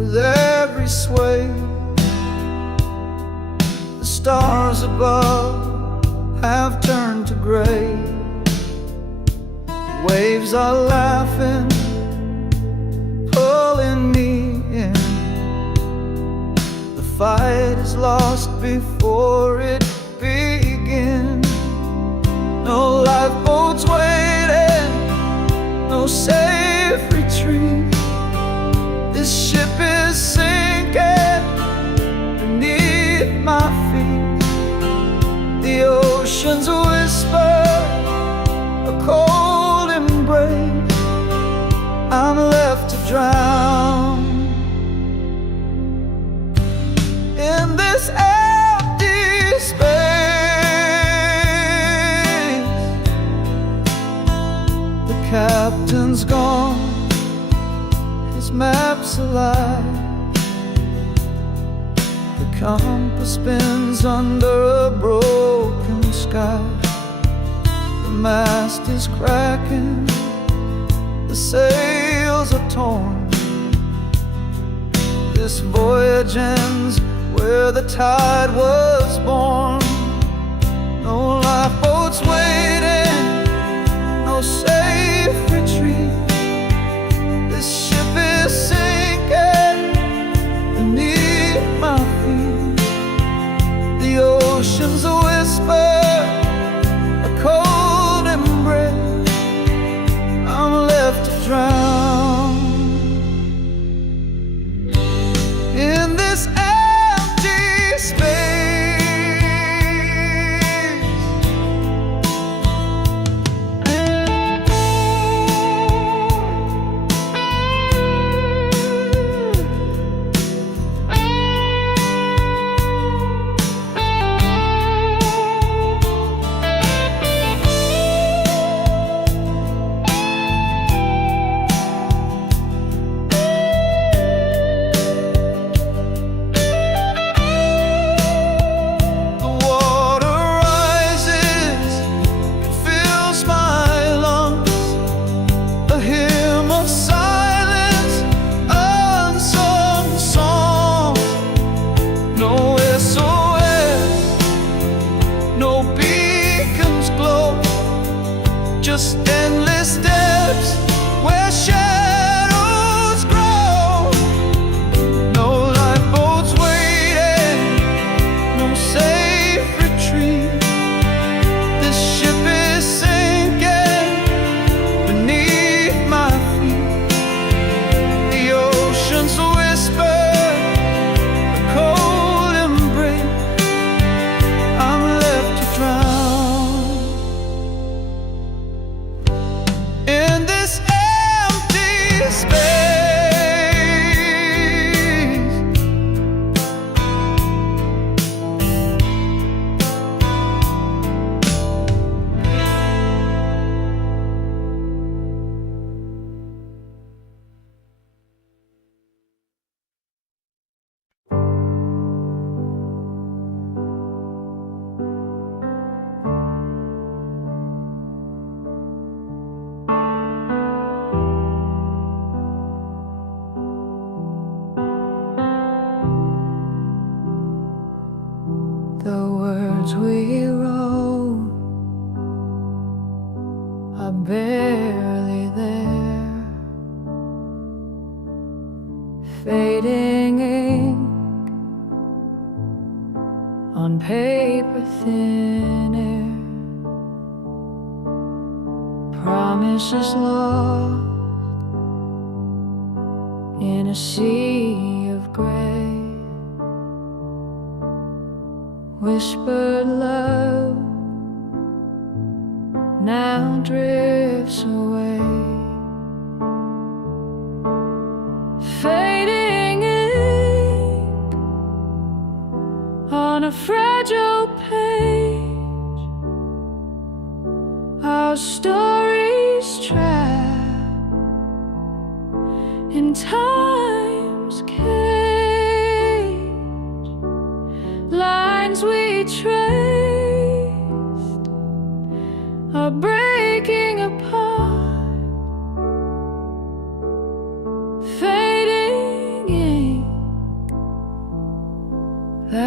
with every sway. The stars above have turned to gray. Waves are laughing, pulling me in. The fight is lost before it begins. No lifeboats waiting, no safe retreat. This ship is sinking beneath my feet. The oceans whisper a cold embrace. I'm left to drown in this empty space. The captain's gone, his map's alive. The compass spins under a broken sky. The mast is cracking, the sails are torn. This voyage ends where the tide was born. No lifeboats waiting, no safe retreat. This ship is sinking beneath my feet. The oceans whisper a cold embrace. I'm left to drown in this empty space. Just endless steps where shadows grow. No lifeboats waiting, no safe retreat. This ship is sinking beneath my feet. The oceans whisper a cold embrace. I'm left to drown in this empty space. The words we wrote are barely there. Fading ink on paper thin air. Promises lost in a sea of gray. Whispered love now drifts away. Fading ink on a fragile page. Our stories trapped in time's cage. Lines we traced are breaking apart. Fading ink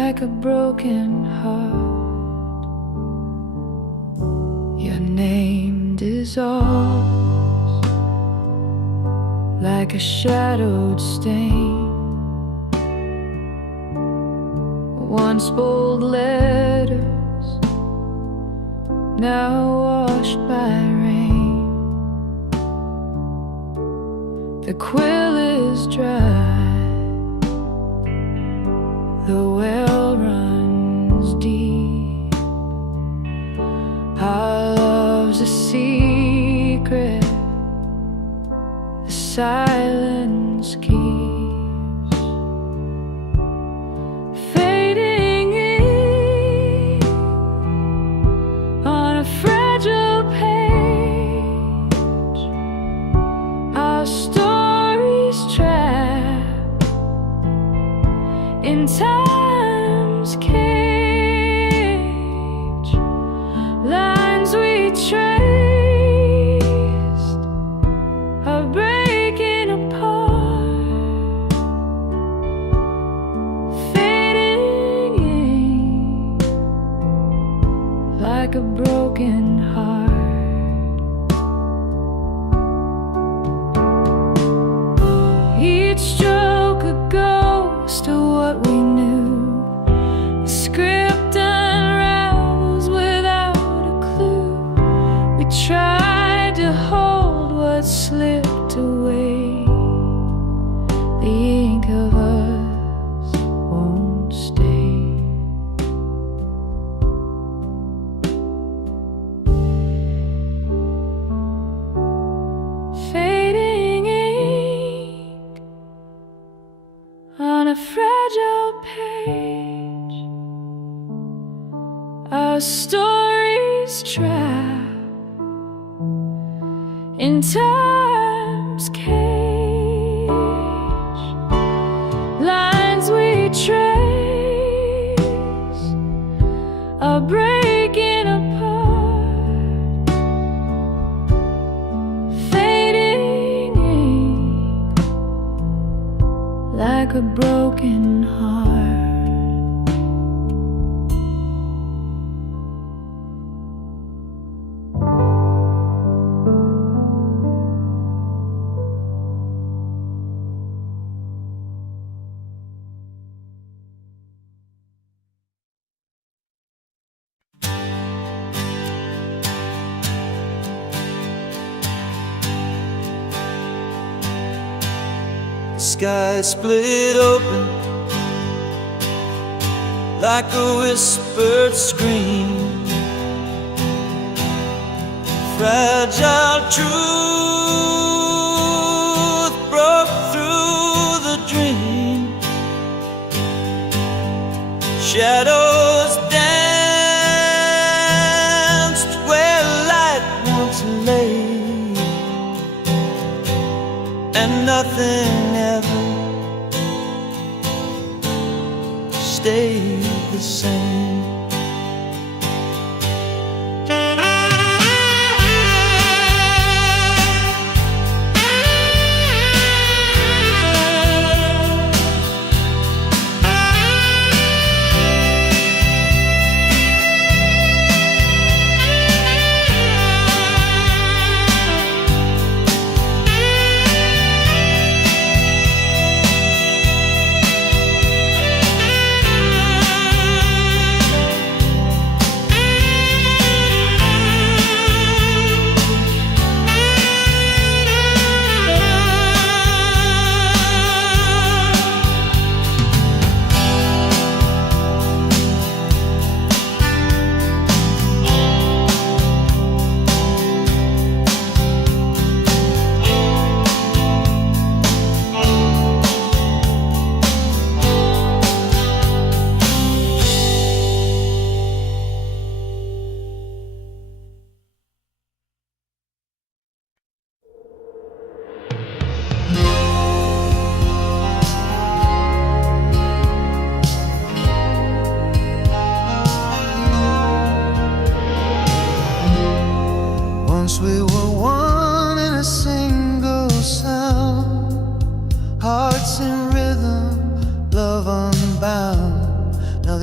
like a broken heart. Your name dissolves like a shadowed stain. Once bold letters, now washed by rain. The quill is dry, the well runs deep. Our love's a secret, the silence keeps. Fading in on a fragile page, our stories trapped in time's cage. Lines we traced are breaking apart, fading in like a broken heart. Each stroke a ghost of what we knew. The script unravels without a clue. We tried to hold what slipped away. The ink of us won't stay. Fading ink on a fragile page, our stories trapped in time's cage. Lines we trace are breaking apart, fading ink like a broken heart. The sky split open like a whispered scream. Fragile truth broke through the dream. Shadows danced where light once lay, and nothing ever stayed the same. Once we were one in a single sound, hearts in rhythm, love unbound. Now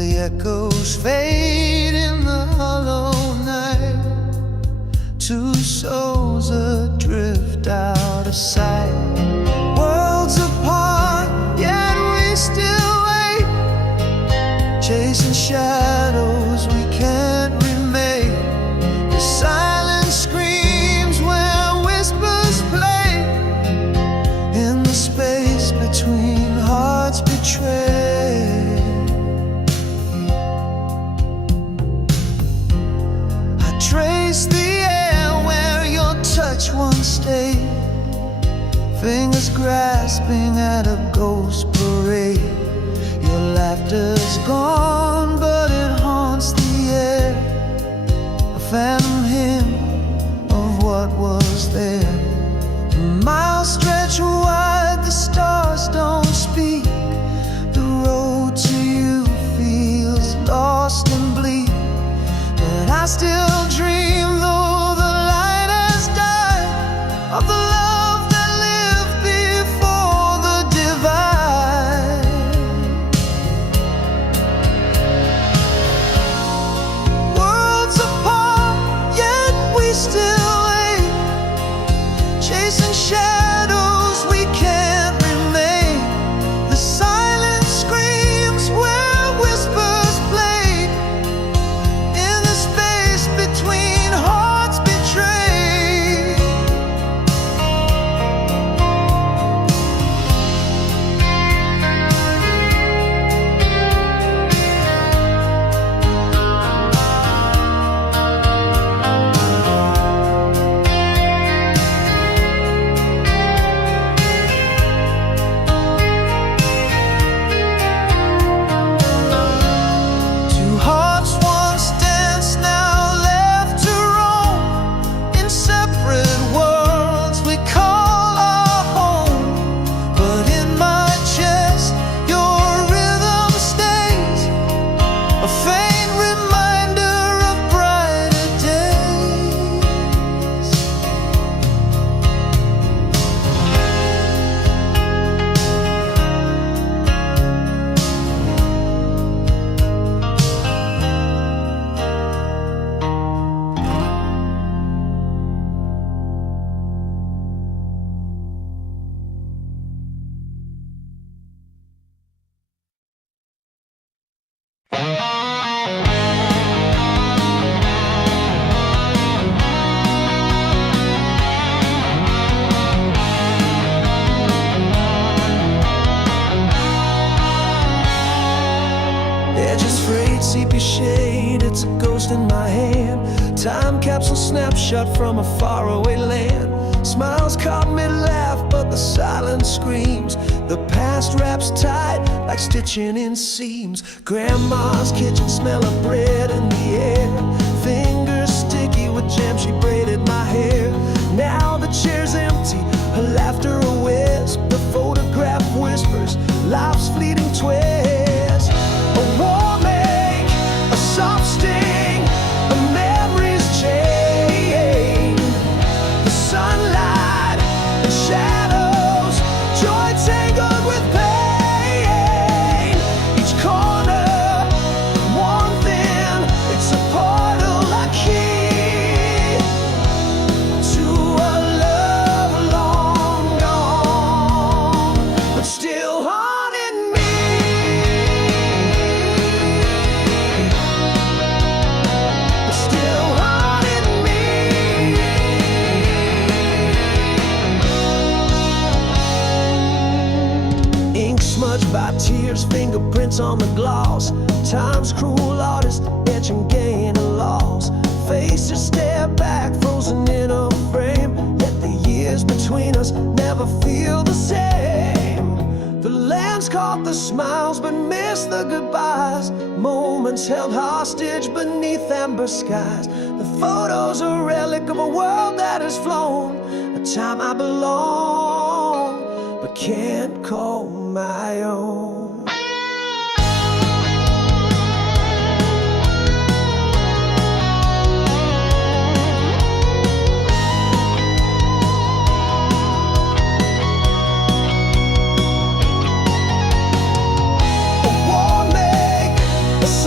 the echoes fade in the hollow night. Two souls adrift out of sight, worlds apart, yet we still wait, chasing shadows we can't remake. The silence screams where whispers play, in the space between hearts betrayed. I trace the air where your touch once stayed, fingers grasping at a ghost parade. Your laughter's gone, but it haunts the air, a phantom hymn of what was there. Miles stretch wide, the stars don't speak. The road to you feels lost and bleak, but I still dream, though the light has died, of the love that lived before the divide. Worlds apart, yet we still wait, chasing shadows we can't remain. The silence screams where whispers play, in the space between hearts betrayed. Two hearts once danced, now left to roam, in separate worlds we call our home. But in my chest your rhythm stays, a faint reminder of brighter days. Edges frayed, sepia shade, it's a ghost in my hand. Time capsule snapshot from a faraway land. Smiles caught mid-laugh, but the silence screams. The past wraps tight, like stitching in seams. Grandma's kitchen, smell of bread in the air. Fingers sticky with jam, she braided my hair. Now the chair's empty, her laughter a wisp. The photograph whispers, life's fleeting twist. A warm ache, a soft sting, a memory's chain. The sunlight and shadows, joy tangled with pain. Each corner, one thing, it's a portal, a key to a love long gone, but still haunting me. But still haunting me. Ink smudged by tears, fingerprints on the gloss. Time's cruel artist, etching gain and loss. Faces stare back, frozen in a frame. Yet the years between us never feel the same. The lands caught the smiles but missed the goodbyes. Moments held hostage beneath amber skies. The photos a relic of a world that has flown, a time I belong but can't call my own.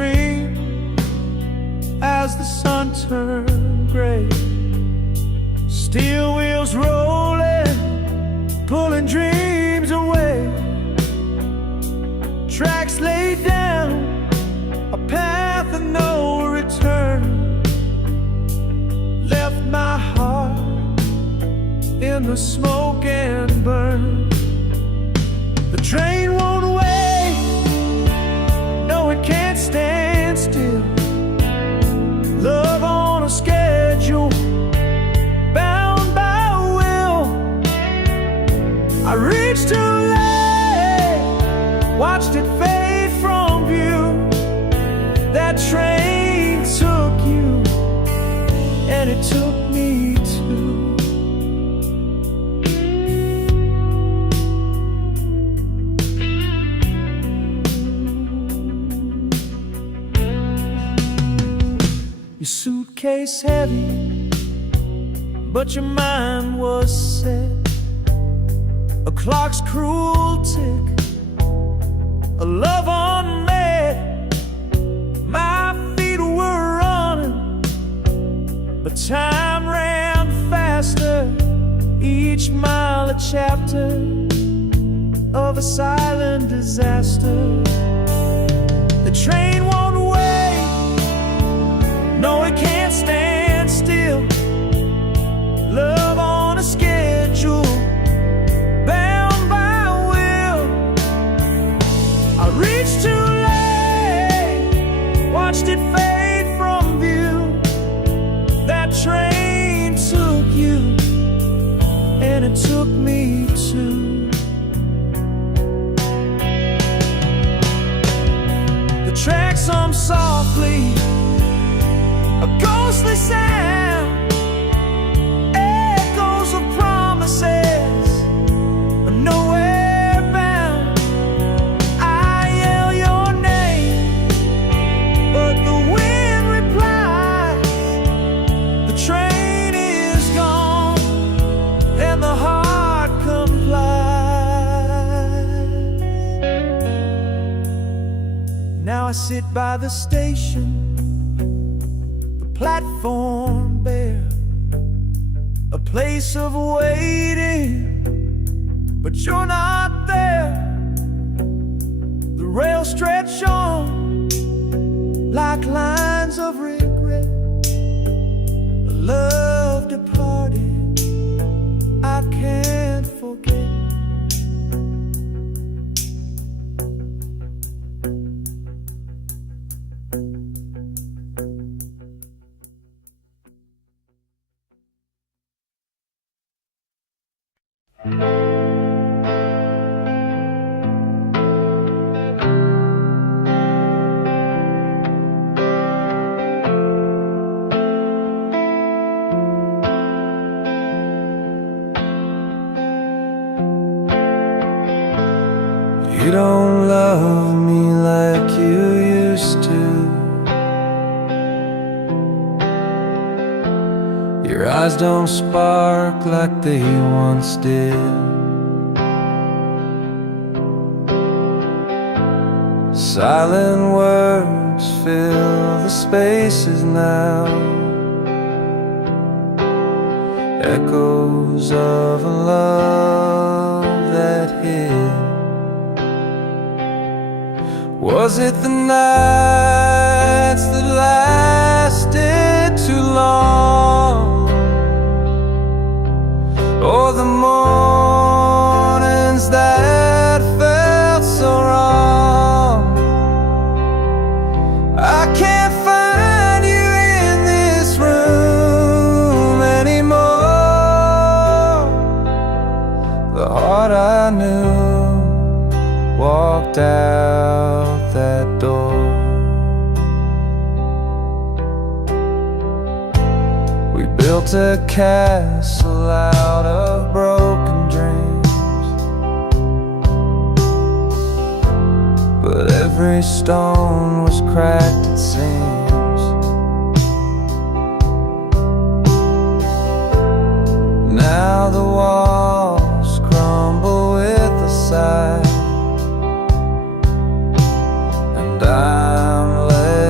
dream as the sun turned gray. Steel wheels rolling, pulling dreams away. Tracks laid down, a path of no return. Left my heart in the smoke and burn. The train won't wait, no it can't stand still. Love on a schedule, bound by will. I reached too late, watched it fade from view. That train took you, and it took me too. Your suitcase heavy, but your mind was set. A clock's cruel tick, a love unmet. My feet were running, but time ran faster. Each mile a chapter of a silent disaster. The train won't wait, no it can't stand still. Love on a schedule, bound by will. I reached too late, watched it fade from view. That train took you, and it took me too. The tracks hum softly, a ghostly sound, echoes of promises, nowhere bound. I yell your name, but the wind replies. The train is gone, and the heart complies. Now I sit by the station, platform bare, a place of waiting, but you're not there. The rails stretch on like lines of regret. A love departed, I can't forget. You don't love me like you used to. Your eyes don't spark like they once did. Silent words fill the spaces now, echoes of a love that hid. Was it the nights that lasted too long, or the mornings that felt so wrong? I can't find you in this room anymore. The heart I knew walked out that door. We built a castle out of broken dreams, but every stone was cracked, it seems. Now the walls crumble with a sigh, and I'm left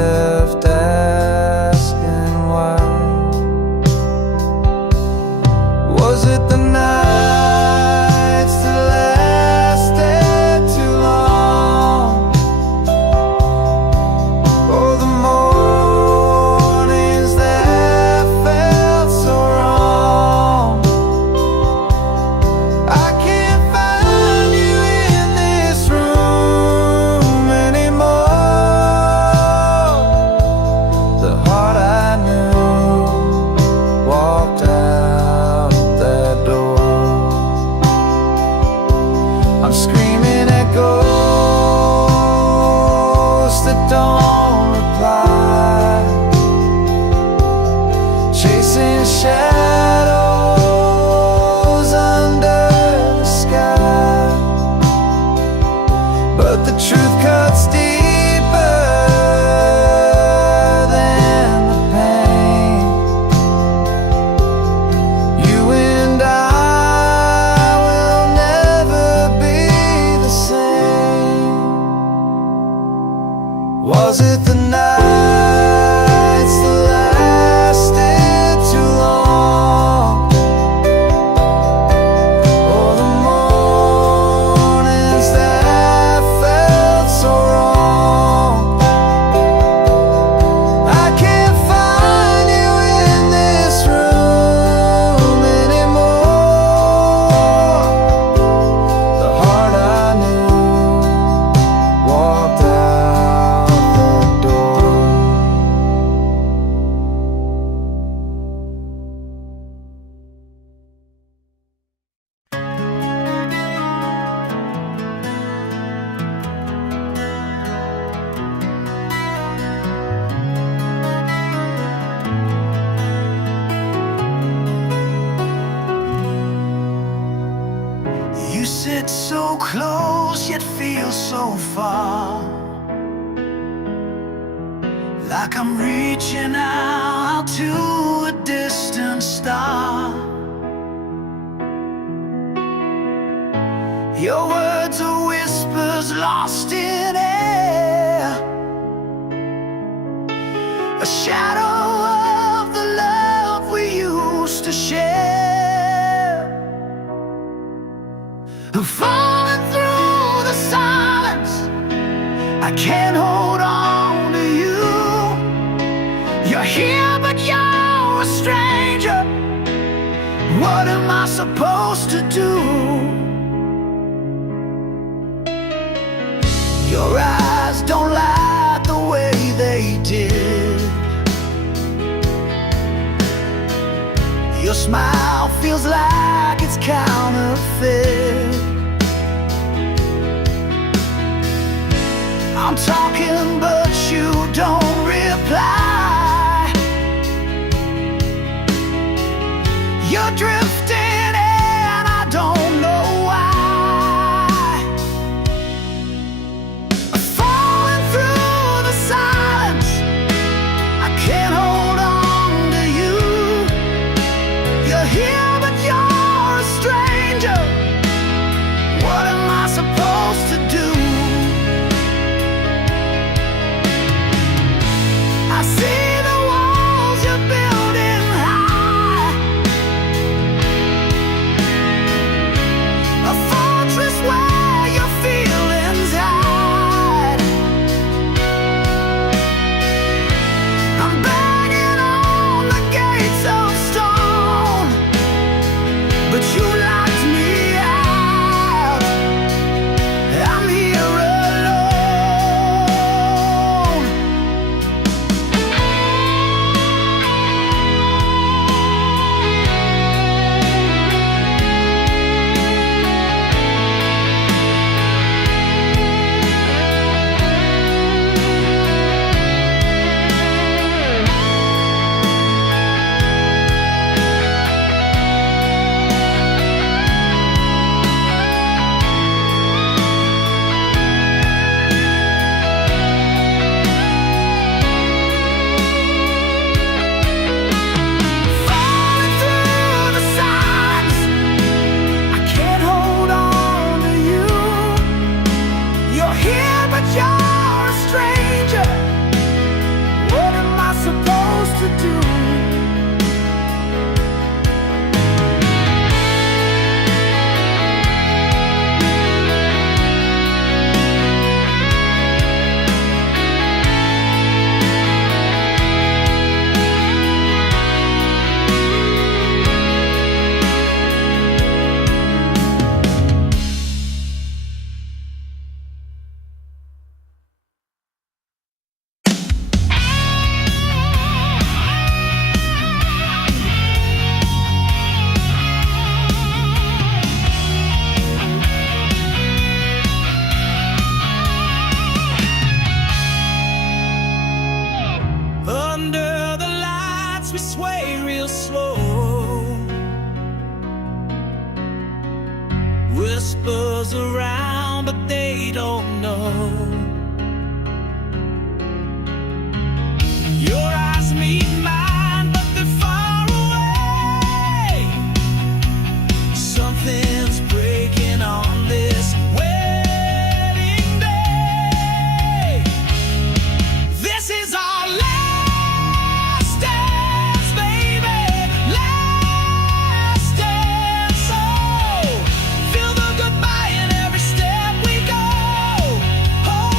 feel so far, like I'm reaching out to a distant star. Your words are whispers lost in air, a shadow of the love we used to share. I'm falling through the silence, I can't hold on to you. You're here but you're a stranger. What am I supposed to do? Your eyes don't lie the way they did. Your smile feels like it's counterfeit. I'm talking but you don't reply. You're drifting and I don't know why. Falling through the silence, I can't hold on to you. You're here but you're a stranger. What am I supposed to do? I see the walls you're building high, a fortress where your feelings hide. I'm banging on the gates of stone, but you locked me out. I'm here alone. Falling through the signs, I can't hold on to you. You're here but you're a stranger. What am I supposed to do? Under the lights we sway real slow, whispers around but they don't know. Your eyes meet mine but they're far away. Something's breaking on this wedding day. This is our last dance, baby, last dance. Oh, feel the goodbye in every step we go.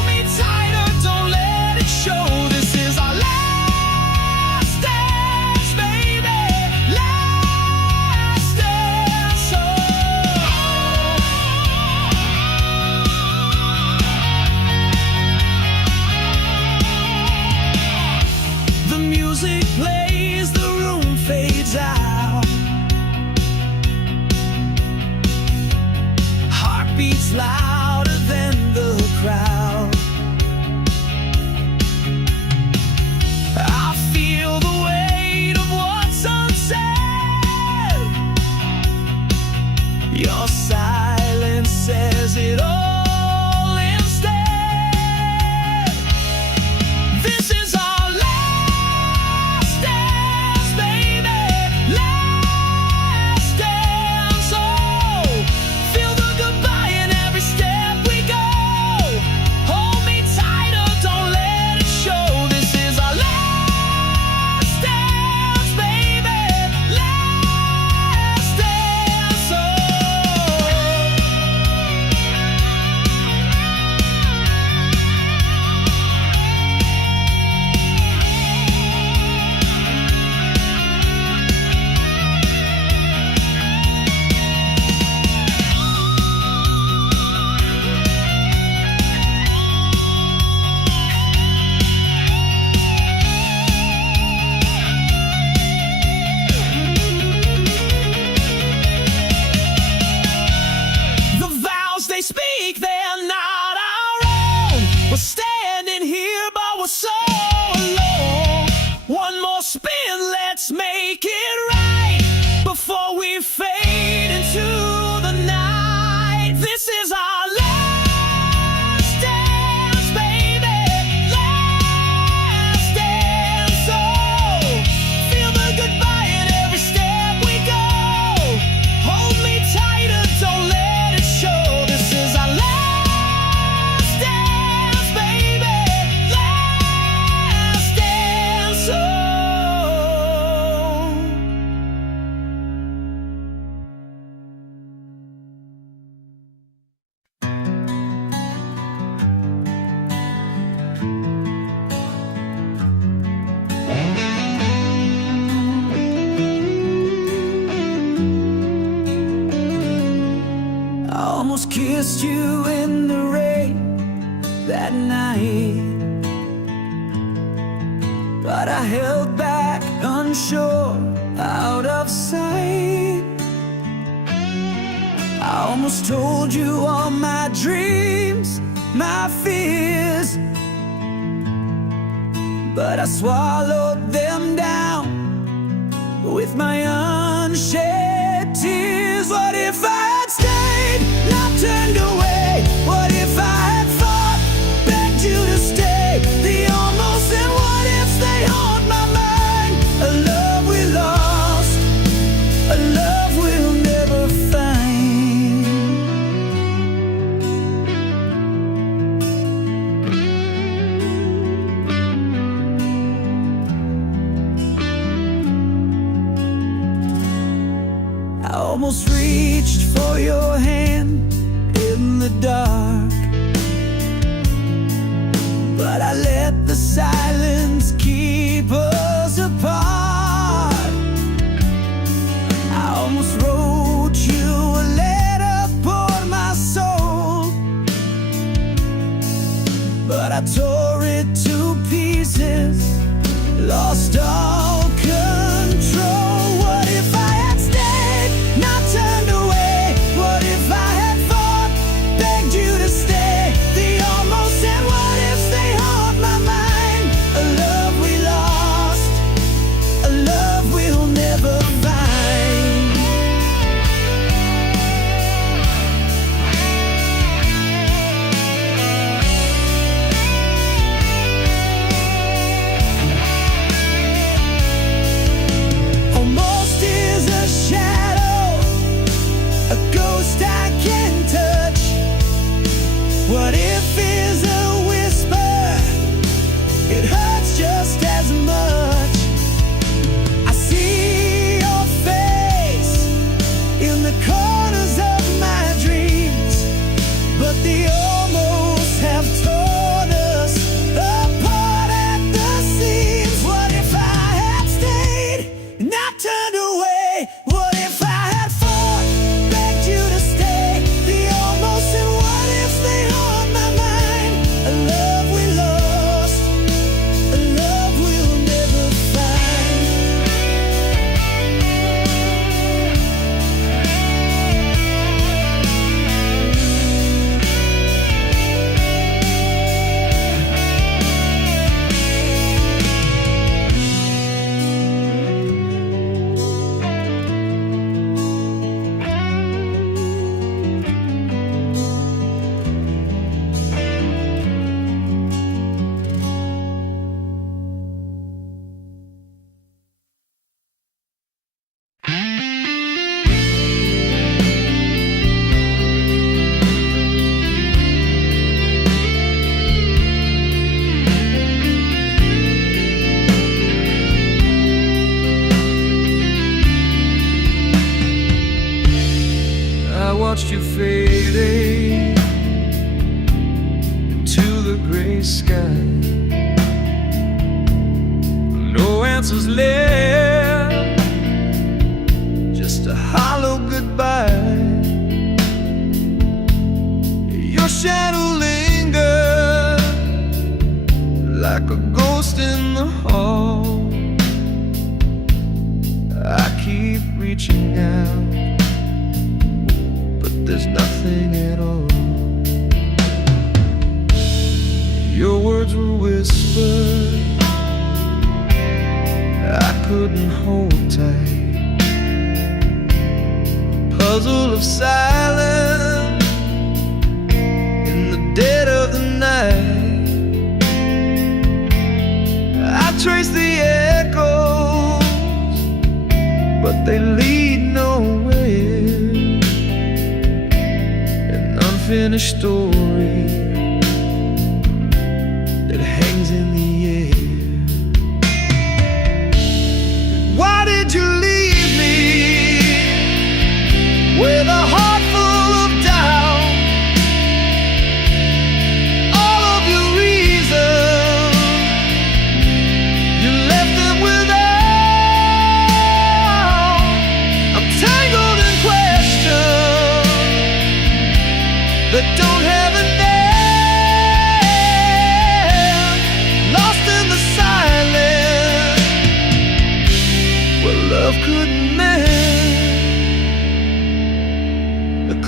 kissed you in the rain that night, but I held back, unsure, out of sight. I almost told you all my dreams, my fears, but I swallowed them down with my unshed tears. What if I had stayed, not turned away? What if I had fought, begged you to stay? The almost and what ifs, they haunt my mind. A love we lost, a love we'll never find. I almost reached for your hand in the dark, but I let the silence keep us apart. I almost wrote you a letter for my soul, but I tore it to pieces, lost all control. What if I had stayed, not turned away? What if I had fought, begged you to stay? The almost and what ifs, they haunt my mind. A love we lost, a love we'll never find. Almost is a shadow, a ghost I can't touch. What if is a whisper, it hurts just as much. I see your face in the corners of my dreams, but the almost have torn us apart at the seams. What if I had stayed, not turned away? What if I had fought, begged you to stay? The almost and what ifs, they haunt my mind. A love we lost, a love we'll never find. I watched you fading into the gray sky. No answers left, just a hollow goodbye. Your shadow lingered like a ghost in the hall. I keep reaching out, there's nothing at all. Your words were whispered, I couldn't hold tight. Puzzle of silence in the dead of the night. I trace the echoes, but they lead nowhere. Unfinished story that hangs in the air. Why did you leave me with a heart full of doubt? All of your reasons, you left them without. I'm tangled in questions that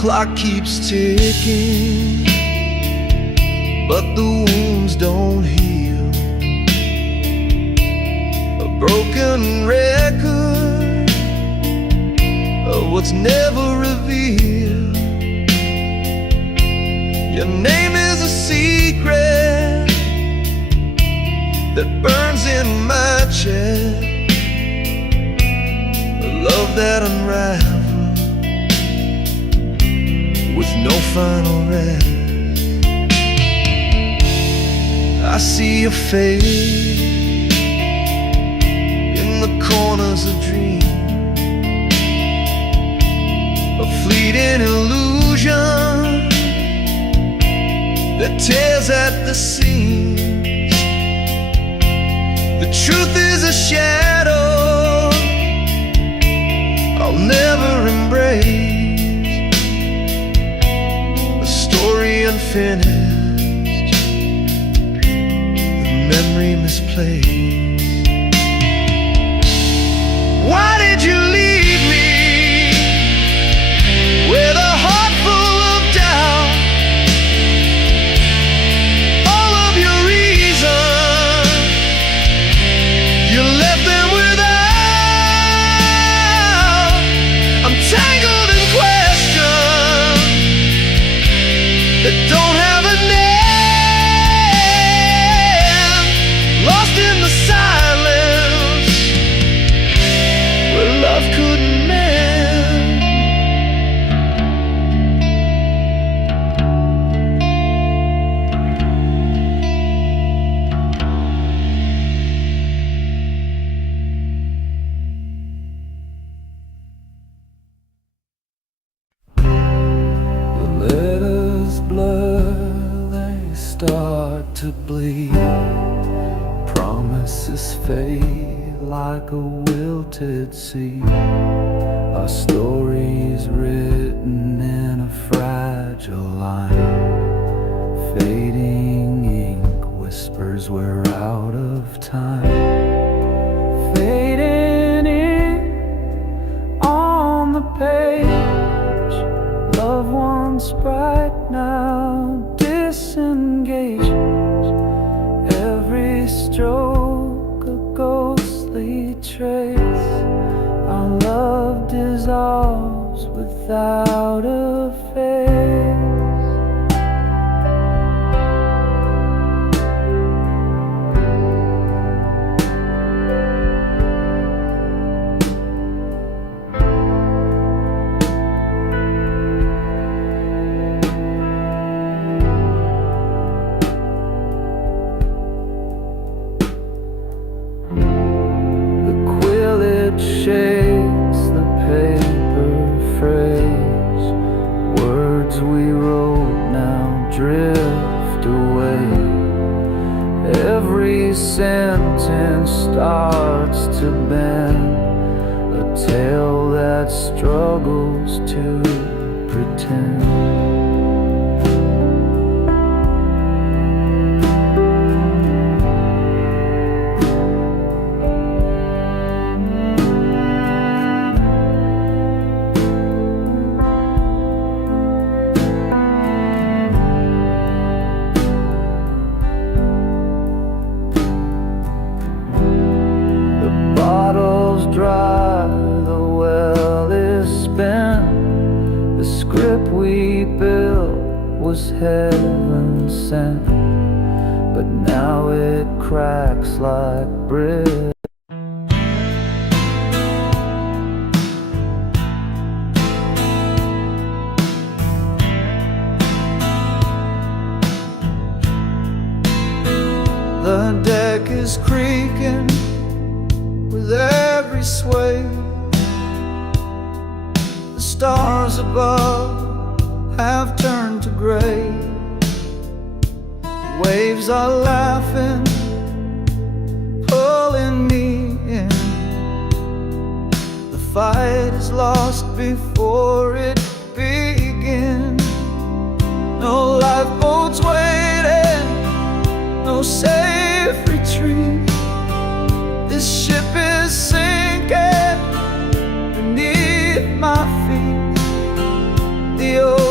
clock keeps ticking, but the wounds don't heal. A broken record of what's never revealed. Your name is a secret that burns in my chest, a love that unravels with no final rest. I see your face in the corners of dreams, a fleeting illusion that tears at the seams. The truth is a shadow I'll never embrace, a story unfinished, the memory misplaced. Why did you leave me with a heart full of doubt? All of your reasons, you left them without. I'm tangled in questions that don't have a name, lost in the silence where love couldn't mend. The letters blur, they start to bleed. Promises fade like a wilted seed. Our story's written in a fragile line. Fading ink whispers we're out of time. Fading in on the page, loved ones bright now disengaged. Every stroke a ghostly trace. Our love dissolves without a face. Shakes the paper phrase. Words we wrote now drift away. Every sentence starts to bend, a tale that struggles to pretend. Dry, the well is spent. The script we built was heaven sent, but now it cracks like bread. The deck is creaking with every sway. The stars above have turned to gray. Waves are laughing, pulling me in. The fight is lost before it begins. No lifeboats waiting, no safe retreat. This ship is sinking beneath my feet. The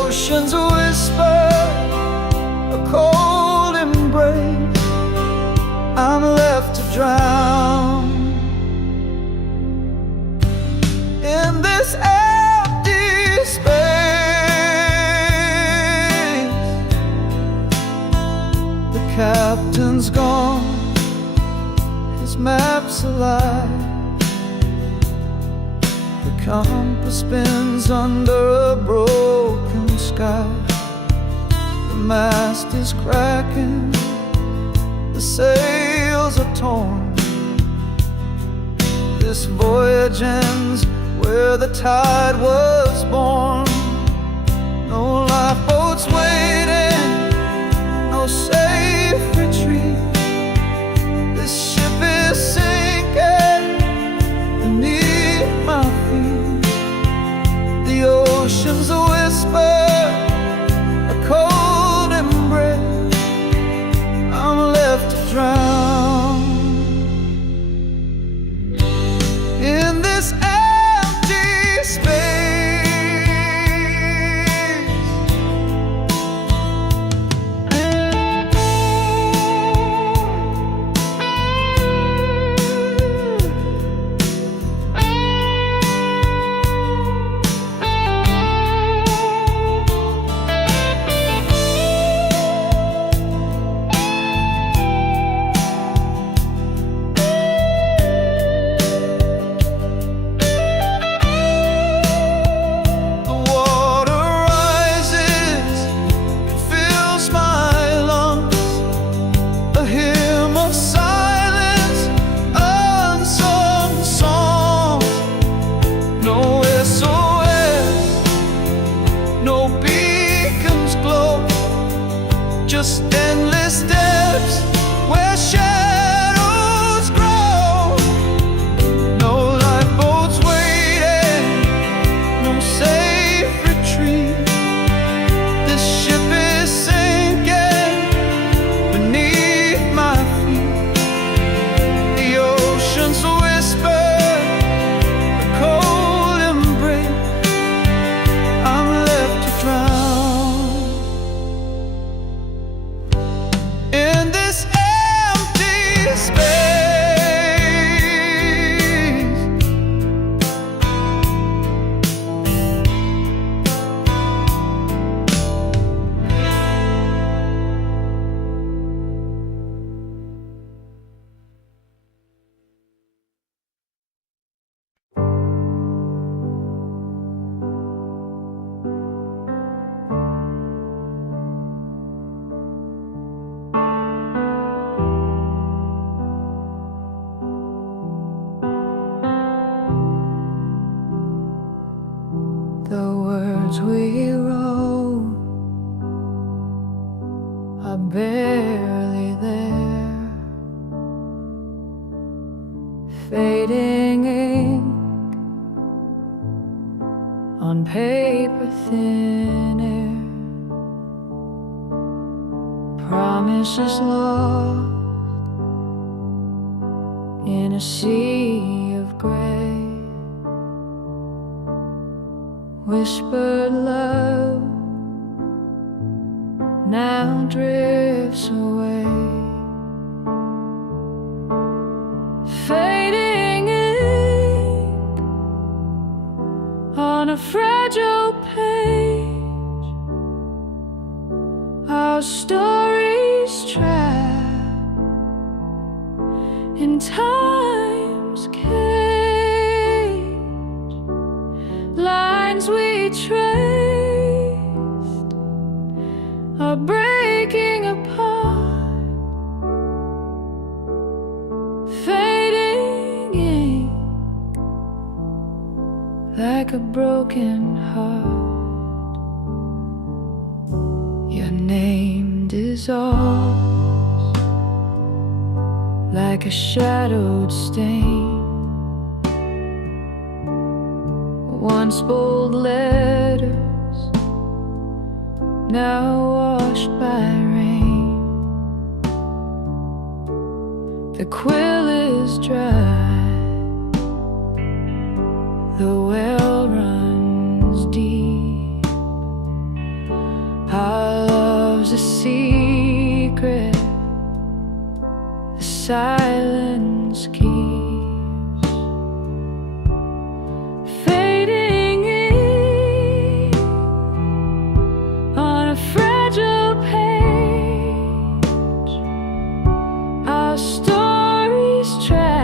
this map's alive. The compass spins under a broken sky. The mast is cracking, the sails are torn. This voyage ends where the tide was born. No lifeboats waiting, no safe retreat. This ship is sinking beneath my feet. The ocean's a whisper, a cold embrace. I'm left to drown in this empty space. Just endless steps where shadows grow. No lifeboats waiting, no safe retreat. This ship is sinking beneath my feet. The ocean's a whisper, a cold embrace. I'm left to drown in this empty space. The words we wrote are barely there, fading ink on paper thin air, promises lost in a sea of gray. Whispered love now drifts away, fading ink on a fragile page. Our stories trapped in time's cage. Lines we traced are breaking apart, fading ink like a broken heart. Your name dissolves like a shadowed stain. Once bold letters, now washed by rain. The quill is dry, the well runs deep. Our love's a secret, the silence keeps. Our stories trapped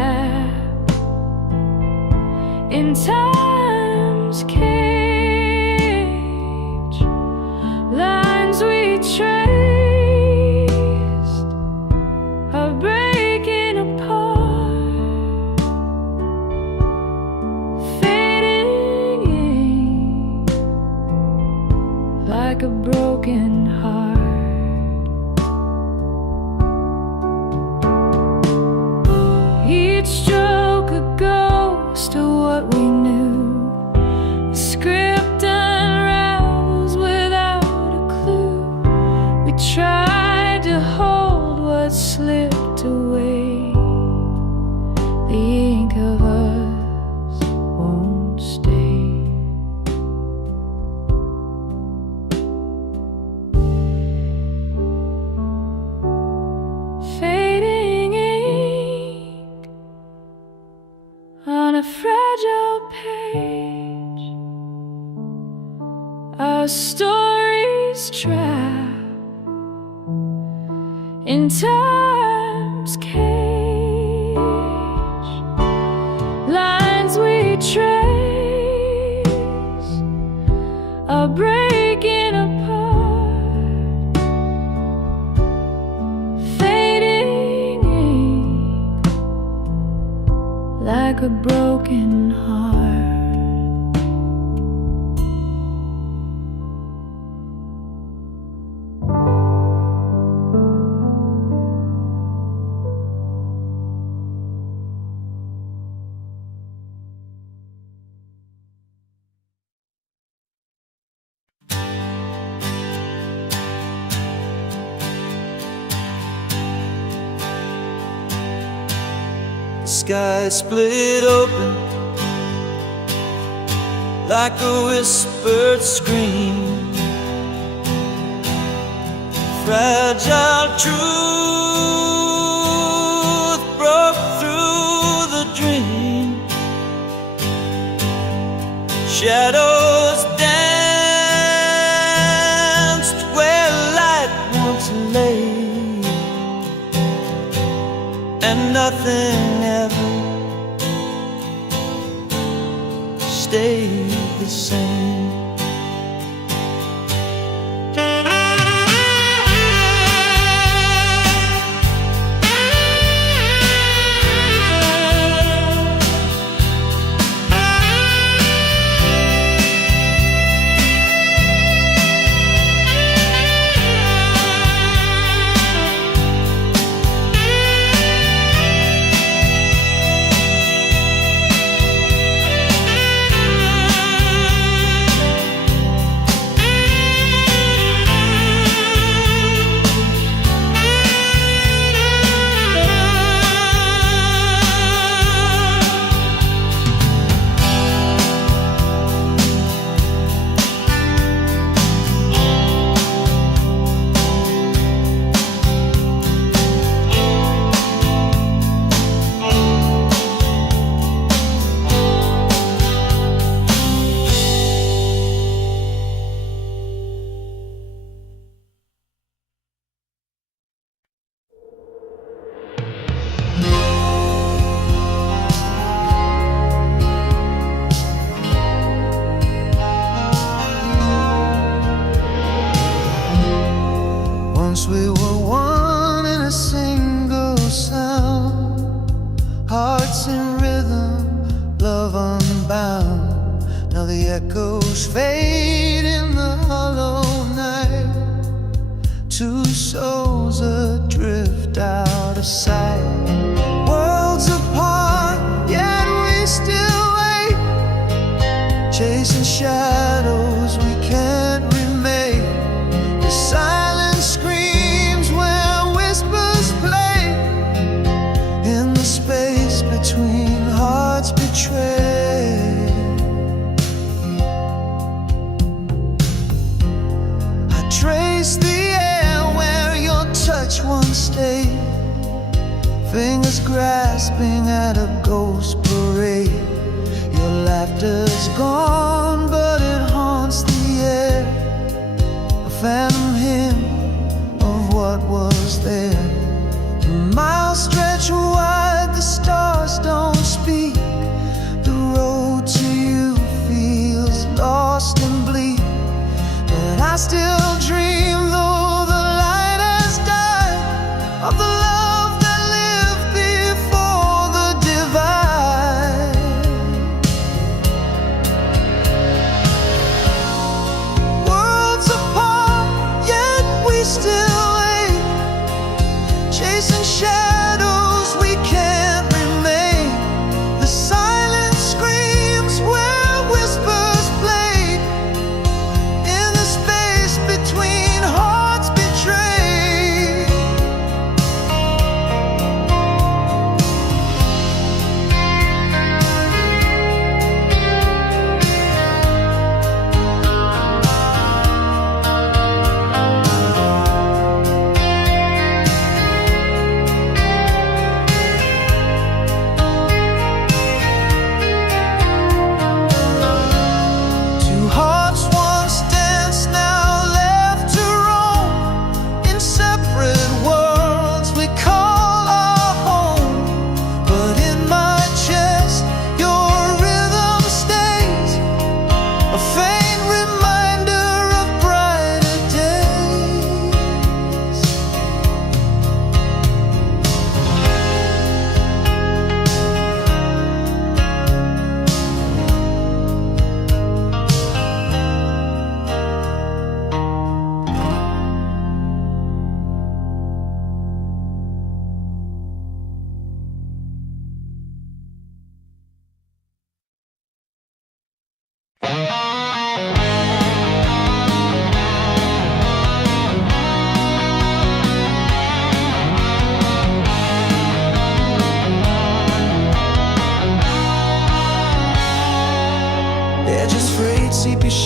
in time's cage, lines we traced are breaking apart, fading ink like a broken heart. Each stroke a ghost of what we knew. The script unravels without a clue. We tried to hold what slipped away. The ink of us won't stay. Fading ink on a fragile page, our stories trapped in time's cage, lines we trace are breaking apart, fading ink like a broken heart. The sky split open like a whispered scream. Fragile truth broke through the dream. Shadows danced where light once lay, and nothing ever stayed the same. Once we were one in a single sound, hearts in rhythm, love unbound. Now the echoes fade in the hollow night, two souls adrift out of sight. Worlds apart, yet we still wait, chasing shadows we can't remake. The silence screams where whispers play, in the space between hearts betrayed. I trace the air where your touch once stayed, fingers grasping at a ghost parade. Your laughter's gone, but it haunts the air, a phantom hymn of what was there. Miles stretch wide, the stars don't speak, the road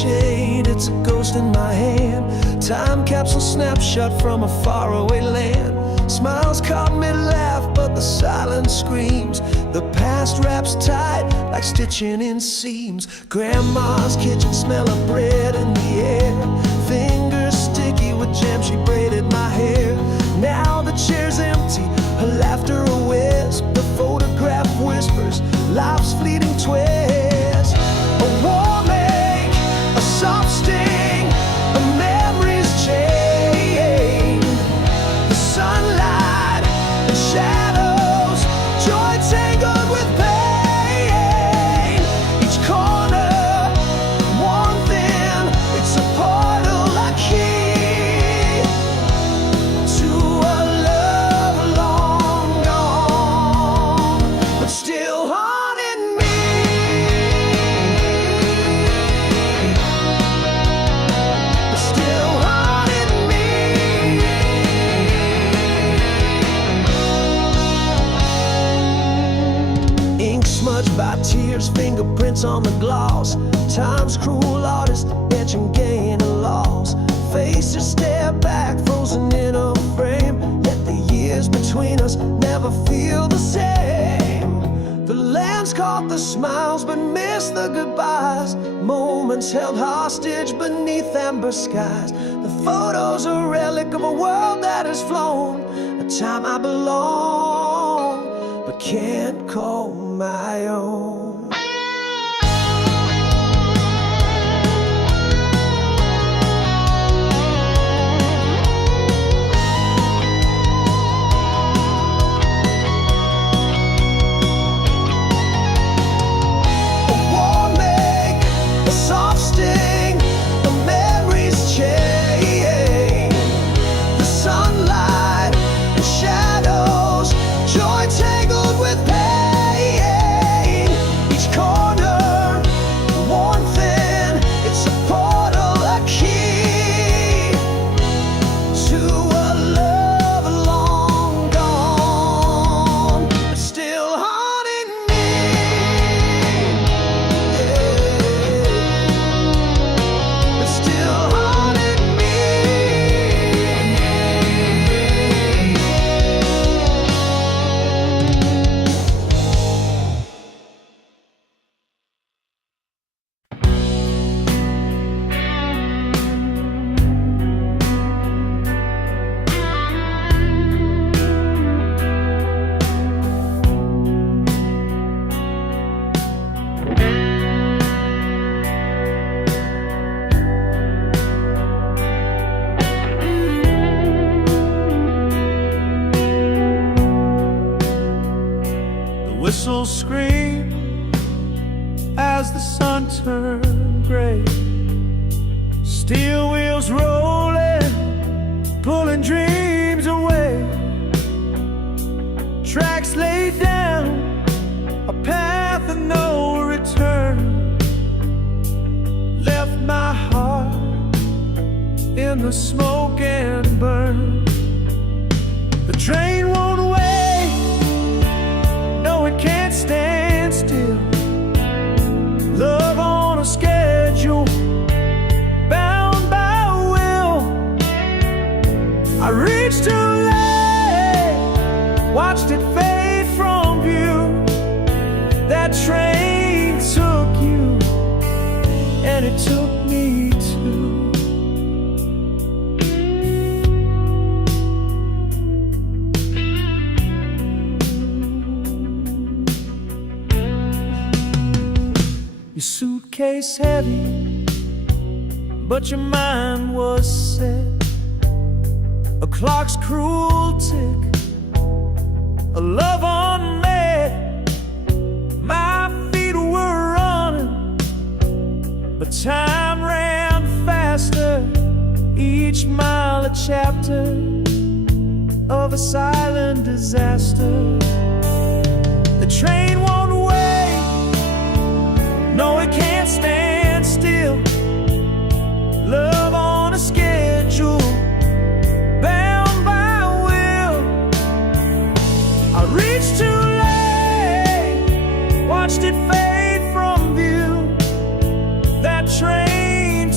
shade, it's a ghost in my hand. Time capsule snapshot from a faraway land. Smiles caught me laugh, but the silence screams. The past wraps tight like stitching in seams. Grandma's kitchen, smell of bread in the air. Fingers sticky with jam, she braided my hair. Now the chair's empty, her laughter a wisp. The photograph whispers, life's fleeting twist. A warm ache, a soft sting, a memory's chain. The sunlight and shadows, joy tangled with pain. Each corner, one thing, it's a portal I key to a love long gone, but still haunting me. But still haunting me. Ink smudged by tears, fingerprints on the gloss. Time's cruel artist, etching gain and loss. Faces stare back, frozen in a frame. Yet the years between us never feel the same. The lands caught the smiles but missed the goodbyes. Moments held hostage beneath amber skies. The photos a relic of a world that has flown. A time I belong but can't call my own. A warm ache, a soft sting, a memory's chain. The sunlight and shadows, joy tangled with pain. Each corner, one thing, it's a portal, a key to a love long gone, but still haunting me. But still haunting me. The whistles scream as the sun turned gray. Steel wheels rolling, pulling dreams away. Tracks laid down, a path of no return. Left my heart in the smoke and burn. The train won't wait, no, it can't stand still. Love on a schedule, bound by will. I reached too late, watched it fade from view. That train took you, and it took me too. Your suitcase heavy, but your mind was set. A clock's cruel tick, a love unmet. My feet were running, but time ran faster. Each mile a chapter of a silent disaster. The train won't wait, no, it can't stand still. Love on a schedule, bound by will. I reached too late, watched it fade from view. That train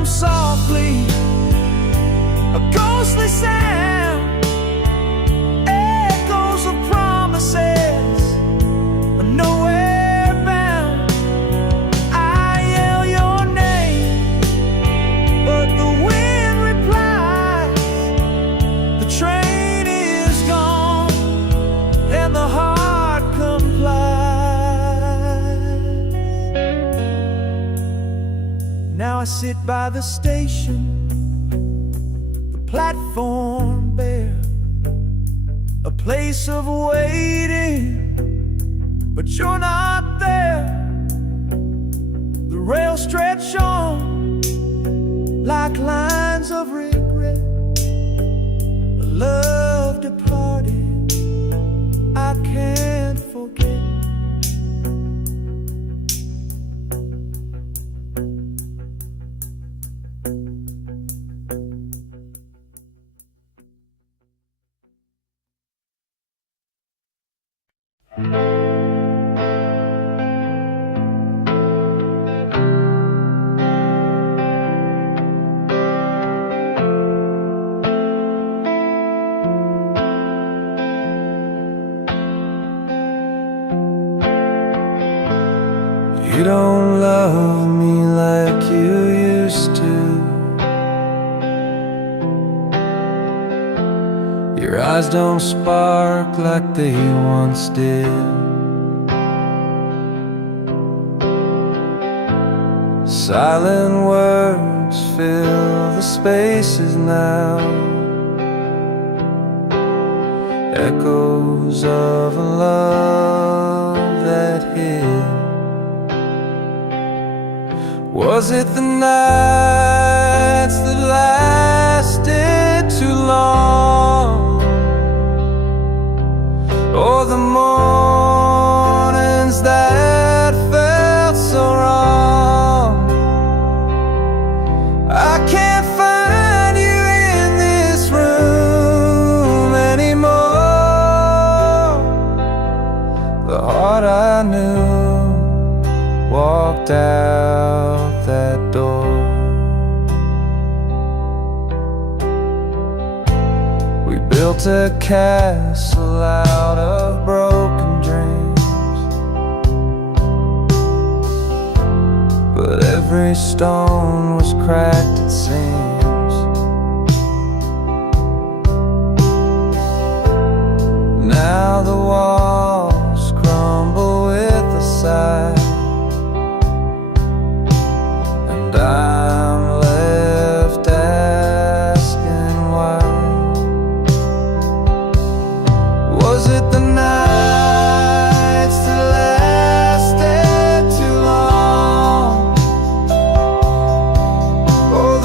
hum softly, a ghostly sound, echoes of promises, nowhere bound. I yell your name, but the wind replies, the train is gone, and the heart complies. Now I sit by the station, the platform bare, a place of waiting, but you're not there. The rails stretch on like lines of regret, a love departed I can't forget. You don't love me like you used to. Your eyes don't spark like they once did. Silent words fill the spaces now, echoes of a love that hid. Was it the nights that lasted too long, or the mornings that felt so wrong? I can't find you in this room anymore. The heart I knew walked out that door. We built a castle out of broken dreams, but every stone was cracked, it seems. Now the walls crumble with a sigh, and I'm left asking why. Was it the nights that lasted too long, or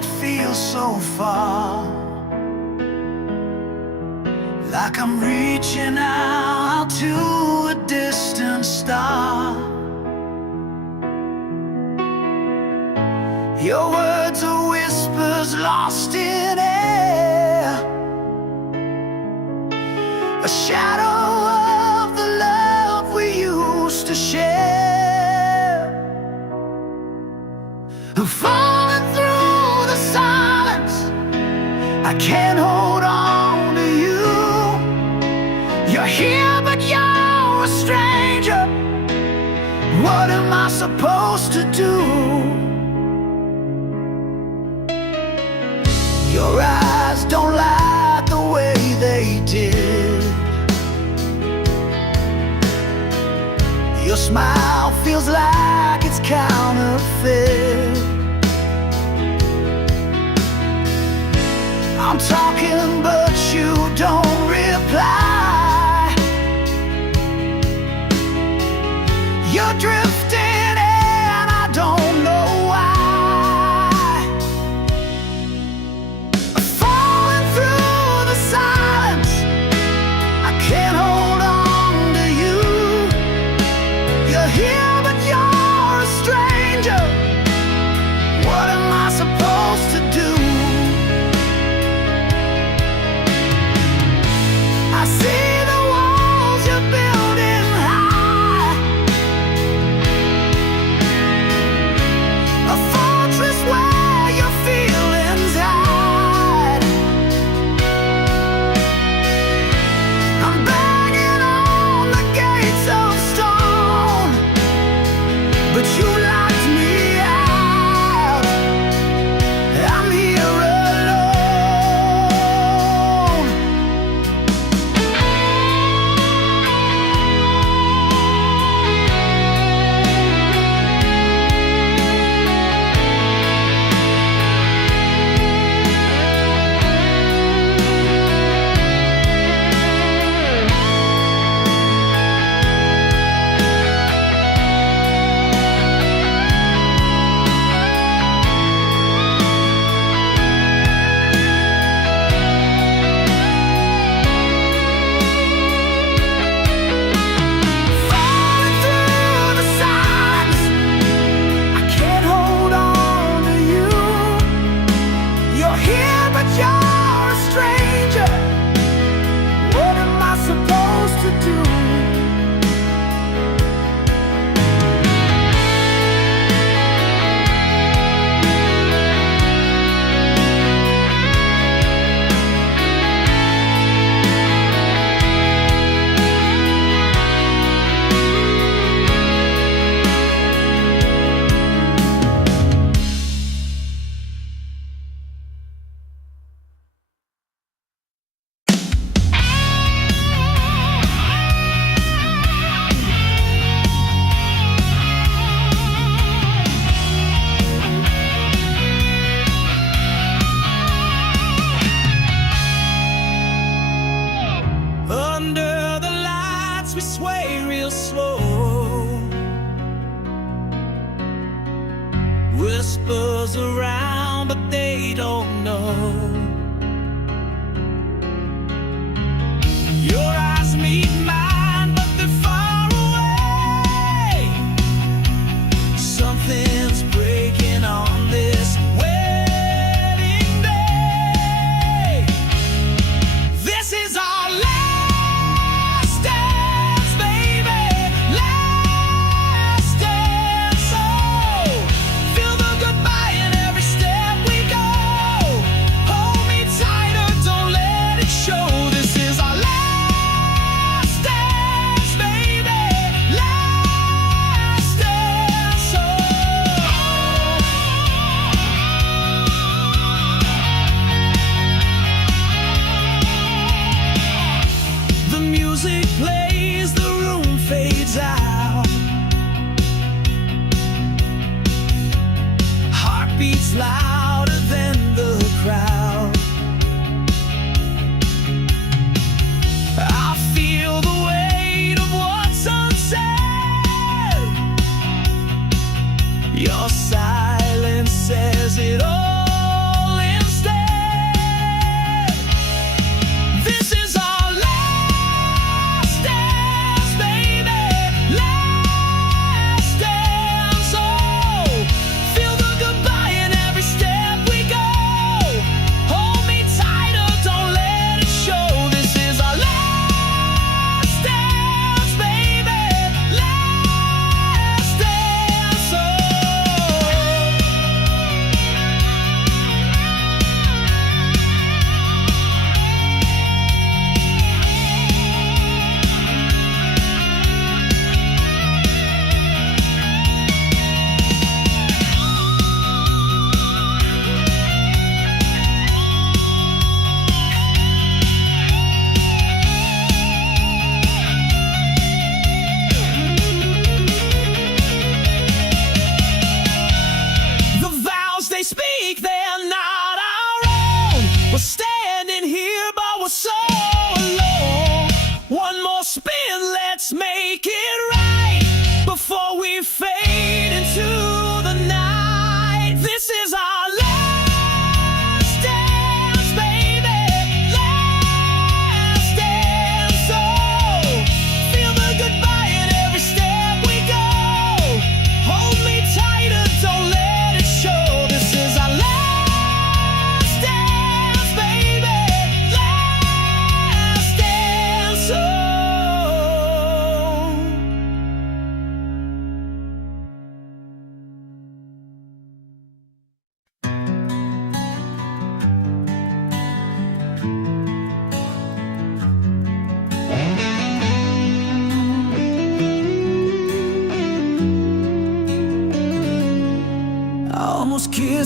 it feels so far, like I'm reaching out to a distant star. Your words are whispers lost in air, a shadow of the love we used to share. I'm falling through the silence, I can't hold on to you. You're here but you're a stranger. What am I supposed to do? Your eyes don't lie the way they did. Your smile feels like it's counterfeit. I'm talking but you don't reply. You're drifting and I don't know why. Falling through the silence, I can't hold on to you. You're here but you're a stranger. What am I supposed to do? I see the walls you're building high, a fortress where your feelings hide. I'm banging on the gates of stone, but you locked me out. I'm here alone. Falling through the silence, I can't hold on to you. You're here but you're a stranger. What am I supposed to do? Under the lights we sway real slow, whispers around but they don't know. Your eyes meet mine but they're far away. Something's breaking on this wedding day. This is our last dance, baby, last dance. So feel the goodbye in every step we go.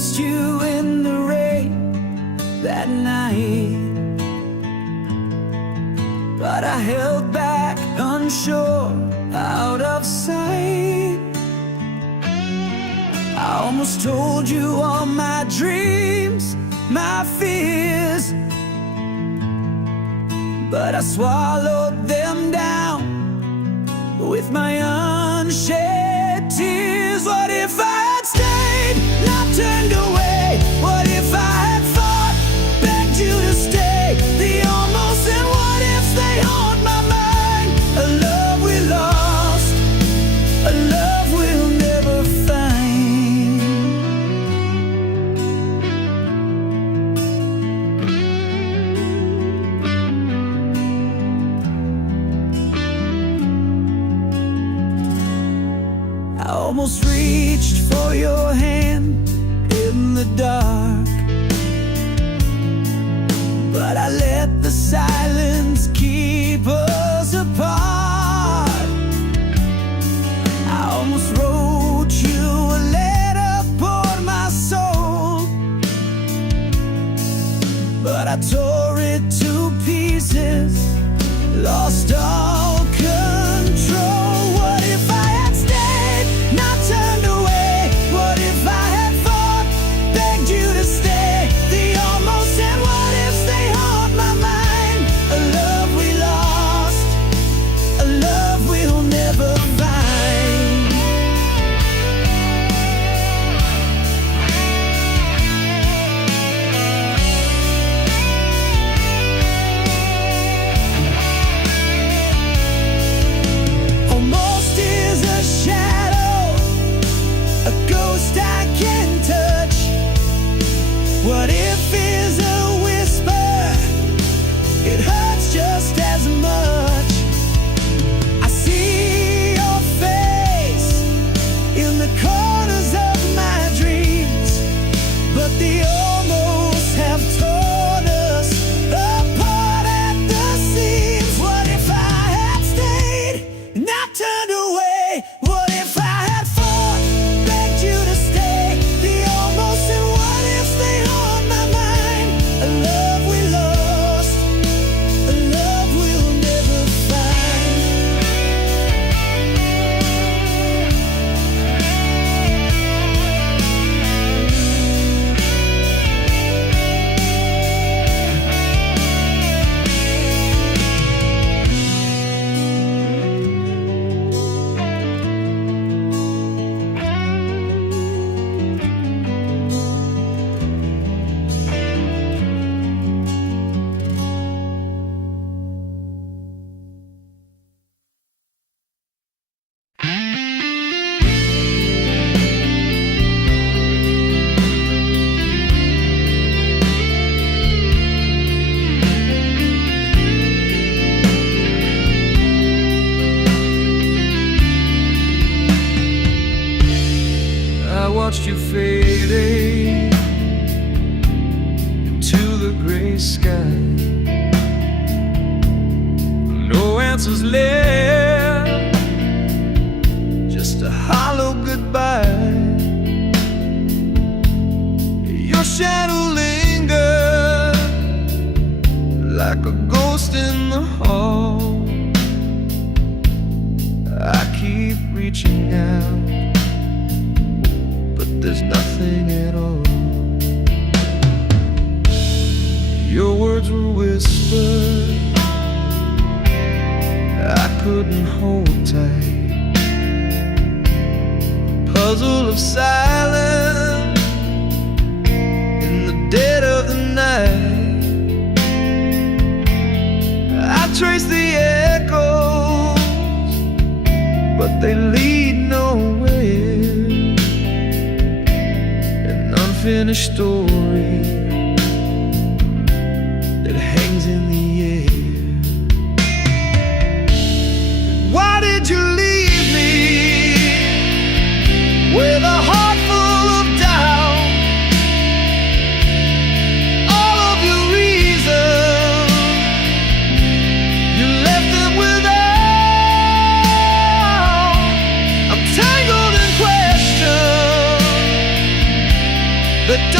kissed you in the rain that night, but I held back, unsure, out of sight. I almost told you all my dreams, my fears, but I swallowed them down with my unshed tears. What if I had stayed, not turned away? What if I had fought, begged you to stay? The almost and what ifs, they haunt my mind. A love we lost, a love we'll never find. I almost reached for your hand in the dark, but I let the silence keep us apart. I almost wrote you a letter, poured my soul, but I tore it to pieces, lost all control. What if I had stayed, not turned away? What if I had fought, begged you to stay? The almost and what ifs, they haunt my mind. A love we lost, a love we'll never find. Almost is a shadow, a ghost I can touch. What if is a whisper, it hurts just as much. I see your face in the corners of my dreams, but the almost have torn us apart at the seams. What if I had stayed, not turned away? What if I had fought, begged you to stay? The almost and what ifs, they haunt my mind. A love we lost, a love we'll never find. I watched you fading into the gray sky. No answers left, just a hollow goodbye. Your shadow lingered like a ghost in the hall. I keep reaching out, but there's nothing at all. Your words were whispered, I couldn't hold tight. Puzzle of silence in the dead of the night. I trace the echoes, but they lead nowhere. An unfinished story that hangs in the air. Why did you leave me with a heart full of doubt? All of your reasons, you left them without. I'm tangled in questions that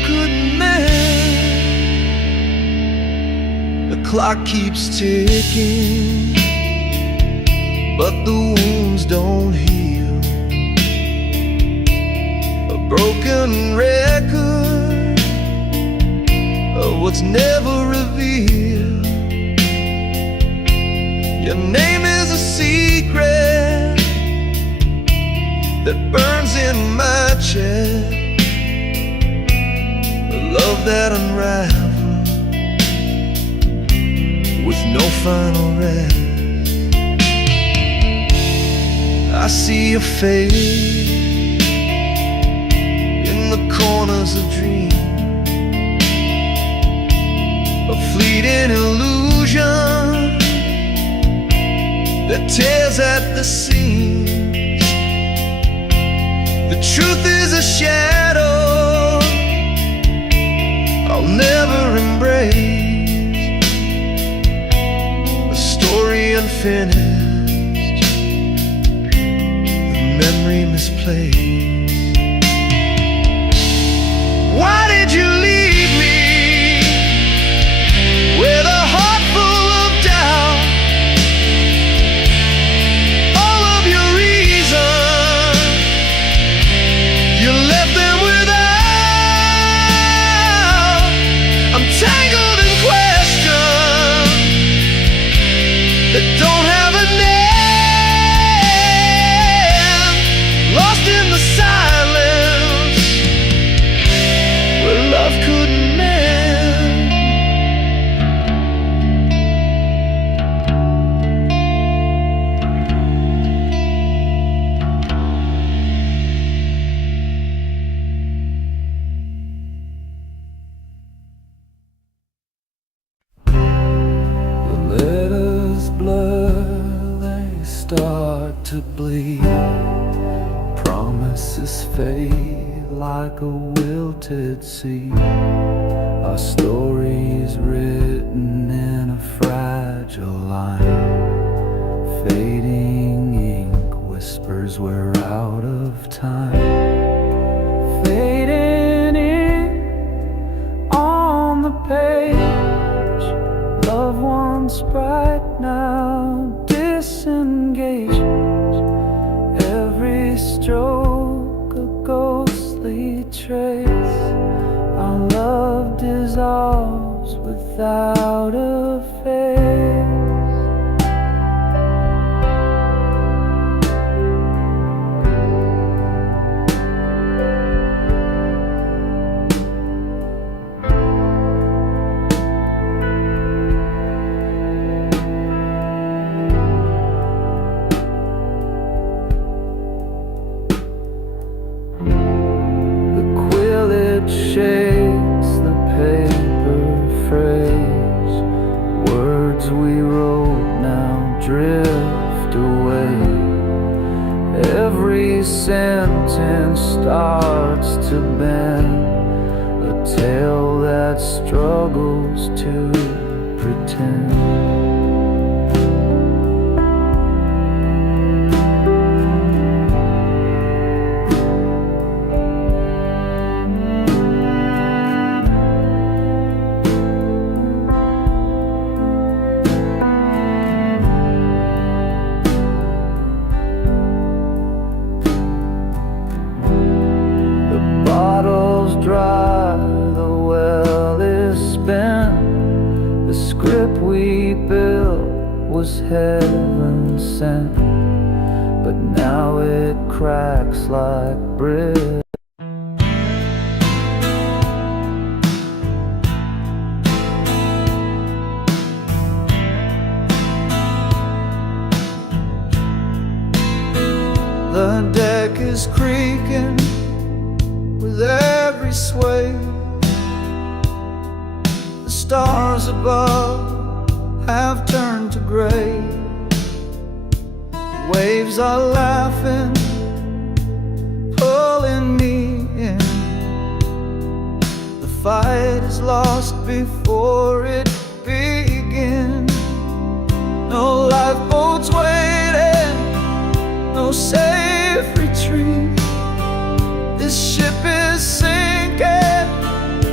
couldn't mend. The clock keeps ticking, but the wounds don't heal. A broken record of what's never revealed. Your name is a secret that burns in my chest, a love that unravels with no final rest. I see your face in the corners of dreams, a fleeting illusion that tears at the seams. The truth is a shadow I'll never embrace, a story unfinished, the memory misplaced. Why did you leave me with a heart full of doubt? All of your reasons, you left them without. I'm tangled in questions that don't have a name, lost in the silence where love couldn't mend. The letters blur, they start to bleed. Promises fade like a wilted seed. Our stories written in a fragile line. Fading ink whispers we're out of time. Fading in on the page, loved ones bright now disengaged. Every stroke a ghostly trace. Our love dissolves without a face. Shakes the paper phrase. Words we wrote now drift away. Every sentence starts to bend, a tale that struggles to pretend. Dry, the well is spent. The script we built was heaven sent, but now it cracks like brick. The deck is creaking with every sway. The stars above have turned to gray. Waves are laughing, pulling me in. The fight is lost before it begins. No lifeboats waiting, no safe retreat. This ship is sinking,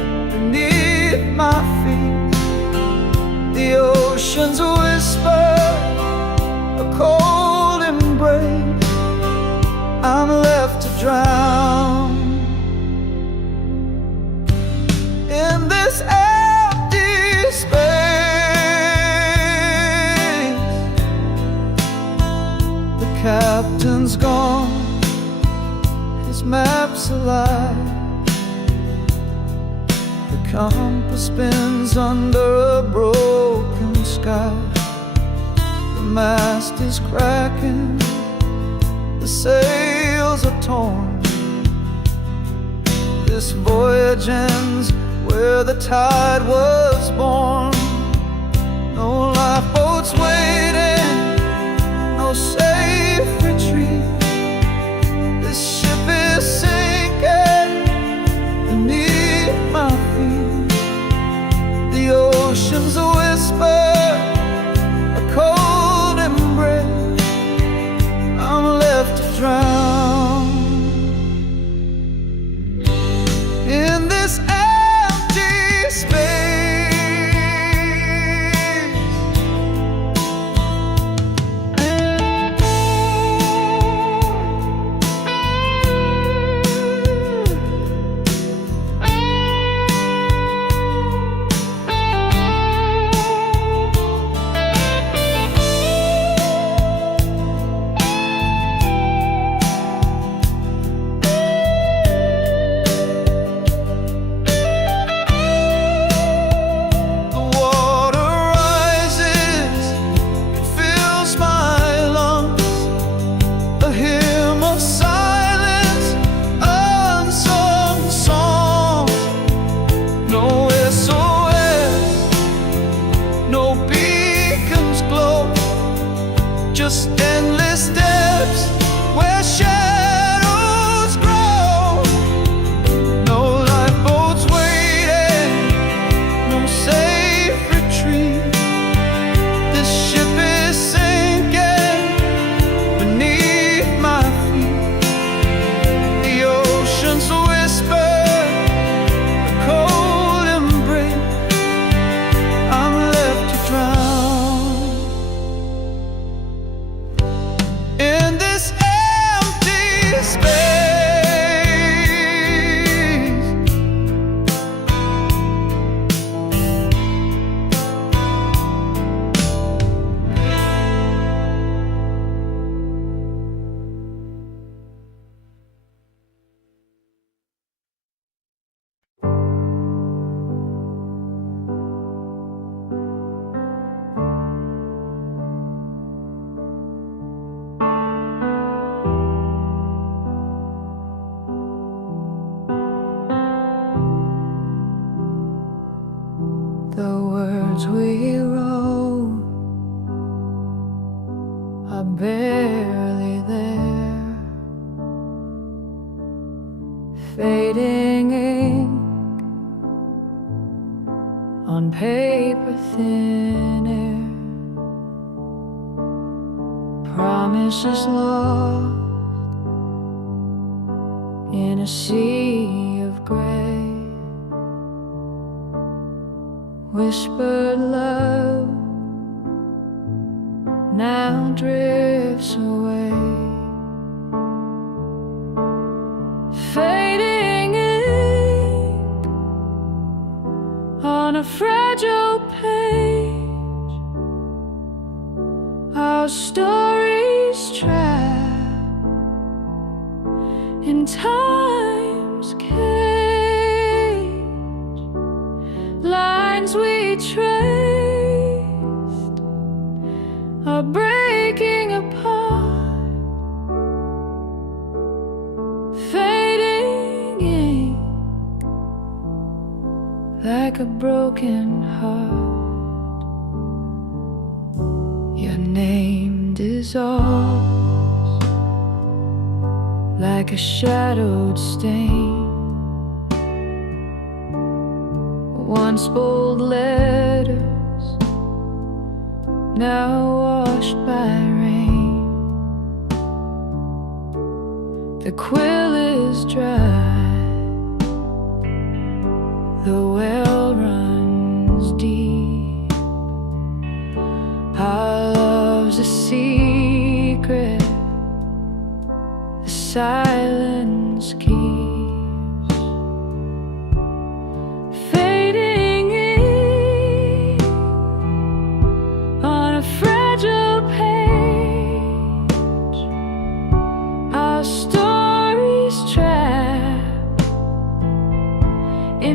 ocean's a whisper, a cold embrace. I'm left to drown in this empty space. The captain's gone, his map's alive. The compass spins under a broken sky. The mast is cracking, the sails are torn. This voyage ends where the tide was born. No lifeboats waiting, no safe retreat. This ship is sinking beneath my feet. The ocean's a whisper, a cold embrace. I'm left to drown in this empty space. Just endless steps where shadows grow. No lifeboats waiting, no safe retreat. This ship is sinking beneath my feet. The ocean's a whisper, a cold embrace. I'm left to drown in this empty space. The words we wrote are barely there, fading ink on paper thin air, promises lost in a sea of gray. Whispered love now drifts away, fading ink on a fragile page. Our stories trapped in time's cage. Lines we traced are breaking apart, fading ink like a broken heart. Your name dissolves like a shadowed stain. Once bold letters, now washed by rain. The quill is dry, the well runs deep.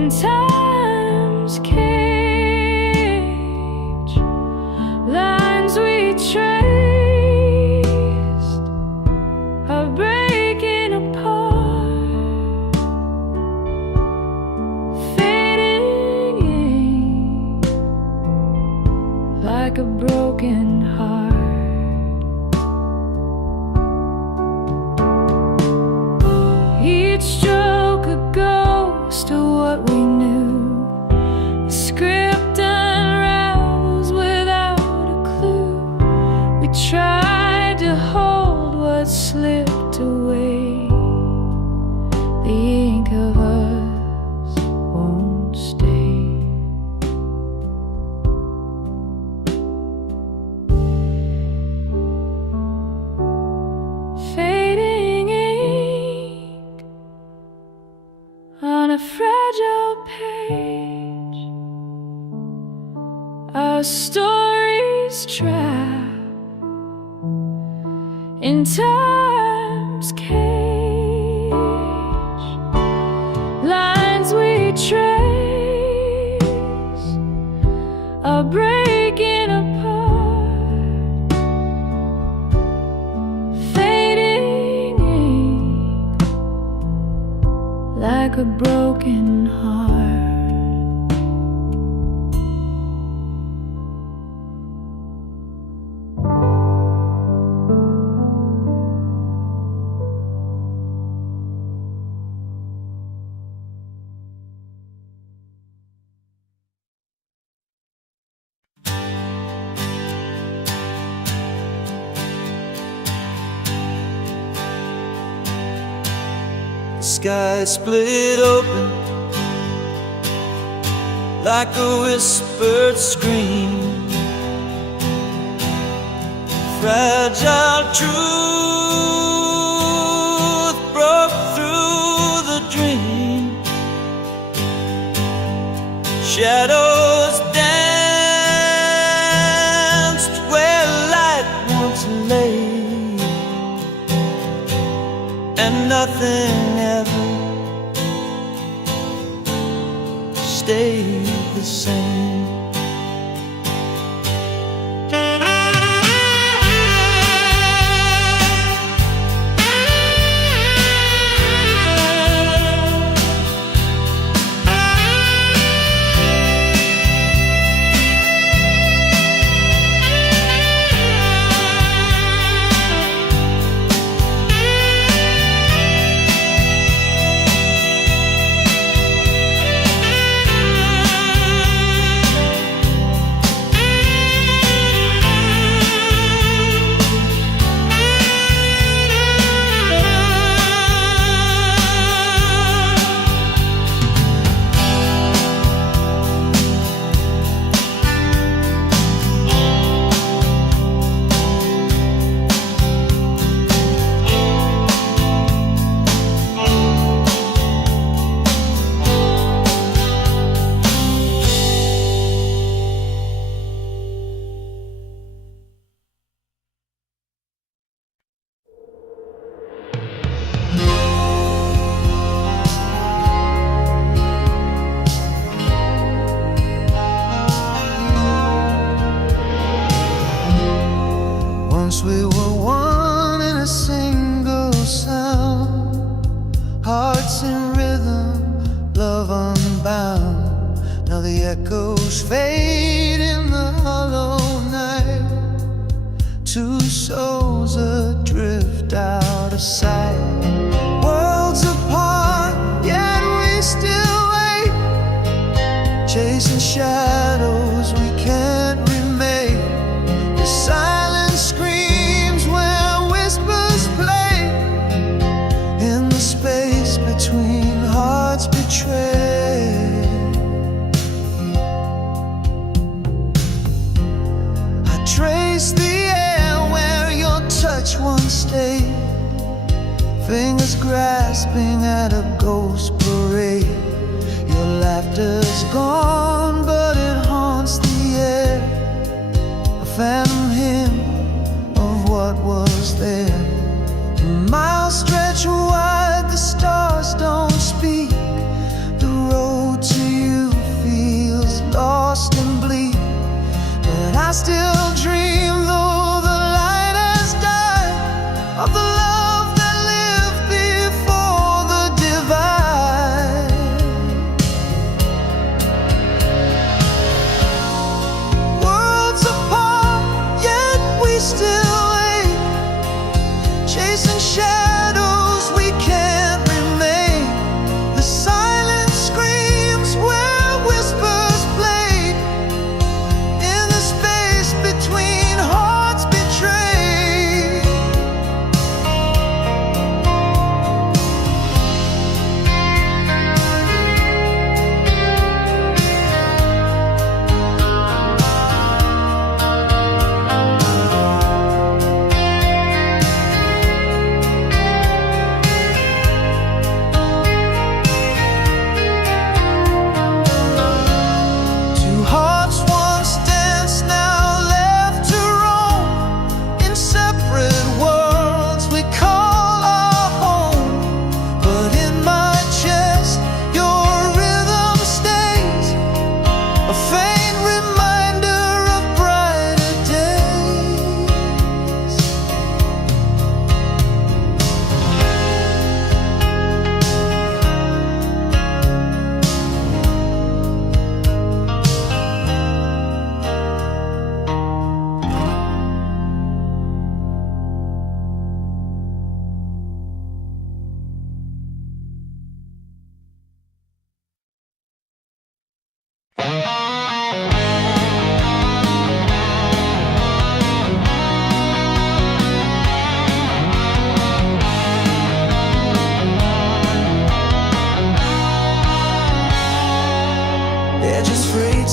in time's cage, lines we traced are breaking apart, fading ink like a broken heart. Each stroke a ghost of what we knew. The script unravels without a clue. We tried to hold what slipped away. The ink of us won't stay. Fading ink on a fragile page, our stories trapped in time's cage, lines we trace are breaking apart, fading ink like a broken heart. The sky split open like a whispered scream. Fragile truth broke through the dream. Shadows danced where light once lay, and nothing ever stayed the same. Once we were one in a single sound, hearts in rhythm, love unbound. Now the echoes fade in the hollow night, two souls adrift out of sight. Worlds apart, yet we still wait, chasing shadows we can't remake. The silence screams where whispers play, in the space between hearts betrayed. I trace the air where your touch once stayed, fingers grasping at a ghost parade. Your laughter's gone, but it haunts the air, a phantom hymn of what was there. Miles stretch wide, the stars don't speak. The road to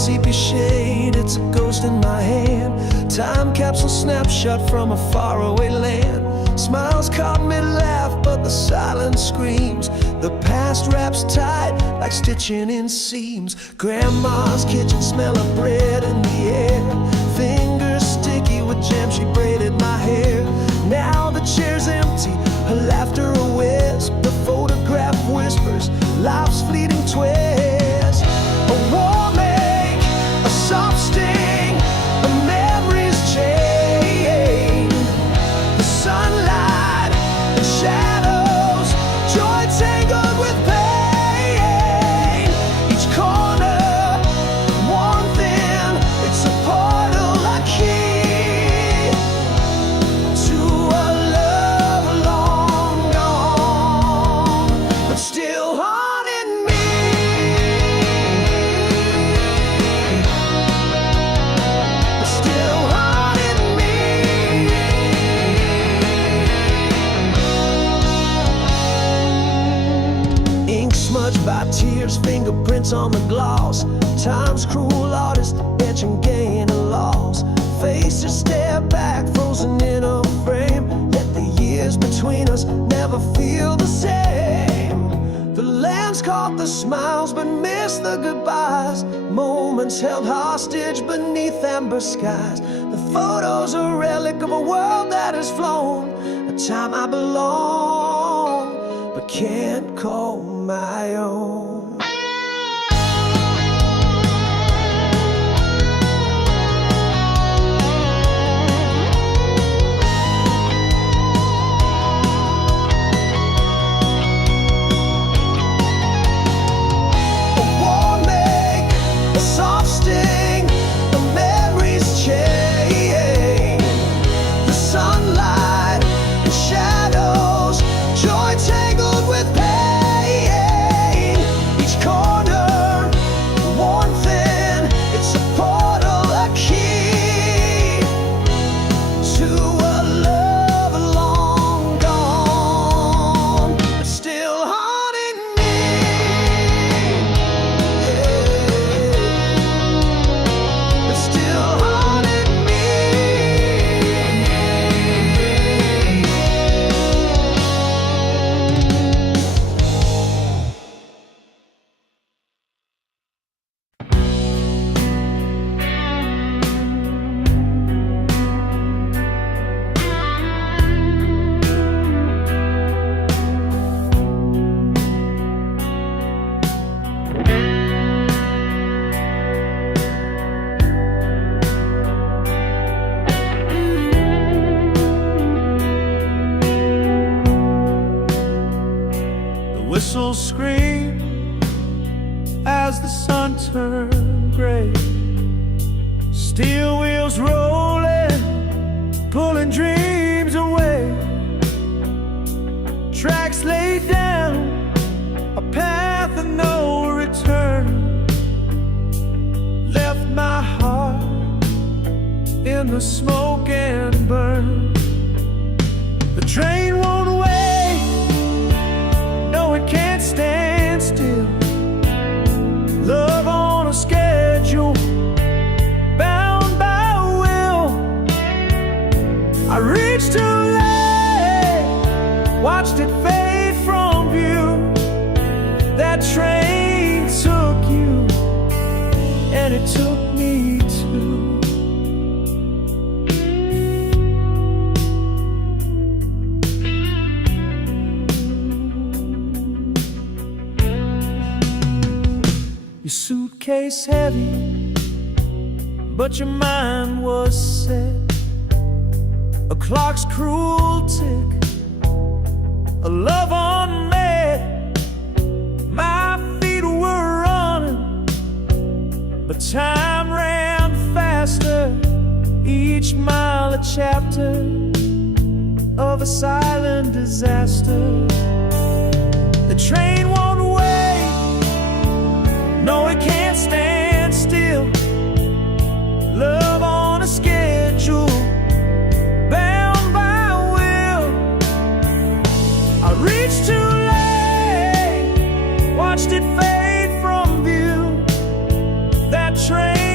sepia shade, it's a ghost in my hand. Time capsule snapshot from a faraway land. Smiles caught mid-laugh, but the silence screams. The past wraps tight like stitching in seams. Grandma's kitchen, smell of bread in the air. Fingers sticky with jam, she braided my hair. Now the chair's empty, her laughter a wisp. The photograph whispers life's fleeting twist. A warm ache, a soft sting, a memory's chain. The sunlight and shadows, joy tangled with pain. Each corner, one thing, it's a portal I key to a love long gone, but still haunting me. But still haunting me. Ink smudged by tears, fingerprints on the gloss. Time's cruel artist, etching gain and loss. Faces stare back, frozen in a frame. Let the years between us never feel the same. The lens caught the smiles but missed the goodbyes. Moments held hostage beneath amber skies. The photo's a relic of a world that has flown. A time I belong but can't call my own. A warm ache, a soft sting, a memory's chain. The sunlight and shadows, joy tangled with pain. Each corner, one thing, it's a portal, a key to a love long gone, but still haunting me. But still haunting me. The whistles scream as the sun turned gray. Steel wheels rolling, pulling dreams away. Tracks laid down, a path of no return. Left my heart in the smoke and burn. The train won't wait, no, it can't stand still. Love on a schedule, bound by will. I reached too late, watched it fade from view. That train took you, and it took me too. Your suitcase heavy, but your mind was set. A clock's cruel tick, a love unmet. My feet were running, but time ran faster. Each mile a chapter of a silent disaster. The train won't wait, no, it can't stand still. Love on a schedule, bound by will. I reached too late, watched it fade from view. That train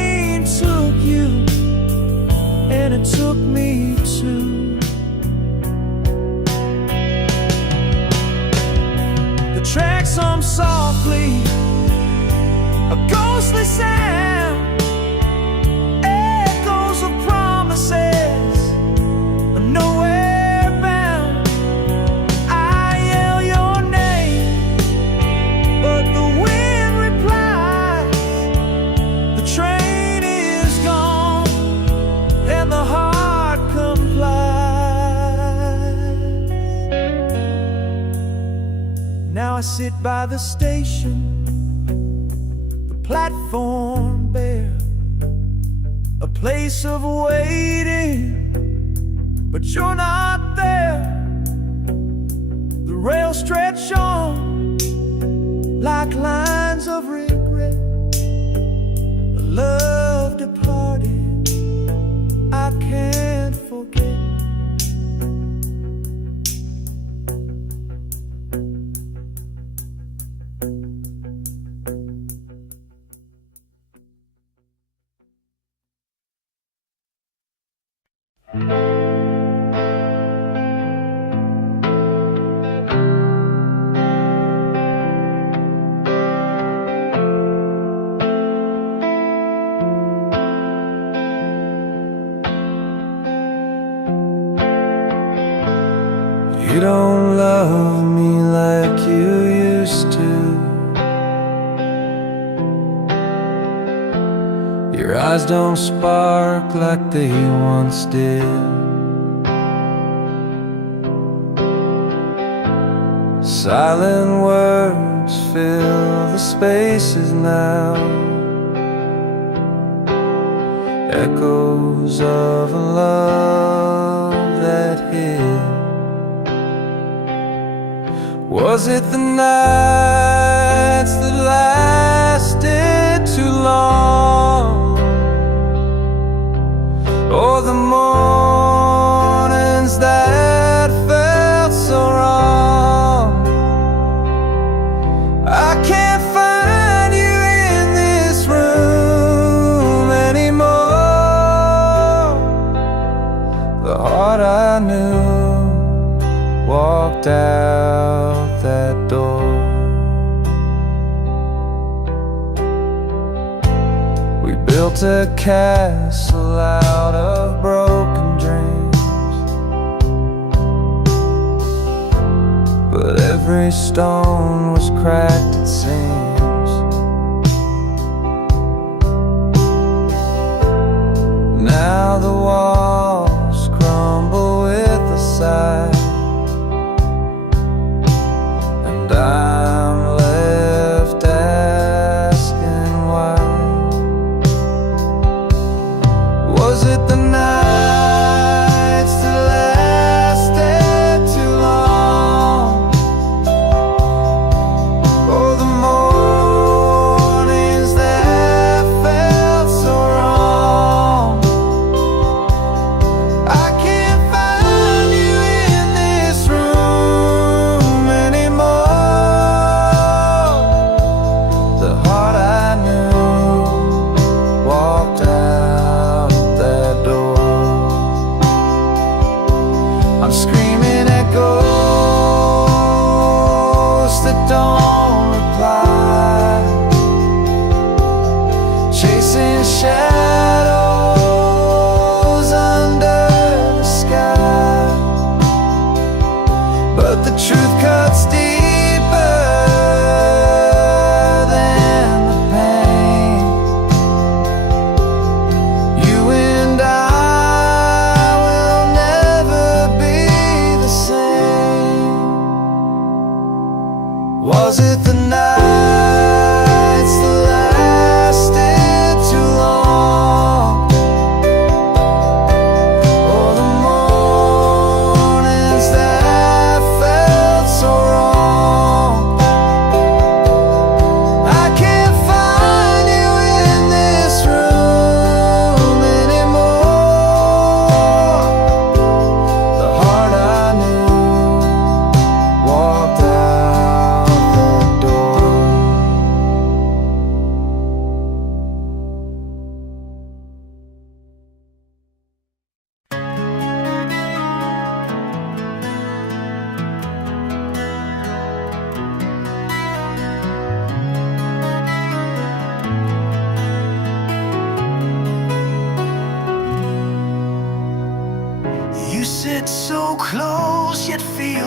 comes softly, a ghostly sound, echoes of promises, but nowhere bound. I yell your name, but the wind replies, the train is gone, and the heart complies. Now I sit by the station, the platform bare, a place of waiting, but you're not there. The rails stretch on like lines of regret, a love departed I can't forget. You don't love me like you used to. Your eyes don't spark like they once did. Silent words fill the spaces now, echoes of a love that hid. Was it the nights that lasted too long, or the mornings that felt so wrong? I can't find you in this room anymore. The heart I knew walked out that door. We built a castle out of broken dreams, but every stone was cracked, it seems. Now the walls crumble with a sigh, and I'm left asking why. Was it the nights that lasted too long, or the mornings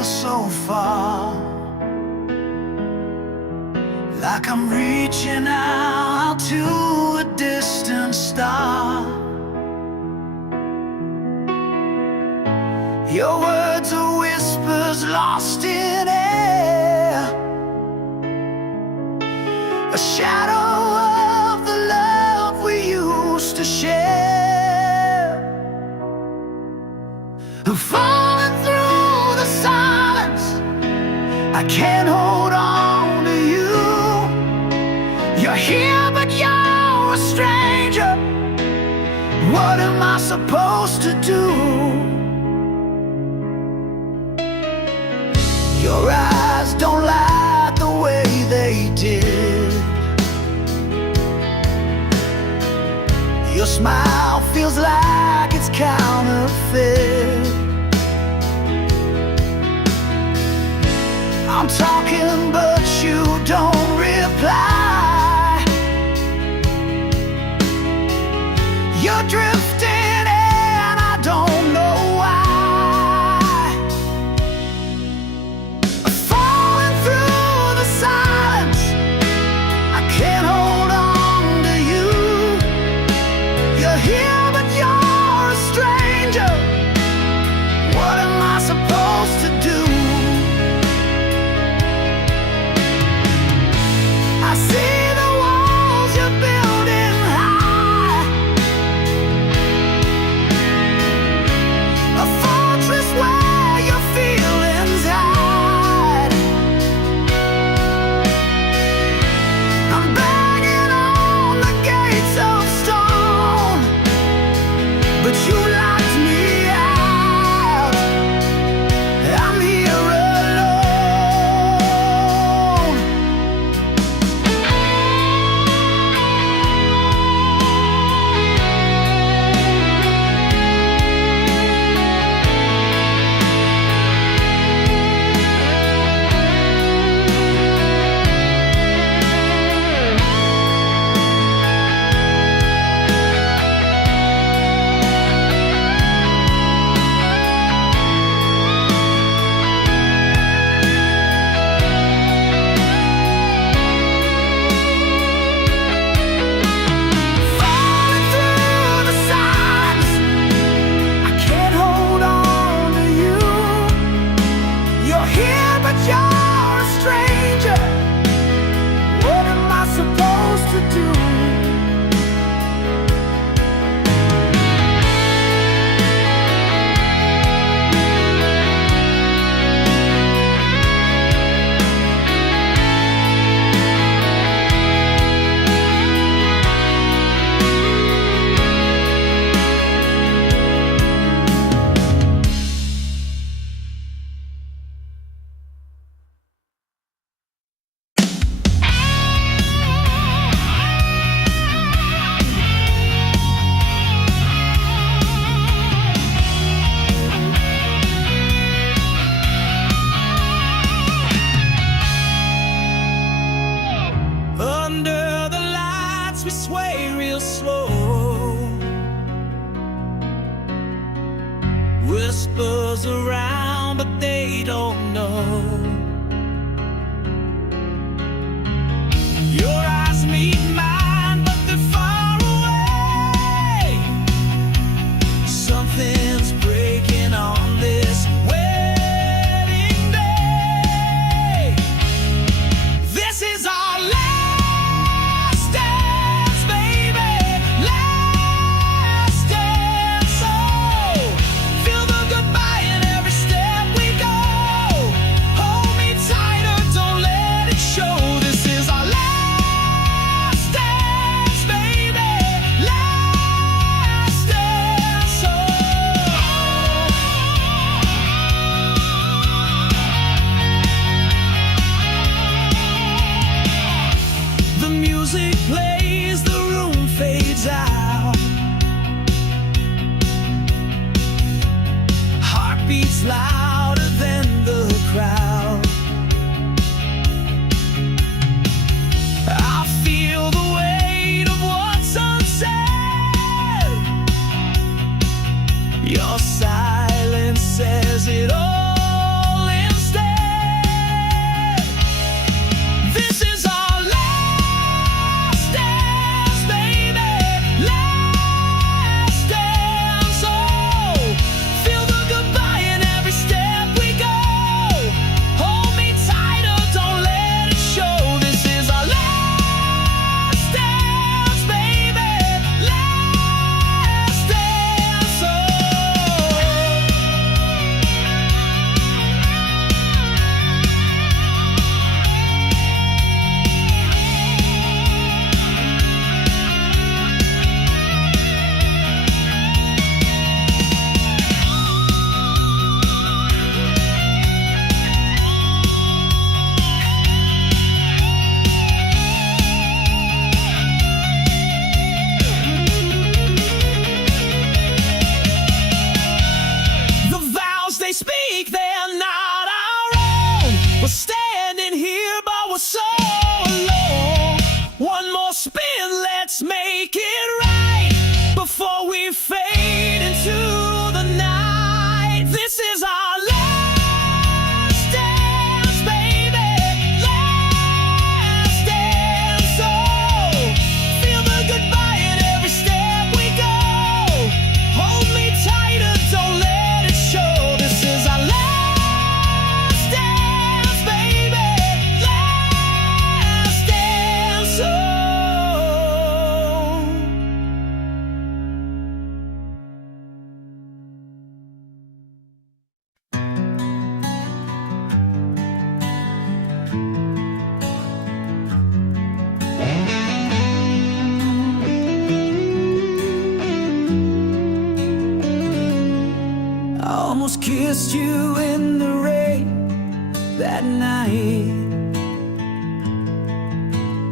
so far, like I'm reaching out to a distant star. Your words are whispers lost in air, a shadow of the love we used to share. I'm falling through the silence, I can't hold on to you. You're here but you're a stranger. What am I supposed to do? Your eyes don't lie the way they did. Your smile feels like it's counterfeit. I'm talking but you don't reply. You're drifting and I don't know why. Falling through the silence, I can't hold on to you. You're here but you're a stranger. What am I supposed to do? I see the walls you're building high, a fortress where your feelings hide. I'm banging on the gates of stone, but you locked me out. I'm here alone. Falling through the signs, I can't hold on to you. You're here but you're a stranger. What am I supposed to do? Under the lights we sway real slow, whispers around but they don't know. Your eyes meet mine but they're far away. Something's breaking on this wedding day. This is our last dance, baby, last dance. So feel the goodbye in every step we go. Oh,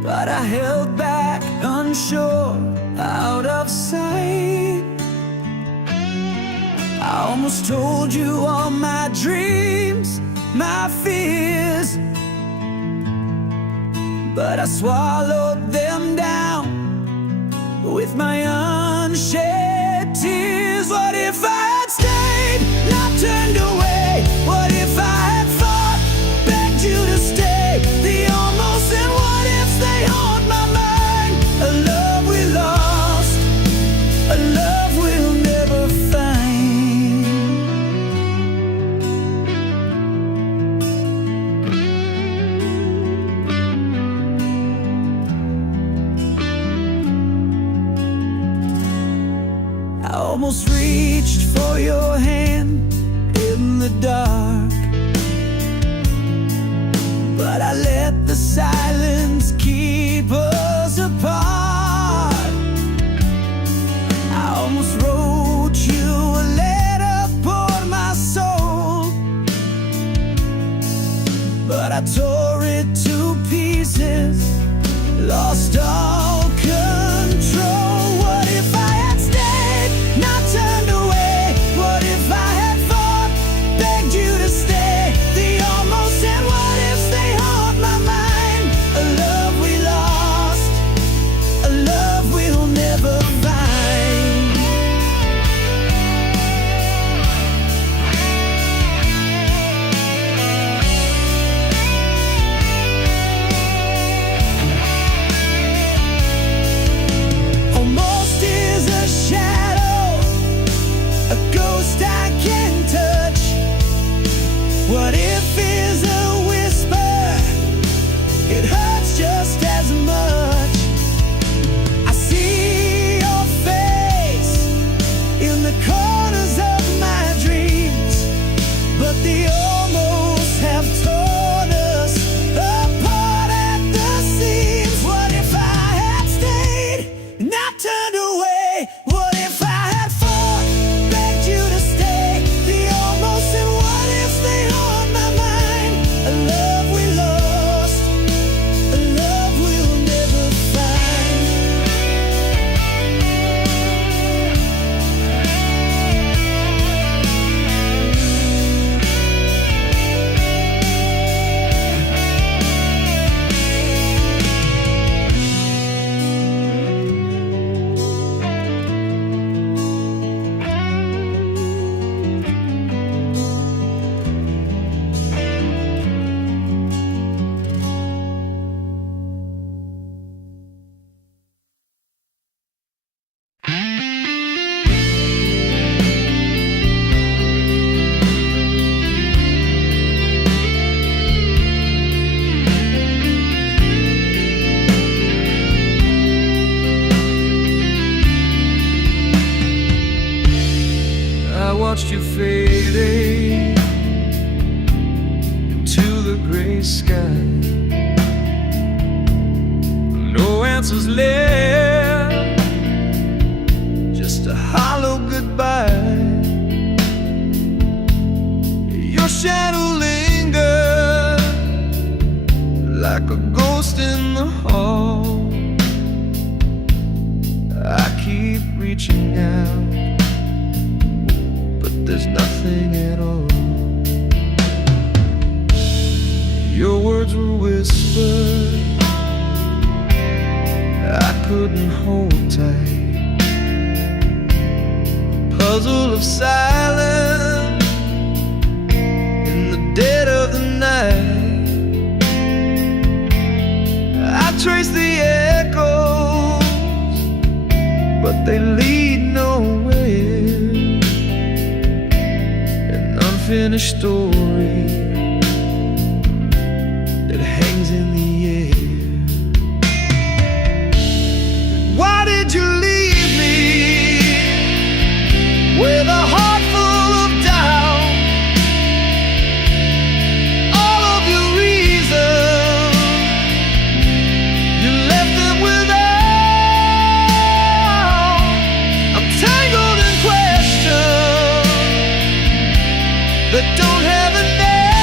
but I held back, unsure, out of sight. I almost told you all my dreams, my fears, but I swallowed them down with my unshed tears. What if I had stayed, not turned away? What if I had fought, begged you to stay? The almost and what ifs, they haunt my mind. A love we lost, a love we'll never find. I almost reached for your hand in the dark, but I let the silence keep us apart. I almost wrote you a letter, poured my soul, but I tore it to pieces, lost all control. What if I had stayed, not turned away? What if I had fought, begged you to stay? The almost and what ifs, they haunt my mind. A love we lost, a love we'll never find. Almost is a shadow, a ghost I can touch. What if is a whisper, it hurts just as much. I see your face in the corners of my dreams, but the almost have torn us apart at the seams. What if I had stayed, not turned away? What if I had fought, begged you to stay? The almost and what ifs, they haunt my mind. A love we lost, a love we'll never find. I watched you fading into the gray sky. No answers left, just a hollow goodbye. Your shadow lingered like a ghost in the hall. I keep reaching out, but there's nothing at all. Your words were whispered, I couldn't hold tight. Puzzle of silence in the dead of the night. I trace the echoes, but they lead nowhere. An unfinished story that hangs in the air. Why did you leave me with a heart full of doubt? All of your reasons, you left them without. I'm tangled in questions that don't have a name.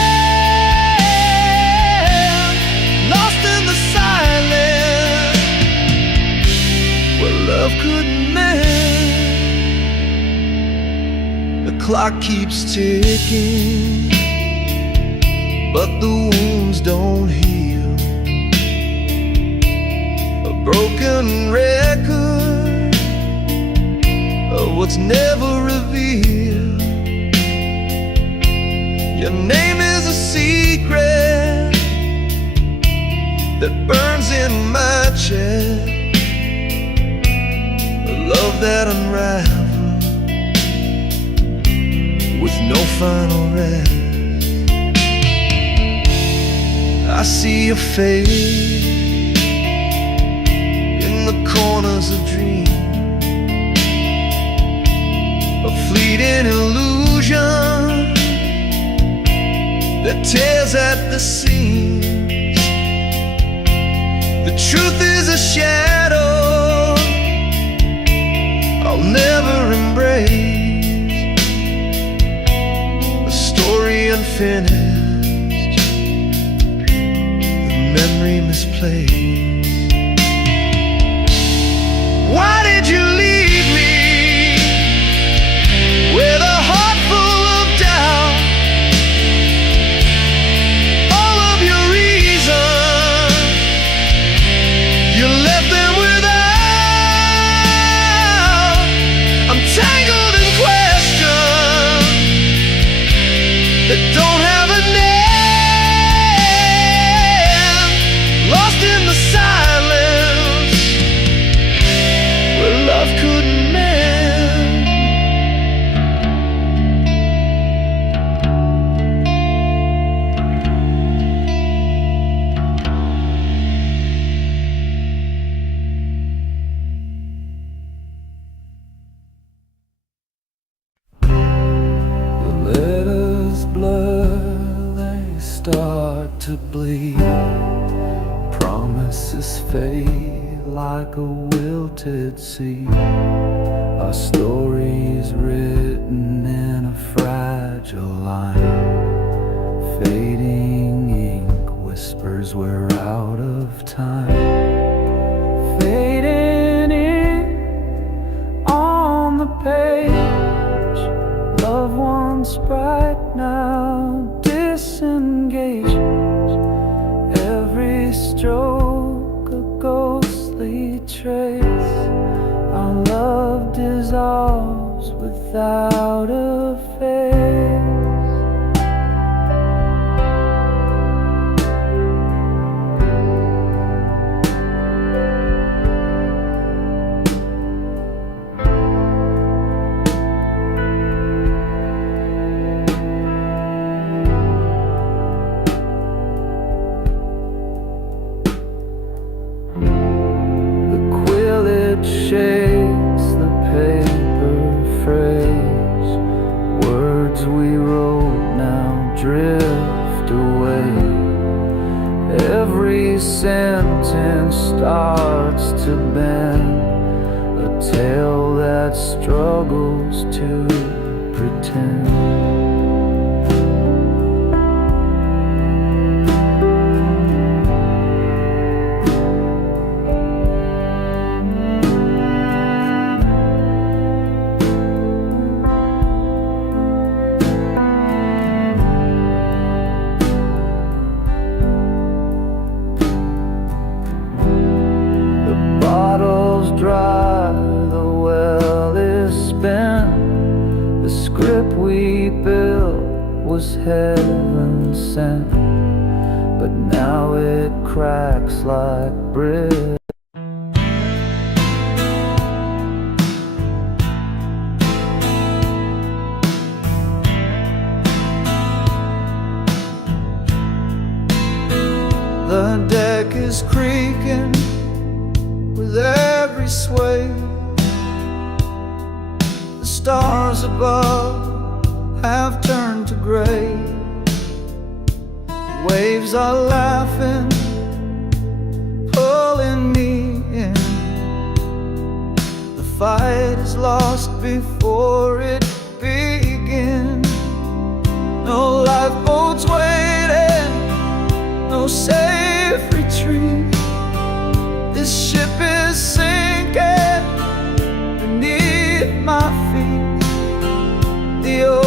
clock keeps ticking, but the wounds don't heal. A broken record of what's never revealed. Your name is a secret that burns in my chest, a love that unravels with no final rest. I see your face in the corners of dreams, a fleeting illusion that tears at the seams. The truth is a shadow I'll never embrace, a story unfinished, the memory misplaced. Why did you leave me with a heart full of doubt? All of your reasons, you left them without. I'm tangled in questions that don't have a name, lost in the silence where love couldn't mend. The letters blur, they start to bleed. Promises fade like a wilted seed. Our story's written in a fragile line. Fading ink whispers we're out of time. Fading in on the page, loved ones bright now disengaged. Every stroke a ghostly trace. Our love dissolves without a face. Shakes the paper phrase. Words we wrote now drift away. Every sentence starts to bend, a tale that struggles to pretend. Dry, the well is spent. The script we built was heaven sent, but now it cracks like bread. The deck is creaking with every sway. The stars above have turned to gray. Waves are laughing, pulling me in. The fight is lost before it begins. No lifeboats waiting, no safe retreat. This ship is sinking beneath my feet. The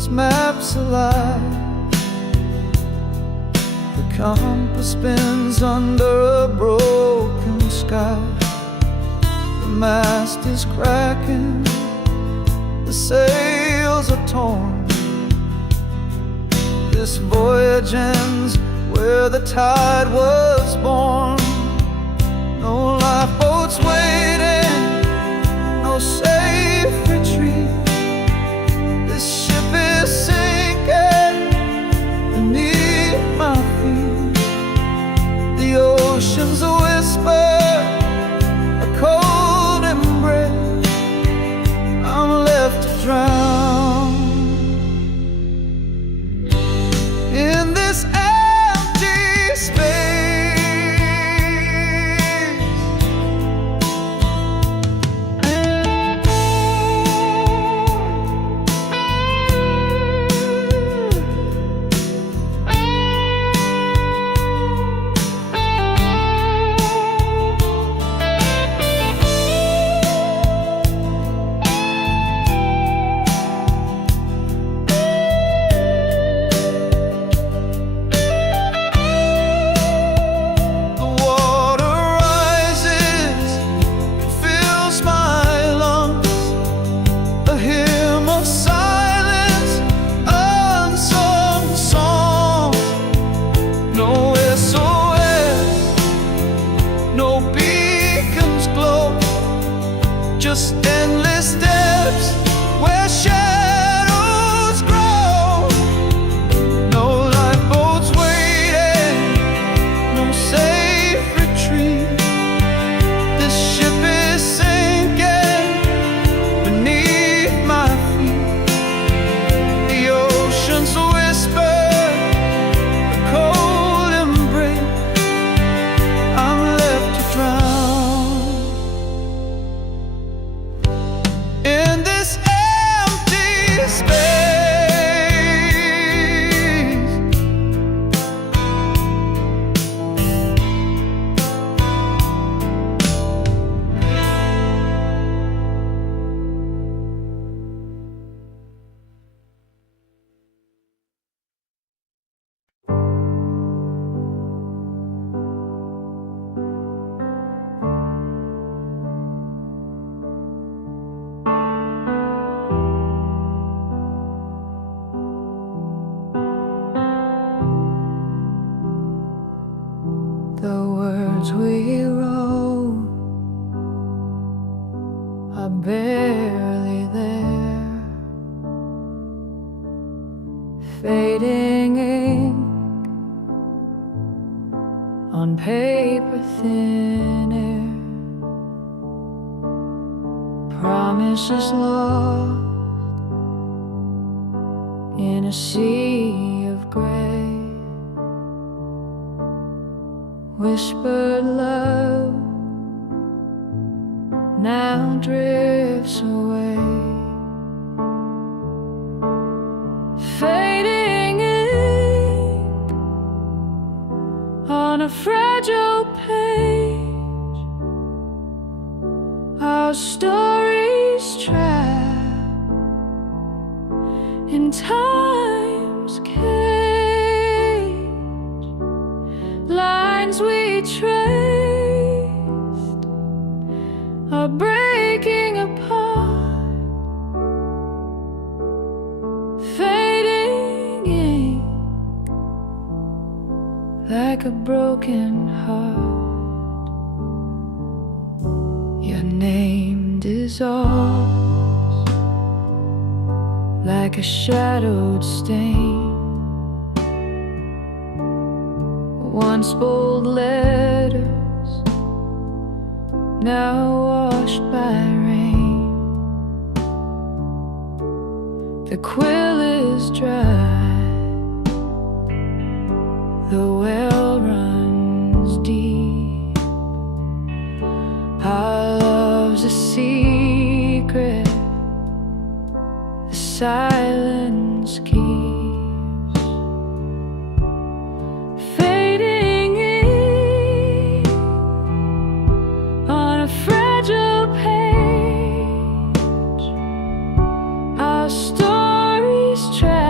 these maps alive. The compass spins under a broken sky. The mast is cracking, the sails are torn. This voyage ends where the tide was born. No lifeboats waiting, no safe retreat. This ship is sinking beneath my feet. The ocean's a whisper, a cold embrace. I'm left to drown in this empty space. Just endless steps where shadows grow. No lifeboats waiting, no safe retreat. This ship is sinking beneath my feet. The ocean's a whisper, a cold embrace. I'm left to drown in this empty space. The words we wrote are barely there, fading ink on paper thin air, promises lost in a sea of gray. Whispered love now drifts away, fading ink on a fragile page. Our stories trapped in time's cage. Lines we traced are breaking apart, fading ink like a broken heart. Your name dissolves like a shadowed stain. Once bold letters, now washed by rain. The quill is dry, the well runs deep. Our love's a secret, the silence keeps. Stories trapped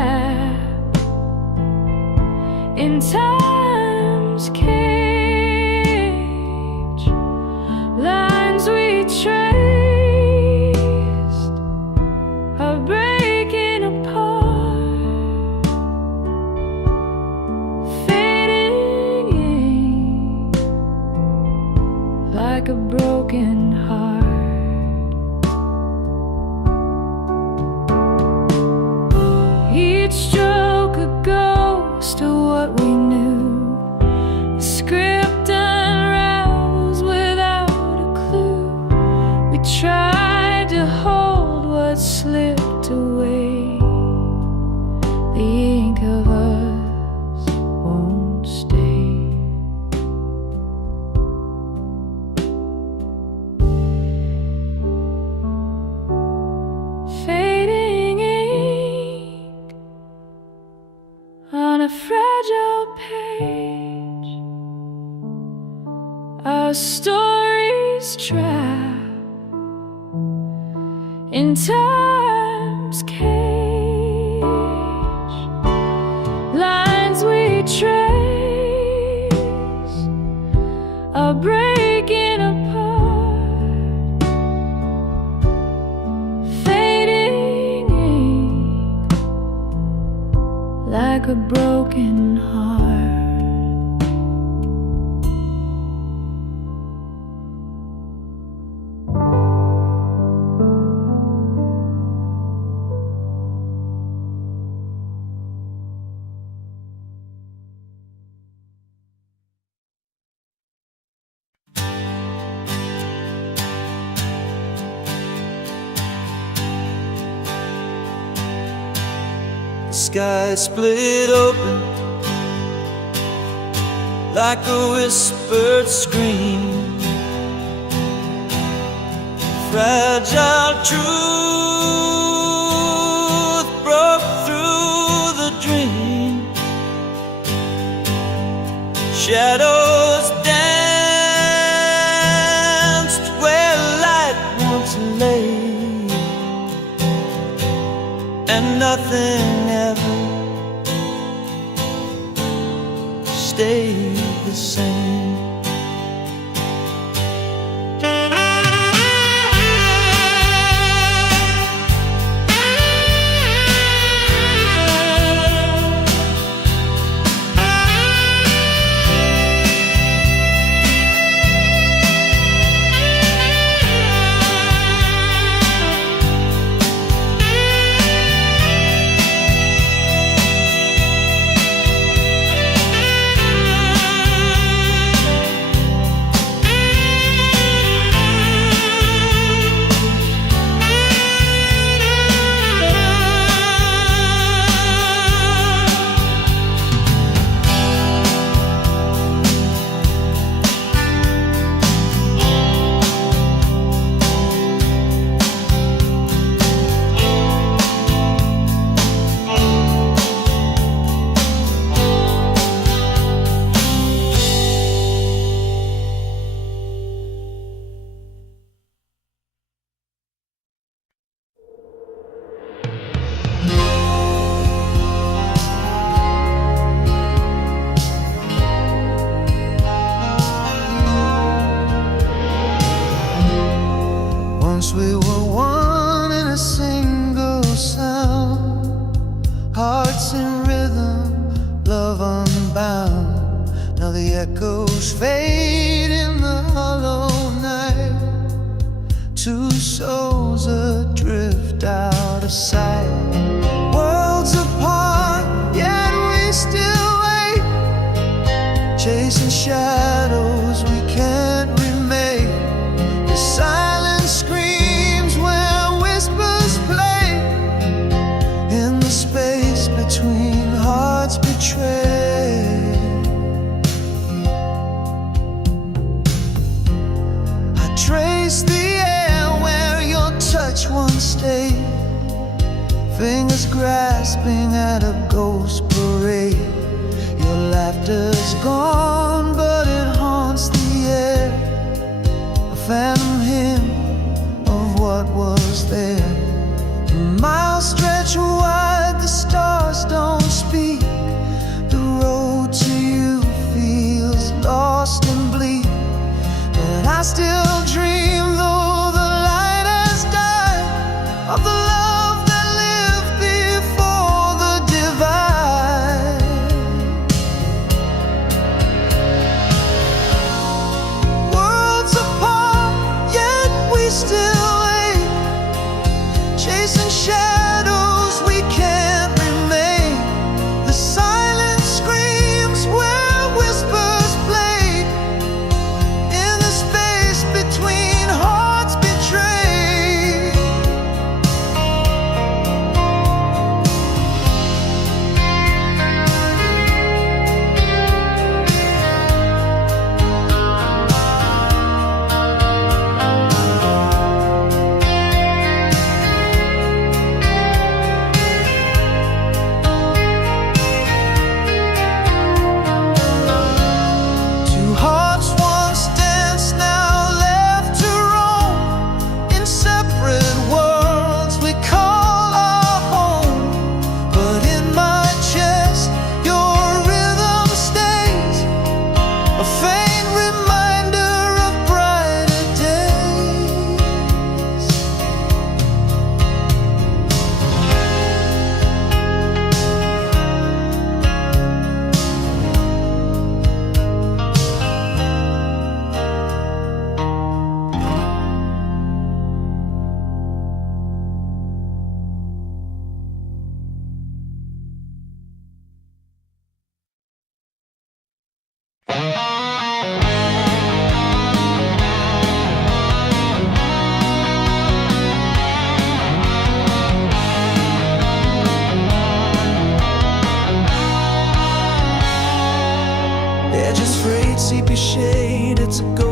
on a fragile page, our stories trapped in time's cage. Lines we trace are breaking apart, fading ink like a broken heart. The sky split open like a whispered scream. Fragile truth broke through the dream. Shadows danced where light once lay, and nothing ever stayed the same. Once we were one in a single sound, hearts in rhythm, love unbound. Now the echoes fade in the hollow night, two souls adrift out of sight. Worlds apart, yet we still wait, chasing shadows we can't remake. The silence screams where whispers play, in the space between hearts betrayed. I trace the air where your touch once stayed, fingers grasping at a ghost parade. Your laughter's gone, but it haunts the air, a phantom hymn of what was there. Miles stretch wide, the stars don't speak. The road to you feels lost and bleak, but I still dream, though the light has died, of the love that lived before the divide.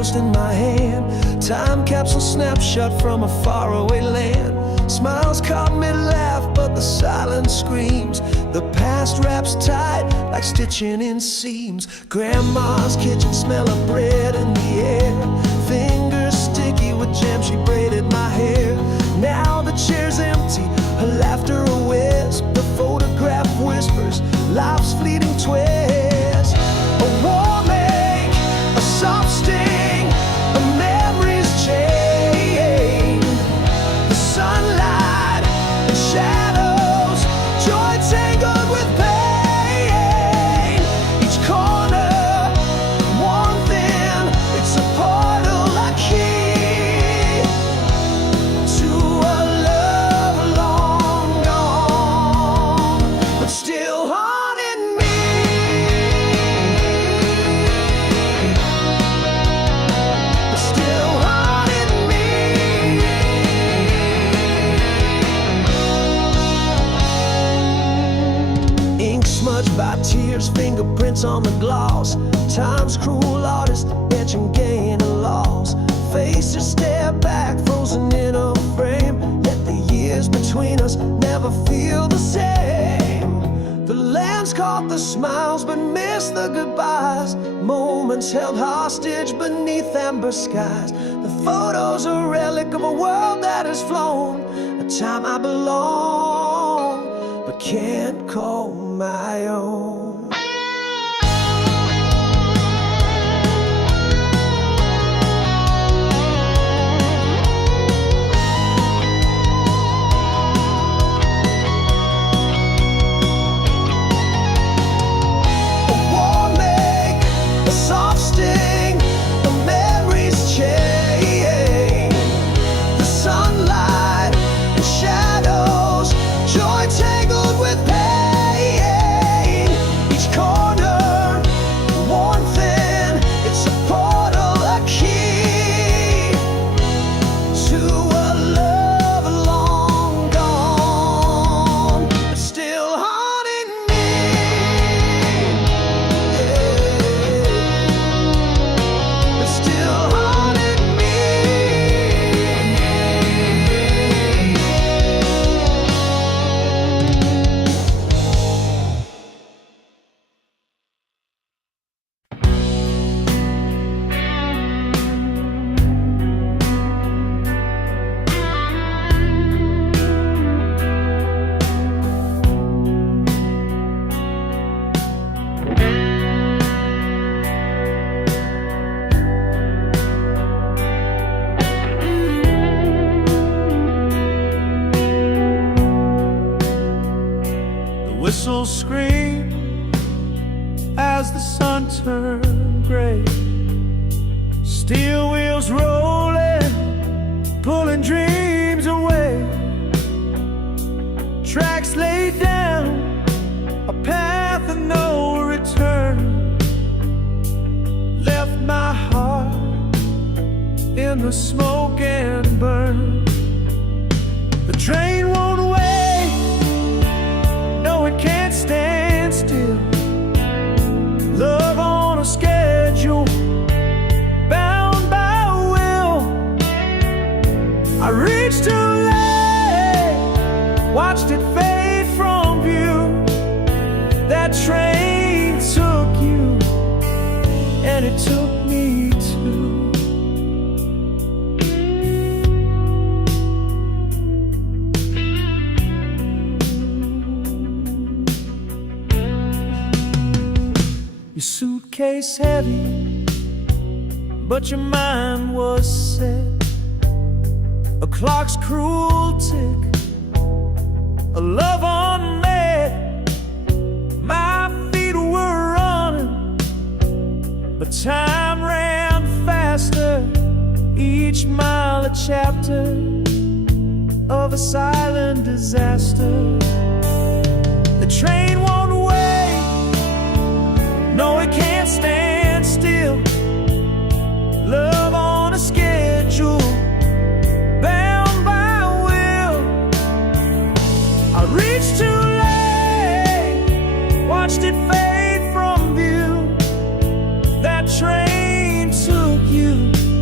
ghost in my hand. Time capsule snapshot from a faraway land. Smiles caught mid-laugh, but the silence screams. The past wraps tight like stitching in seams. Grandma's kitchen smell of bread in the air. Fingers sticky with jam, she braided my hair. Now the chair's empty, her laughter a wisp. The photograph whispers life's fleeting twist. A warm ache, a soft sting, a memory's chain. The sunlight and shadows, joy tangled with pain. Each corner, one thing, it's a portal I key to a love long gone, but still haunting me. But still haunting me. Ink smudged by tears, fingerprints on the gloss. Time's cruel artist, etching gain and loss. Faces stare back, frozen in a frame. Yet the years between us never feel the same. The lens caught the smiles but missed the goodbyes. Moments held hostage beneath amber skies. The photos a relic of a world that has flown. A time I belong but can't call my own. A warm ache, a soft sting, a memory's chain. The sunlight and shadows, joy tangled with pain. Each corner, one thing, it's a portal, a key to a love long gone, but still haunting me. But still haunting me. The whistles scream as the sun turned gray. Steel wheels rolling, pulling dreams away. Tracks laid down, a path of no return. Left my heart in the smoke and burn. The train won't wait, no, it can't stand still. Love on a schedule, bound by will. I reached too late, watched it fade from view. That train took you, and it took me too. Your suitcase heavy, but your mind was set. A clock's cruel tick, a love unmet. My feet were running, but time ran faster. Each mile a chapter of a silent disaster. The train won't wait, no, it can't stand still. Love on a schedule, bound by will. I reached too late, watched it fade from view. That train took you,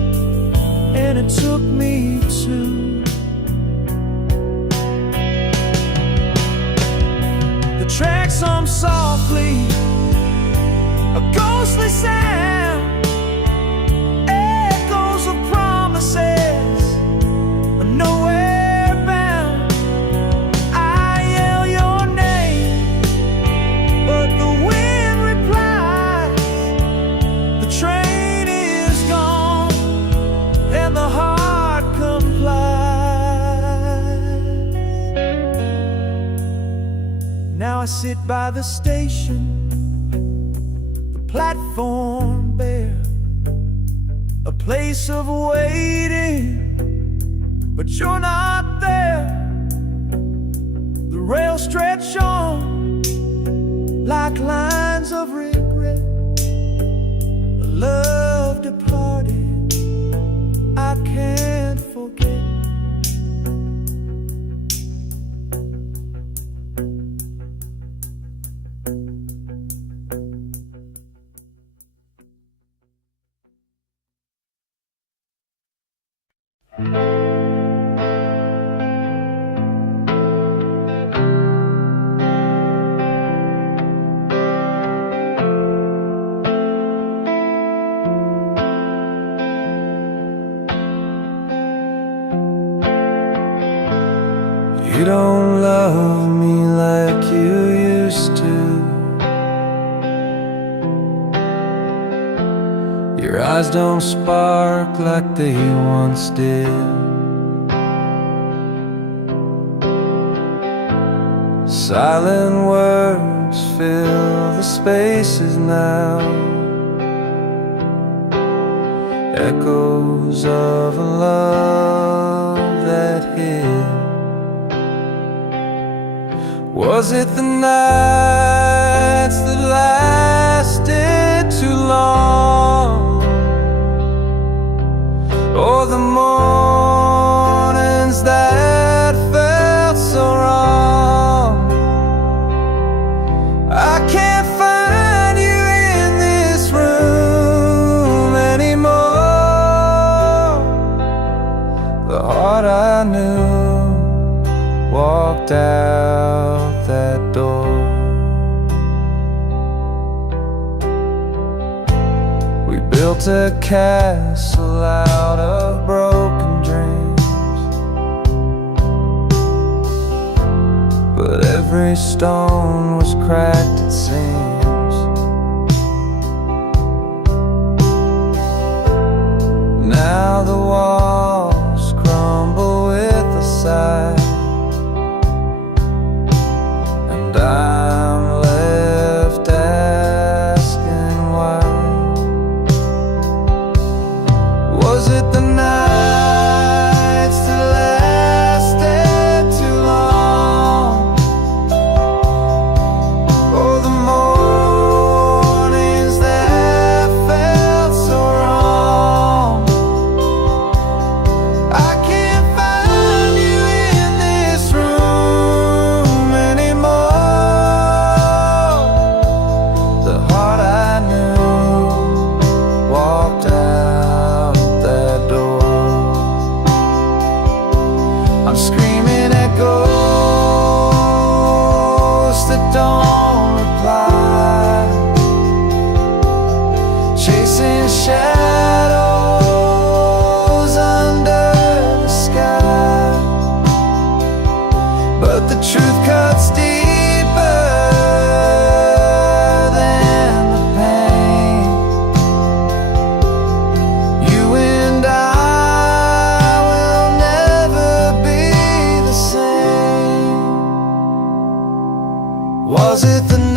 some softly, a ghostly sound, echoes of promises, nowhere bound. I yell your name, but the wind replies, the train is gone, and the heart complies. Now I sit by the station, the platform bare, a place of waiting, but you're not there. The rails stretch on like lines of regret, a love departed I can't forget. You don't love me like you used to. Your eyes don't spark like they once did. Silent words fill the spaces now, echoes of a love that hid. Was it the nights that lasted too long, or the mornings that felt so wrong? I can't find you in this room anymore. The heart I knew walked out that door. We built a castle out of broken dreams, but every stone was cracked, it seems. Now the walls crumble with a sigh, I'm left asking why. Was it the nights that lasted too long, or the mornings that felt so wrong? I can't find you in this room anymore. The heart I knew walked out that door. I'm screaming at ghosts that don't reply, chasing shadows under the sky. But the truth cuts deeper than the pain. You and I will never be the same. Was it the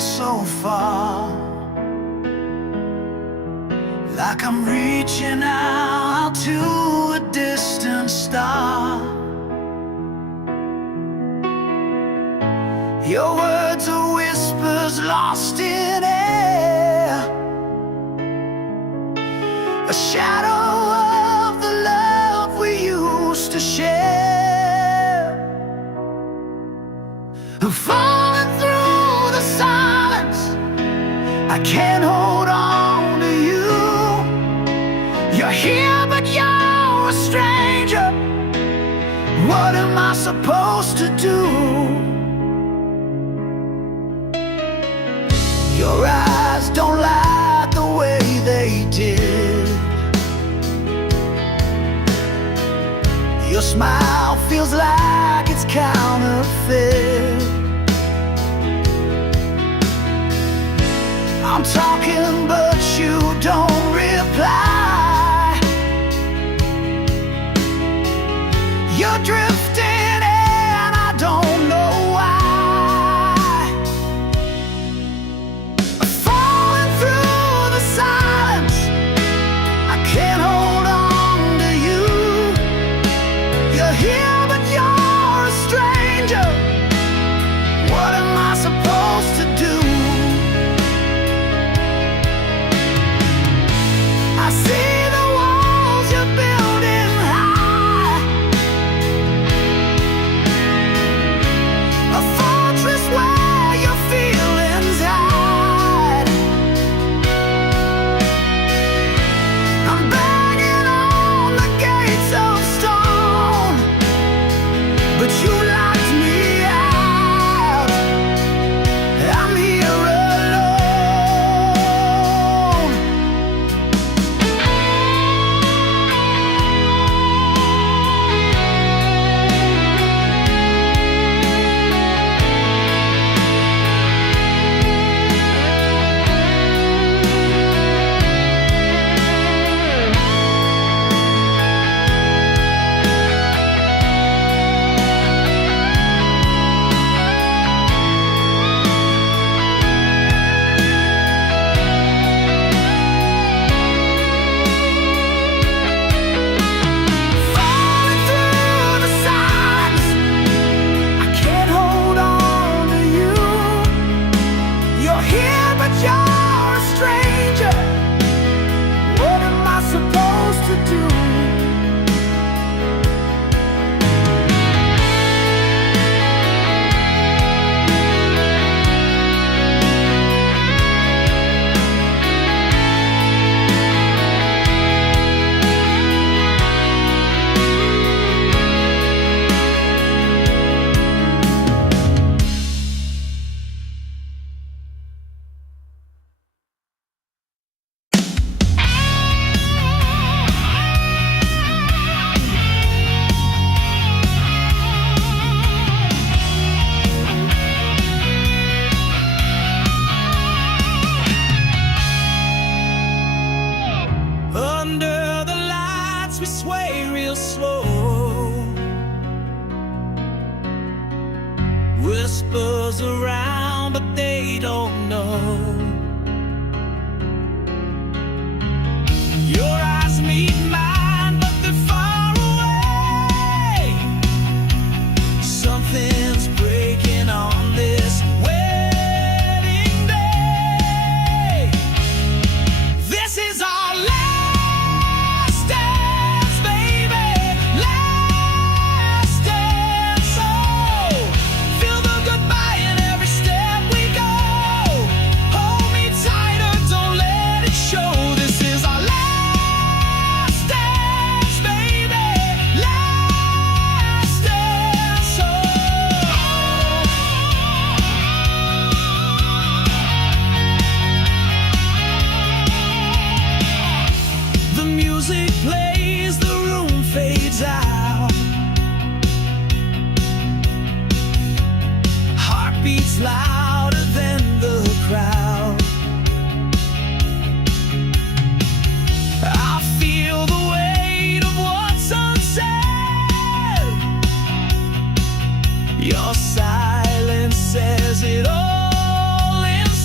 so far, like I'm reaching out to a distant star. Your words are whispers lost in air, a shadow of the love we used to share. Falling through the silence, I can't hold on to you. You're here but you're a stranger. What am I supposed to do? Your eyes don't lie the way they did. Your smile feels like it's counterfeit. I'm talking but you don't reply. You're drifting and I don't know why. Falling through the silence, I can't hold on to you. You're here but you're a stranger. What am I supposed to do? I see the walls you're building high, a fortress where your feelings hide. I'm banging on the gates of stone, but you locked me out. I'm here alone. Falling through the silence, I can't hold on to you. You're here but you're a stranger. What am I supposed to do? Under the lights we sway real slow, whispers around but they don't know. Your eyes meet mine but they're far away. Something's breaking on this wedding day. This is our last dance, baby, last dance. So feel the goodbye in every step we go. Hold me tighter, don't let it show. This is our last dance, baby, last dance. The music plays, the room fades out. Heartbeats louder than the crowd. I feel the weight of what's unsaid. Your silence says it all inside.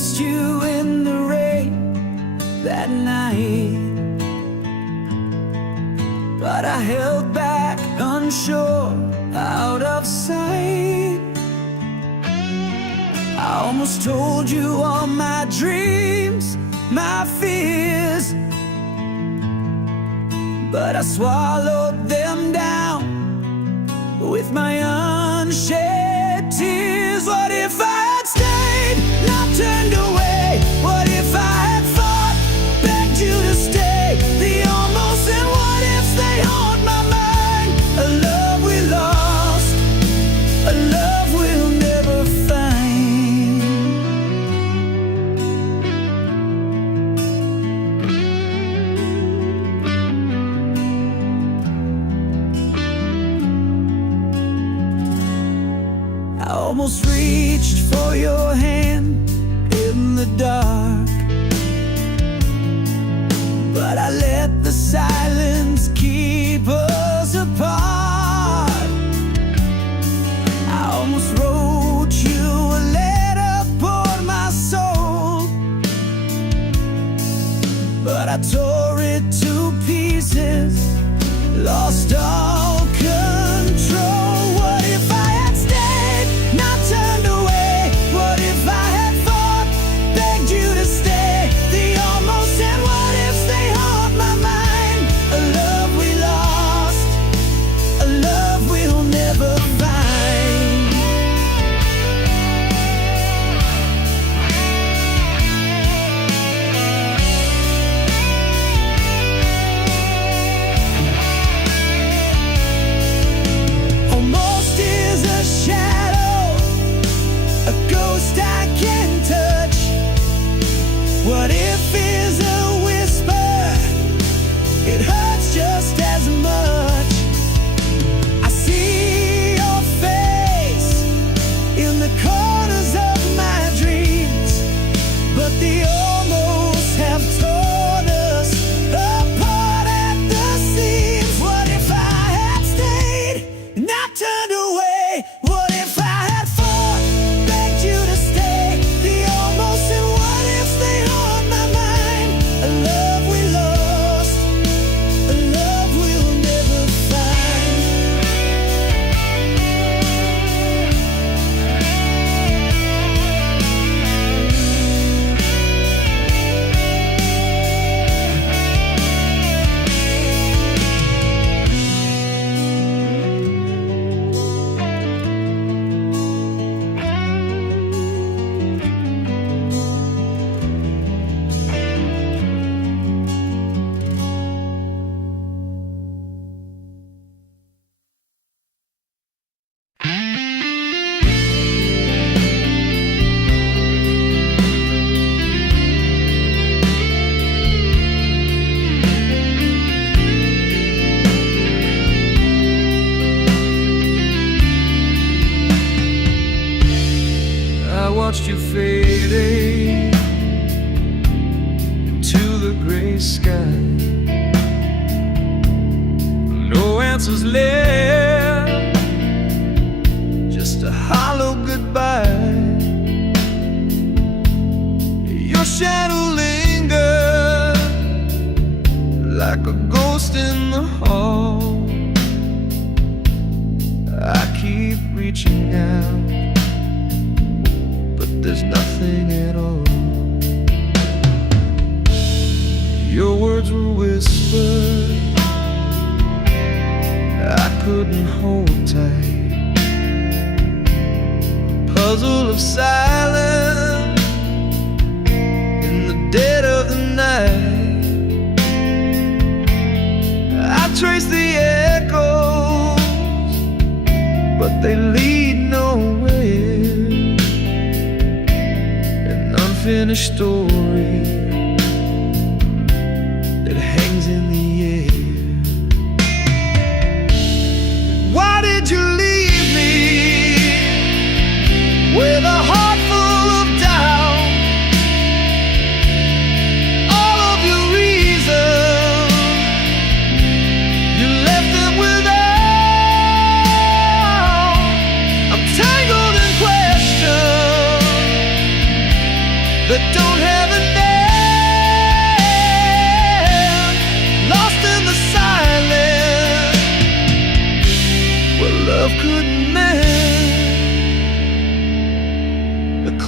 just you in the rain that night, but I held back, unsure, out of sight. I almost told you all my dreams, my fears, but I swallowed them down with my unshed tears. What if I had stayed, not turned away? What if I had fought, begged you to stay? The almost and what ifs, they haunt my mind. A love we lost, a love we'll never find. I almost reached for your hand in the dark, but I let the silence keep us apart. I almost wrote you a letter, poured my soul, but I tore it to pieces, lost all control. What if I had stayed, not turned away? What if I had fought, begged you to stay? The almost and what ifs, they haunt my mind. A love we lost, a love we'll never find. Almost is a shadow, a ghost I can touch. What if is a whisper, it hurts just as much. I see your face in the corners of my dreams, but the almost have torn us apart at the seams. What if I had stayed, not turned away? What if I had fought, begged you to stay? The almost and what ifs, they haunt my mind. A love we lost, a love we'll never find. I watched you fading into the gray sky. No answers left, just a hollow goodbye. Your shadow lingered like a ghost in the hall. I keep reaching out, but there's nothing at all. Your words were whispered, I couldn't hold tight. A puzzle of silence in the dead of the night. I trace the echoes, but they lead nowhere. An unfinished story that hangs in the air. Why did you leave me with a heart full of doubt? All of your reasons, you left them without. I'm tangled in questions that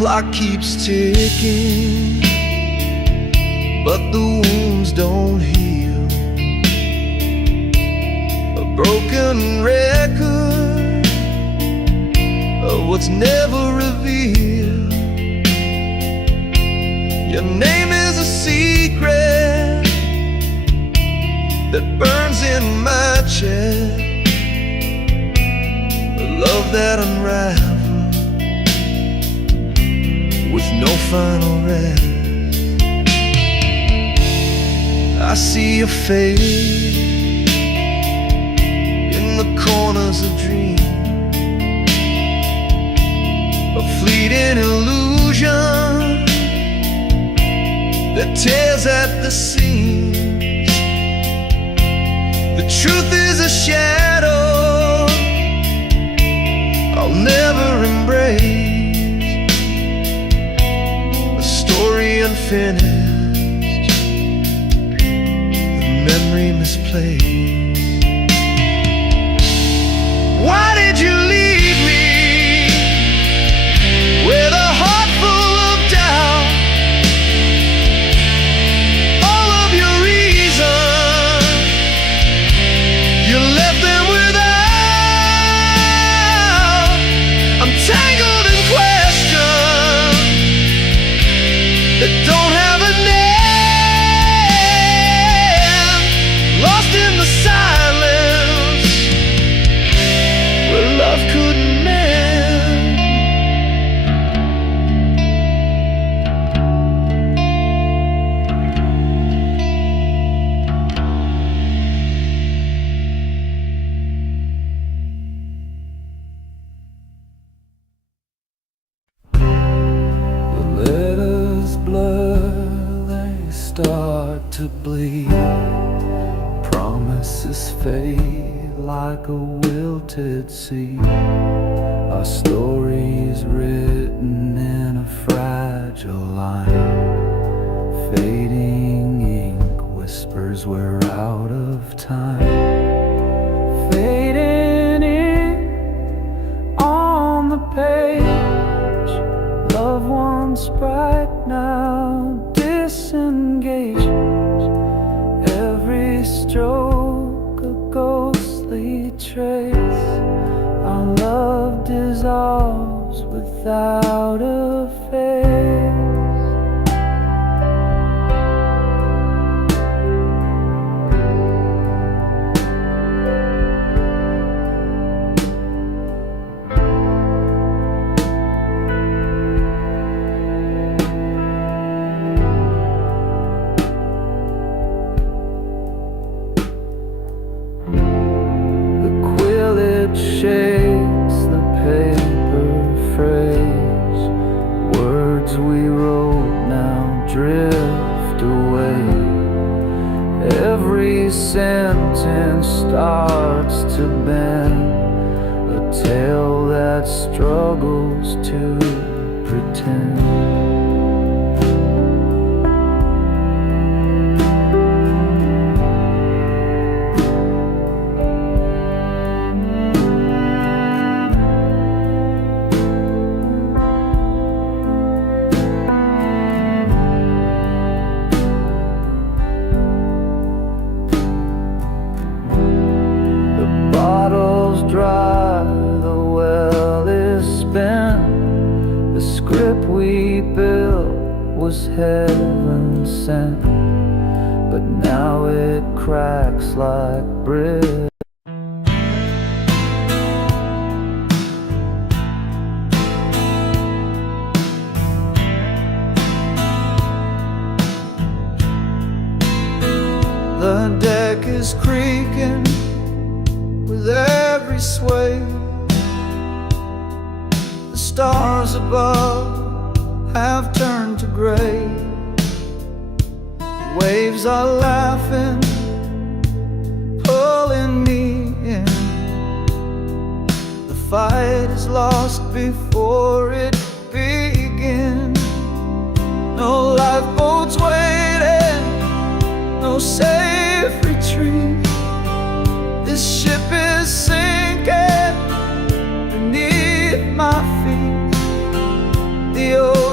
clock keeps ticking, but the wounds don't heal. A broken record of what's never revealed. Your name is a secret that burns in my chest, a love that unravels with no final rest. I see your face in the corners of dreams, a fleeting illusion that tears at the seams. The truth is a shadow I'll never embrace, a story unfinished, the memory misplaced. Why did you leave me with a heart full of doubt? All of your reasons, you left them without. I'm tangled in questions that don't have a name, lost in the silence where love couldn't mend. The letters blur, they start to bleed. Promises fade like a wilted seed. Our story's written in a fragile line. Fading ink whispers we're out of time. Fading in on the page, loved ones bright now disengaged. Every stroke a ghostly trace. Our love dissolves without a face. Shakes the paper phrase. Words we wrote now drift away. Every sentence starts to bend, a tale that struggles to pretend. Dry, the well is spent. The script we built was heaven sent, but now it cracks like bread. The deck is creaking with every sway. The stars above have turned to gray. Waves are laughing, pulling me in. The fight is lost before it begins. No lifeboats waiting, no safe retreat. This ship is sinking beneath my feet. The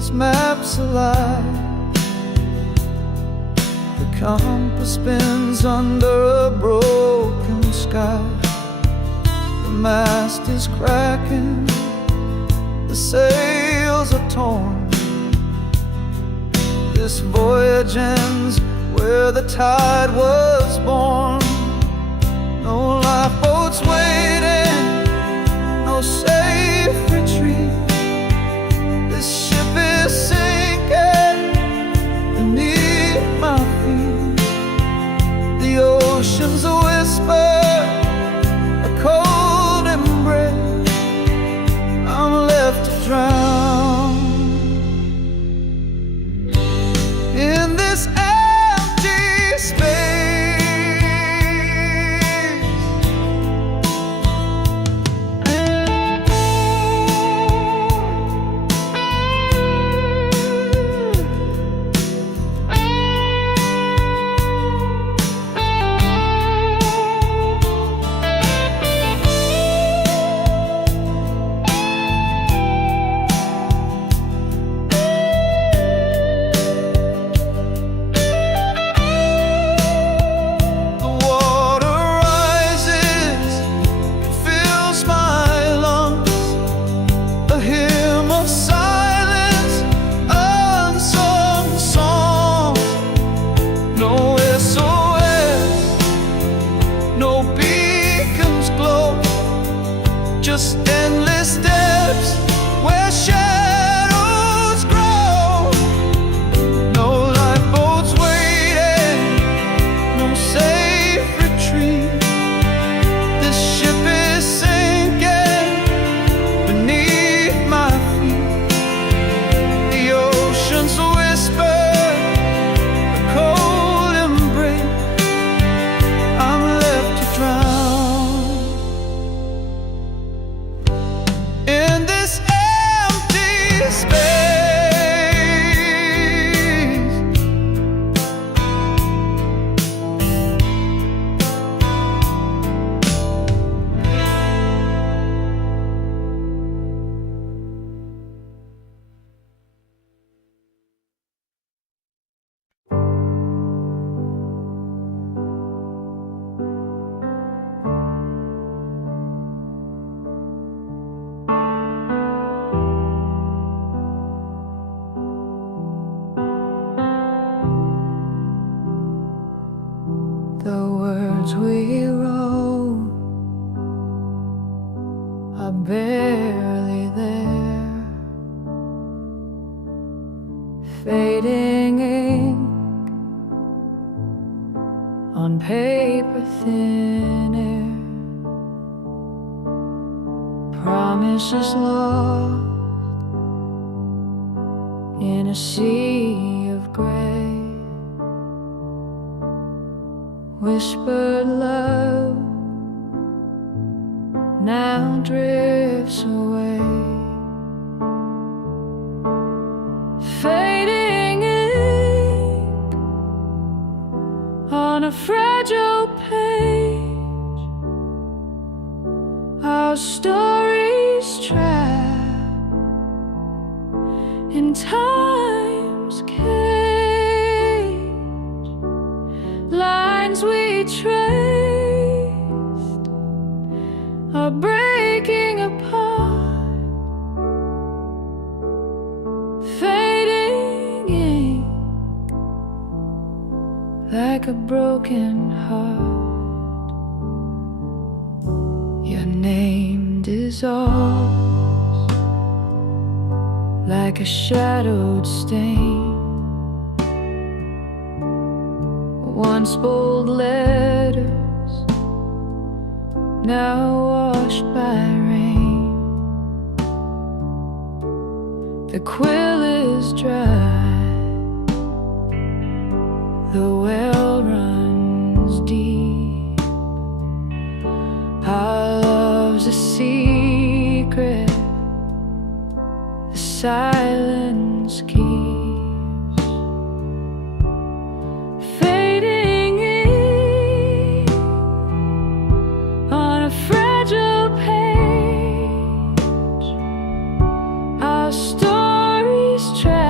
This map's alive. The compass spins under a broken sky. The mast is cracking, the sails are torn. This voyage ends where the tide was born. No lifeboats waiting, no safe retreat. This ship is sinking beneath my feet. The ocean's a whisper, a cold embrace. I'm left to drown in this empty space. Just endless steps where shadows grow. No lifeboats waiting, no safe retreat. This ship is sinking beneath my feet. The ocean's a whisper, a cold embrace. I'm left to drown in this empty space. The words we wrote are barely there, fading ink on paper thin air, promises lost in a sea of gray. Whispered love now drifts away, fading ink on a fragile page. Our stories trapped in time's cage. Lines we traced are breaking apart, fading ink like a broken heart. Your name dissolves like a shadowed stain. Once bold letters, now washed by rain. The quill is dry, the well runs deep. Our love's a secret, the silence keeps. Stories trapped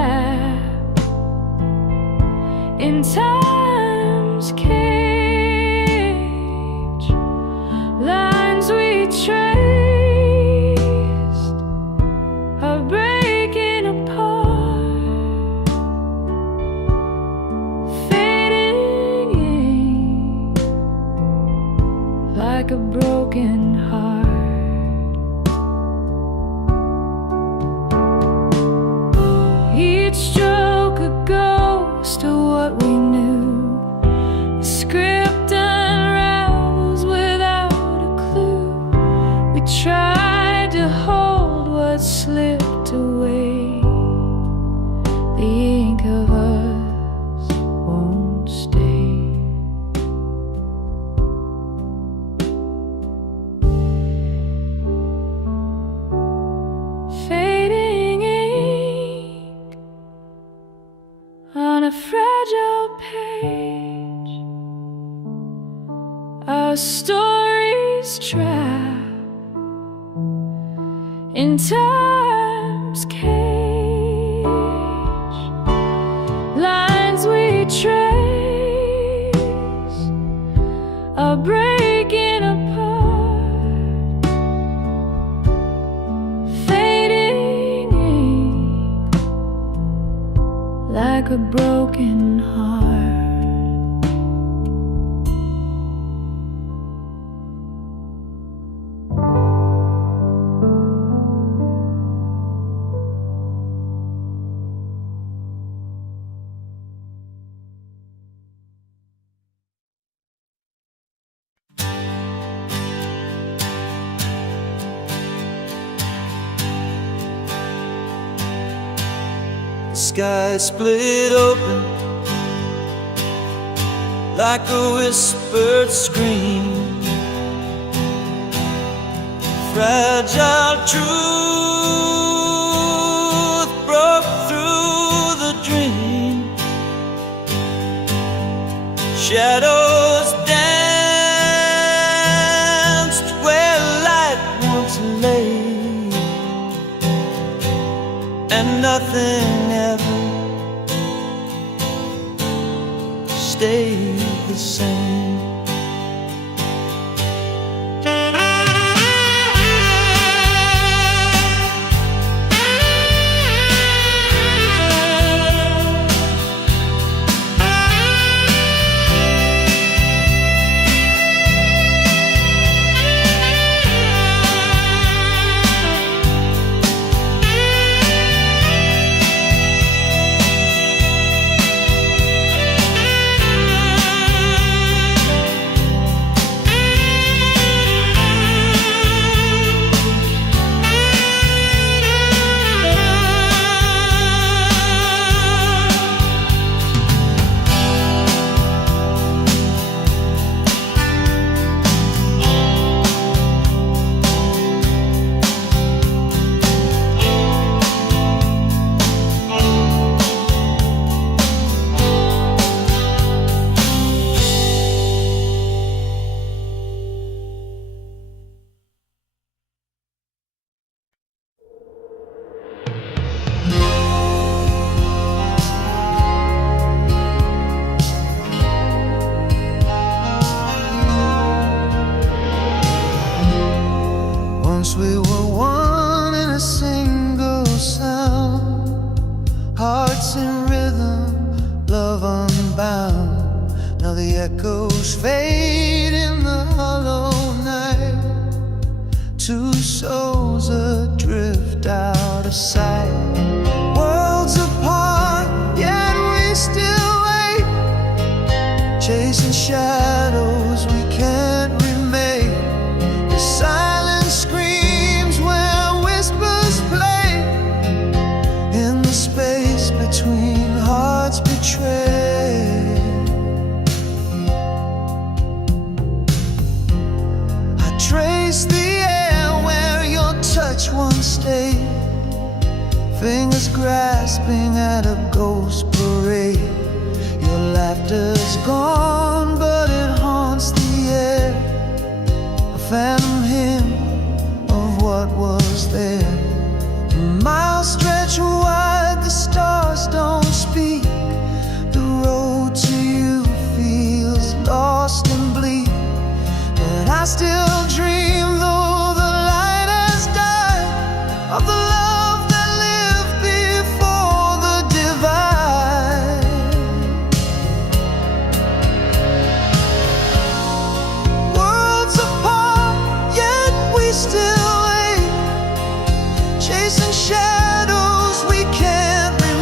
Each stroke a ghost of what we knew. The script unravels without a clue. We tried to hold what slipped away. The ink of us won't stay. Fading ink on a fragile page. Our stories trapped in time's cage. Lines we trace are breaking apart. Fading ink like a broken heart. The sky split open like a whispered scream. Fragile truth broke through the dream. Shadows danced where light once lay, and nothing ever stayed the same. Once we were one in a single sound, hearts in rhythm, love unbound. Now the echoes fade in the hollow night, two souls adrift out of sight. Worlds apart, yet we still wait, chasing shadows we can't remake. The silence screams where whispers play, in the space between hearts betrayed. I trace the air where your touch once stayed, fingers grasping at a ghost parade. Your laughter's gone, but it haunts the air, a phantom hymn of what was there. Miles stretch wide, the stars don't speak. The road to you feels lost and bleak, but I still dream, though the light has died, of the love that lived before the divide. Worlds apart, yet we still wait, chasing shadows we can't remove.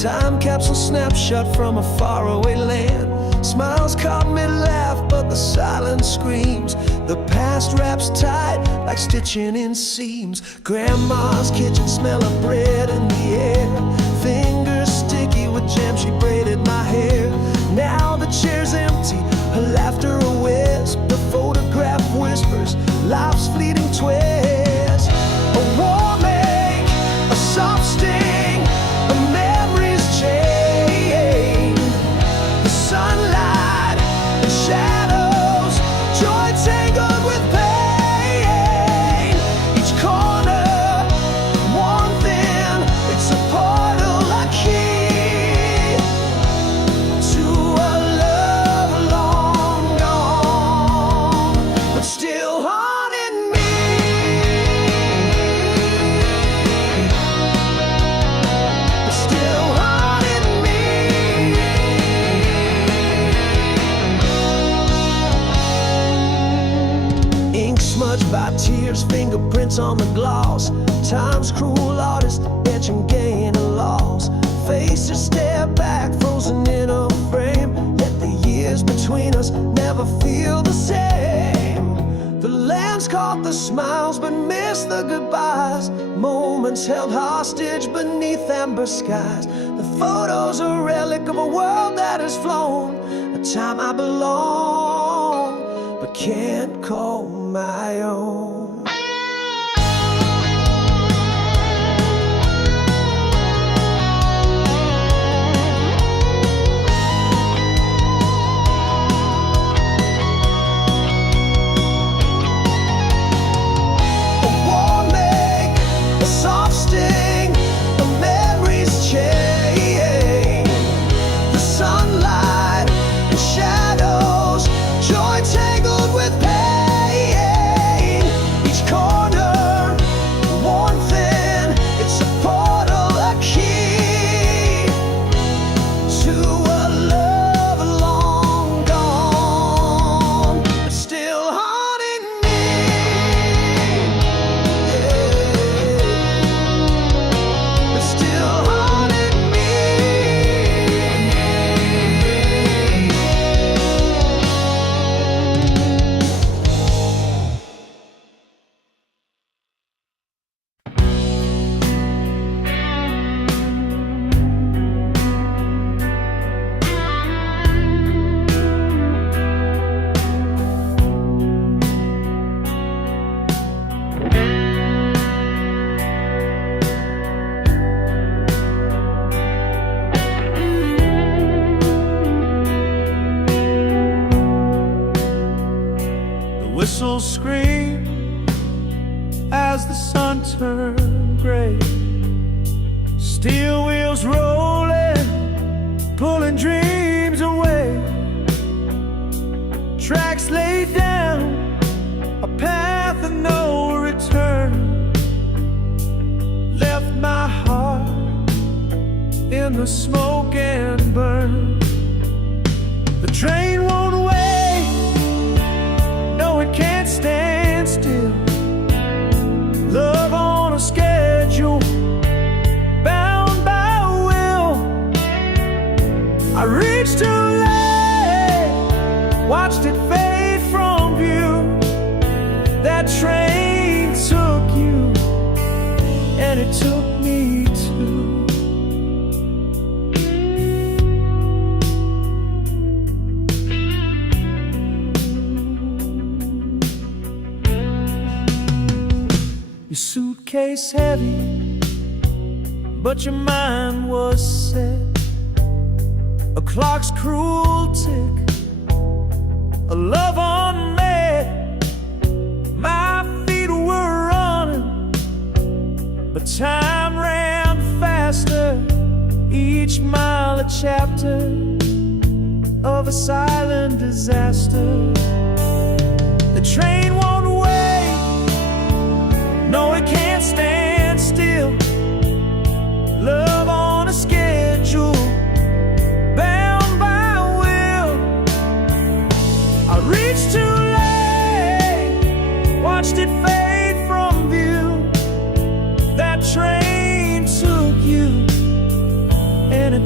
Time capsule snapshot from a faraway land. Smiles caught mid-laugh, but the silence screams. The past wraps tight like stitching in seams. Grandma's kitchen, smell of bread in the air. Fingers sticky with jam, she braided my hair. Now the chair's empty, her laughter a wisp. The photograph whispers life's fleeting twist. A warm ache, a soft sting, a memory's chain. The sunlight and shadows, joy tangled with pain. Each corner, one thing, it's a portal, a key to a love long gone, but still haunting me. But still haunting me. Ink smudged by tears, fingerprints on the gloss. Time's cruel artist, etching gain and loss. Faces stare back, frozen in a frame. Let the years between us never feel the same. The lens caught the smiles but missed the goodbyes. Moments held hostage beneath amber skies. The photos a relic of a world that has flown. A time I belong but can't call my own. A warm ache, a soft sting, a memory's chain. The sunlight and shadows, joy tangled with pain. Each corner, one thing, it's a portal, a key to a love long gone, but still haunting me. But still haunting me. The whistles scream as the sun turned gray. Steel wheels rolling, pulling dreams away. Tracks laid down, a path of no return. Left my heart in the smoke and burn. The train won't wait, no, it can't stand still. Love on a schedule, bound by will. I reached too late, watched it fade from view. That train took you, and it took me too. Your suitcase heavy, but your mind was set. A clock's cruel tick, a love unmet. My feet were running, but time ran faster. Each mile a chapter of a silent disaster. The train won't wait, no, it can't stand still. Love on a schedule, bound by will. I reached too late, watched it fade from view. That train took you, and it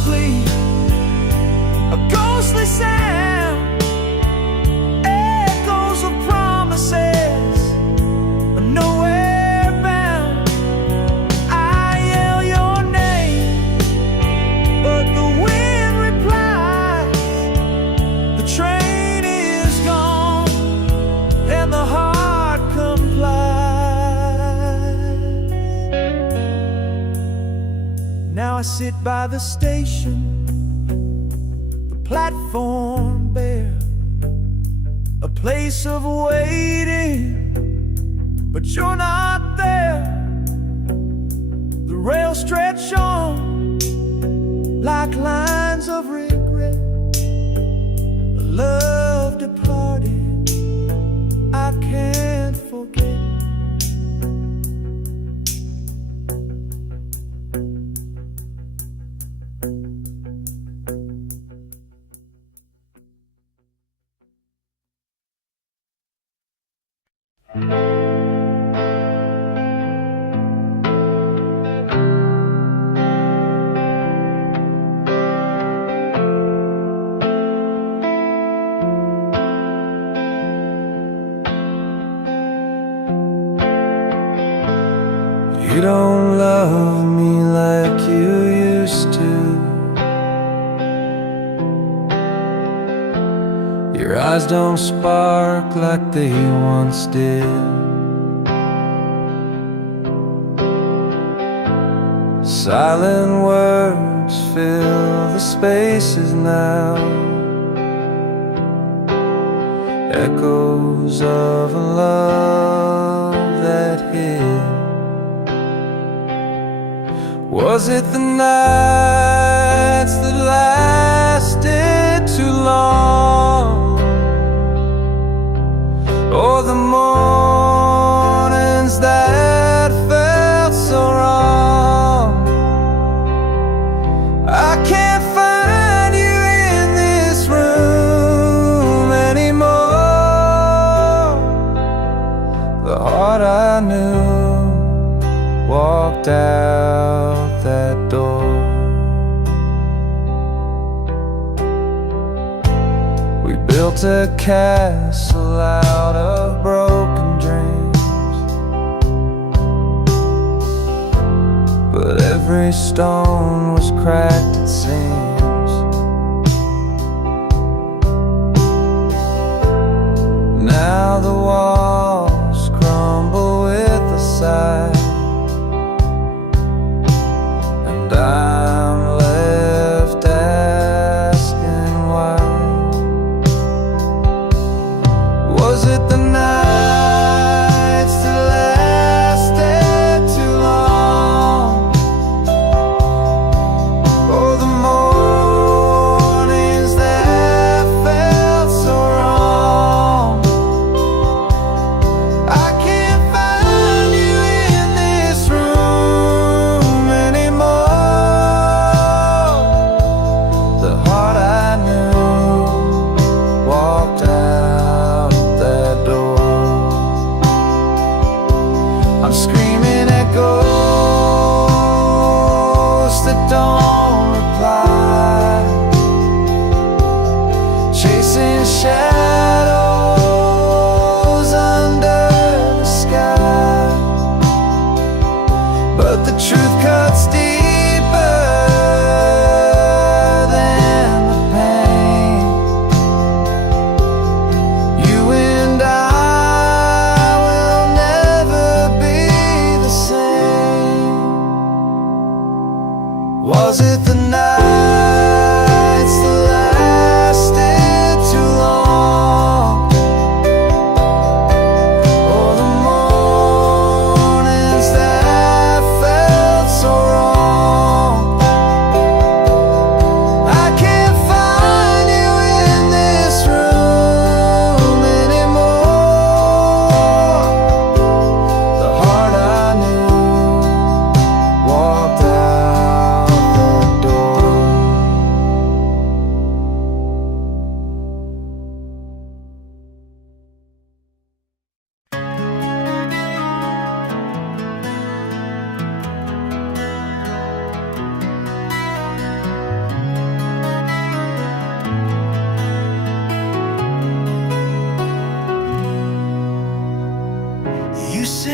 complete. A ghostly sound, echoes of promises, nowhere bound. I yell your name, but the wind replies. The train is gone, and the heart complies. Now I sit by the station, the platform bare, a place of waiting, but you're not there. The rails stretch on like lines of regret. A love departed, I can't forget. You don't love me like you used to. Your eyes don't spark like they once did. Silent words fill the spaces now, echoes of a love that hid. Was it the nights that lasted too long, or the mornings that felt so wrong? I can't find you in this room anymore. The heart I knew walked out that door. We built a castle out of broken dreams, but every stone was cracked, it seems. Now the walls crumble with a sigh, I'm left asking why. Was it the nights that lasted too long, or the mornings that felt so wrong? I can't find you in this room anymore. The heart I knew walked out that door. I'm screaming at ghosts that don't reply, chasing shadows under the sky. But the truth cuts deeper than the pain. You and I will never be the same. Was it the nights that lasted too long, or the mornings that felt so wrong? I can't find you in this room anymore. The heart I knew walked out the door.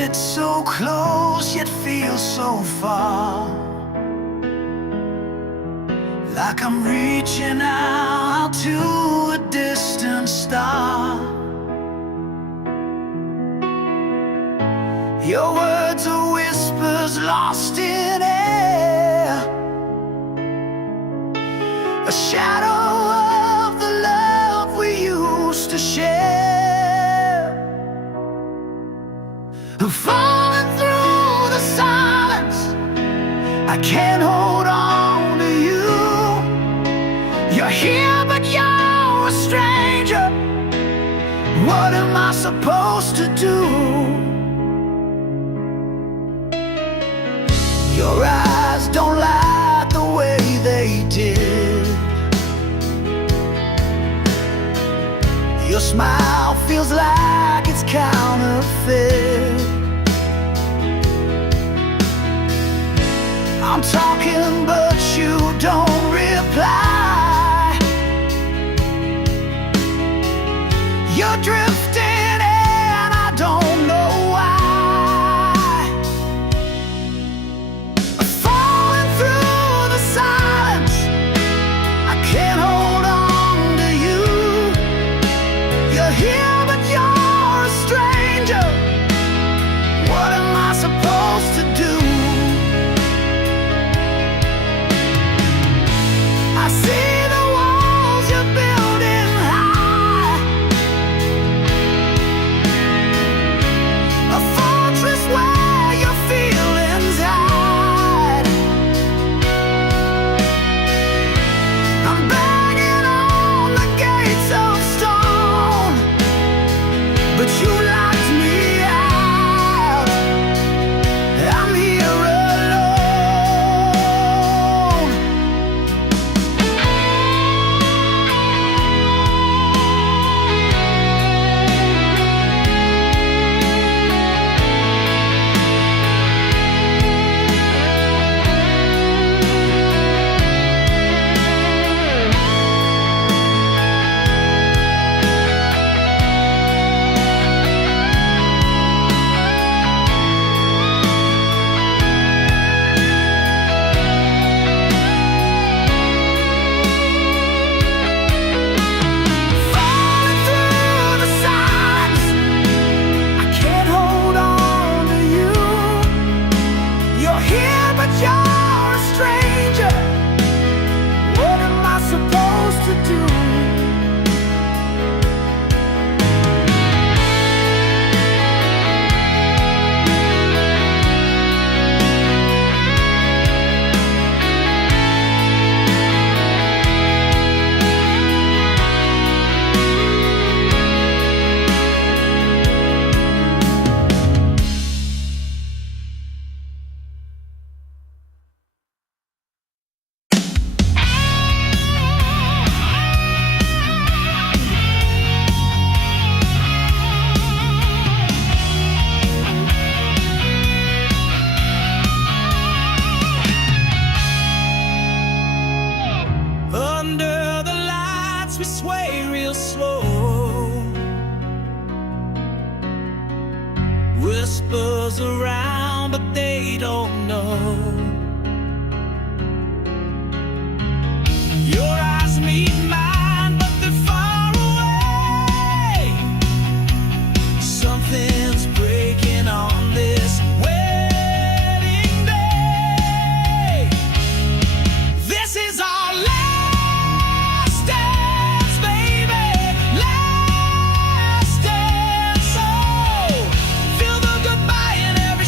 sit so close yet feel so far, like I'm reaching out to a distant star. Your words are whispers lost in air, a shadow of the love we used to share. I'm falling through the silence, I can't hold on to you. You're here but you're a stranger. What am I supposed to do? Your eyes don't lie the way they did. Your smile feels like it's counterfeit. I'm talking but you don't reply. You're drifting and I don't know why. Falling through the silence, I can't hold on to you. You're here but you're a stranger. What am I supposed to do? I see the walls you're building high, a fortress where your feelings hide. I'm banging on the gates of stone, but you locked me out. I'm here alone. Falling through the silence, I can't hold on to you. You're here but you're a stranger. What am I supposed to do? Under the lights we sway real slow, whispers around but they don't know. Your eyes meet mine but they're far away. Something's breaking on this wedding day. This is our last dance, baby, last dance. So feel the goodbye in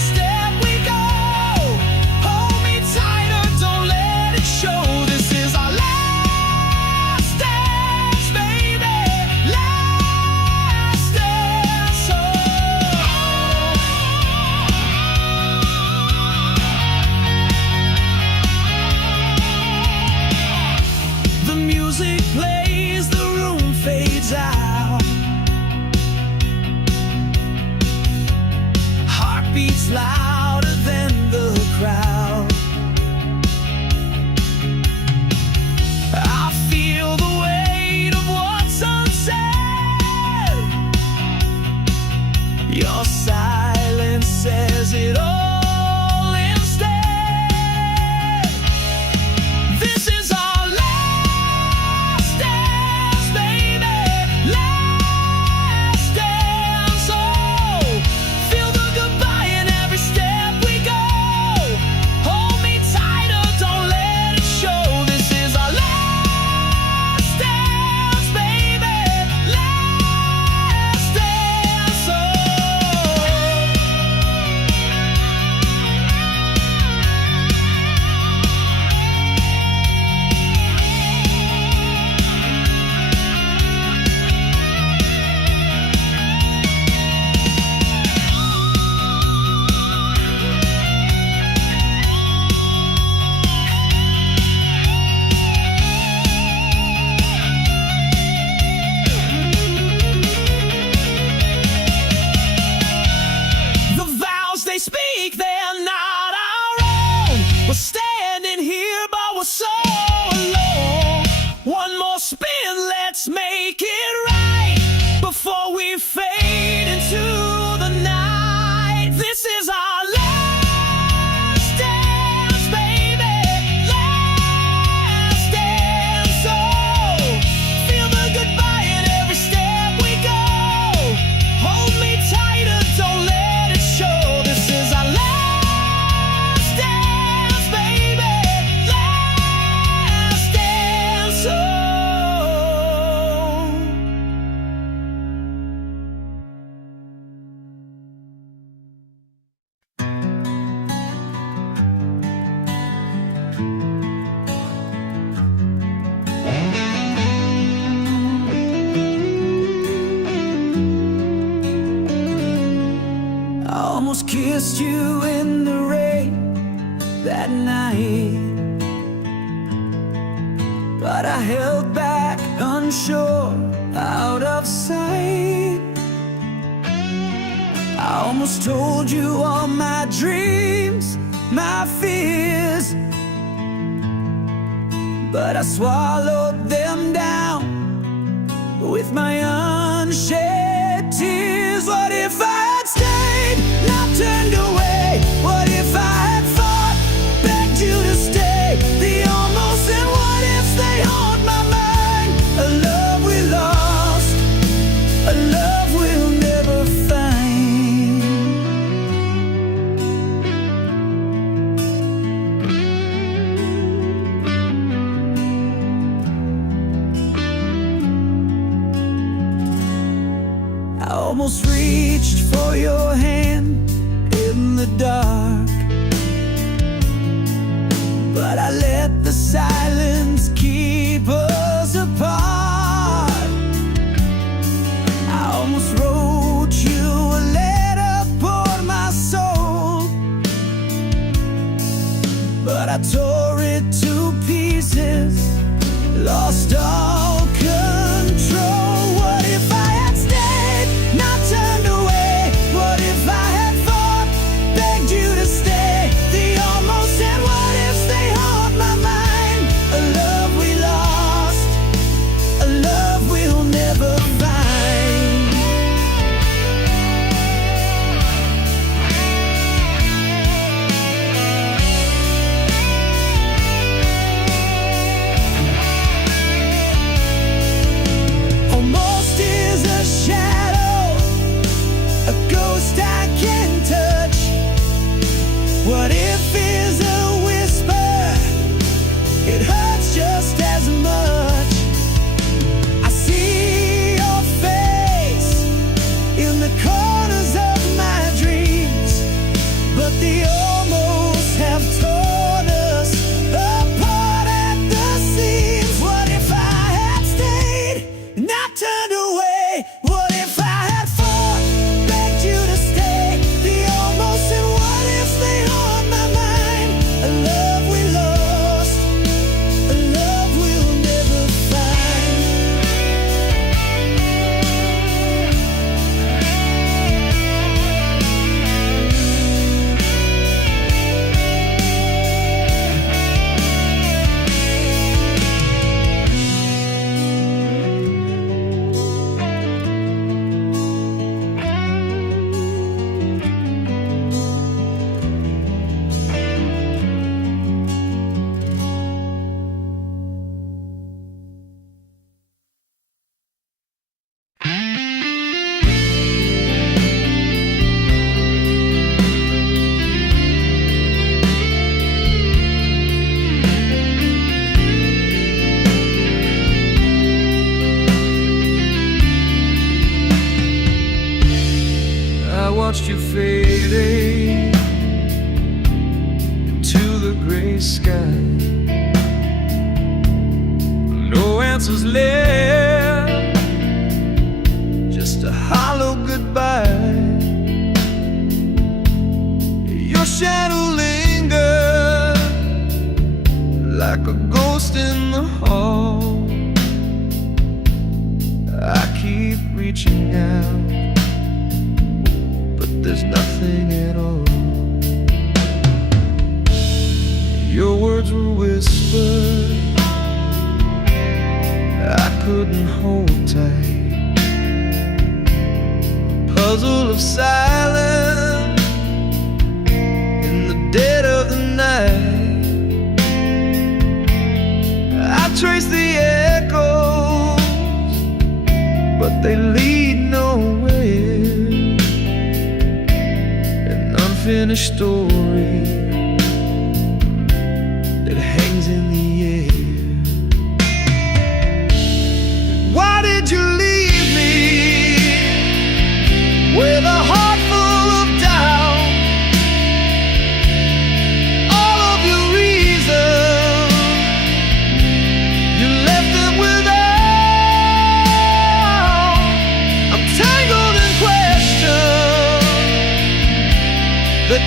kissed you in the rain that night, but I held back, unsure, out of sight. I almost told you all my dreams, my fears, but I swallowed them down with my unshed tears. What if I had stayed, not turned away? What if I had fought, begged you to stay? The almost and what ifs, they haunt my mind. A love we lost, a love we'll never find. I almost reached for your hand in the dark, but I let the silence keep us apart. I almost wrote you a letter for my soul, but I tore it to pieces, lost all control. What if I had stayed, not turned away? What if I had fought, begged you to stay? The almost and what ifs, they haunt my mind. A love we lost, a love we'll never find. Almost is a shadow, a ghost I can touch. What if is a whisper, it hurts just as much. I see your face in the corners of my dreams, but the almost have torn us apart at the seams. What if I had stayed, not turned away? What if I had fought, begged you to stay? The almost and what ifs, they haunt my mind. A love we lost, a love we'll never find. I watched you fading into the gray sky. No answers left, just a hollow goodbye. Your shadow lingered like a ghost in the hall. I keep reaching out, there's nothing at all. Your words were whispered, I couldn't hold tight. A puzzle of silence in the dead of the night. I trace the echoes, but they lead nowhere. Unfinished story that hangs in the air. Why did you leave me with a heart full of doubt? All of your reasons, you left them without. I'm tangled in questions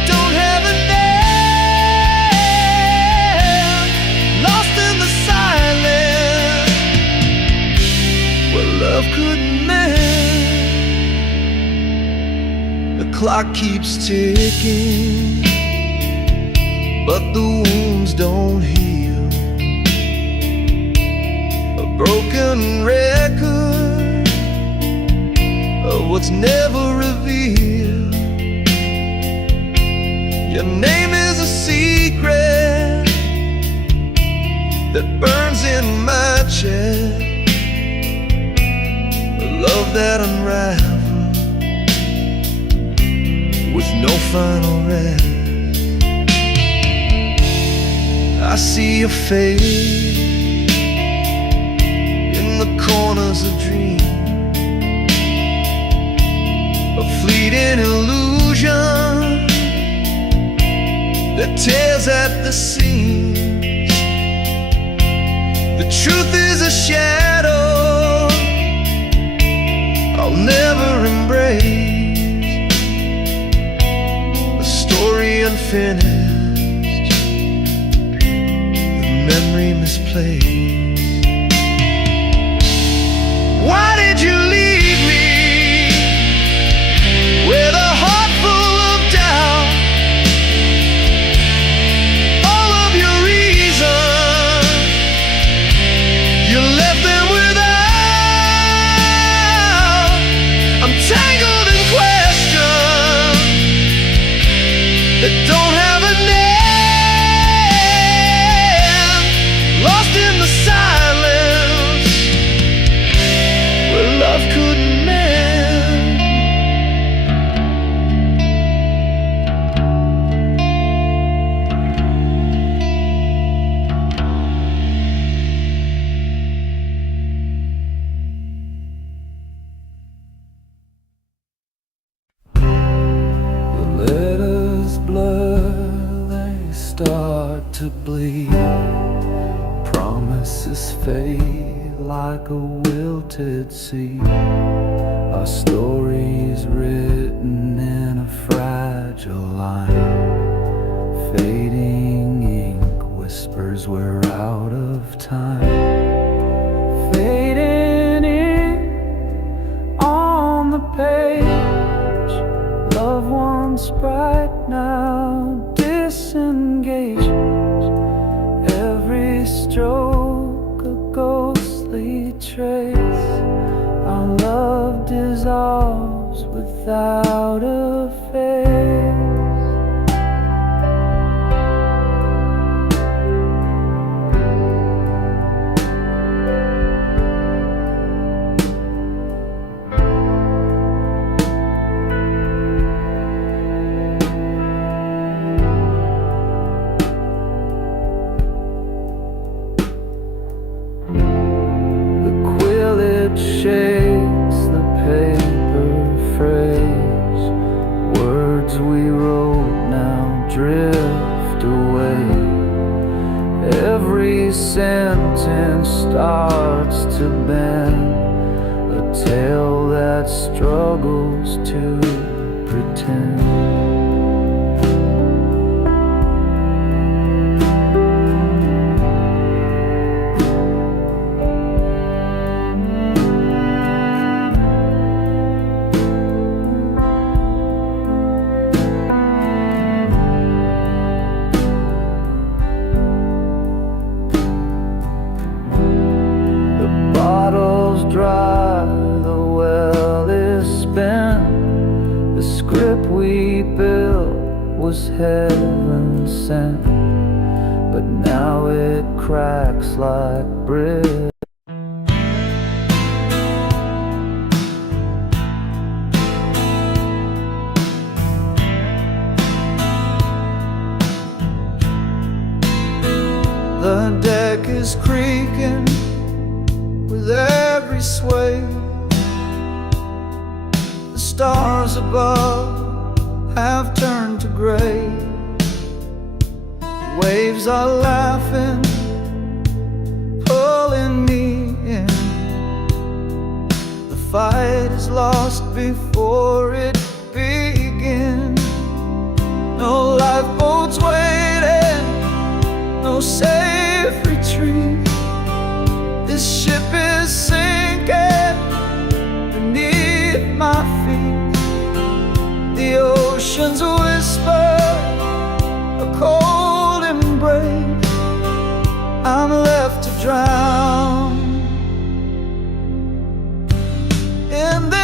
couldn't mend. The clock keeps ticking, but the wounds don't heal. A broken record of what's never revealed. Your name is a secret that burns in my chest, a love that unravels with no final rest. I see your face in the corners of dreams, a fleeting illusion that tears at the seams. The truth is a shadow I'll never embrace, a story unfinished, the memory misplaced. Why did you leave me with a heart full of doubt? All of your reasons, you left them without. I'm tangled in questions that don't have a name, lost in the silence where love couldn't mend. The letters blur, they start to bleed. Promises fade like a wilted seed. Our story's written in a fragile line. Fading ink whispers we're out of time. Fading in on the page, love once bright, now disengaged. Every stroke a ghostly trace. Our love dissolves without a face. Shakes the paper phrase. Words we wrote now drift away. Every sentence starts to bend, a tale that struggles to pretend. Dry, the well is spent. The script we built was heaven sent, but now it cracks like brick. The deck is creaking with every sway. The stars above have turned to gray. Waves are laughing, pulling me in. The fight is lost before it begins. No lifeboats waiting, no safe retreat. This ship is sinking,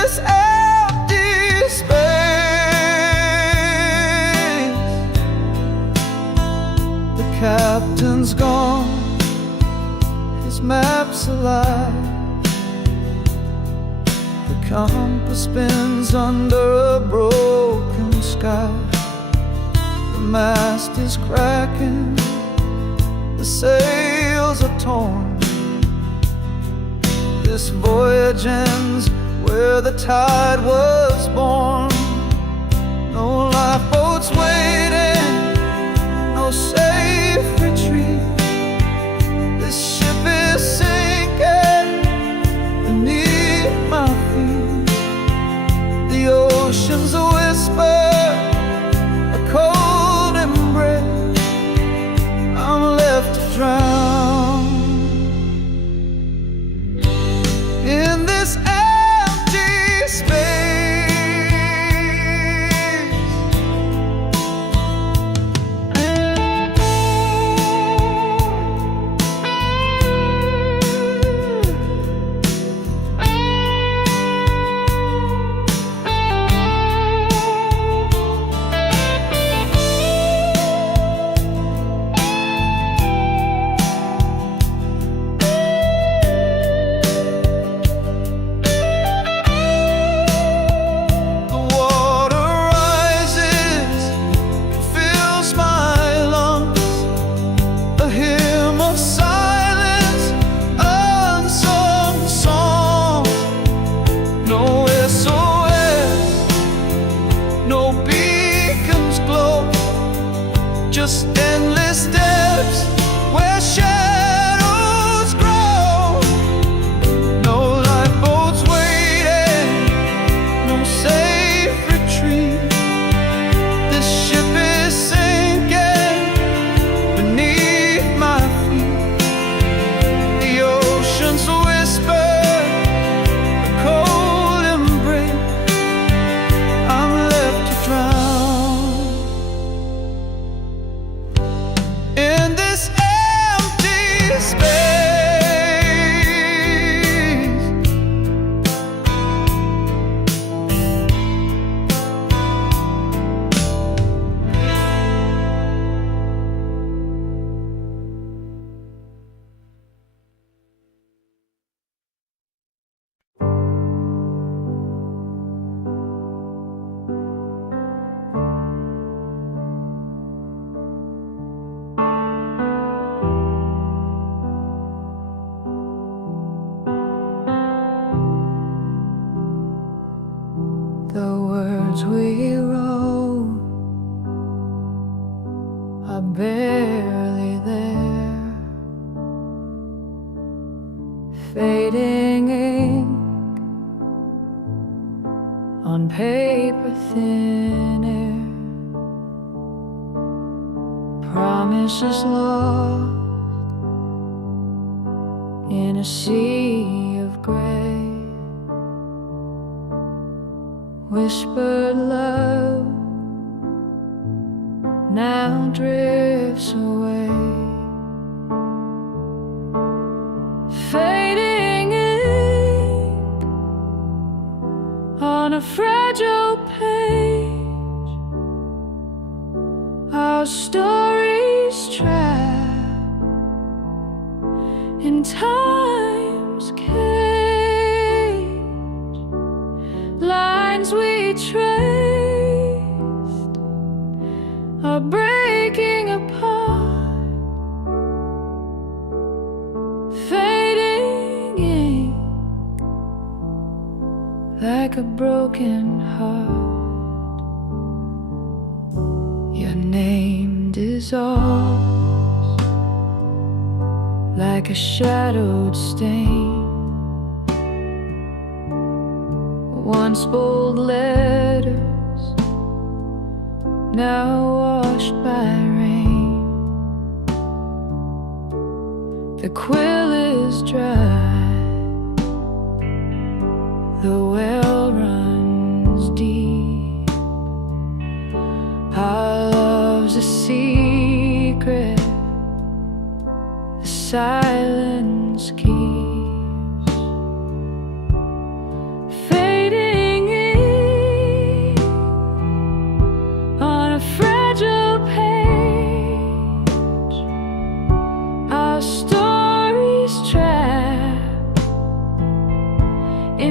this empty space. The captain's gone, his map's alive. The compass spins under a broken sky. The mast is cracking, the sails are torn. This voyage ends where the tide was born. No lifeboats waiting, no safe retreat. This ship is sinking beneath my feet. The ocean's a whisper, a cold embrace. I'm left to drown in this empty space. Just endless steps where shadows grow. No lifeboats waiting, no safe retreat. This ship is sinking beneath my feet. The ocean's a whisper, a cold embrace. I'm left to drown in this empty space. The words we wrote are barely there, fading ink on paper thin air, promises lost in a sea of gray. Whispered love now drifts away, fading ink on a fragile page. Our stories trapped in time's cage. Lines we traced are breaking apart, fading ink like a broken heart. Your name dissolves like a shadowed stain. Once bold letters, now washed by rain. The quill is dry, the well runs deep. Our love's a secret, the silence keeps. Fading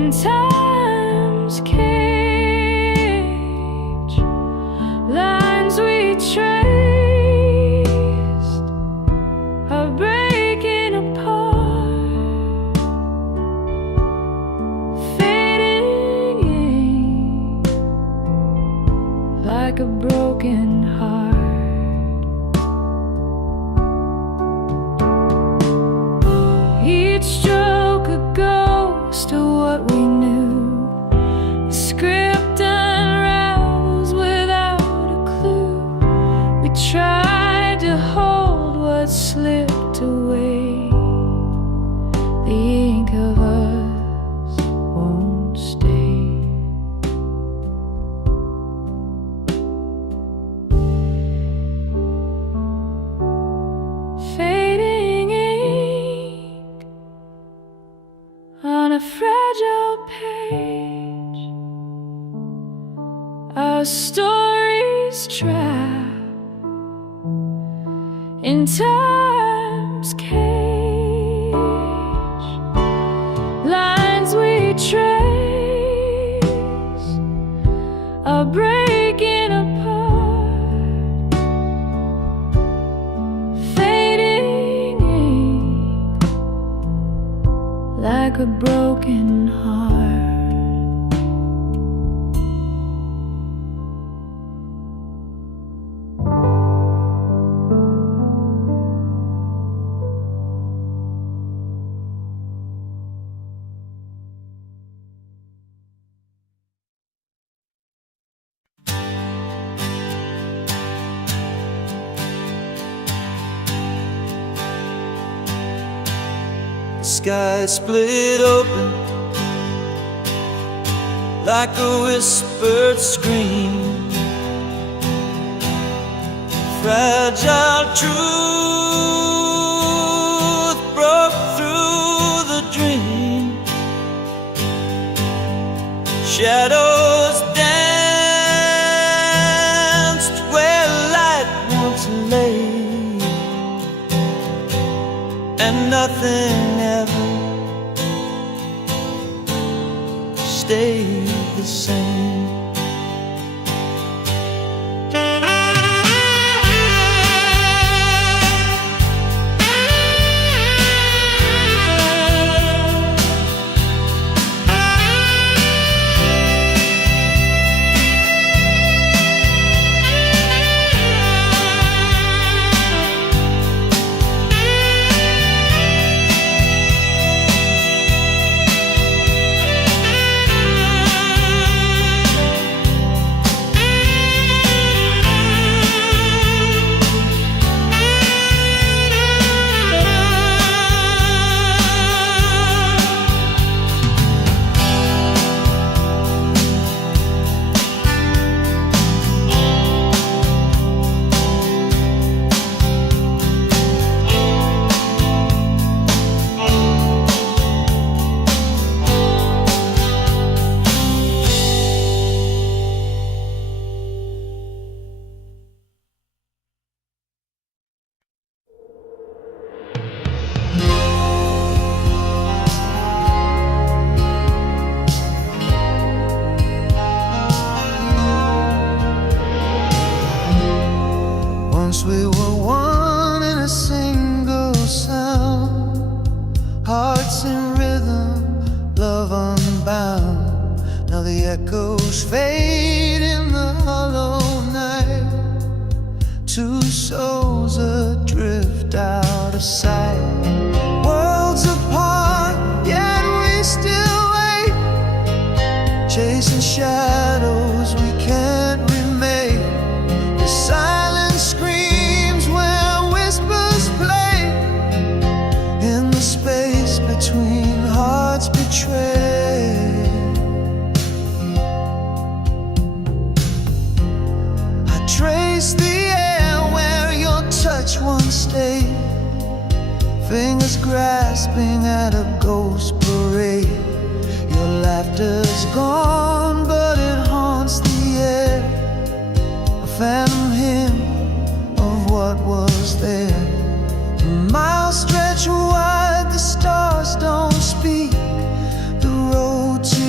in time's cage, lines we traced are breaking apart, fading ink like a broken heart. Each stroke a ghost of what we knew. The script unravels without a clue. We tried to hold what slipped away. The ink of us won't stay. Fading ink on a fragile page, our stories trapped in time's cage, lines we trace are breaking apart, fading ink like a broken heart. The sky split open like a whispered scream. Fragile truth broke through the dream. Shadows danced where light once lay, and nothing ever stayed the same. Once we were one in a single sound, hearts in rhythm, love unbound. Now the echoes fade in the hollow night, two souls adrift out of sight. Worlds apart, yet we still wait, chasing shadows we can't remake. The silence screams where whispers play, in the space between hearts betrayed. I trace the air where your touch once stayed, fingers grasping at a ghost parade. Your laughter's gone, but it haunts the air, a phantom hymn of what was there. Miles stretch wide, the stars don't speak. The road to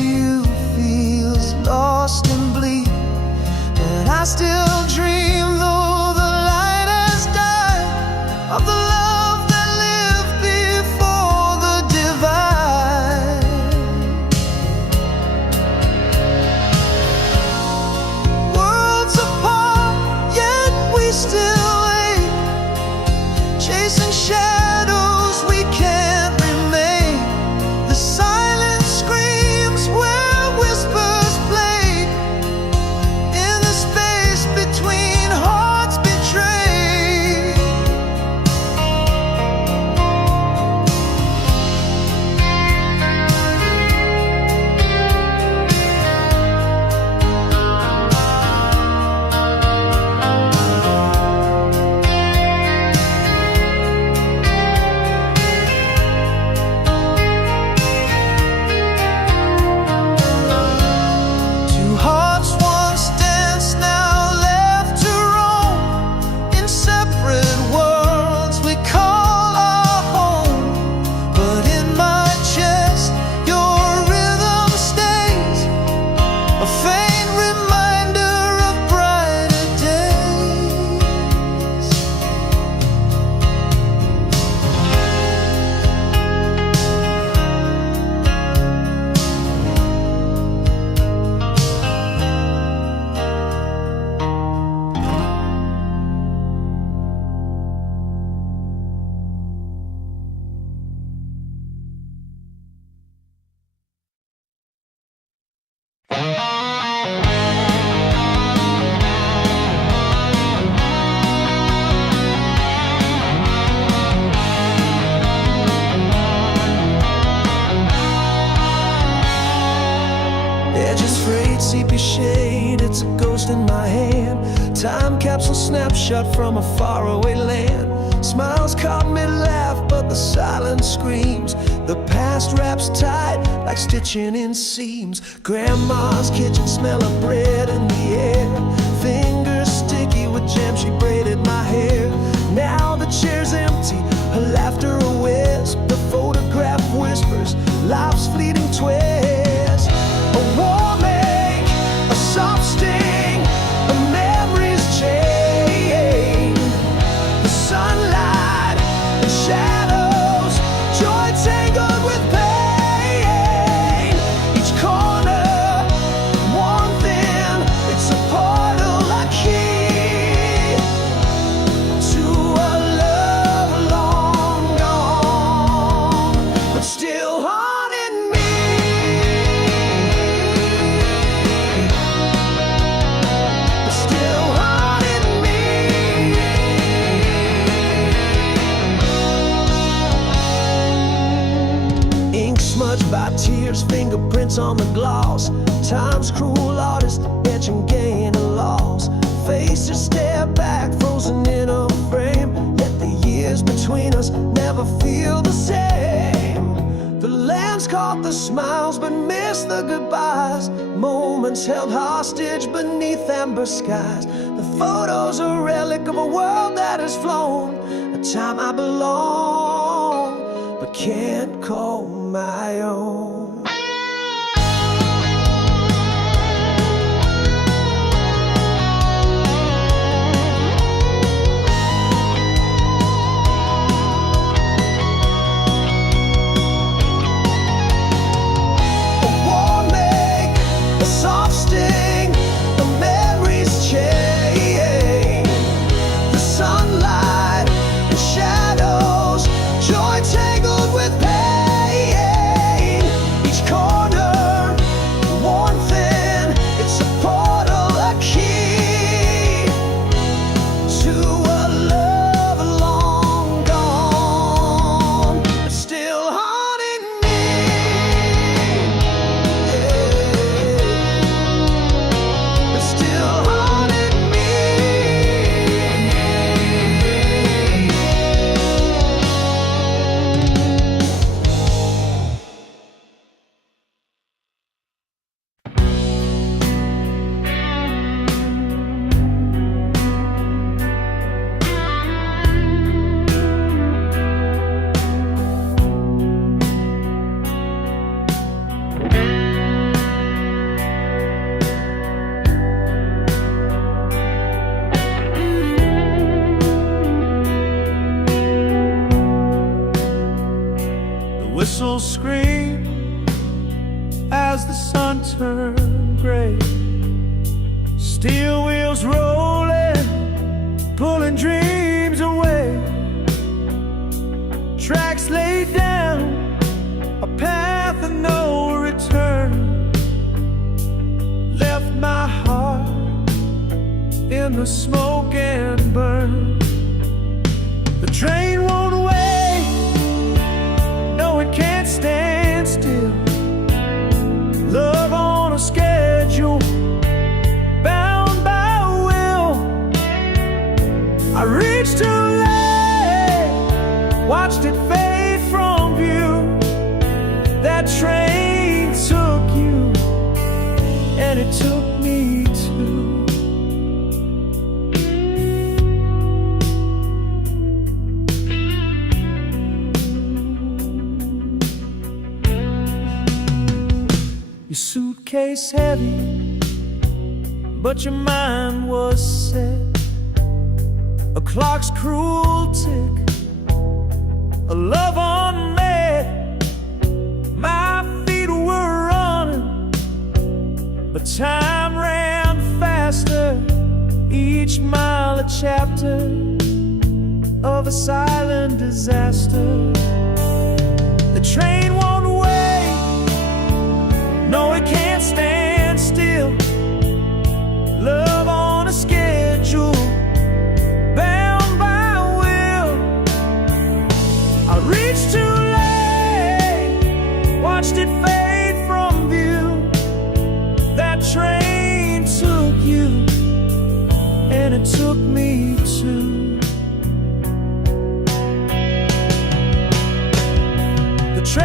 sepia shade, it's a ghost in my hand. Time capsule snapshot from a faraway land. Smiles caught me laugh, but the silence screams. The past wraps tight like stitching in seams. Grandma's kitchen, smell of bread in the air. Fingers sticky with jam, she braided my hair. Now the chair's empty, her laughter a wisp. The photograph whispers, life's fleeting twist. A warm ache, a soft sting, a memory's chain. The sunlight and shadows, joy tangled with pain. Each corner, one thing, it's a portal I key to a love long gone, but still haunting me. But still haunting me. Ink smudged by tears, fingerprints on the gloss. Time's cruel artist, etching gain and loss. Faces stare back, frozen in a frame. Yet the years between us never feel the same. The lands caught the smiles but missed the goodbyes. Moments held hostage beneath amber skies. The photos a relic of a world that has flown. A time I belong but can't call my own. A warm ache, a soft sting, a memory's chain. The sunlight and shadows, joy tangled with pain. Each corner, one thing, it's a portal, a key to a love long gone, but still haunting me. But still haunting me. The whistles scream as the sun turned gray. Steel wheels rolling, pulling dreams away. Tracks laid down, a path of no return. Left my heart in the smoke and burn. The train won't wait, no, it can't stand still. Love on a schedule, bound by will. I reached too late, watched it fade from view. That train took you, and it took me too. Your suitcase heavy, but your mind was set. A clock's cruel tick, a love unmet. My feet were running, but time ran faster. Each mile a chapter of a silent disaster. The train won't wait, no, it can't stand still. Love on a schedule, bound by will. I reached too late, watched it fade from view. That train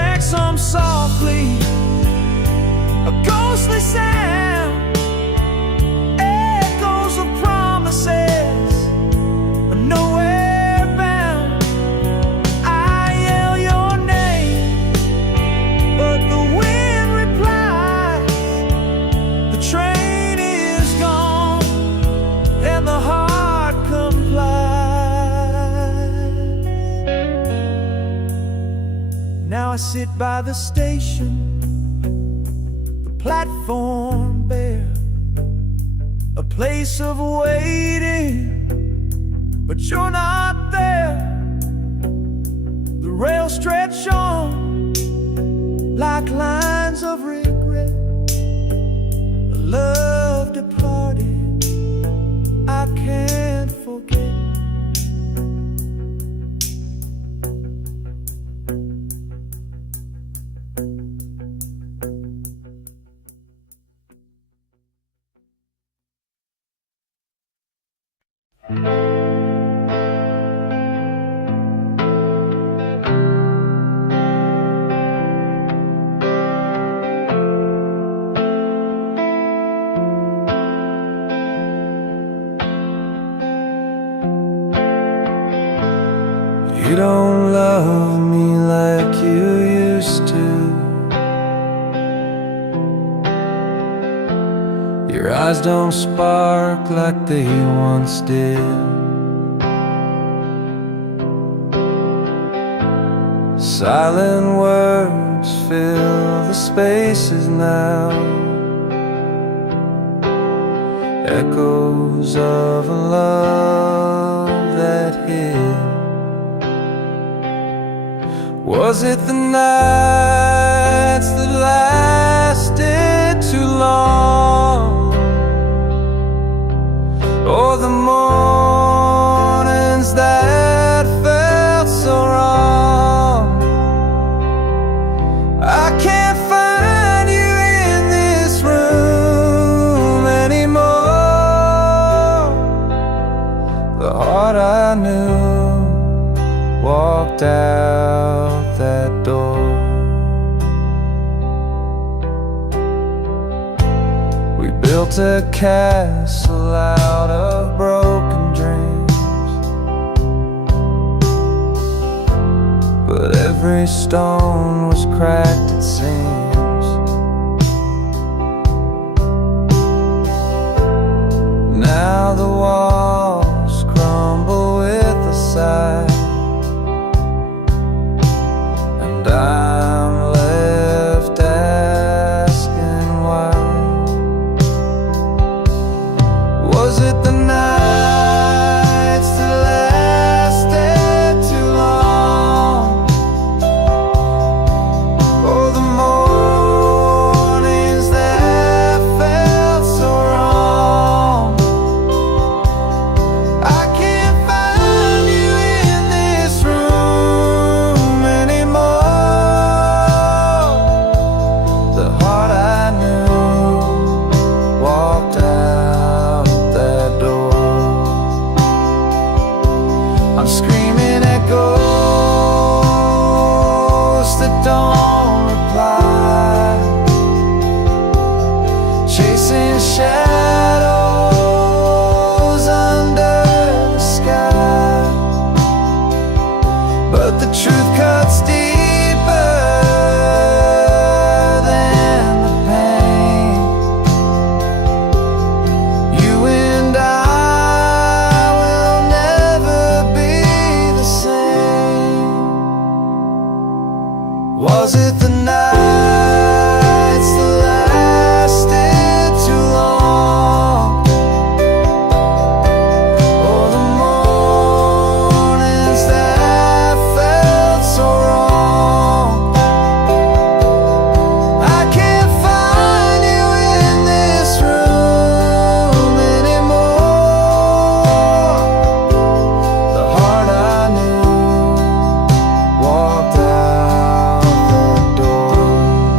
some softly, a ghostly sound, echoes of promises, nowhere bound. I yell your name, but the wind replies, the train is gone, and the heart complies. Now I sit by the station, the platform bare, a place of waiting, but you're not there. The rails stretch on like lines of regret, a love departed I can't forget. You don't love me like you used to. Your eyes don't spark like they once did. Silent words fill the spaces now, echoes of a love that hid. Was it the nights that lasted too long, or the mornings that felt so wrong? I can't find you in this room anymore. The heart I knew walked out that door. We built a castle out of broken dreams, but every stone was cracked, it seems. Now the walls crumble with a sigh, and I'm left asking why. Was it the nights that lasted too long, or the mornings that felt so wrong? I can't find you in this room anymore. The heart I knew walked out that door. I'm screaming at ghosts that don't reply, chasing shadows under the sky. But the truth cuts deeper than the pain. You and I will never be the same. Was it the nights that lasted too long, or the mornings that felt so wrong? I can't find you in this room anymore. The heart I knew walked out the door.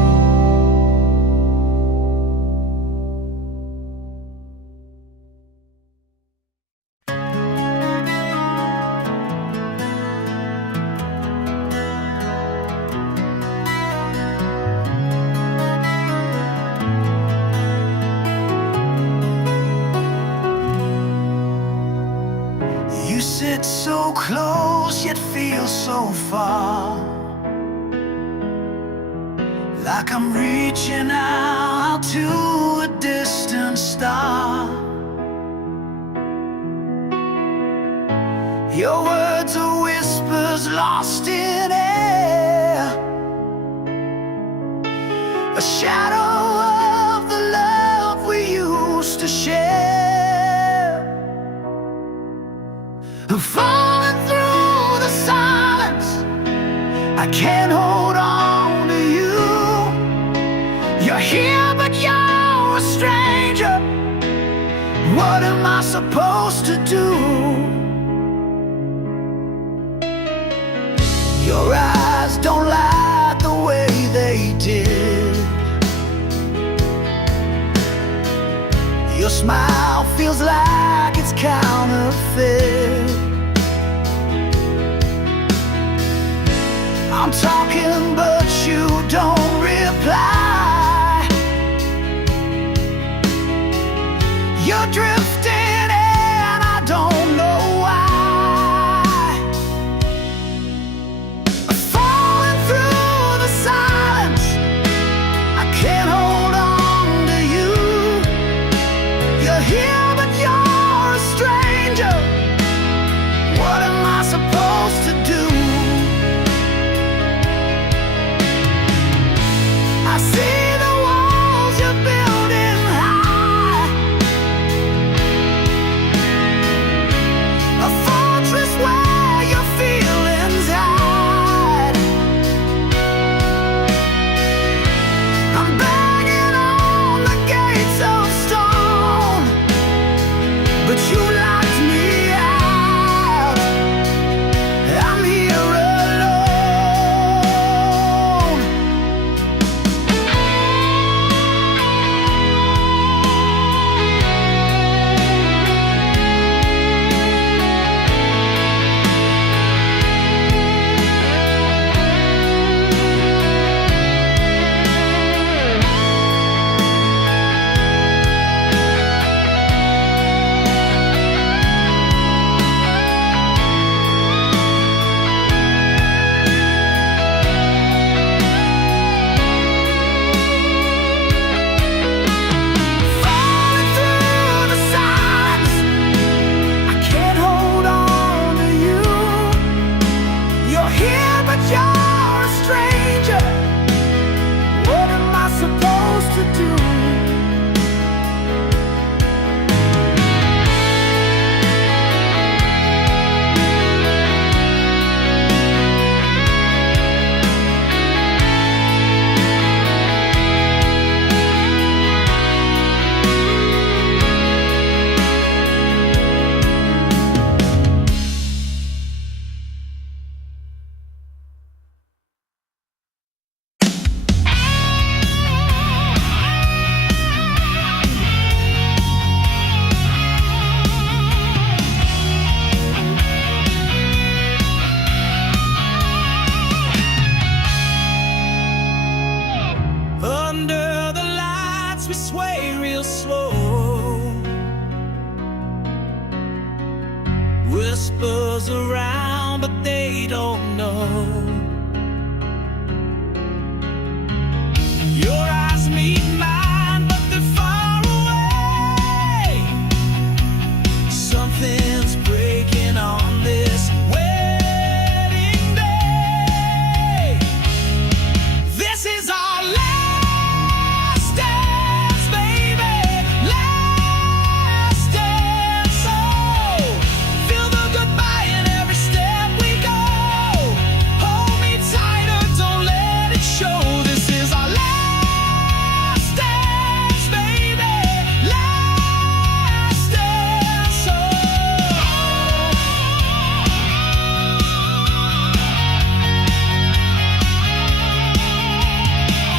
so close yet feel so far, like I'm reaching out to a distant star. Your words are whispers lost in air, a shadow of the love we used to share. I'm falling through the silence, I can't hold on to you. You're here but you're a stranger. What am I supposed to do? Your eyes don't lie the way they did. Your smile feels like it's counterfeit. I'm talking but you don't reply. You're drifting and I don't know why. Falling through the silence, I can't hold on to you. You're here but you're a stranger. What am I supposed to do? I see the walls you're building high, a fortress where your feelings hide. I'm banging on the gates of stone, but you locked me out. I'm here alone. Falling through the silence, I can't hold on to you. You're here but you're a stranger. What am I supposed to do? Under the lights we sway real slow, whispers around but they don't know. Your eyes meet mine but they're far away. Something's breaking on this wedding day. This is our last dance, baby, last dance. So feel the goodbye in every step we go. Hold me tighter, don't let it show. This is our last dance, baby, last dance.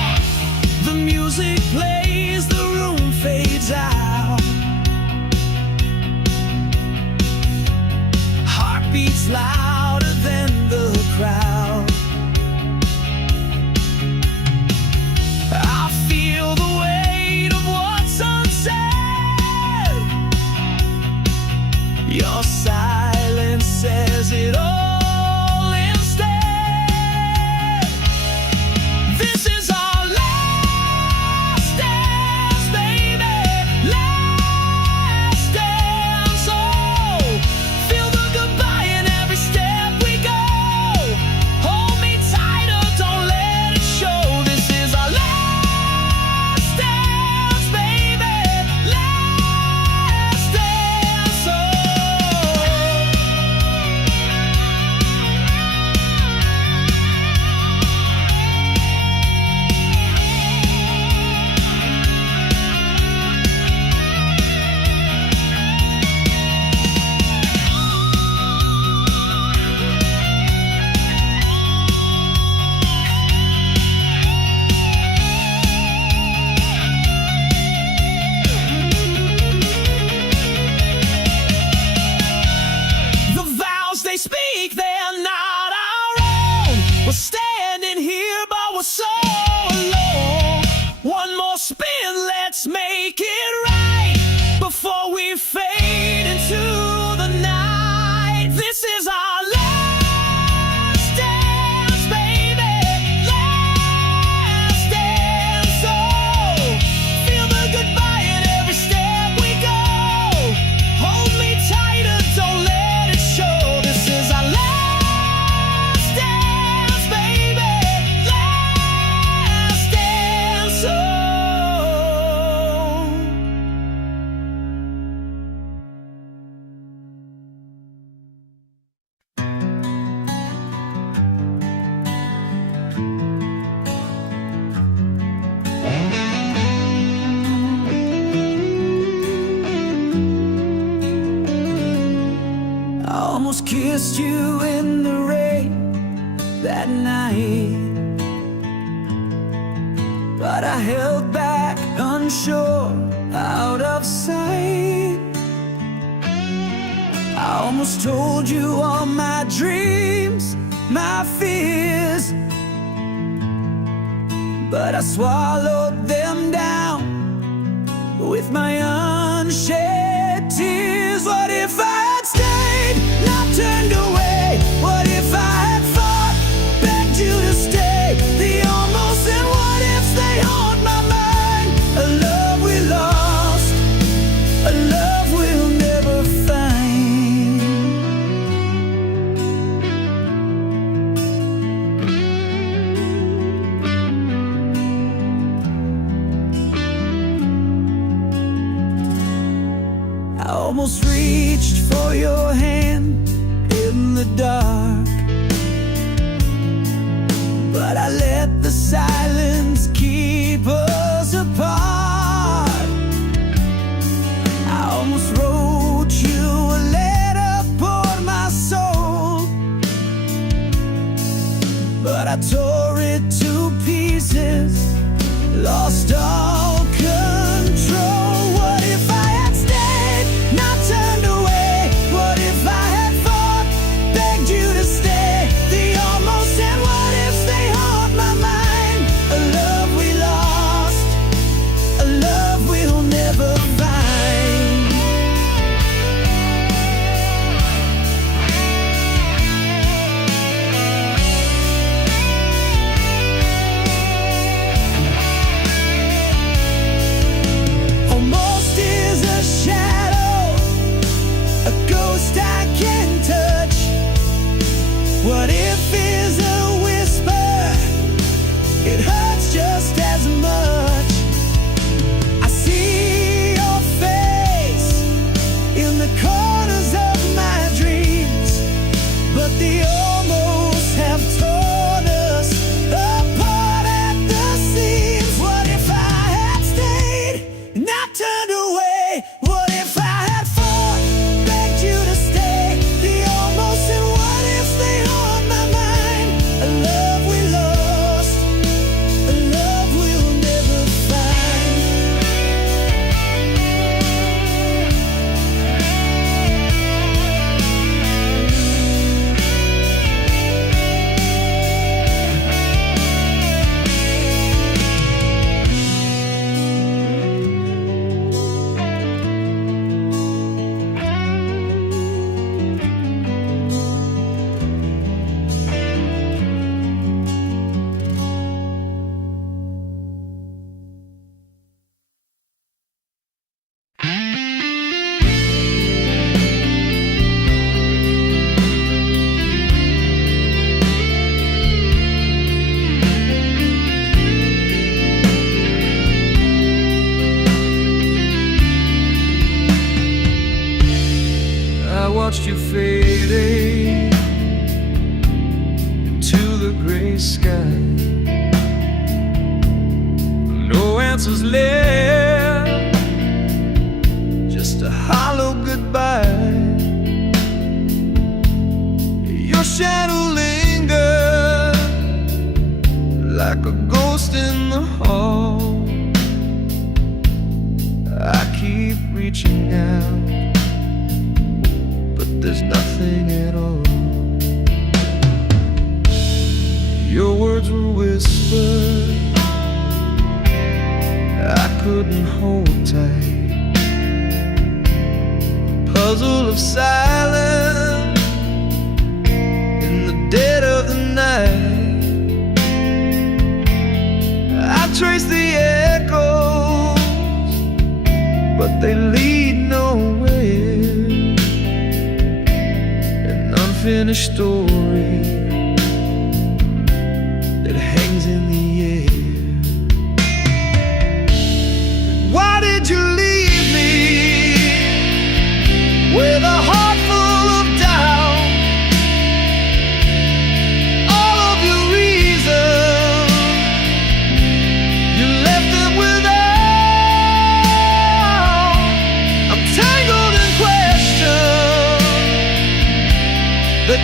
kissed you in the rain that night, but I held back, unsure, out of sight. I almost told you all my dreams, my fears, but I swallowed them down with my unshed tears. What if I had stayed, not turned away? What if I had fought, begged you to stay? The almost and what ifs, they haunt my mind. A love we lost, a love we'll never find. I almost reached for your hand in the dark, but I let the silence keep us apart. I almost wrote you a letter, poured my soul, but I tore it to pieces, lost all control. What if I had stayed, not turned away? What if I had fought, begged you to stay? The almost and what ifs, they haunt my mind. A love we lost, a love we'll never find. Almost is a shadow, a ghost I can touch. What if is a whisper, it hurts just as much. I see your face in the corners of my dreams, but the almost have torn us apart at the seams. What if I had stayed, not turned away? What if I had fought, begged you to stay? The almost and what ifs, they haunt my mind. A love we lost, a love we'll never find. I watched you fading into the gray sky. No answers left, just a hollow goodbye. Your shadow lingered like a ghost in the hall. I keep reaching out, but there's nothing at all. Your words were whispered, I couldn't hold tight. Puzzle of silence in the dead of the night. I trace the echoes, but they lead nowhere. An unfinished story that hangs in the air. Why did you leave me with a heart full of doubt? All of your reasons, you left them without. I'm tangled in questions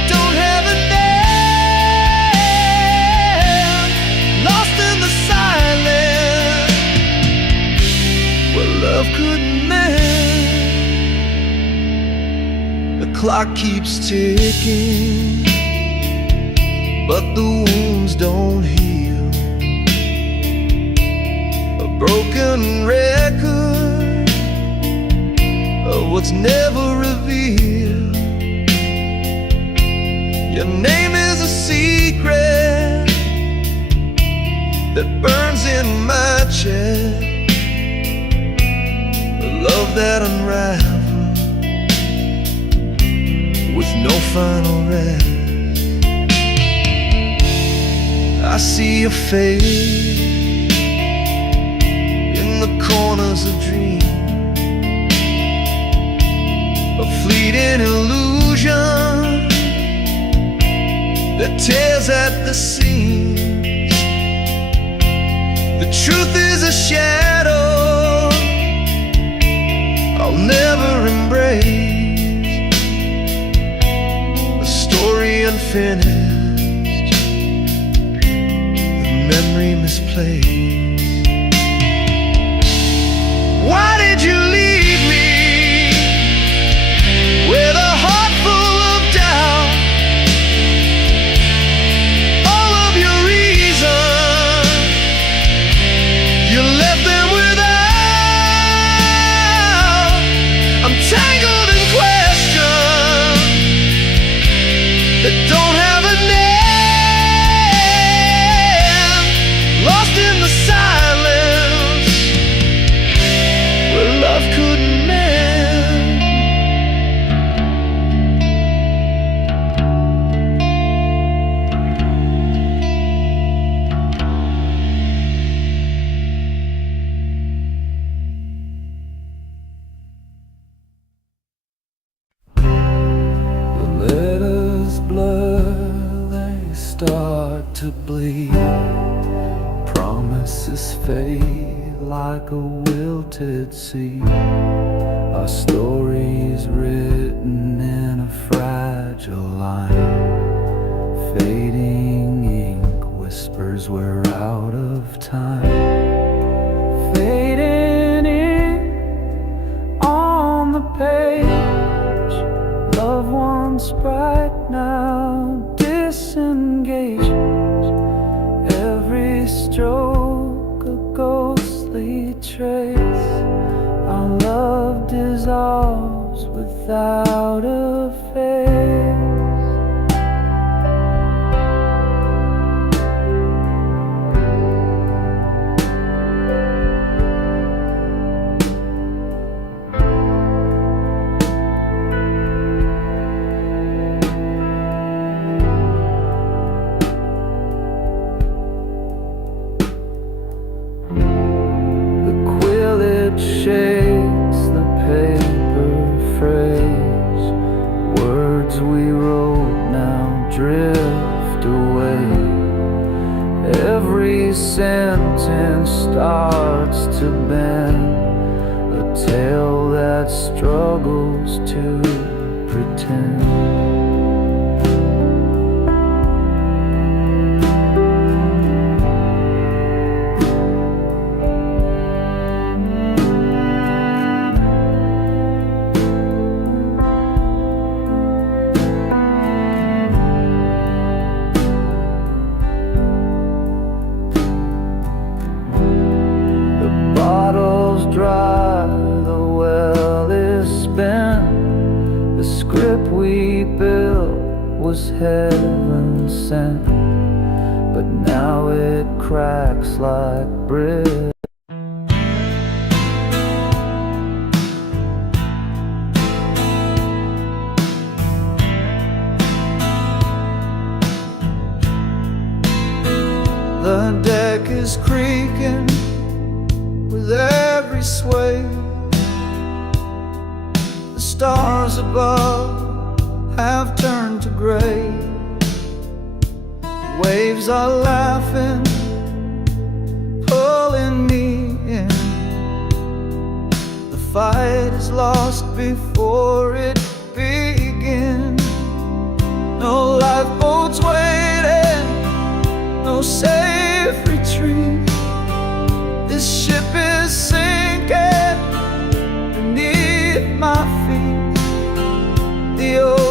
clock keeps ticking, but the wounds don't heal. A broken record of what's never revealed. Your name is a secret that burns in my chest, a love that unravels with no final rest. I see your face in the corners of dreams, a fleeting illusion that tears at the seams. The truth is a shadow I'll never embrace, a story unfinished, the memory misplaced. Why did you leave me with a heart full of doubt? All of your reasons, you left them without. I'm tangled in questions that don't have a name, lost in the silence where love couldn't mend. The letters blur, they start to bleed. Promises fade like a wilted seed. Our stories written in a fragile line. Fading ink whispers we're out of time. Fading in on the page, loved ones bright now disengaged. Every stroke a ghostly trace. Our love dissolves without a face. Shakes the paper phrase. Words we wrote now drift away. Every sentence starts to bend, a tale that struggles to pretend. Dry, the well is spent. The script we built was heaven sent, but now it cracks like brick. The deck is creaking with every sway. The stars above have turned to gray. Waves are laughing, pulling me in. The fight is lost before it begins. No lifeboats waiting, no safe retreat. This ship is sinking beneath my feet. The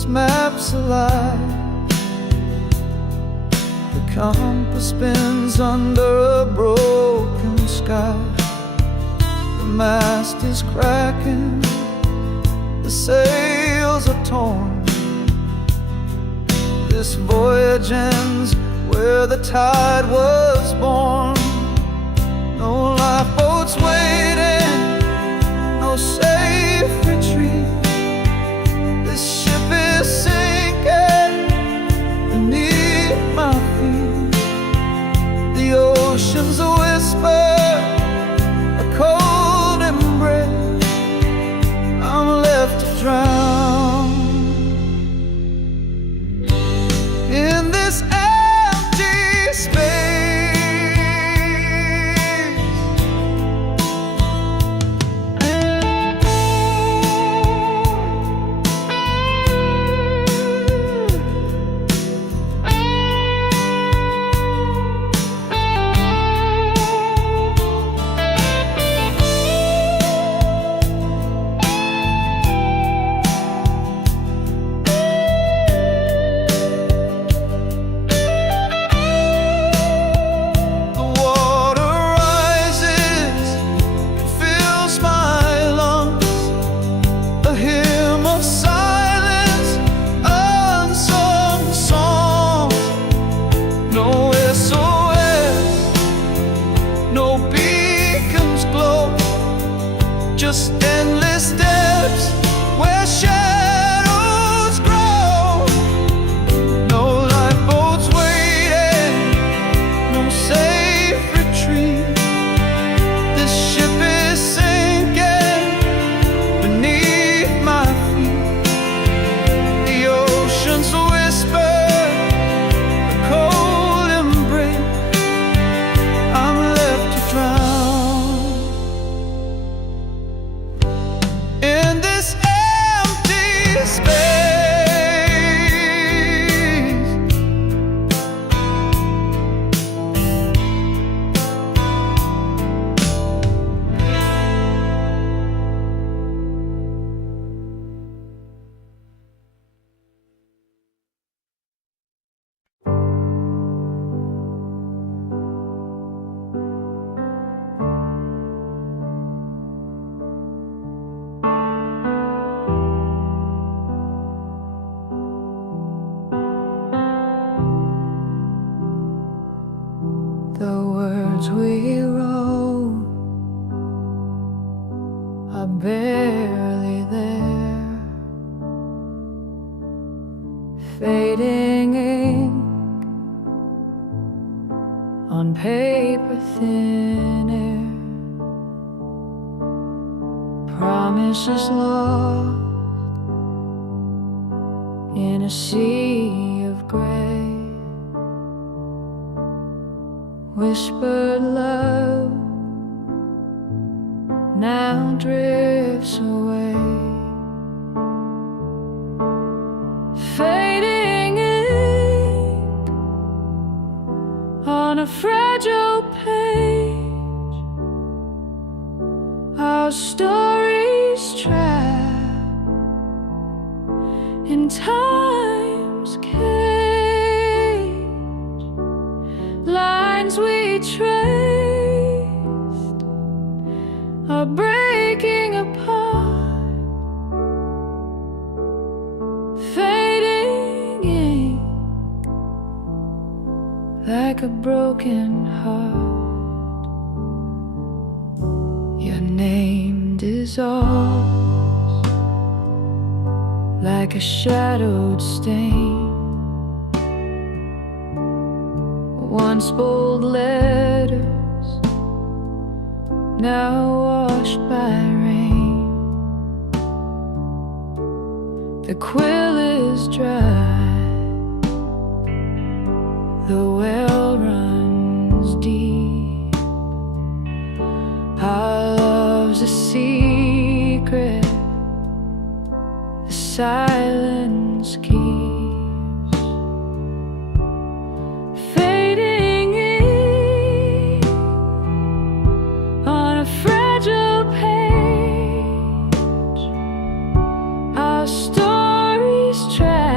these maps alive. The compass spins under a broken sky. The mast is cracking, the sails are torn. This voyage ends where the tide was born. No lifeboats waiting, no safe retreat. This ship is sinking beneath my feet. The ocean's a whisper, a cold embrace. I'm left to drown in this empty space. Just endless steps where shadows grow. No lifeboats waiting, no safe retreat. This ship is sinking beneath my feet. The ocean's a whisper, a cold embrace. I'm left to drown in this empty space. The words we wrote are barely there, fading ink on paper thin air, promises lost in a sea of gray. Whispered love now drifts away, fading ink on a fragile page. Our stories trapped in time's cage. Lines we traced are breaking apart, fading ink like a broken heart. Your name dissolves like a shadowed stain. Once bold letters, now washed by rain. The quill is dry, the well runs deep. Our love's a secret, the silence keeps. Our stories trapped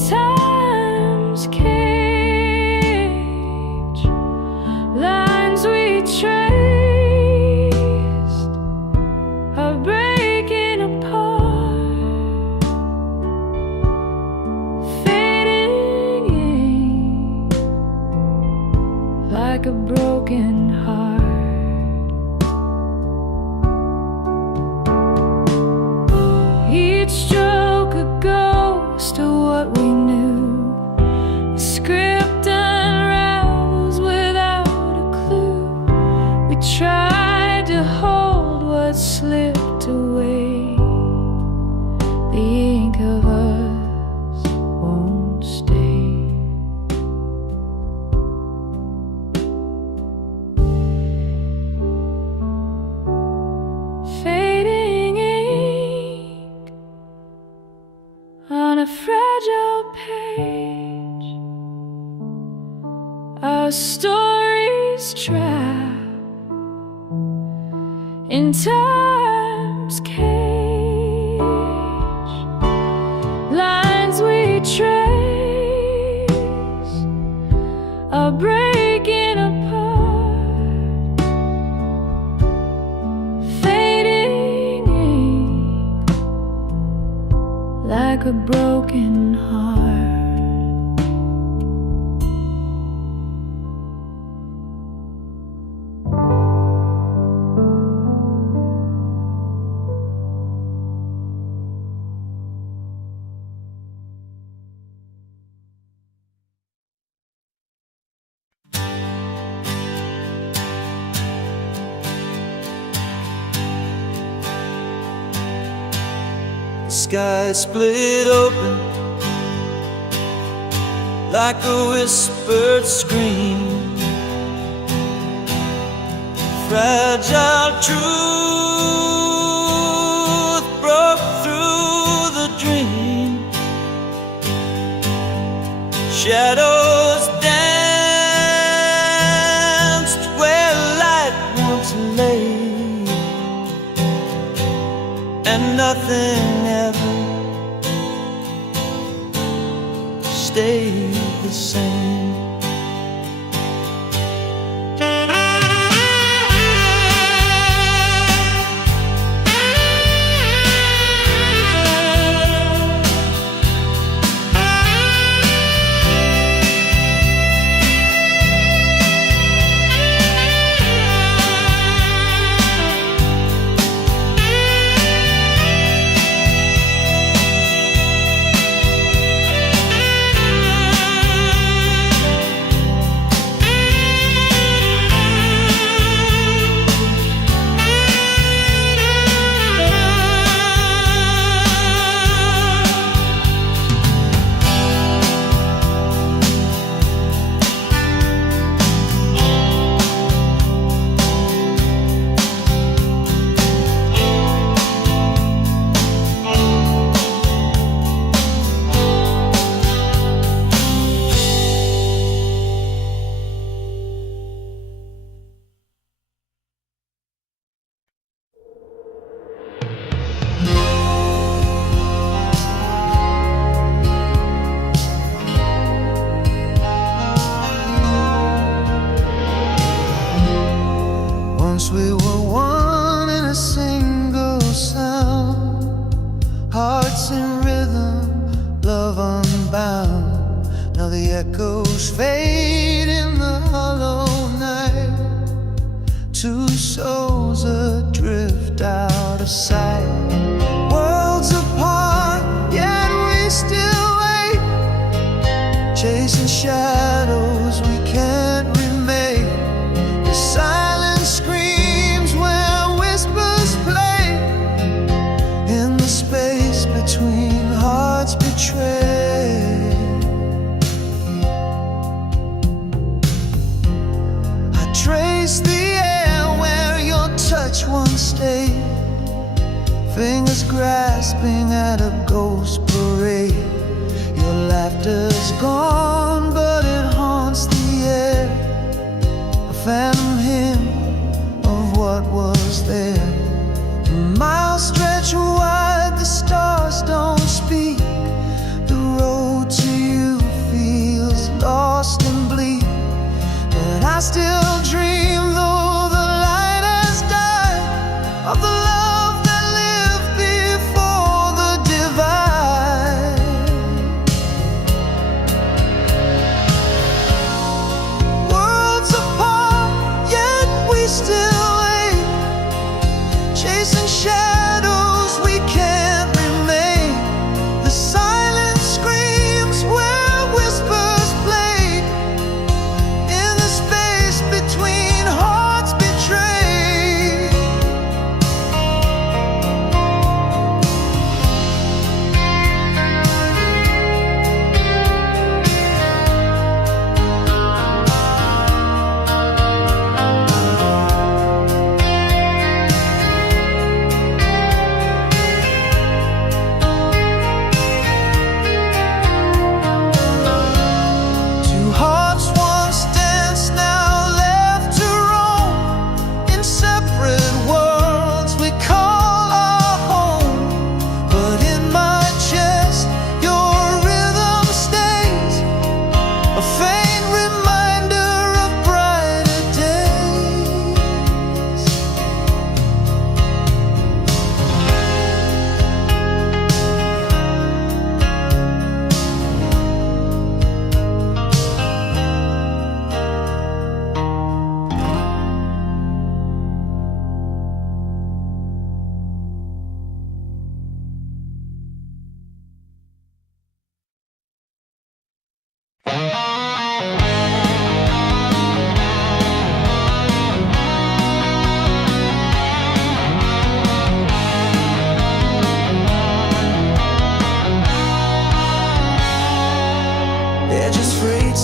time's cage, lines we traced are breaking apart, fading ink like a broken heart. Each stroke a ghost of what we knew. The script unravels without a clue. We tried to hold what slipped away. The ink of us won't stay. Fading ink on a fragile page, our stories trapped in time's cage, lines we trace are breaking apart, fading ink like a broken heart. The sky split open like a whispered scream. Fragile truth broke through the dream. Shadows danced where light once lay, and nothing ever stayed the same. Once we were one in a single sound, hearts in rhythm, love unbound. Now the echoes fade in the hollow night, two souls adrift out of sight. Worlds apart, yet we still wait, chasing shadows we can't remake. The silence screams where whispers play, in the space between hearts betrayed. I trace the air where your touch once stayed, fingers grasping at a ghost parade. Your laughter's gone, but it haunts the air, a phantom hymn of what was there. Miles stretch wide, the stars don't speak. The road to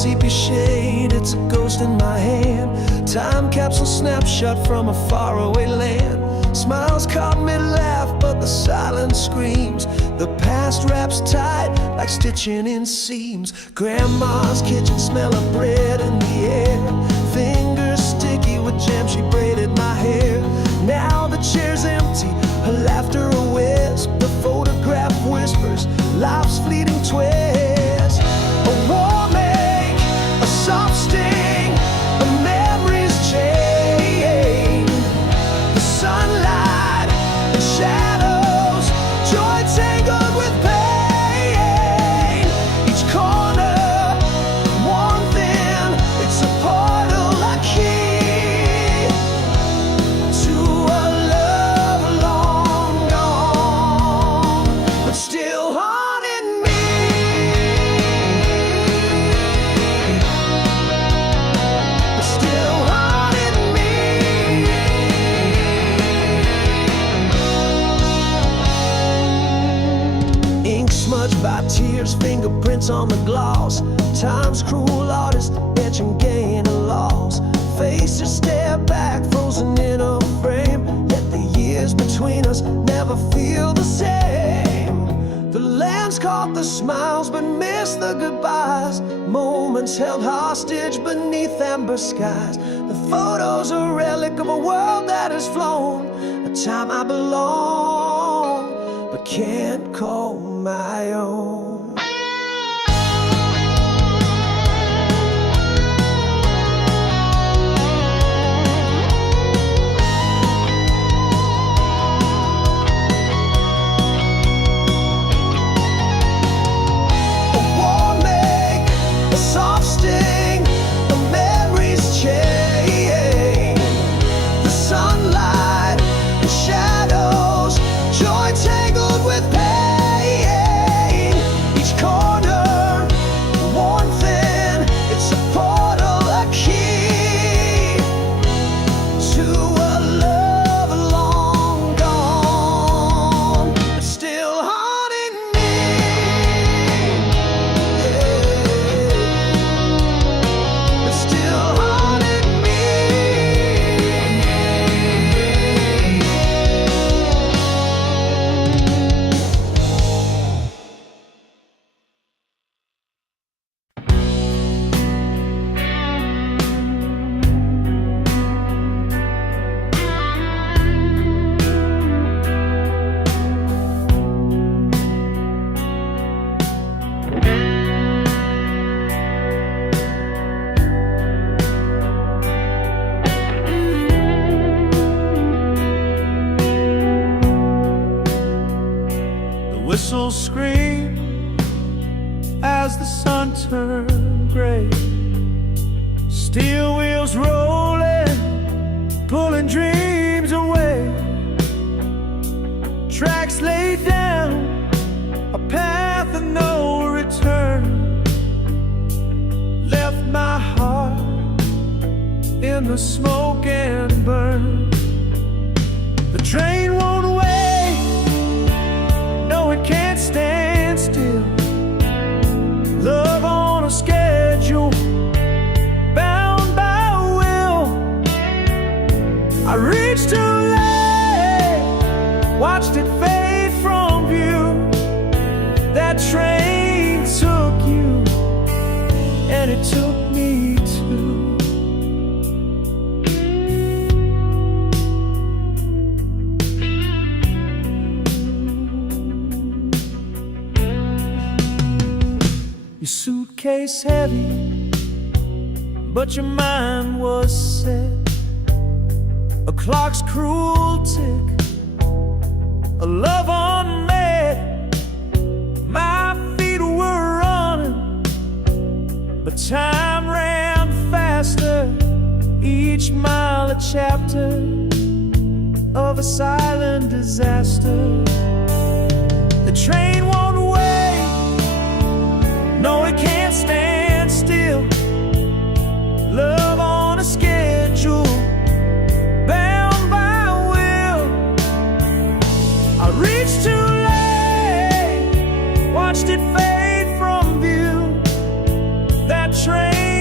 sepia shade, it's a ghost in my hand. Time capsule snapshot from a faraway land. Smiles caught me laugh, but the silence screams. The past wraps tight like stitching in seams. Grandma's kitchen, smell of bread in the air. Fingers sticky with jam, she braided my hair. Now the chair's empty, her laughter a wisp. The photograph whispers, life's fleeting twist. A warm ache, a soft sting, a memory's chain. The sunlight and shadows, joy tangled with pain. Each corner, one thing, it's a portal I key to a love long gone, but still haunting me. But still haunting me. Ink smudged by tears, fingerprints on the gloss. Time's cruel artist, etching gain and loss. Faces stare back, frozen in a frame. Yet the years between us never feel the same. The lens caught the smiles but missed the goodbyes. Moments held hostage beneath amber skies. The photos a relic of a world that has flown. A time I belong but can't call my own. A warm ache, a soft sting, a memory's chain. The sunlight and shadows, joy tangled with pain. Each corner, one thing, it's a portal, a key to a love long gone, but still haunting me. Yeah. But still haunting me. The whistles scream as the sun turned gray. Steel wheels rolling, pulling dreams away. Tracks laid down, a path of no return. Left my heart in the smoke and burn. The train won't wait, no, it can't stand still. Love on a schedule, bound by will. I reached too late, watched it fade from view. That train took you, and it took me too. Your suitcase heavy, but your mind was set. A clock's cruel tick, a love unmet. My feet were running, but time ran faster. Each mile a chapter of a silent disaster. The train won't wait, no, it can't stand still. Love on a schedule, bound by will. I reached too late, watched it fade from view. That train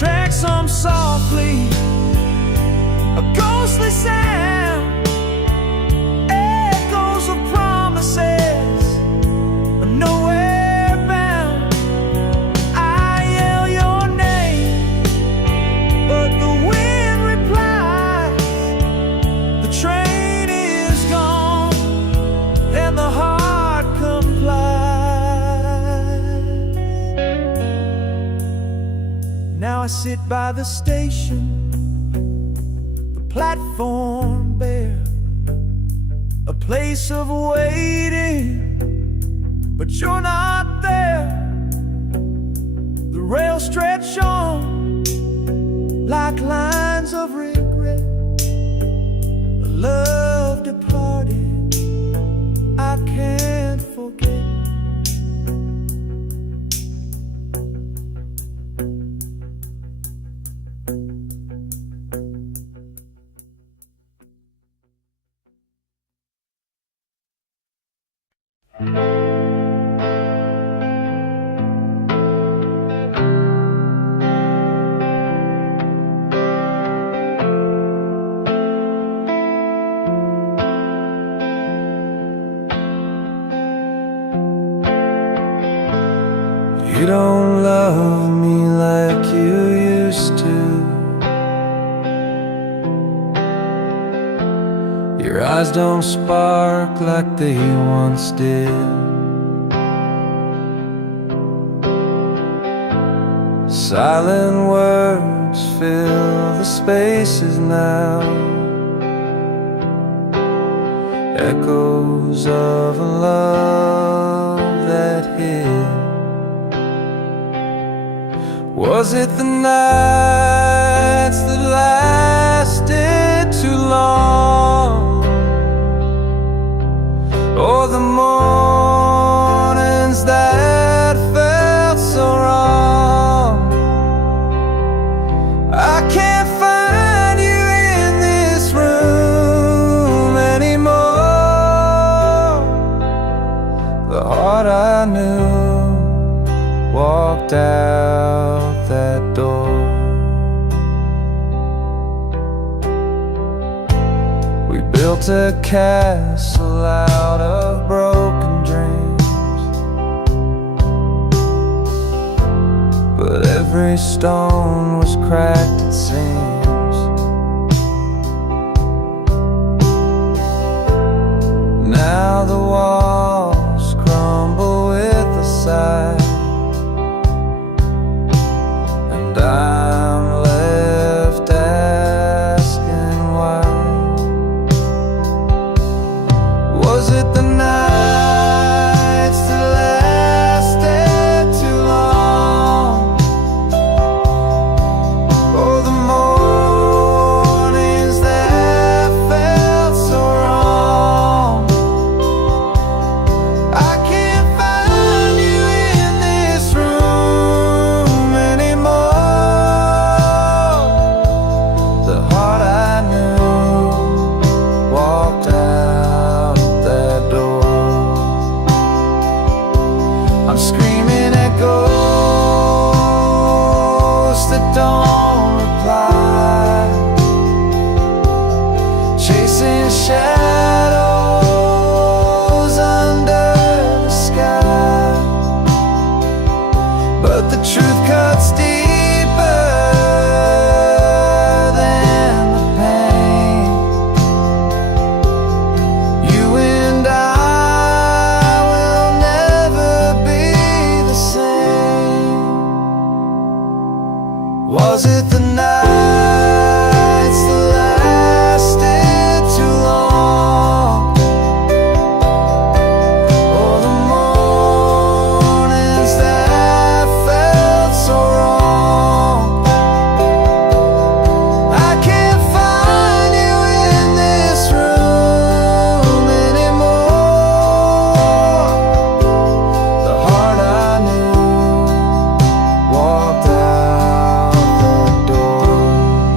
track some softly, a ghostly sound, echoes of promises, but nowhere bound. I yell your name, but the wind replies. The train is gone, and the heart complies. Now I sit by the station, platform bare, a place of waiting, but you're not there. The rails stretch on like lines of regret, a love departed I can't forget. You don't love me like you used to. Your eyes don't spark like they once did. Silent words fill the spaces now, echoes of a love that hid. Was it the nights that lasted too long, or the mornings that felt so wrong? I can't find you in this room anymore. The heart I knew walked out that door. We built a castle out of broken dreams, but every stone was cracked, it seems. Now the walls crumble with a sigh, and I'm left asking why. Was it the nights that lasted too long, or the mornings that felt so wrong? I can't find you in this room anymore. The heart I knew walked out that door. I'm screaming at ghosts that don't reply, chasing shadows under the sky. But the truth cuts deeper than the pain. You and I will never be the same. Was it the nights that lasted too long, or the mornings that felt so wrong? I can't find you in this room anymore. The heart I knew walked out the door.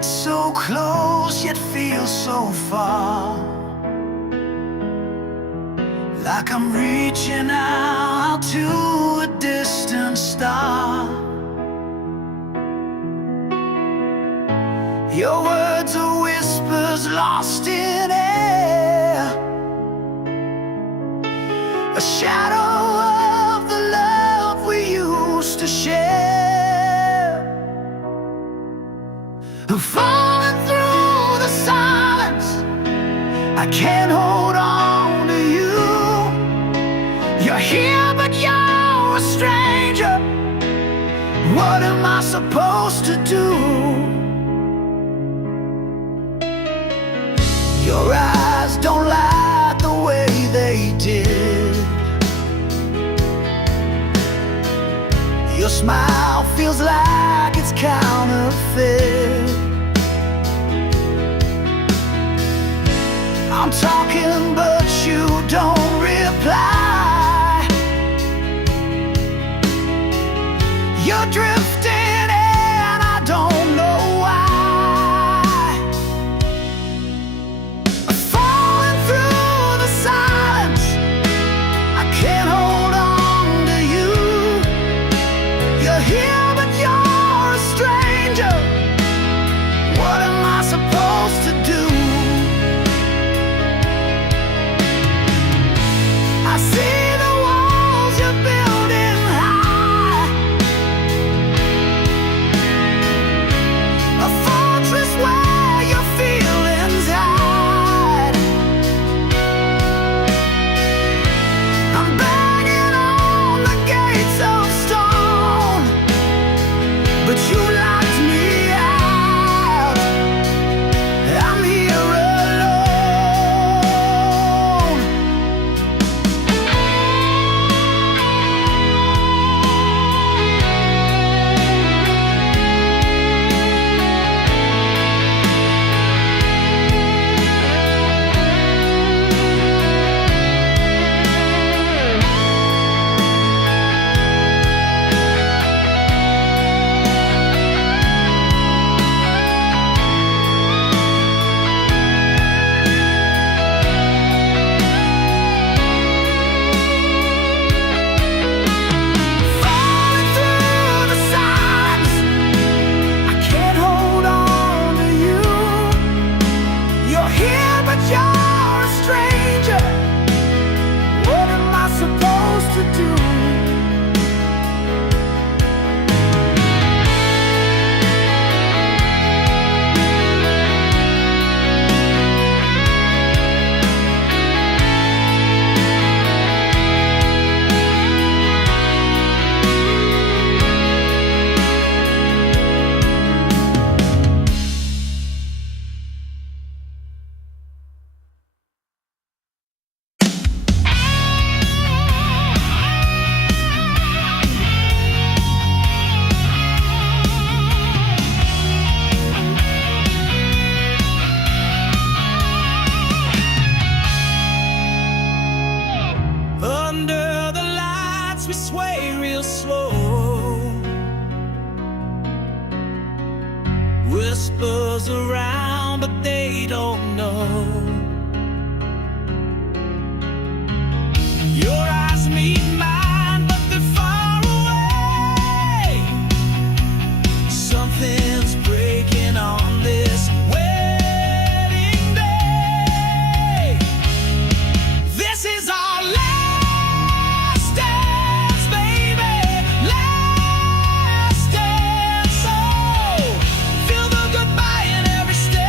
It's so close yet feels so far, like I'm reaching out to a distant star. Your words are whispers lost in air, a shadow of the love we used to share. I'm falling through the silence, I can't hold on to you. You're here but you're a stranger. What am I supposed to do? Your eyes don't lie the way they did. Your smile feels like it's counterfeit. I'm talking but you don't reply. You're drifting and I don't know why. I'm falling through the silence, I can't hold on to you. You're here but you're a stranger. What am I supposed to do? I see the walls you're building high, a fortress where your feelings hide. I'm banging on the gates of stone, but you locked me out. I'm here alone. Falling through the signs, I can't hold on to you. You're here but you're a stranger. What am I supposed to do? Under the lights we sway real slow, whispers around but they don't know. Your eyes meet mine but they're far away. Something's breaking on this wedding day. This is our last dance, baby, last dance. So feel the goodbye in every step.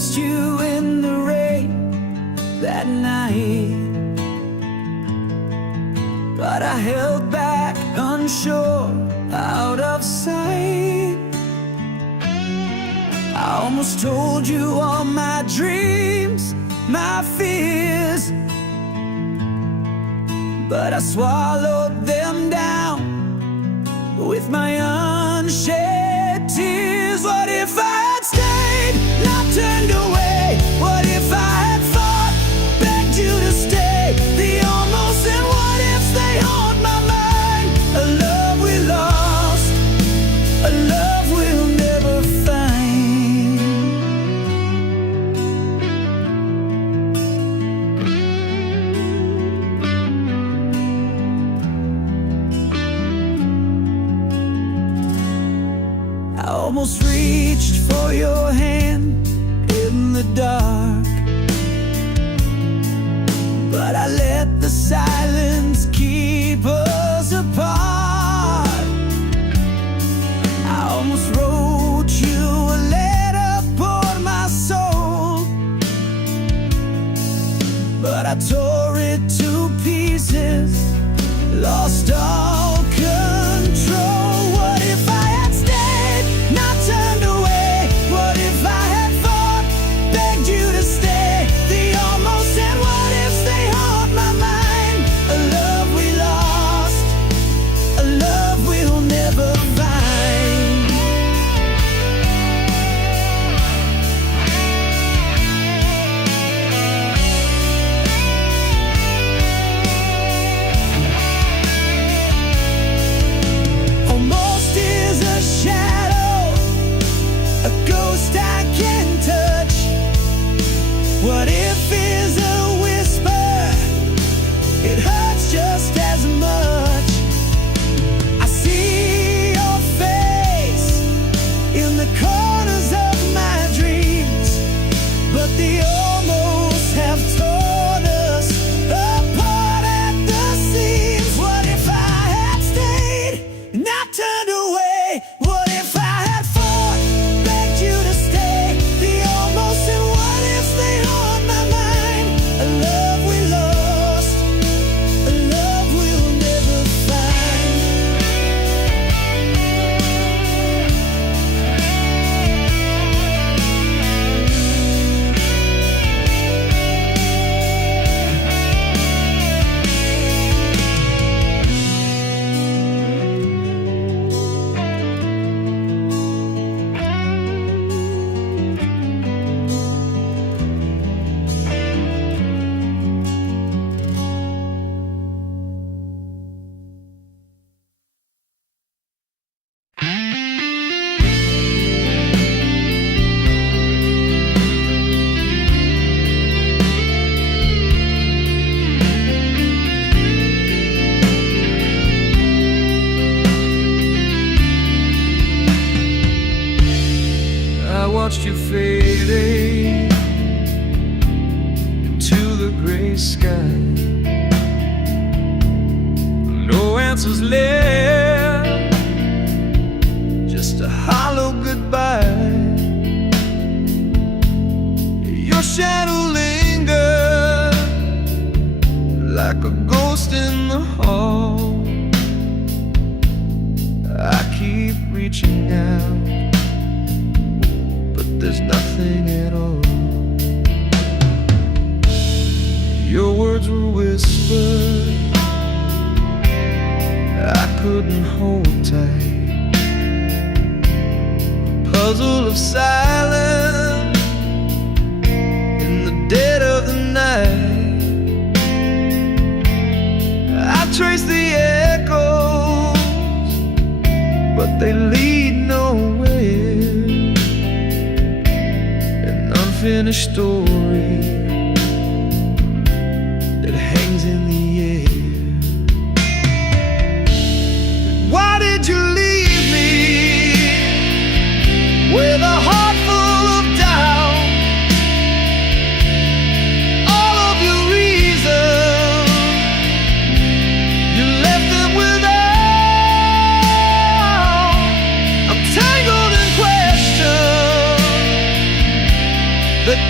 kissed you in the rain that night, but I held back, unsure, out of sight. I almost told you all my dreams, my fears, but I swallowed them down with my unshed tears. What if I had stayed, not turned away? What if I had fought, begged you to stay? The almost and what ifs, they haunt my mind. A love we lost, a love we'll never find. I almost reached for your hand in the dark, but I let the silence keep us apart. I almost wrote you a letter, poured my soul, but I tore it to pieces, lost all control. What if I had stayed, not turned away? What if I had fought, begged you to stay? The almost and what ifs, they haunt my mind. A love we lost, a love we'll never find. Almost is a shadow, a ghost I can touch. What if is a whisper, it hurts just as much. I see your face in the corners of my dreams, but the almost have torn us apart at the seams. What if I had stayed, not turned away? What if I had fought, begged you to stay? The almost and what ifs, they haunt my mind. A love we lost, a love we'll never find. I watched you fading into the gray sky. No answers left, just a hollow goodbye. Your shadow lingered like a ghost in the hall. I keep reaching out, but there's nothing at all. Your words were whispered, I couldn't hold tight. Puzzle of silence in the dead of the night. I trace the echoes, but they lead nowhere. An unfinished story that hangs in the air. Why did you leave me with a heart full of doubt? All of your reasons, you left them without. I'm tangled in questions that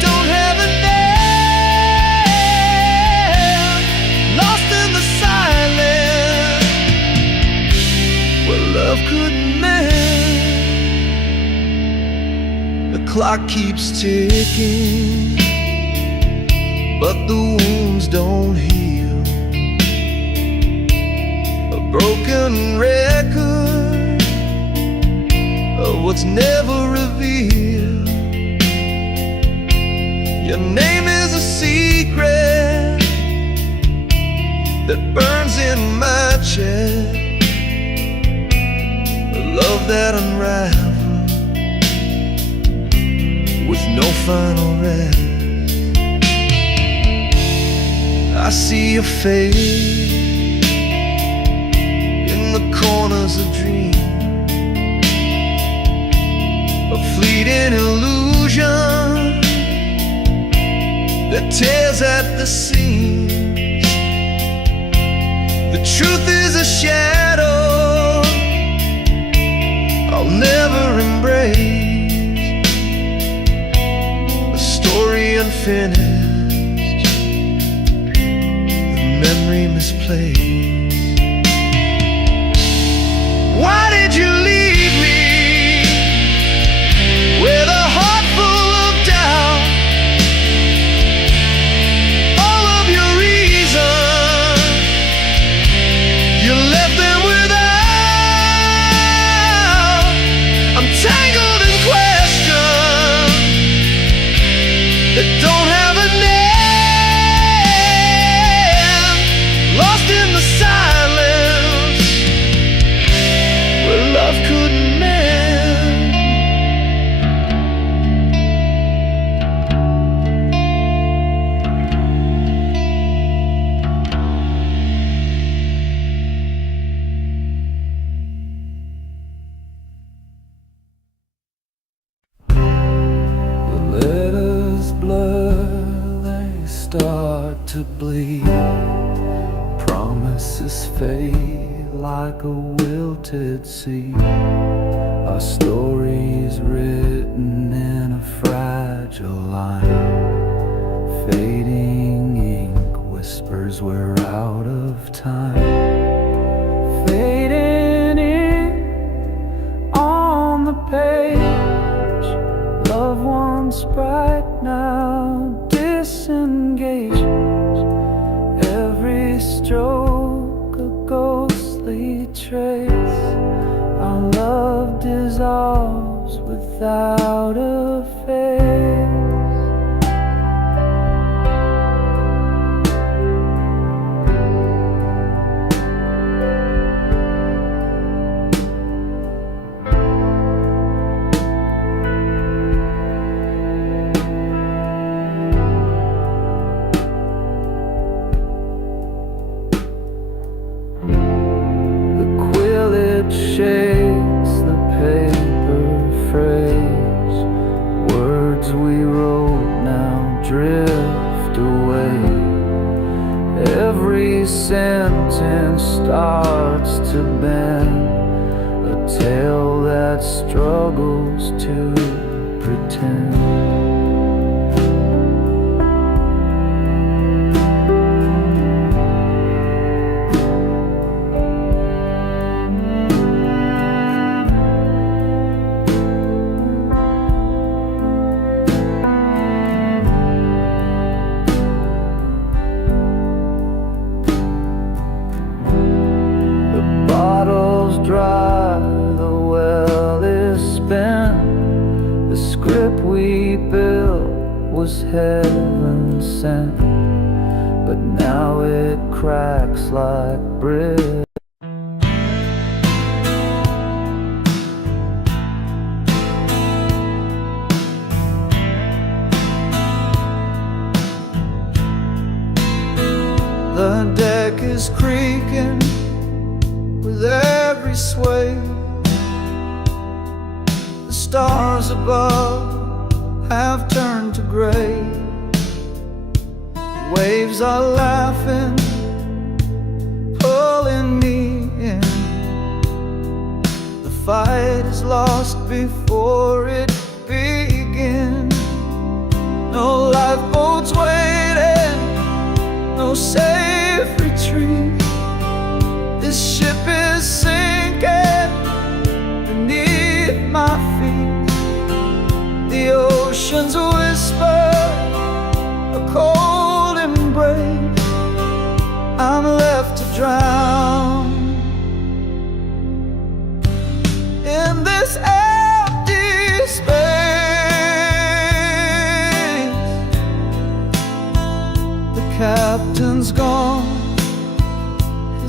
couldn't mend. The clock keeps ticking, but the wounds don't heal. A broken record of what's never revealed. Your name is a secret that burns in my chest, a love that unravels with no final rest. I see your face in the corners of dreams, a fleeting illusion that tears at the seams. The truth is a shadow I'll never embrace, a story unfinished, the memory misplaced. Why did you leave me with a heart full of doubt? All of your reasons, you left them without. I'm tangled in questions that don't have a name, lost in the silence where love couldn't mend. The letters blur, they start to bleed. Promises fade like a wilted seed. Our story's written in a fragile line. Fading ink whispers we're out of time. Fading ink on the page. Love once bright, now disengaged. Every stroke a ghostly trace. Our love dissolves without a face. Shakes the paper phrase. Words we wrote now drift away. Every sentence starts to bend, a tale that struggles to pretend. Dry, the well is spent. The script we built was heaven sent, but now it cracks like bread. The deck is creaking with every sway. The stars above have turned to gray. Waves are laughing, pulling me in. The fight is lost before it begins. No lifeboats waiting, no safe retreat. This ship is sinking,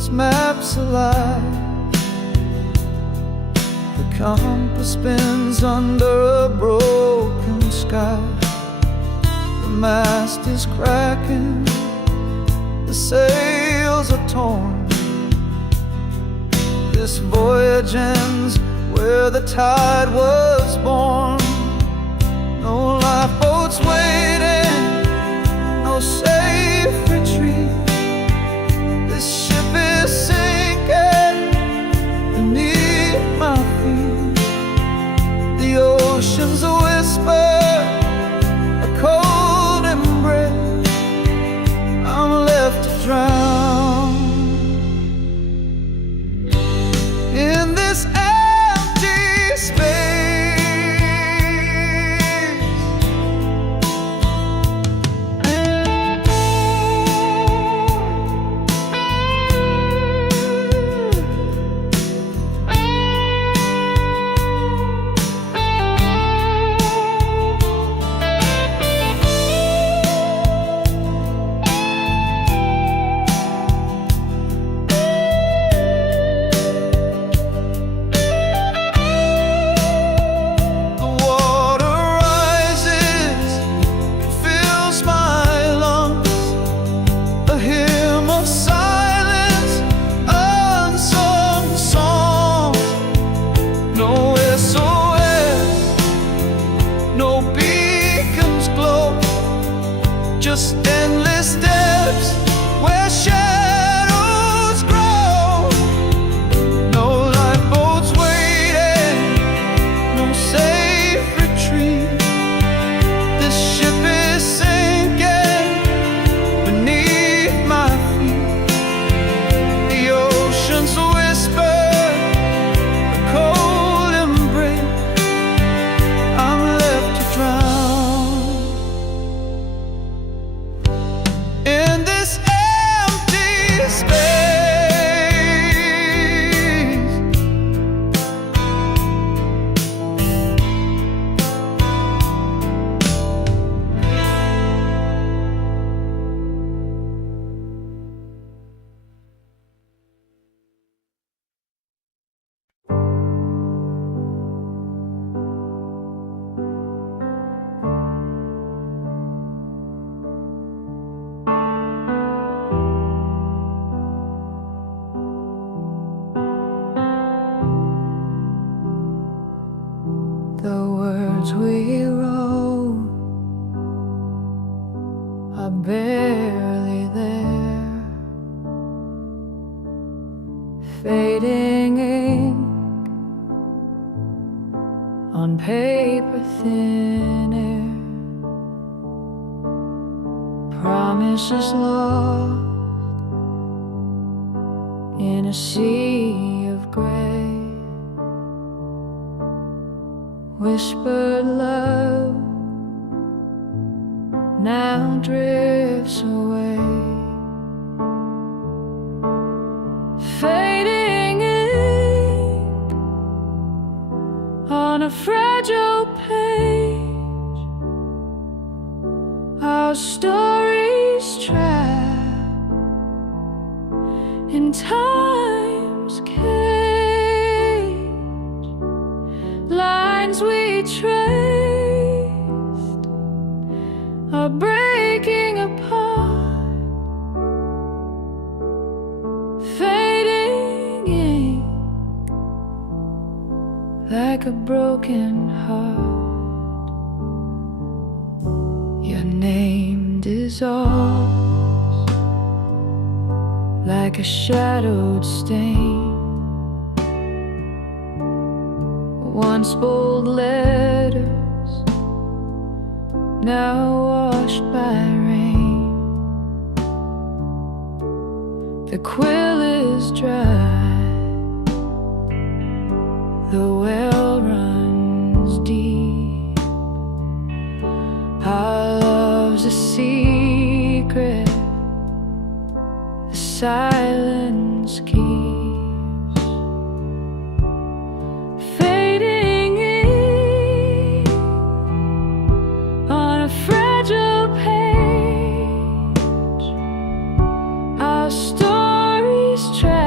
these maps alive. The compass spins under a broken sky. The mast is cracking, the sails are torn. This voyage ends where the tide was born. No lifeboats waiting, no safe retreat. This ship is sinking beneath my feet. The ocean's a whisper, a cold embrace. I'm left to drown in this empty space. Just endless depths where shadows grow. No lifeboats waiting, no safe retreat. This ship is sinking beneath my feet. The ocean's a whisper, a cold embrace. I'm left to drown in this empty space. The words we wrote are barely there, fading ink on paper thin air, promises lost in a sea of gray. Whispered love now drifts away, fading ink on a fragile page. Our stories trapped in time's cage. Lines we traced are breaking apart, fading ink like a broken heart. Your name dissolves like a shadowed stain. Once bold letters, now washed by rain. The quill is dry, the well runs deep. Our love's a secret, the silence keeps. Stories trapped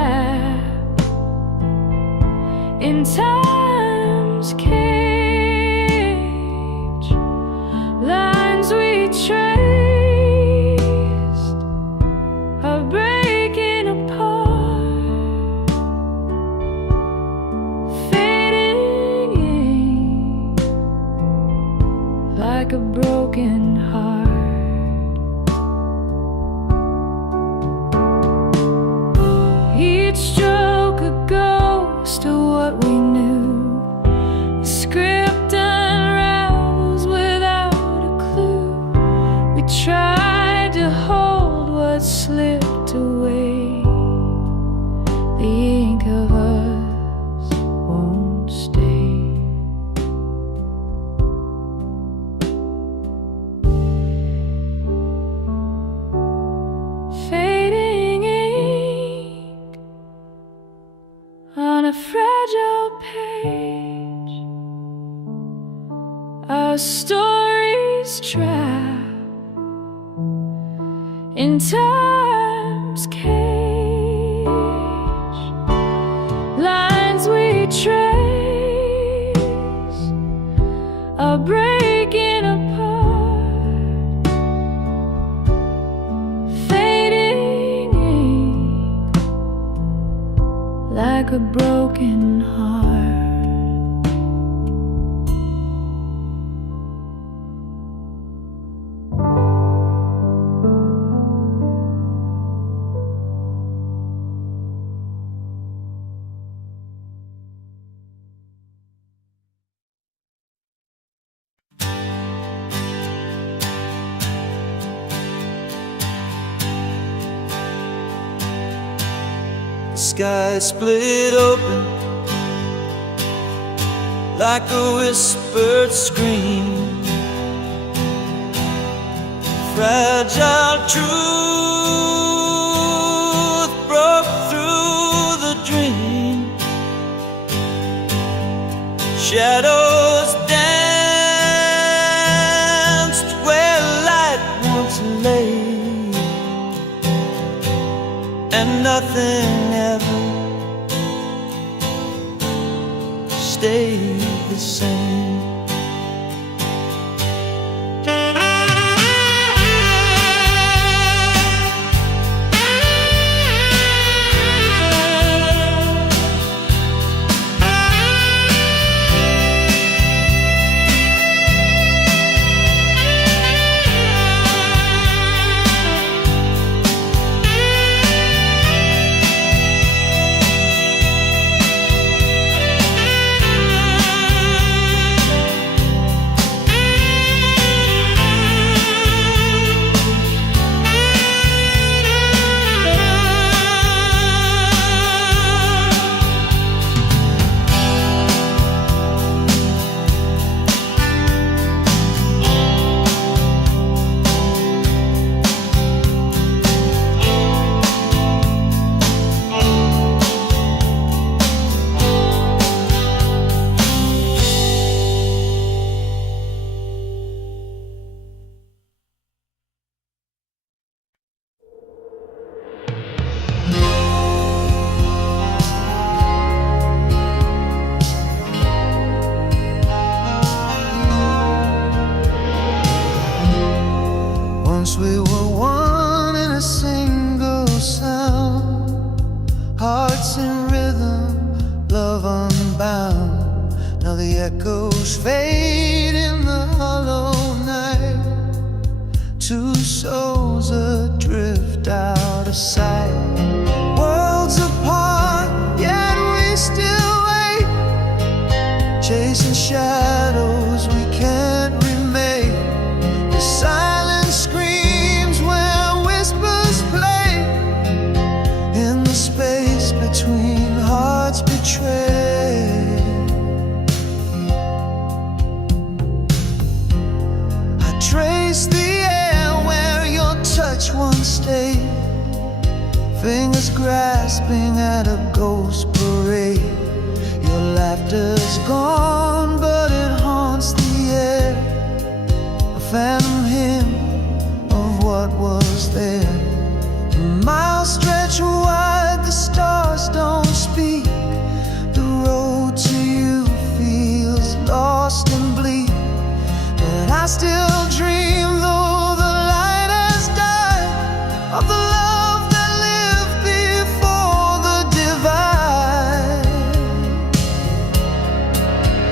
think of us won't stay. Fading ink on a fragile page, our stories trapped in time's cage. Lines we trace are breaking apart. Fading ink like a broken heart. The sky split open like a whispered scream. Fragile truth broke through the dream. Shadows danced where light once lay, and nothing ever stayed the same. Once we were one in a single sound, hearts in rhythm, love unbound. Now the echoes fade in the hollow night, two souls adrift out of sight. Worlds apart, yet we still wait, chasing shadows we can't remake. The silence screams where whispers play, in the space between hearts betrayed. I trace the air where your touch once stayed, fingers grasping at a ghost parade. Your laughter's gone, but it haunts the air, a phantom hymn of what was there. Miles stretch wide, the stars don't speak. The road to you feels lost and bleak, but I still dream, though the light has died, of the love that lived before the divide.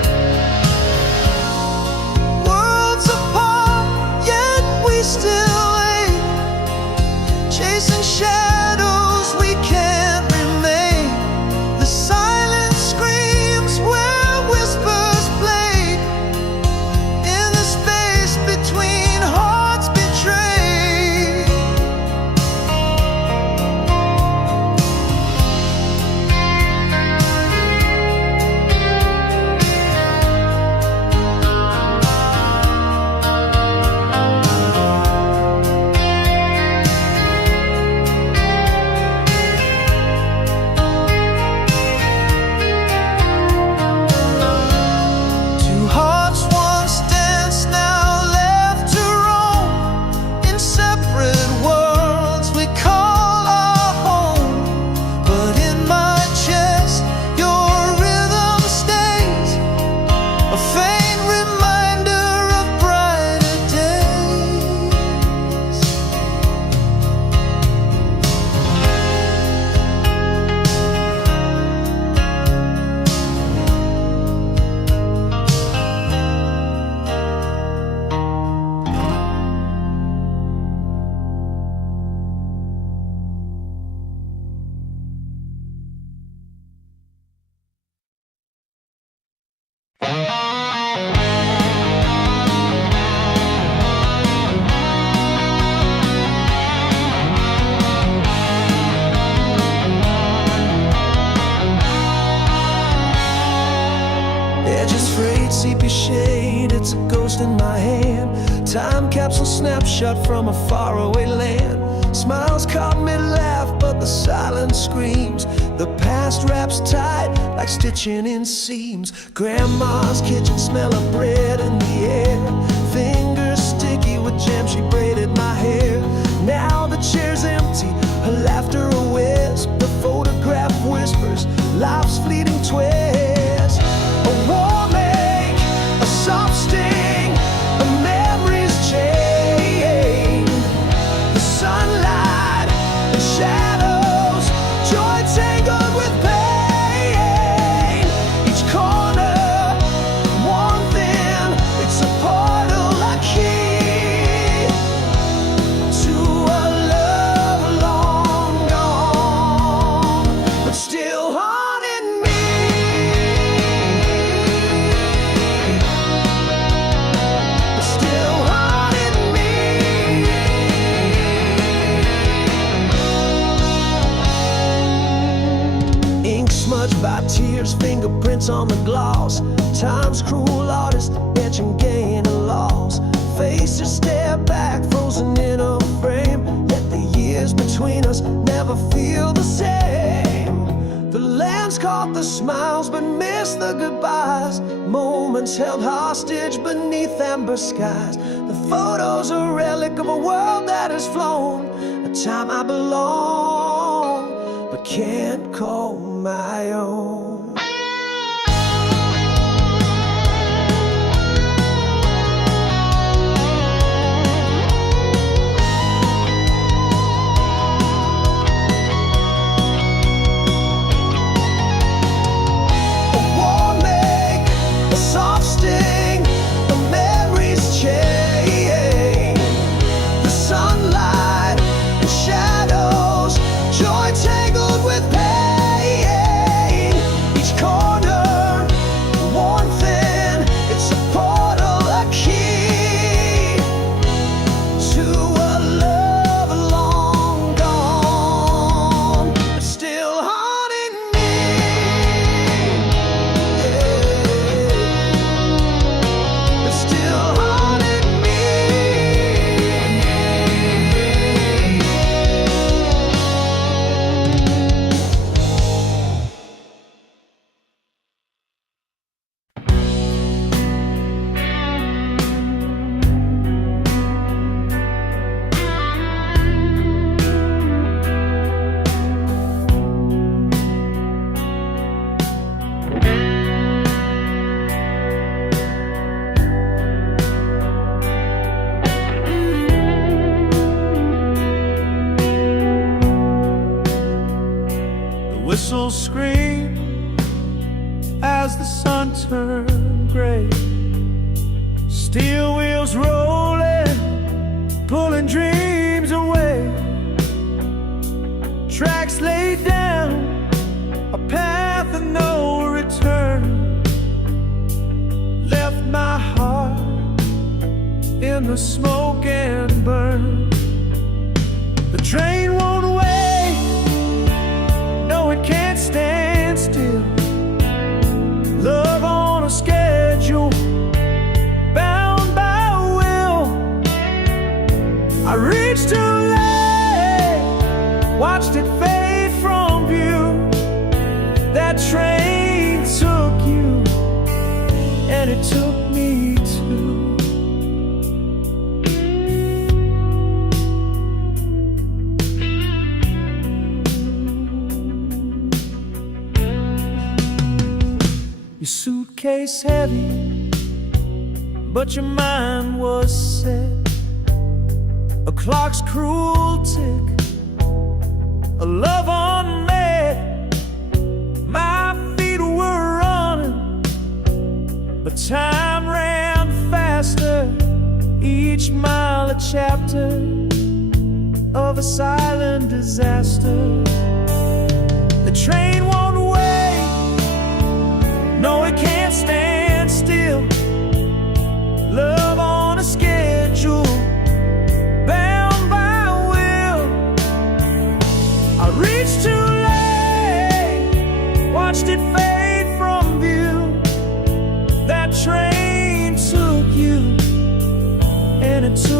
shade, it's a ghost in my hand. Time capsule snapshot from a faraway land. Smiles caught mid-laugh, but the silence screams. The past wraps tight like stitching in seams. Grandma's kitchen, smell of bread in the air. Fingers sticky with jam, she braided my hair. Now the chair's empty, her laughter a wisp. The photograph whispers life's fleeting twist. A warm ache, a soft sting, a memory's chain. The sunlight, the shadows, joy tangled with pain. Each corner, one thing, it's a portal I key to a love long gone, but still haunting me. But still haunting me. Ink smudged by tears, fingerprints on the gloss. Time's cruel artist, etching gain and loss. Faces stare back, frozen in a frame. Yet the years between us never feel the same. The lens caught the smiles but missed the goodbyes. Moments held hostage beneath amber skies. The photos a relic of a world that has flown. A time I belong but can't call my own. A warm ache, a soft sting, a memory's chain. The sunlight and shadows, joy tangled with pain. Each corner, one thing, it's a portal, a key to a love long gone, but still haunting me. But still haunting me. The whistles scream as the sun turned gray. Steel wheels rolling, pulling dreams away. Tracks laid down, a path of no return. Left my heart in the smoke and burn. The train won't wait, no, it can't stand still. Love on a schedule, bound by will. I reached too late, watched it fade from view. That train took you, and it took me too. Your suitcase heavy, but your mind was set. A clock's cruel tick, a love unmet. My feet were running, but time ran faster. Each mile a chapter of a silent disaster. The train won't wait, no, it can't stand still. Love on a schedule, bound by will. I reached too late, watched it fade from view. That train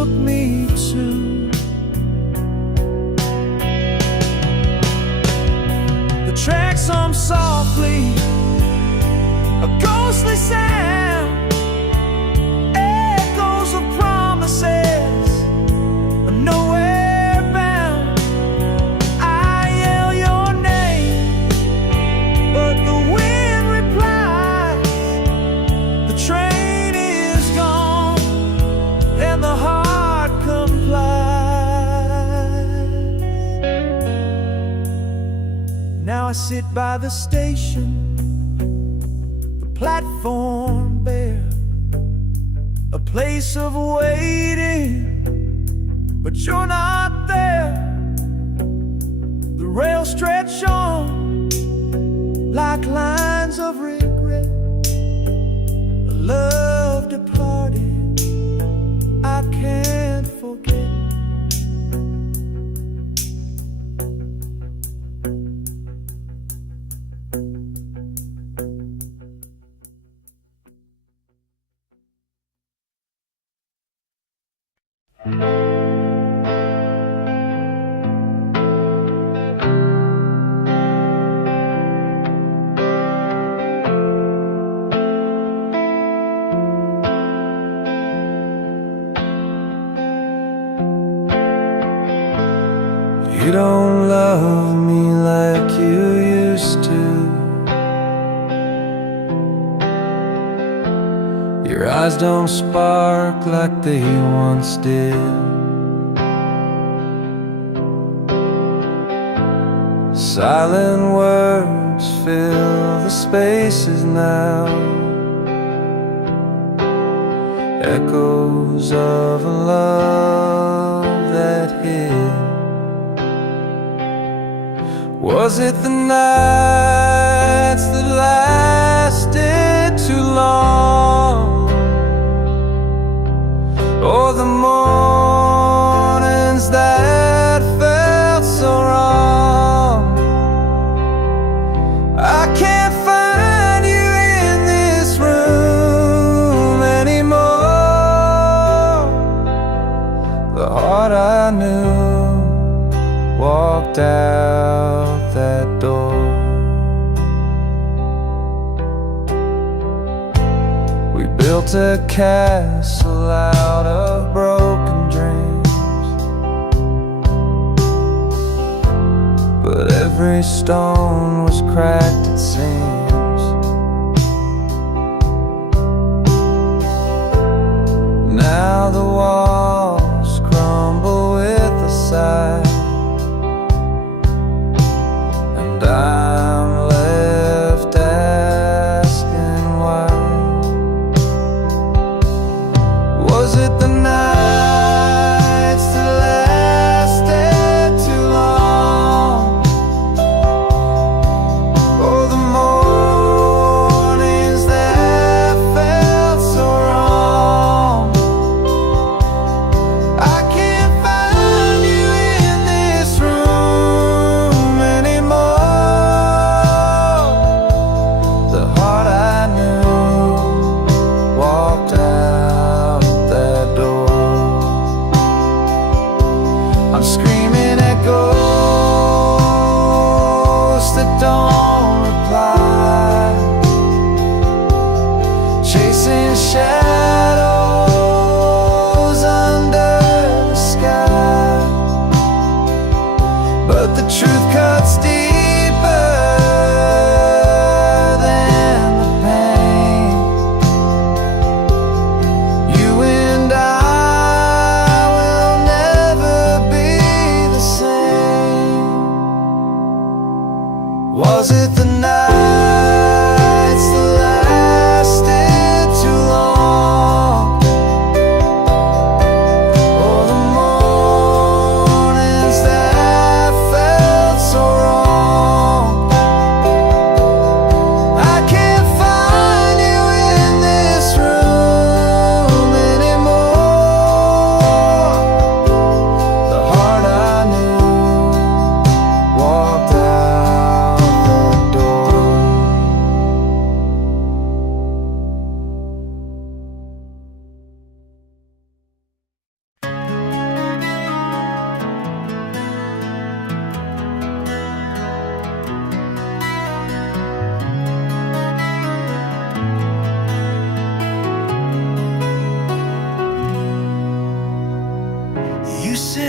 took me to. The tracks hum softly, a ghostly sound, echoes of promises, nowhere bound. I yell your name, but the wind replies. The train is gone, and the heart complies. Now I sit by the station, the platform bare, a place of waiting, but you're not there. The rails stretch on like lines of regret. A love departed, I can't forget. You don't love me like you used to. Your eyes don't spark like they once did. Silent words fill the spaces now, echoes of a love that hid. Was it the nights that lasted too long, or the mornings that felt so wrong? I can't find you in this room anymore. The heart I knew walked out that door. We built a castle out of broken dreams, but every stone was cracked, it seems. Now the walls crumble with a sigh, I'm left asking why. Was it the nights that lasted too long, or the mornings that felt so wrong? I can't find you in this room anymore. The heart I knew walked out that door. I'm screaming at ghosts that don't reply, chasing shadows under the sky. But the truth cuts deeper than the pain. You and I will never be the same. Was it the nights that lasted too long, or the mornings that felt so wrong? I can't find you in this room anymore. The heart I knew walked out the door.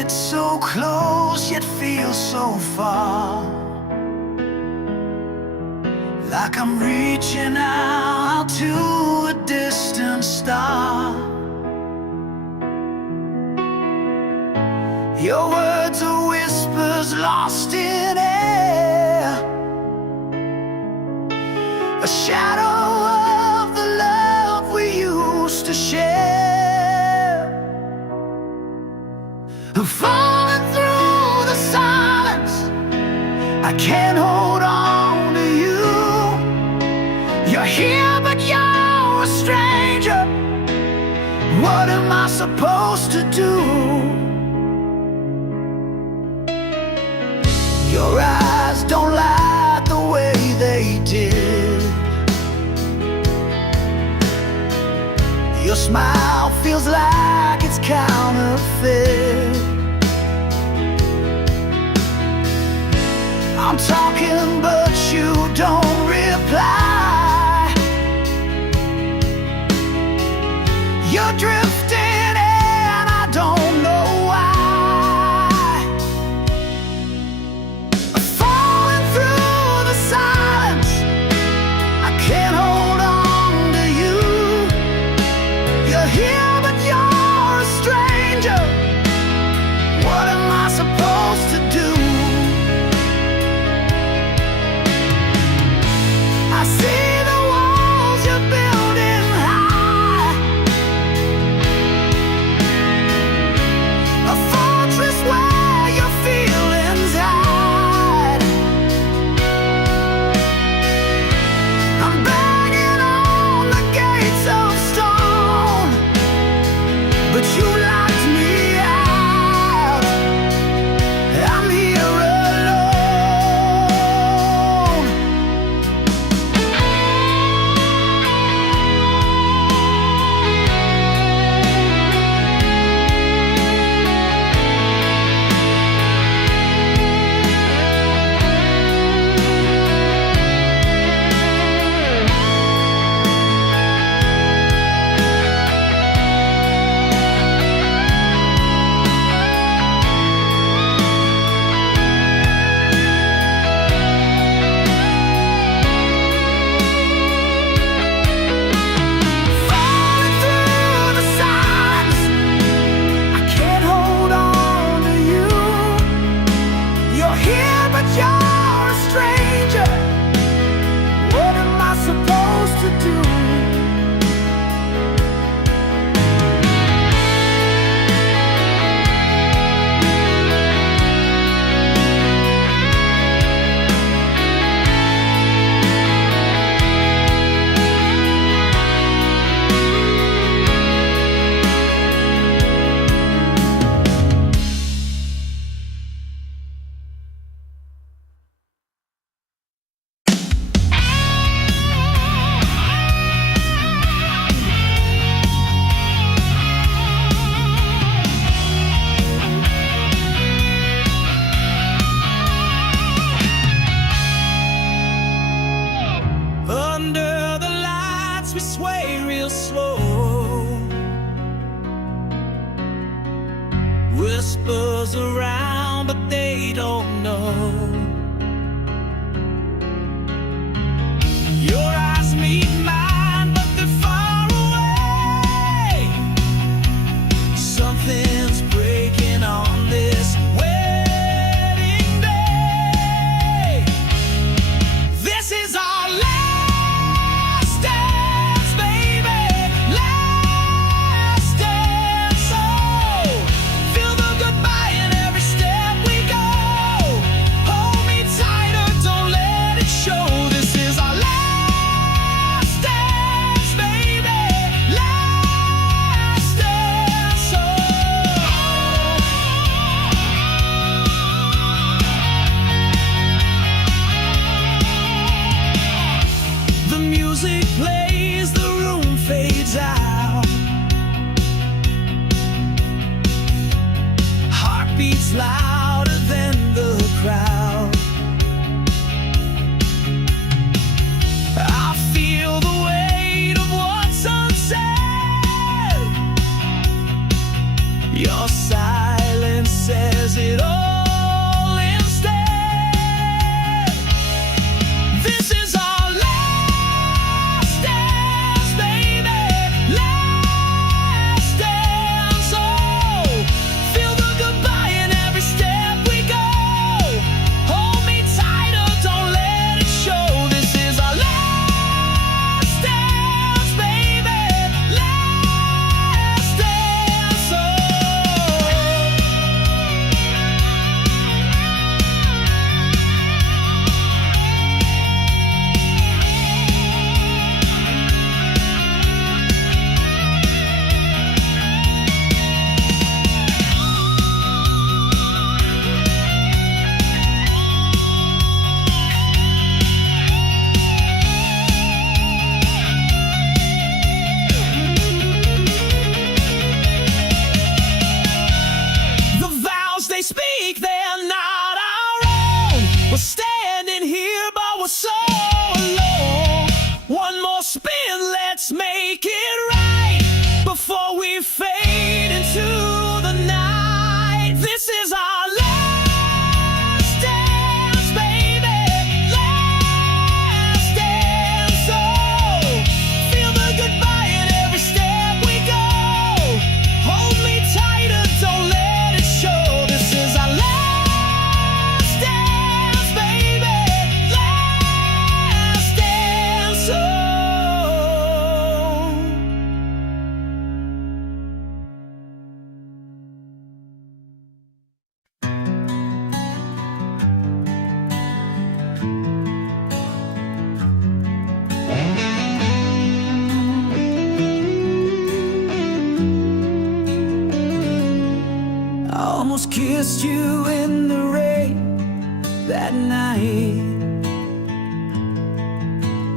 sit so close yet feel so far, like I'm reaching out to a distant star. Your words are whispers lost in air, a shadow of the love we used to share. I'm falling through the silence, I can't hold on to you. You're here but you're a stranger. What am I supposed to do? Your eyes don't lie the way they did. Your smile feels like it's counterfeit. I'm talking but you don't reply. You're drifting and I don't know why. I'm falling through the silence, I can't hold on to you. You're here but you're a stranger. What am I supposed to do?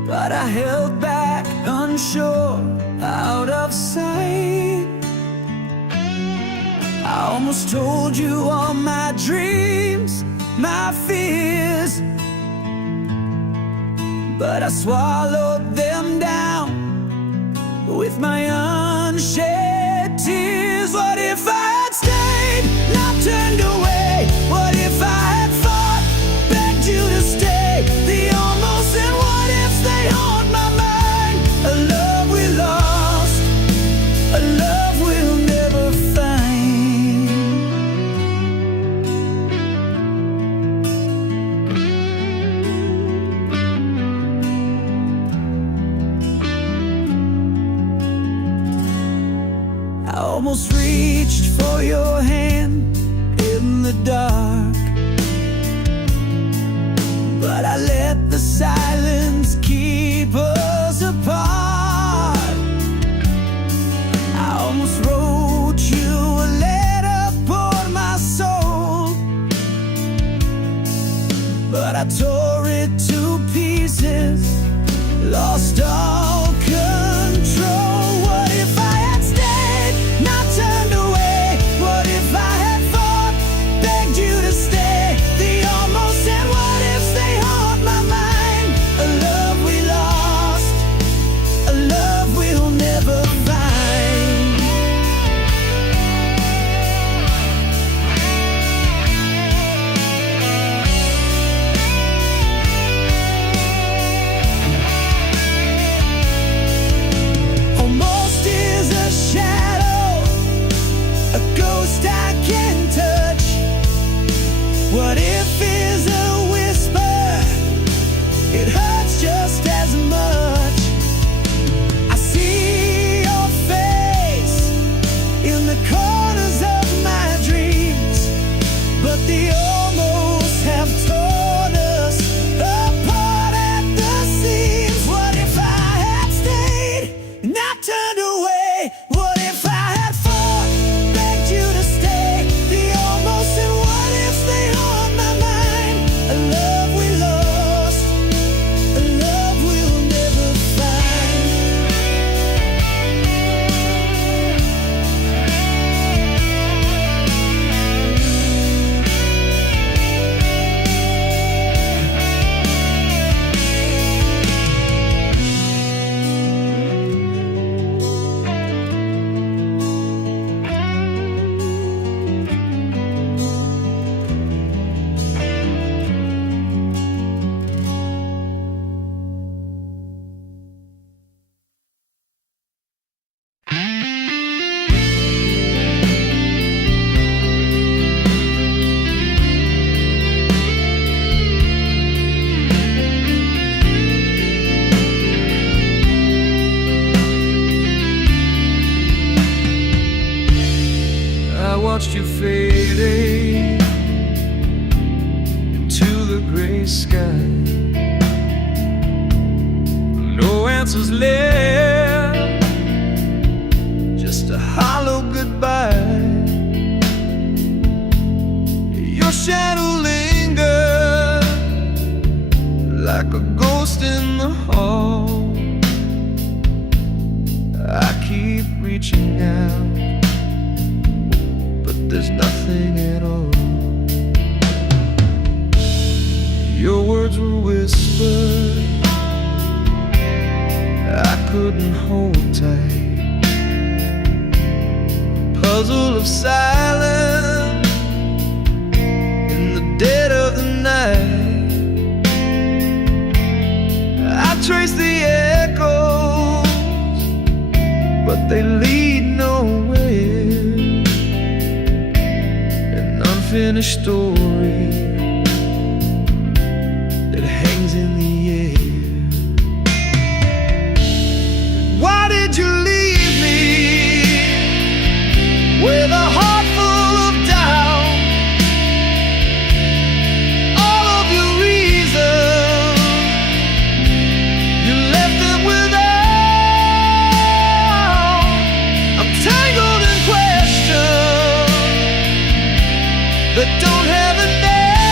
but I held back, unsure, out of sight. I almost told you all my dreams, my fears, but I swallowed them down with my unshed tears. What if I had stayed, not turned away? What if I had fought, begged you to stay? The almost and what ifs, they haunt my mind. A love we lost, a love we'll never find. I almost reached for your hand in the dark, but I let the silence keep us apart. I almost wrote you a letter, poured my soul, but I tore it to pieces, lost all control. What if I had stayed, not turned away? What if I had fought, begged you to stay? The almost and what ifs, they haunt my mind. A love we lost, a love we'll never find. Almost is a shadow, a ghost I can touch. What if is a whisper, it hurts just as much. I see your face in the corners of my dreams, but the almost have torn us apart at the seams. What if I had stayed, not turned away? What if I had fought, begged you to stay? The almost and what ifs, they haunt my mind. A love we lost, a love we'll never find. I watched you fading into the gray sky. No answers left, just a hollow goodbye. Your shadow lingered like a ghost in the hall. I keep reaching out, but there's nothing at all. Your words were whispered, I couldn't hold tight. Puzzle of silence in the dead of the night. I trace the echoes, but they lead nowhere. An unfinished story that hangs in the air. Why did you leave me with a heart full of doubt? All of your reasons, you left them without. I'm tangled in questions that don't have a name.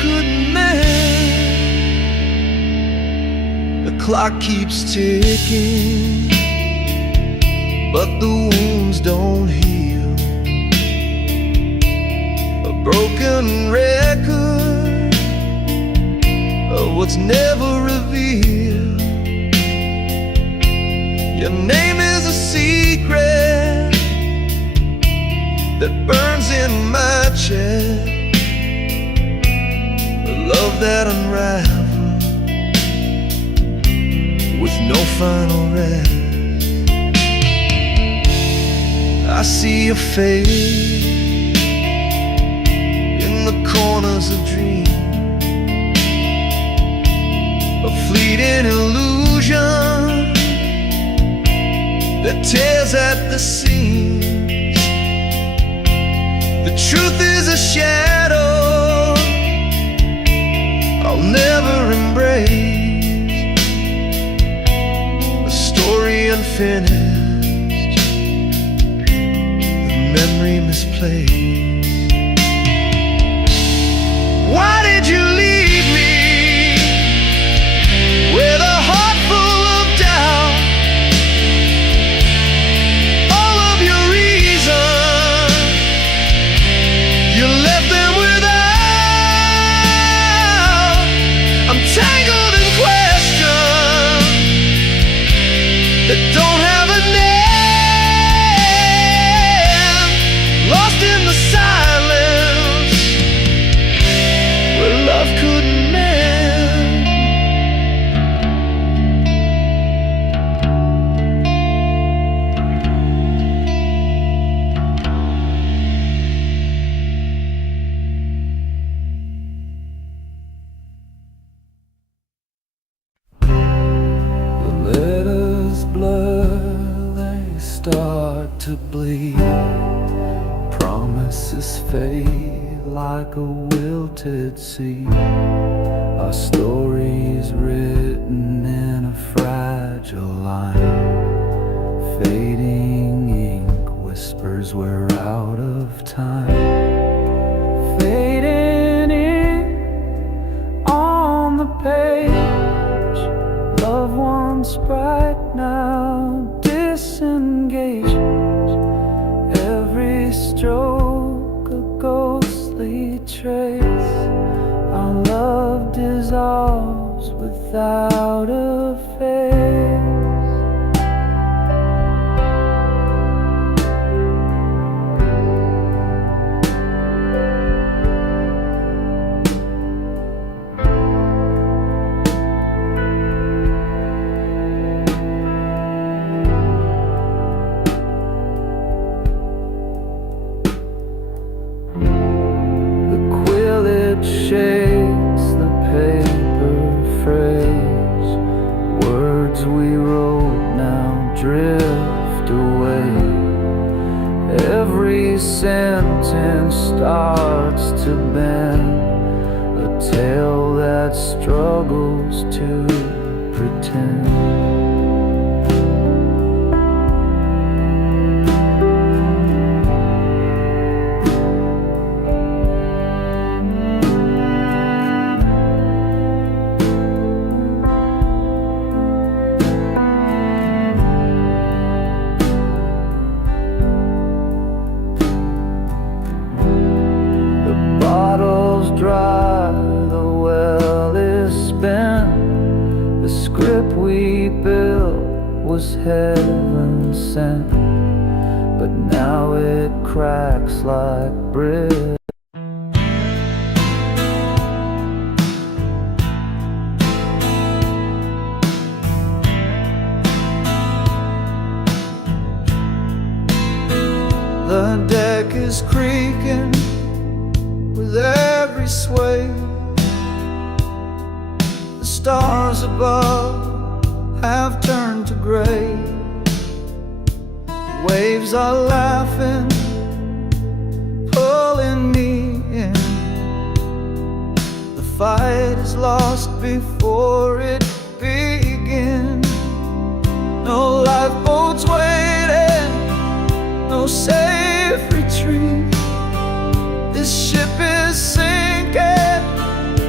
couldn't mend. The clock keeps ticking, but the wounds don't heal. A broken record of what's never revealed. Your name is a secret that burns in my chest, a love that unravels with no final rest. I see your face in the corners of dreams, a fleeting illusion that tears at the seams. The truth is a shadow I'll never embrace, a story unfinished, the memory misplaced. Why did you leave me with a heart full of doubt? All of your reasons, you left them without. I'm tangled in questions that don't have a name, lost in the silence where love couldn't mend. The letters blur, they start to bleed. Promises fade like a wilted seed. Our story's written in a fragile line. Fading ink whispers we're out of time. Fading in on the page, loved ones bright now disengaged. Every stroke a ghostly trace. Our love dissolves without a face. Shakes the paper phrase. Words we wrote now drift away. Every sentence starts to bend, a tale that struggles to pretend. Dry, the well is spent. The script we built was heaven sent, but now it cracks like bread. The deck is creaking with every sway. The stars above have turned to gray. Waves are laughing, pulling me in. The fight is lost before it begins. No lifeboats waiting, no safe retreat. This ship is sinking,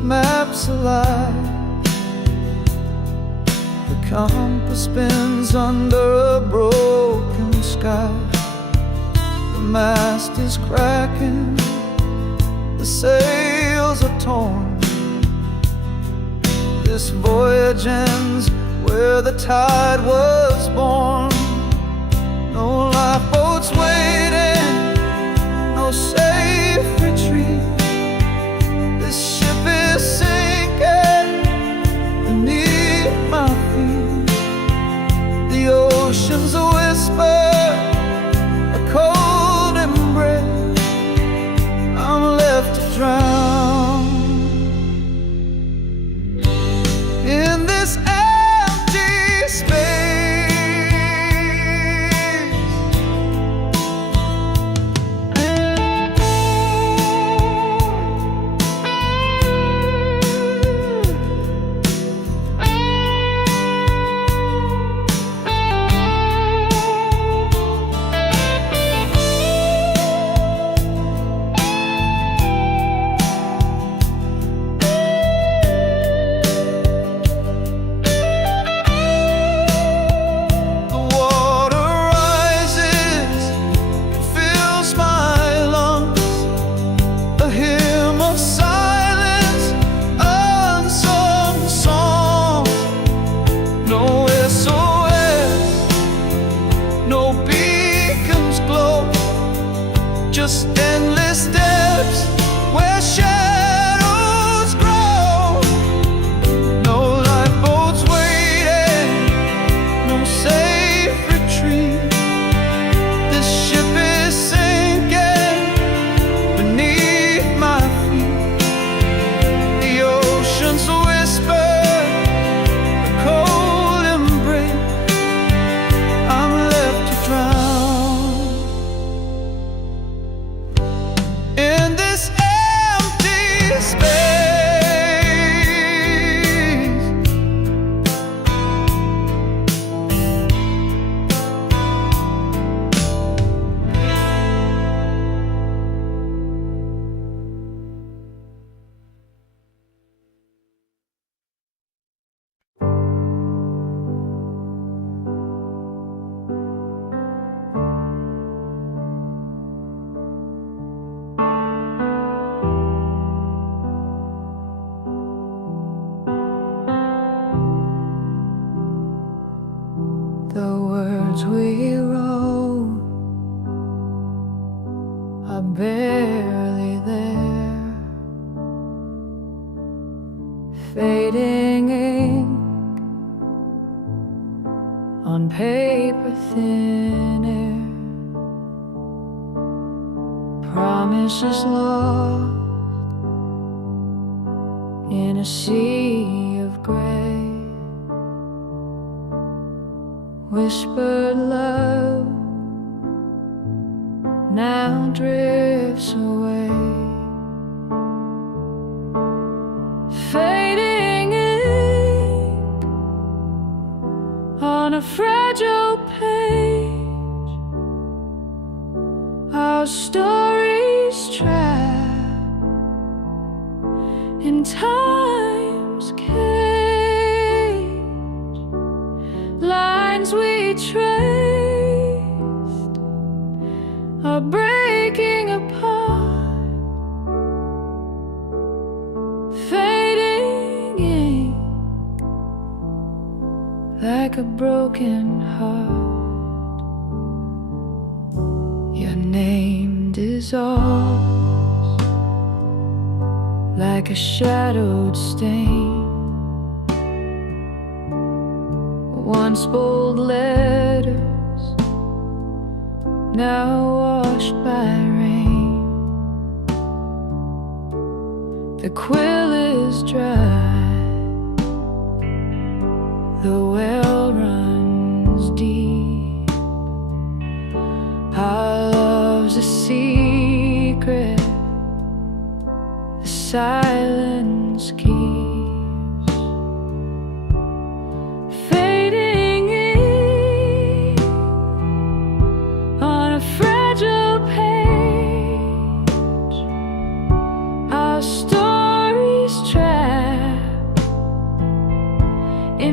this map's alive. The compass spins under a broken sky. The mast is cracking, the sails are torn. This voyage ends where the tide was born. No lifeboats waiting, no safe retreat. This ship is sinking beneath my feet. The ocean's a whisper, a cold embrace. I'm left to drown in this empty space. Just endless steps where shadows grow. No lifeboats waiting, no safe retreat. This ship is sinking beneath my feet. The ocean's a whisper, a cold embrace. I'm left to drown in this empty space. The words we wrote are barely there, fading ink on paper thin air, promises lost in a sea of gray. Whispered love now drifts away, fading ink on a fragile page. Our stories trapped in time's cage. Lines we traced are breaking apart, fading ink like a broken heart. Your name dissolves like a shadowed stain. Once bold letters, now washed by rain. The quill is dry, the well runs deep. Our love's a secret, the silence keeps. Stories trapped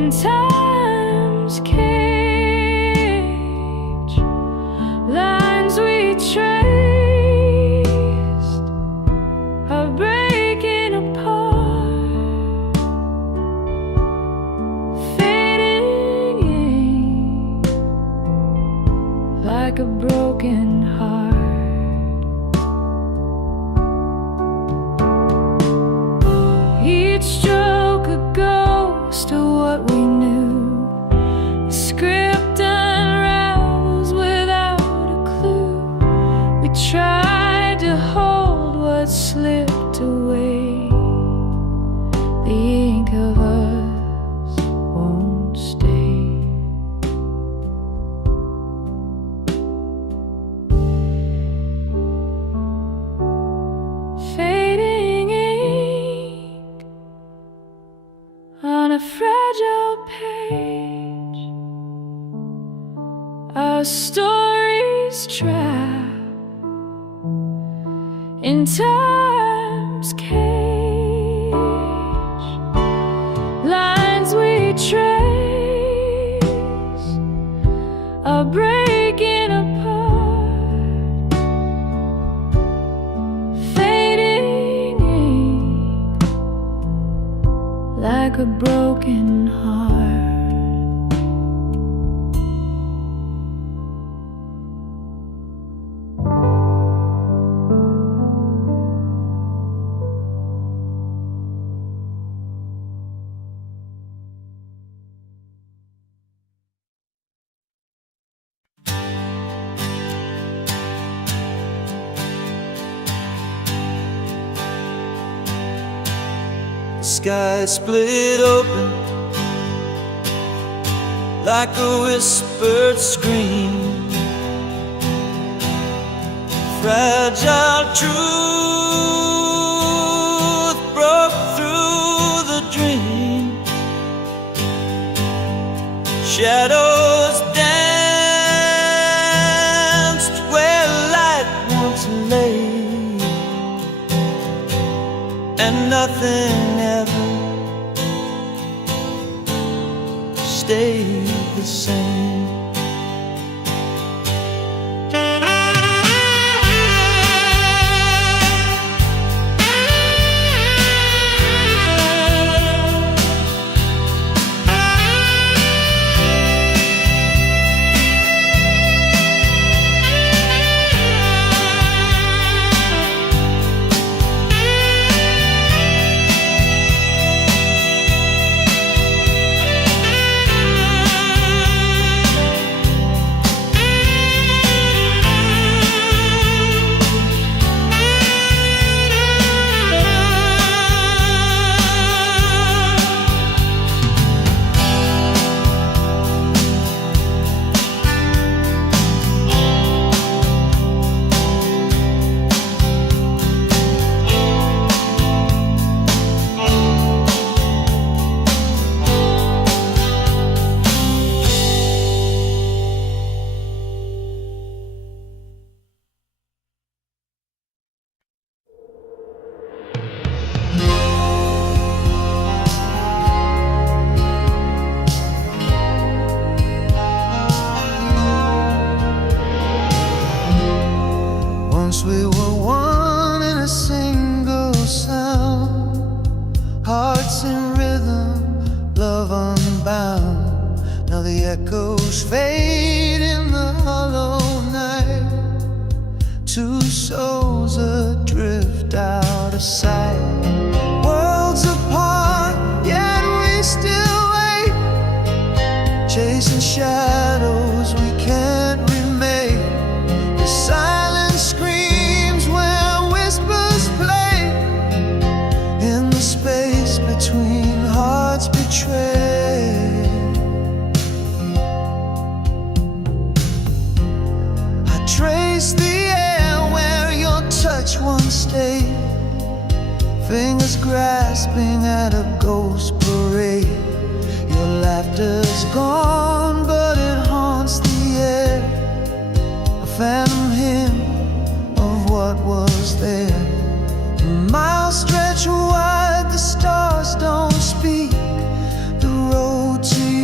in time's cage, lines we traced are breaking apart, fading ink like a broken heart. Each stroke a ghost of what we knew. The script unravels without a clue. We tried to hold what slipped away. The ink of us won't stay. Fading ink on a fragile page, our stories trapped in time's cage, lines we trace are breaking apart, fading ink like a broken heart. The sky split open like a whispered scream. Fragile truth broke through the dream. Shadows danced where light once lay, and nothing ever stayed the same. Once we were one in a single sound, hearts in rhythm, love unbound. Now the echoes fade in the hollow night, two souls adrift out of sight. Worlds apart, yet we still wait, chasing shadows we can't remake. The silence screams where whispers play, in the space between hearts betrayed. I trace the air where your touch once stayed, fingers grasping at a ghost parade. Your laughter's gone, but it haunts the air, a phantom hymn of what was there. Miles stretch wide, the stars don't speak. The road to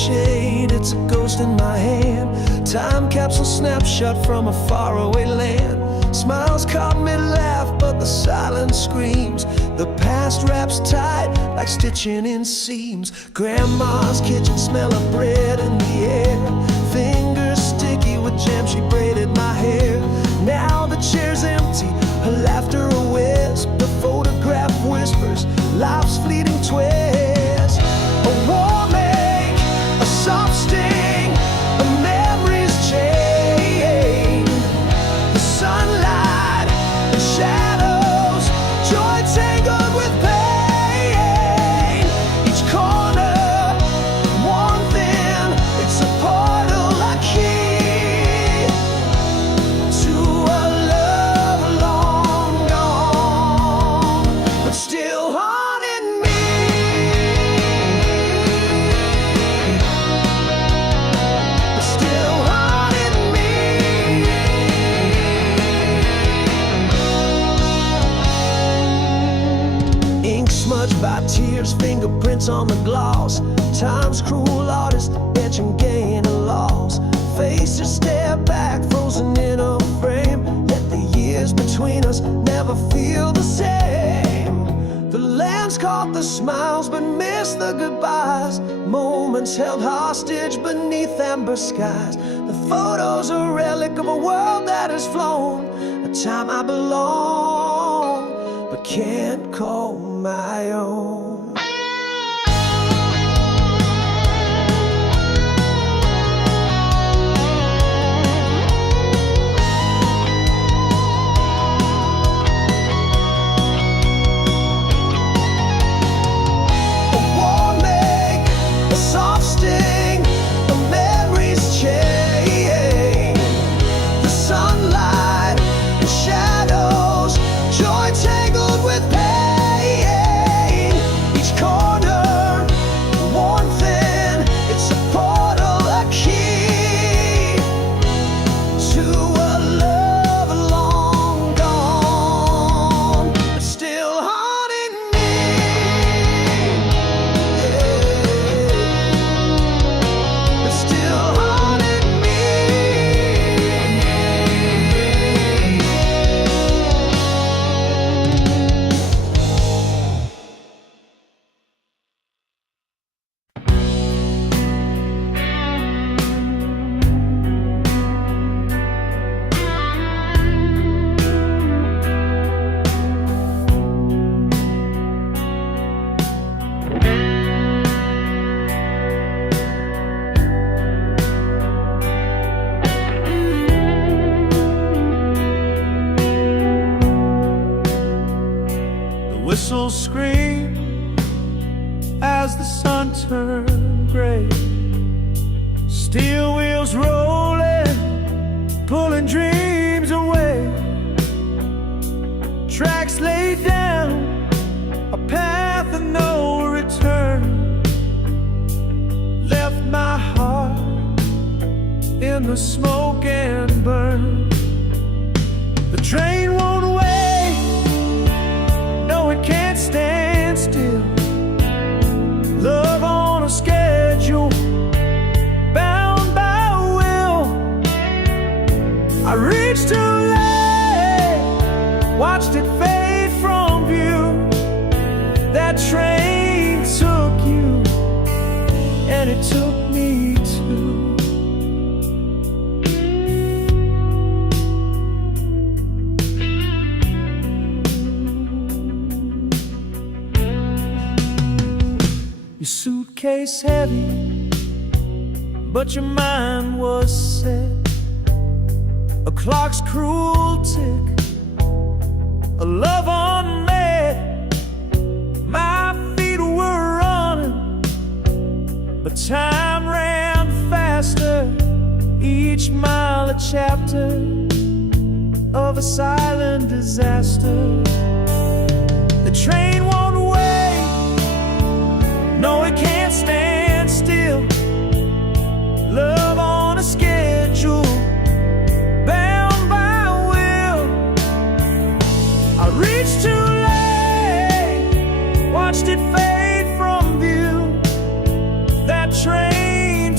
shade, it's a ghost in my hand. Time capsule snapshot from a faraway land. Smiles caught me laugh, but the silence screams. The past wraps tight like stitching in seams. Grandma's kitchen, smell of bread in the air. Fingers sticky with jam, she braided my hair. Now the chair's empty, her laughter a wisp. The photograph whispers life's fleeting twist. A warm ache, a soft sting, a memory's chain. The sunlight, the shadows, joy tangled with pain. Each corner, one thing, it's a portal I key to a love long gone, but still haunting me. But still haunting me. Ink smudged by tears, fingerprints on the gloss. Time's cruel artist, etching gain and loss. Faces stare back, frozen in a frame. Let the years between us never feel the same. The lands caught the smiles but missed the goodbyes. Moments held hostage beneath amber skies. The photos a relic of a world that has flown. A time I belong but can't call my own. A warm ache, a soft sting, a memory's chain. The sunlight, the shadows, joy tangled with pain. Each corner, one thing, it's a portal, a key to a love long gone, but still haunting me. But still haunting me. The whistles scream as the sun turned gray. Steel wheels rolling, pulling dreams away. Tracks laid down, a path of no return. Left my heart in the smoke and burn. The train won't wait, no, it can't stand still. Love on a schedule, bound by will. I reached too late, watched it fade from view. That train took you, and it took me too. Your suitcase heavy, but your mind was set. A clock's cruel tick, a love unmet. My feet were running, but time ran faster. Each mile a chapter of a silent disaster. The train won't wait, no, it can't stand still. Love on a schedule, bound by will. I reached too late, watched it fade from view. That train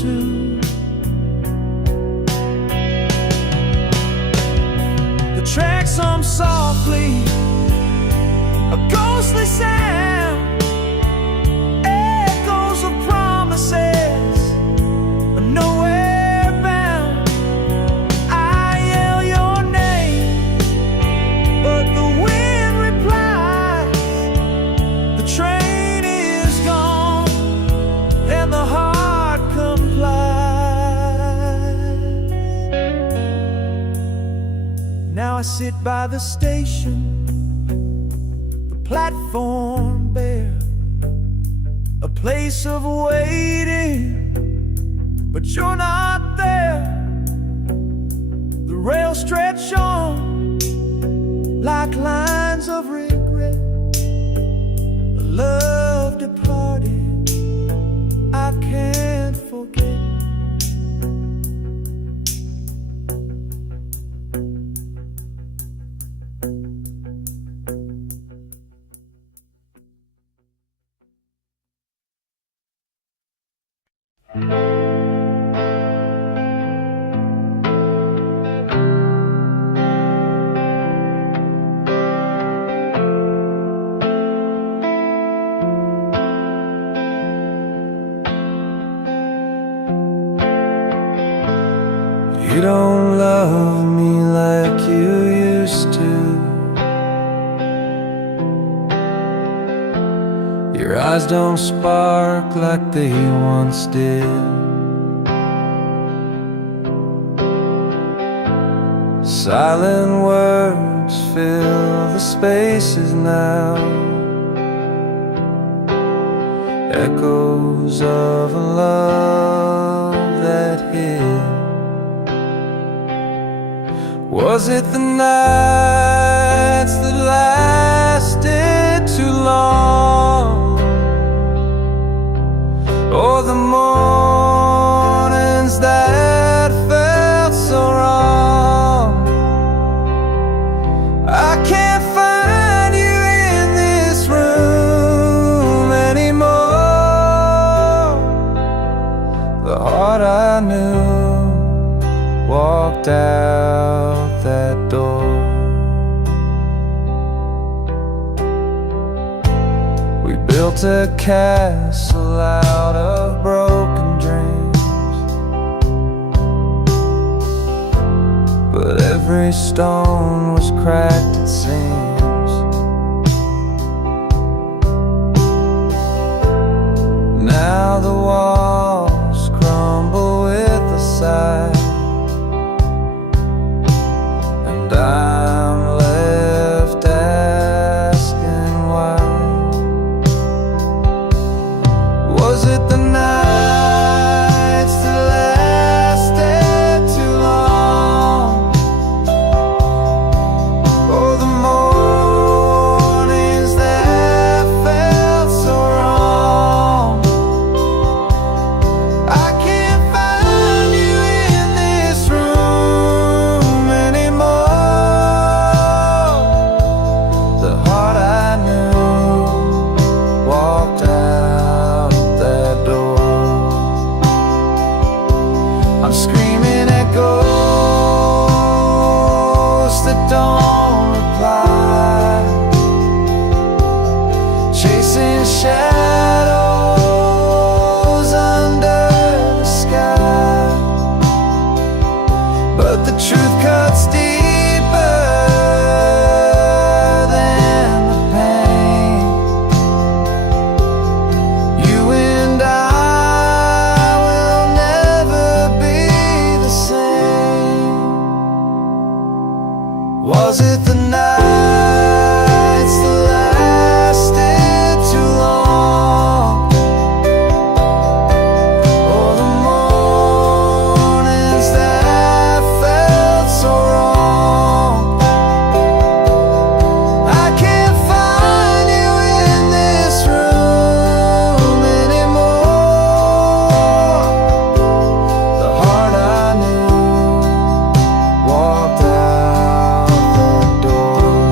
soon. The tracks hum softly, a ghostly sound, echoes of promises, but nowhere bound. I yell your name, but the wind replies. The train is gone, and the heart complies. Now I sit by the station, platform bare, a place of waiting, but you're not there. The rails stretch on like lines of regret. A love departed, I can't forget. You don't love me like you used to. Your eyes don't spark like they once did. Silent words fill the spaces now, echoes of a love that hid. Was it the nights that lasted too long, or the mornings that felt so wrong? I can't find you in this room anymore. The heart I knew walked out that door. We built a castle out of broken dreams, but every stone was cracked, it seems. Now the walls crumble with a sigh, I'm left asking why. Was it the nights that lasted too long, or the mornings that felt so wrong? I can't find you in this room anymore. The heart I knew walked out that door. I'm screaming at ghosts that don't reply, chasing shadows under the sky. But the truth cuts deeper than the pain. You and I will never be the same. Was it the nights that lasted too long, or the mornings that felt so wrong? I can't find you in this room anymore. The heart I knew walked out the door.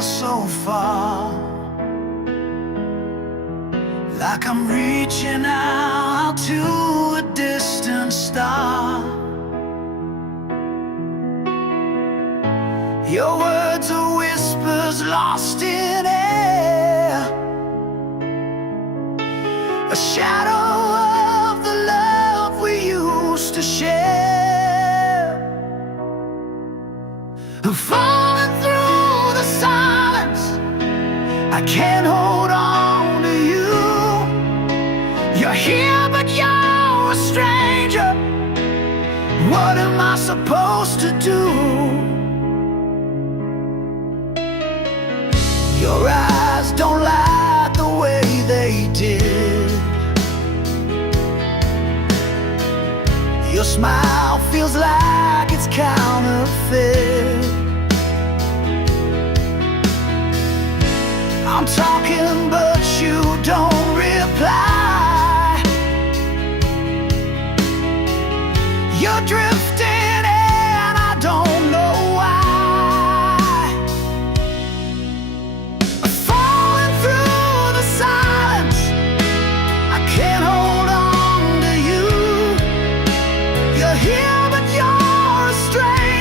feel so far, like I'm reaching out to a distant star. Your words are whispers lost in air, a shadow of the love we used to share. I'm falling through the silence, I can't hold on to you. You're here but you're a stranger. What am I supposed to do? Your eyes don't lie the way they did. Your smile feels like it's counterfeit. I'm talking but you don't reply. You're drifting and I don't know why. Falling through the silence, I can't hold on to you. You're here but you're a stranger.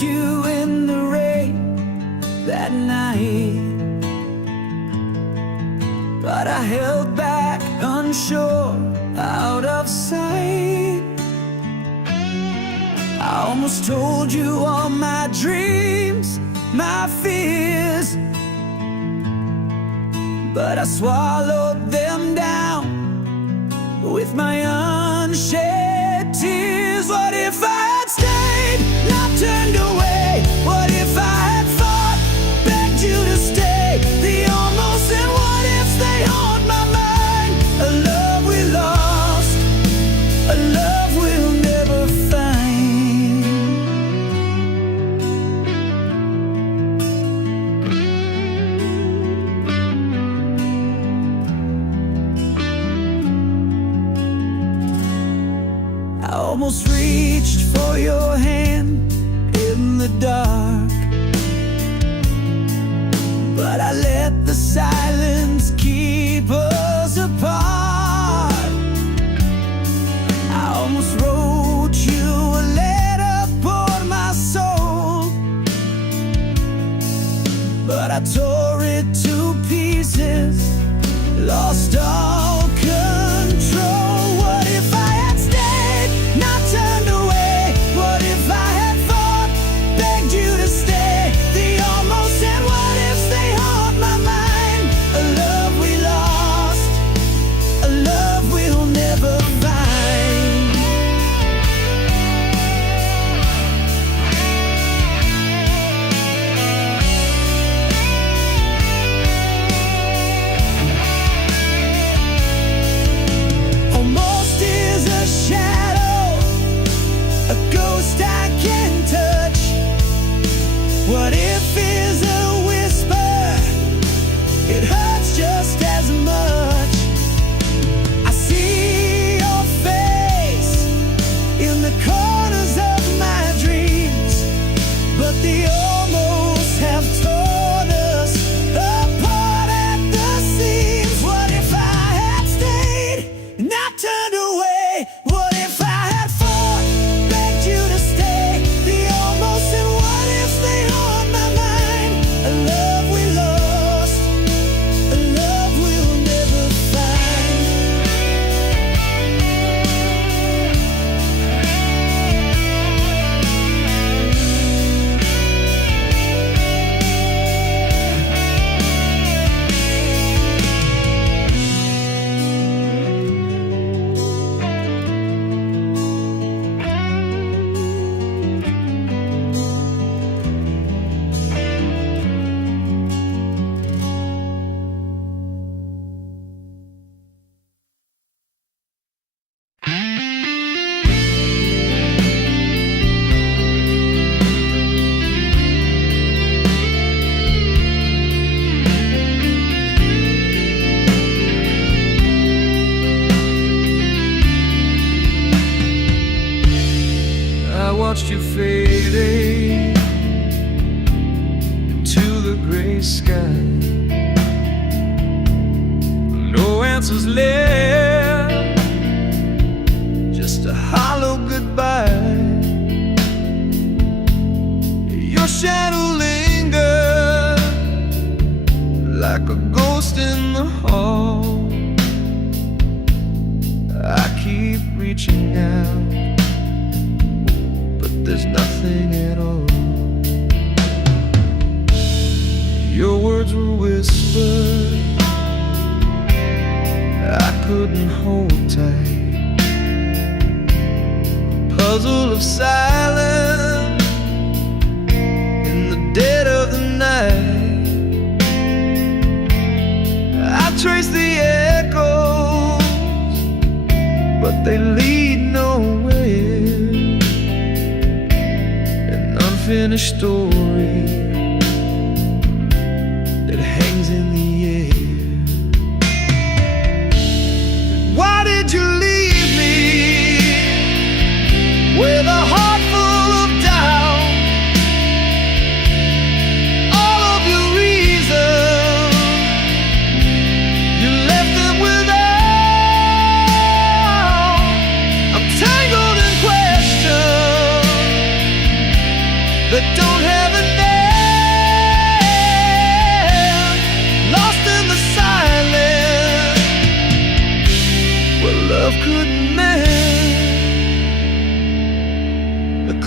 kissed you in the rain that night, but I held back, unsure, out of sight. I almost told you all my dreams, my fears, but I swallowed them down with my unshed tears. What if I had stayed, not turned away? What if I had fought, begged you to stay? The almost and what ifs, they haunt my mind. A love we lost, a love we'll never find. I almost reached for your hand in the dark, but I let the silence keep us apart. I almost wrote you a letter for my soul, but I tore it to pieces, lost all control. What if I had stayed, not turned away? What if I had fought, begged you to stay? The almost and what ifs, they haunt my mind. A love we lost, a love we'll never find. Almost is a shadow, a ghost I can touch. What if is a whisper, it hurts just as much. I see your face in the corners of my dreams, but the almost have torn us apart at the seams. What if I had stayed, not turned away? What if I had fought, begged you to stay? The almost and what ifs, they haunt my mind. A love we lost, a love we'll never find. I watched you fading into the gray sky. No answers left, just a hollow goodbye. Your shadow lingered like a ghost in the hall. I keep reaching out, there's nothing at all. Your words were whispered, I couldn't hold tight. A puzzle of silence in the dead of the night. I trace the echoes, but they lead nowhere. Unfinished story that hangs in the air. Why did you leave me with a heart full of doubt? All of your reasons, you left them without. I'm tangled in questions that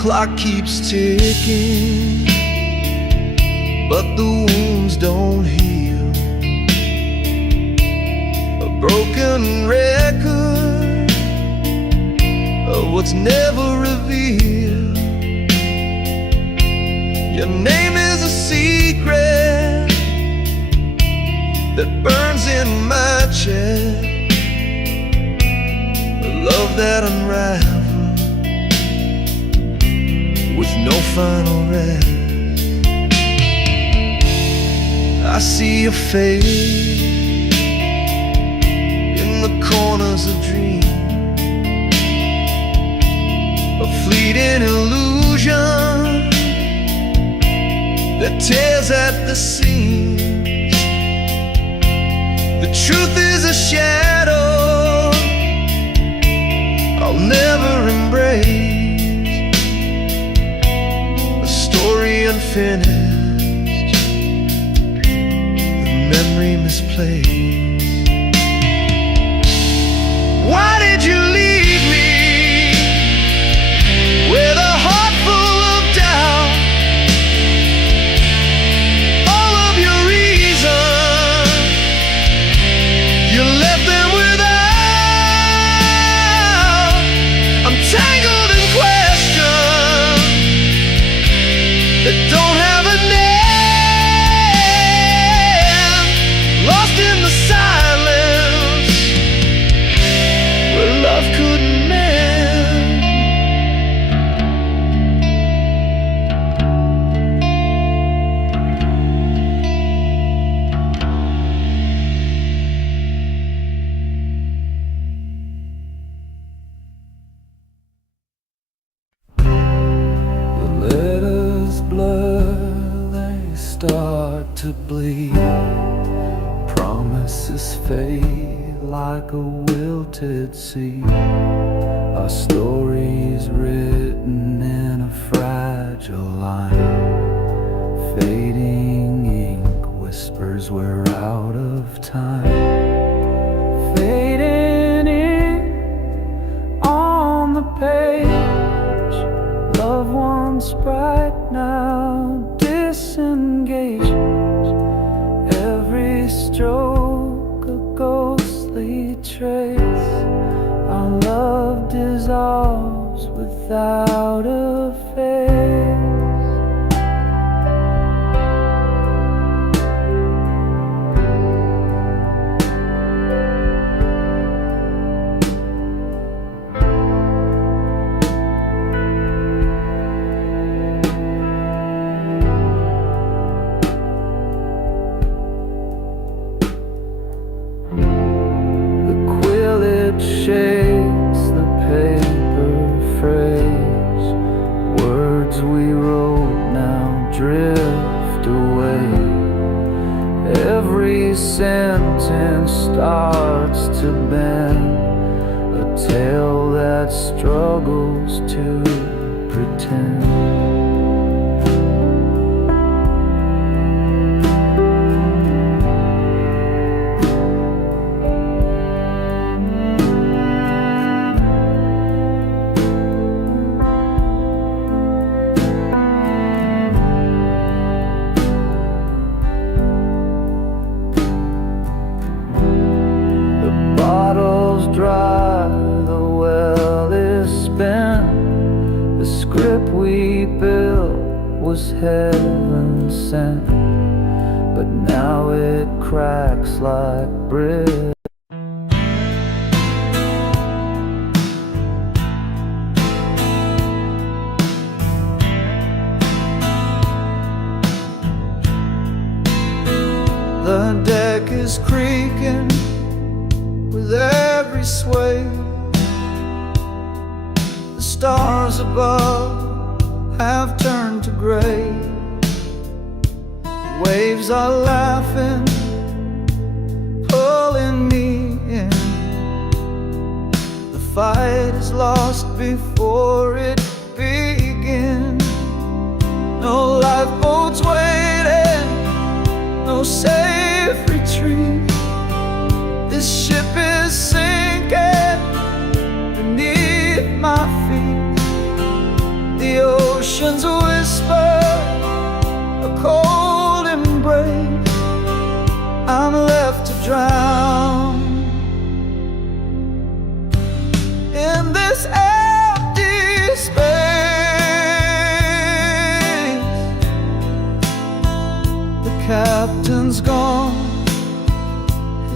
clock keeps ticking, but the wounds don't heal. A broken record of what's never revealed. Your name is a secret that burns in my chest, a love that unravels with no final rest. I see your face in the corners of dreams, a fleeting illusion that tears at the seams. The truth is a shadow I'll never embrace, a story unfinished, the memory misplaced. Why did you leave me with a heart full of doubt? All of your reasons, you left them without. I'm tangled in questions that don't have a name, lost in the silence where love couldn't mend. The letters blur, they start to bleed. Promises fade like a wilted seed. Our story's written in a fragile line. Fading ink whispers we're out of time. Fading in on the page, loved ones bright now disengaged. Every stroke a ghostly trace. Our love dissolves without a face. Shakes the paper phrase. Words we wrote now drift away. Every sentence starts to bend, a tale that struggles to pretend. Dry, the well is spent. The script we built was heaven sent, but now it cracks like bread. The deck is creaking with every sway. The stars above have turned to gray. Waves are laughing, pulling me in. The fight is lost before it begins. No lifeboats waiting, no safe retreat. This ship is sinking beneath my feet. The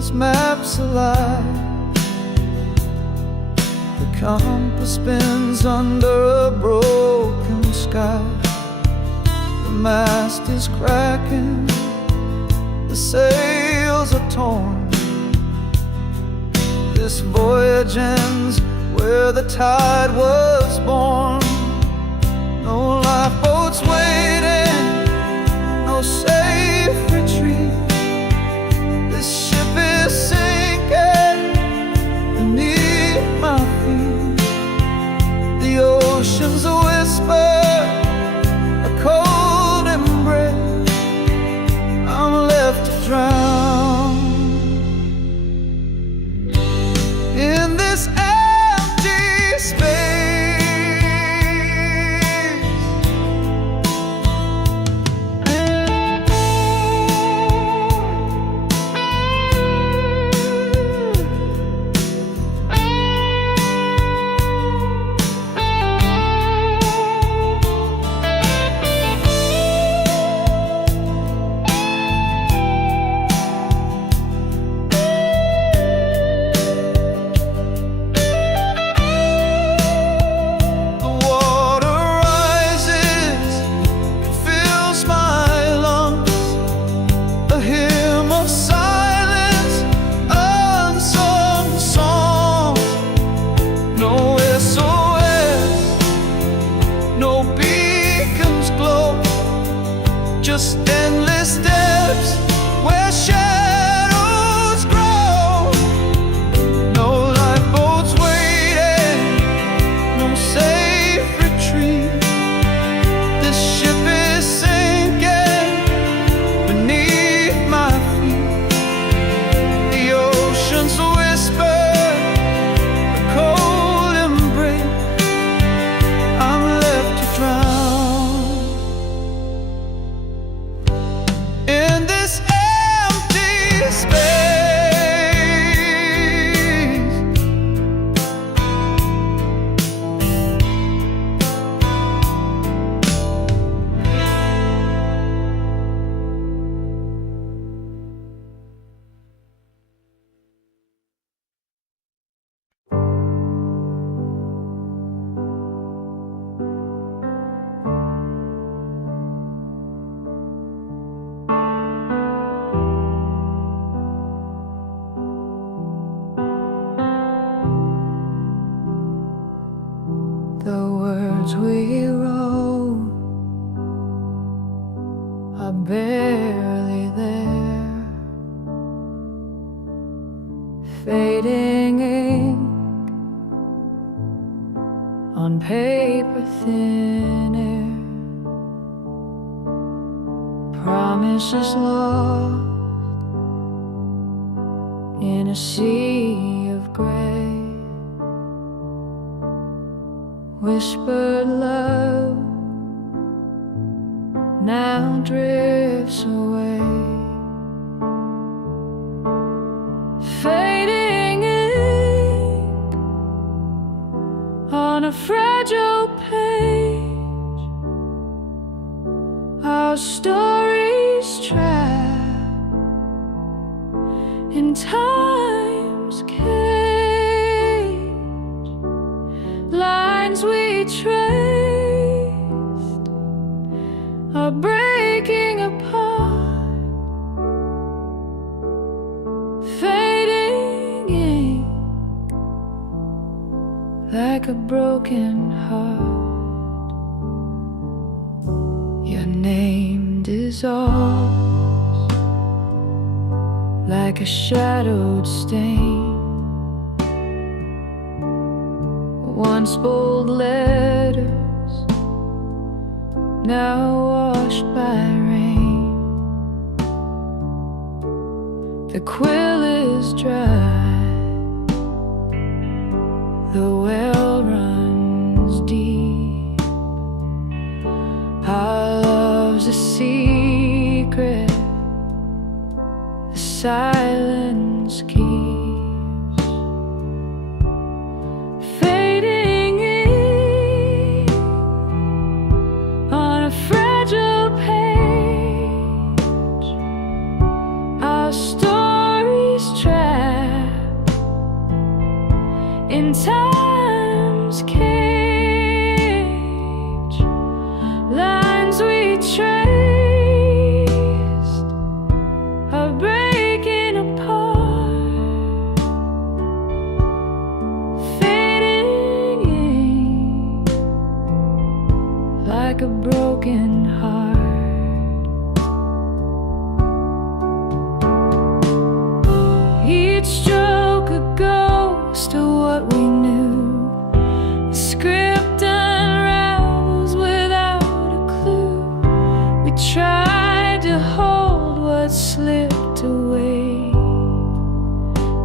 this map's alive. The compass spins under a broken sky. The mast is cracking, the sails are torn. This voyage ends where the tide was born. No lifeboats waiting, no safe retreat. This ship is sinking beneath my feet. The ocean's a whisper, a cold embrace. I'm left to drown in this empty space. Just endless steps where shadows grow. No lifeboats waiting, no safe retreat. This ship is sinking beneath my feet. The ocean's a whisper, a cold embrace. I'm left to drown in this empty space. The words we wrote are barely there, fading ink on paper thin air, promises lost in a sea of gray. Whispered love now drifts away, fading ink on a fragile page. Our stories trapped in time's cage. Lines we traced are breaking apart, fading ink like a broken heart. Your name dissolves like a shadowed stain. Once bold letters, now washed by rain. The quill is dry, the well runs deep. Our love's a secret, the silence keeps. Our stories trapped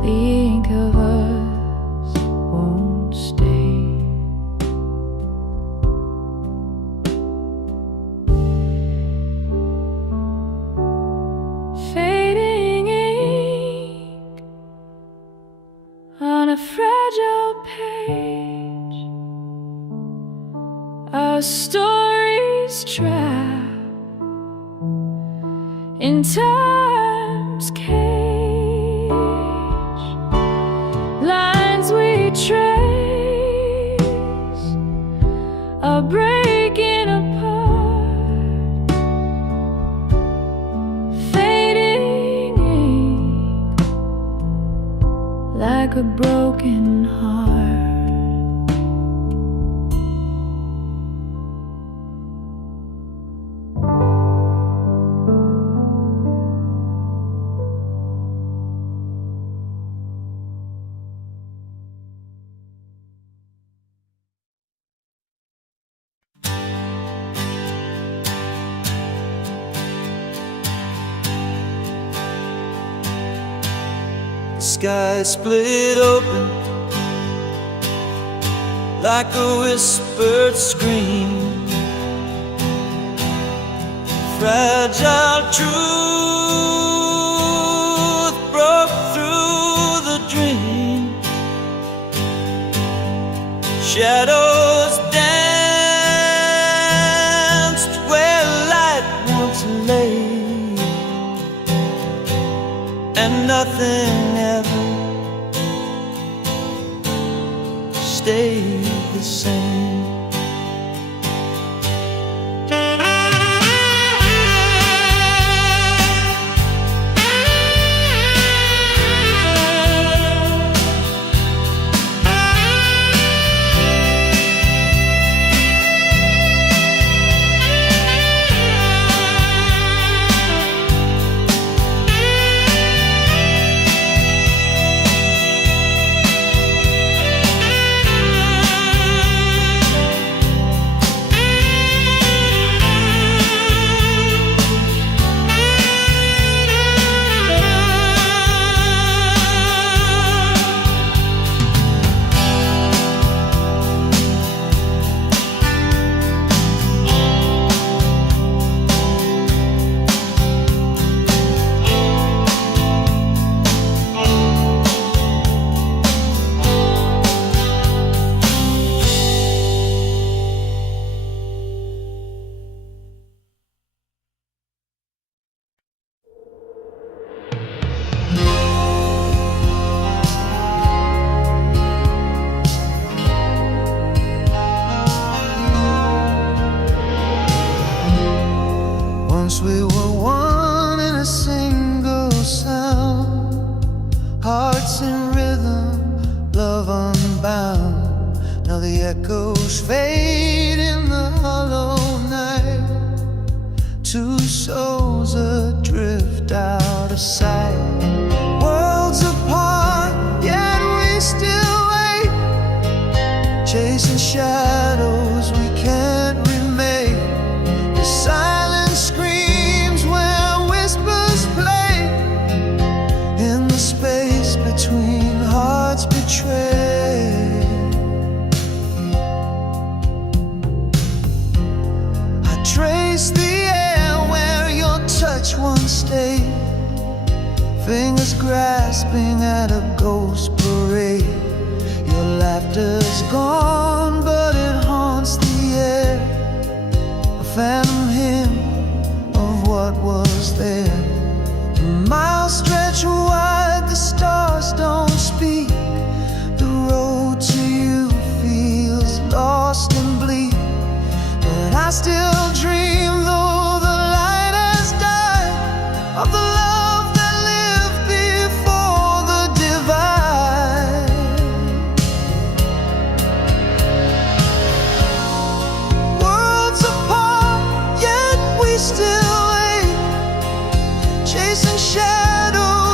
the ink of us won't stay. Fading ink on a fragile page, our stories trapped in time's cage. Lines we trace are breaking apart. Fading ink like a broken heart. The sky split open like a whispered scream. Fragile truth broke through the dream. Shadows danced where light once lay, and nothing ever stayed the same. Once we were one in a single sound, hearts in rhythm, love unbound. Now the echoes fade in the hollow night, two souls adrift out of sight. Worlds apart, yet we still wait, chasing shadows we can't remake. The silence screams where whispers play, in the space between hearts betrayed. I trace the air where your touch once stayed, fingers grasping at a ghost parade. Your laughter's gone, but it haunts the air, a phantom hymn of what was there. Miles stretch wide, the stars don't speak. The road to you feels lost and bleak, but I still dream, though the light has died, of the love that lived before the divide. Worlds apart, yet we still wait, chasing shadows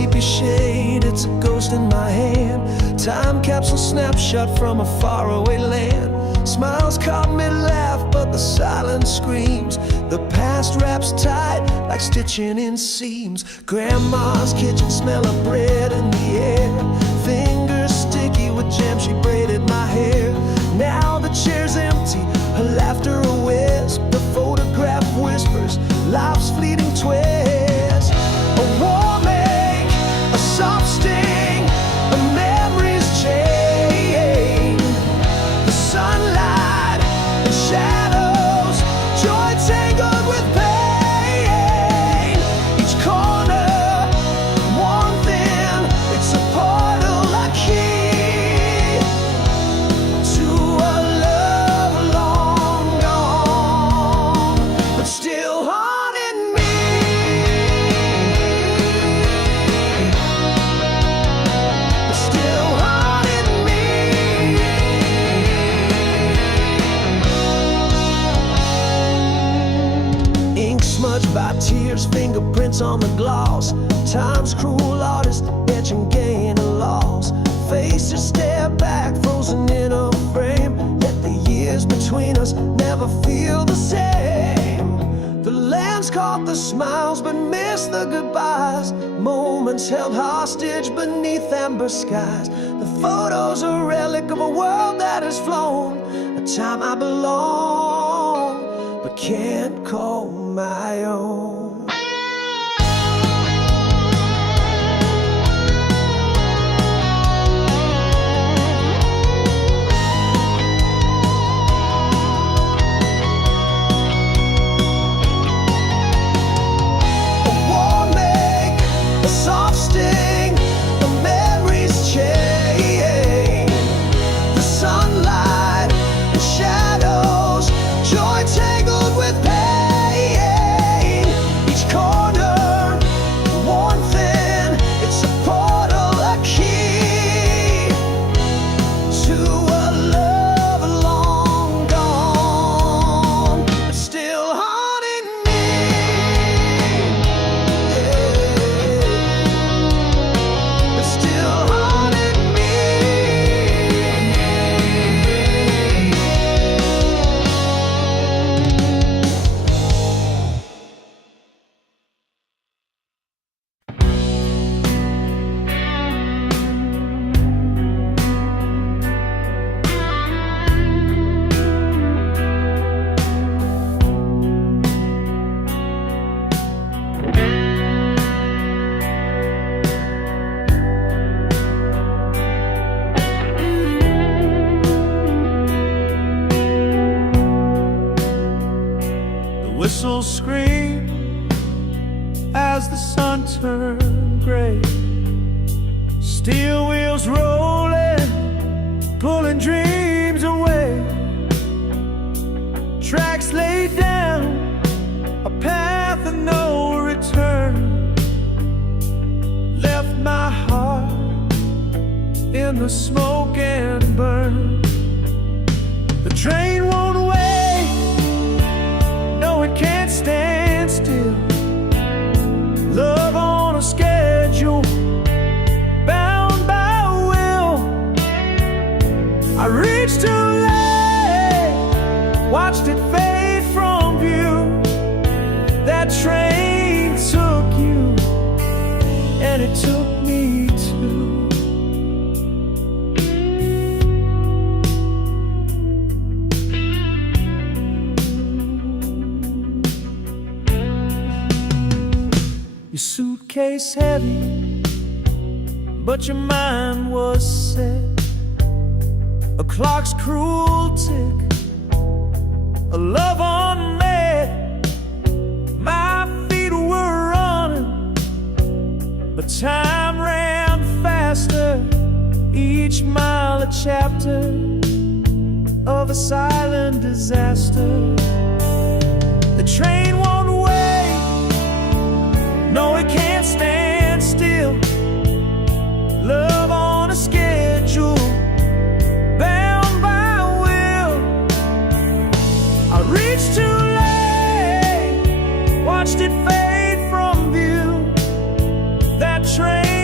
sepia shade, it's a ghost in my hand. Time capsule snapshot from a faraway land. Smiles caught mid-laugh, but the silence screams. The past wraps tight like stitching in seams. Grandma's kitchen, smell of bread in the air. Fingers sticky with jam, she braided my hair. Now the chair's empty, her laughter a wisp. The photograph whispers, life's fleeting twist. A warm ache, a soft sting, a memory's chain. The sunlight and shadows, joy tangled with pain. Each corner, one thing, it's a portal I key to a love long gone, but still haunting me. But still haunting me. Ink smudged by tears, fingerprints on the gloss. Time's cruel artist, etching gain and loss. Faces stare back, frozen in a frame. Yet the years between us never feel the same. The lands caught the smiles but missed the goodbyes. Moments held hostage beneath amber skies. The photos a relic of a world that has flown. A time I belong but can't call my own. A warm ache, a soft sting, a memory's chain. The sunlight and shadows, joy tangled with pain. Each corner, one thing, it's a portal, a key to a love long gone, but still haunting me. But still haunting me. The whistles scream as the sun turned gray. Steel wheels rolling, pulling dreams away. Tracks laid down, a path of no return. Left my heart in the smoke and burn. The train won't wait, no, it can't stand still. Love on a schedule, bound by will. I reached too late, watched it fade from view. That train took you, and it took me too. Your suitcase heavy, but your mind was set. A clock's cruel tick, a love unmet. My feet were running, but time ran faster. Each mile a chapter of a silent disaster. The train won't wait, no, it can't stand still. Love on a schedule, bound by will. I reached too late, watched it fade from view. That train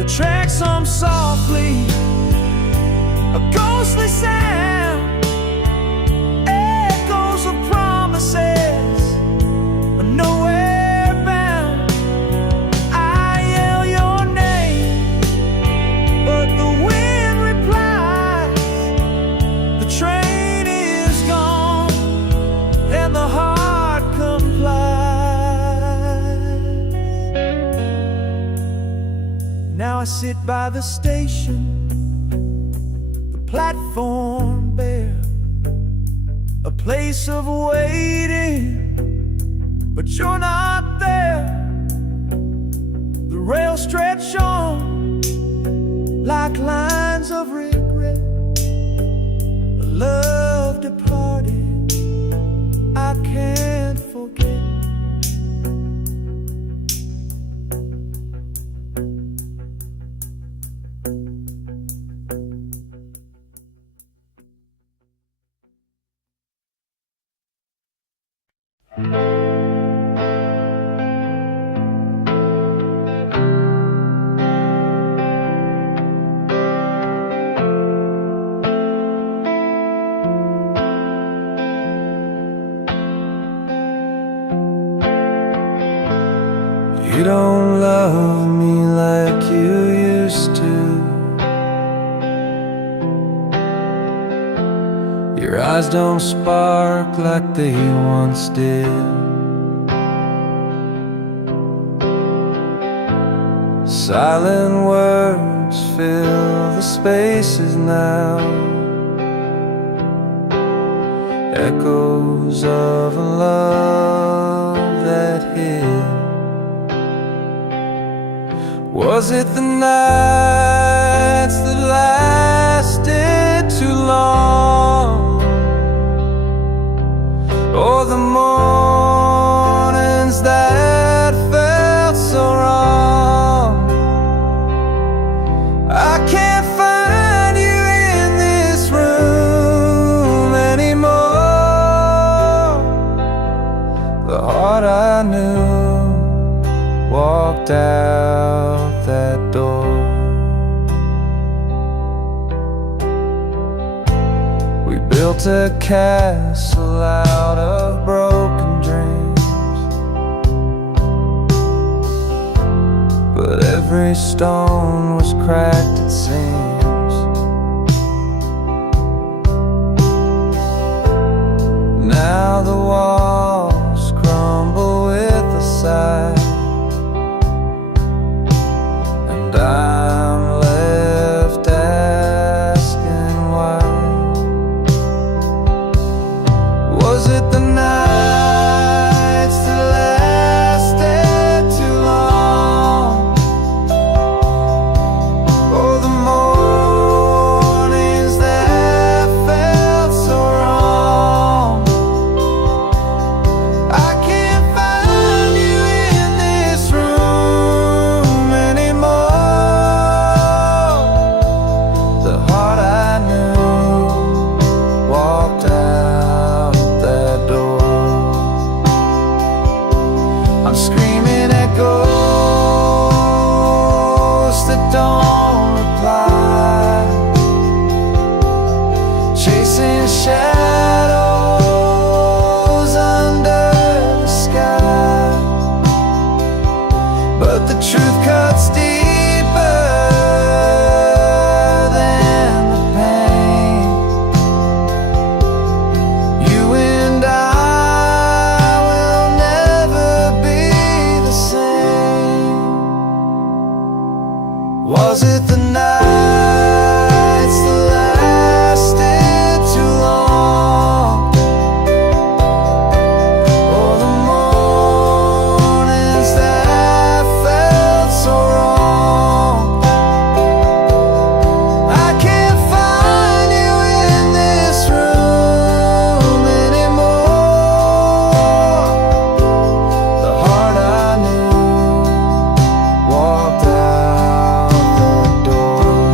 The tracks hum softly, a ghostly sound, echoes of promises, nowhere bound. I yell your name, but the wind replies. The train is gone, and the heart complies. Now I sit by the station, the platform bare, a place of waiting, but you're not there. The rails stretch on like lines of regret. A love departed, I can't forget. You don't love me like you used to. Your eyes don't spark like they once did. Silent words fill the spaces now, echoes of a love that hid. Was it the nights that lasted too long, or the mornings that felt so wrong? I can't find you in this room anymore. The heart I knew walked out that door. We built a castle out of broken dreams, but every stone was cracked, it seems. Now the walls crumble with a sigh, and I'm left asking why. Was it the nights that lasted too long, or the mornings that felt so wrong? I can't find you in this room anymore. The heart I knew walked out that door. I'm screaming at ghosts that don't reply, chasing shadows under the sky. But the truth cuts deeper than the pain. You and I will never be the same. Was it the nights that lasted too long, or the mornings that felt so wrong? I can't find you in this room anymore. The heart I knew walked out the door.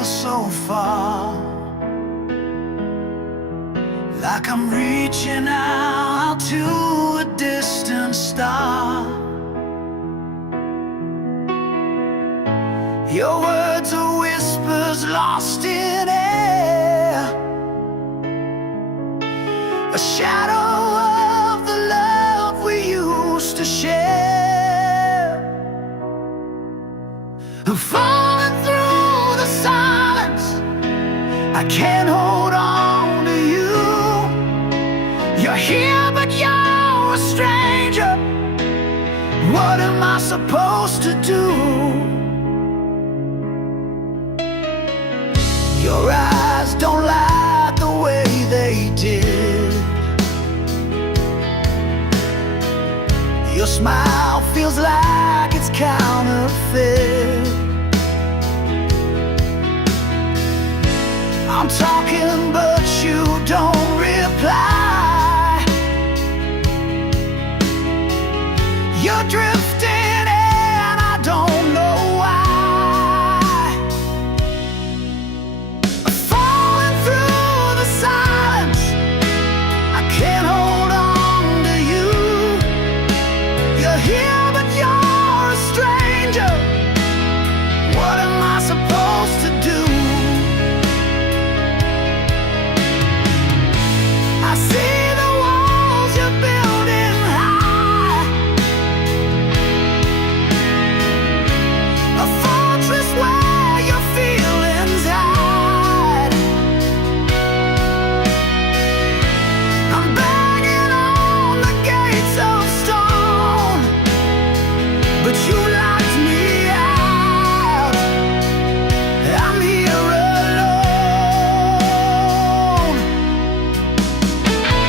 feel so far, like I'm reaching out to a distant star. Your words are whispers lost in air, a shadow of the love we used to share. I'm falling through the silence, I can't hold on to you. You're here but you're a stranger. What am I supposed to do? Your eyes don't lie the way they did. Your smile feels like it's counterfeit. I'm talking but you don't reply. You're drifting and I don't know why. Falling through the silence, I can't hold on to you. You're here but you're a stranger. What am I supposed to do? I see the walls you're building high, a fortress where your feelings hide. I'm banging on the gates of stone, but you locked me out. I'm here alone.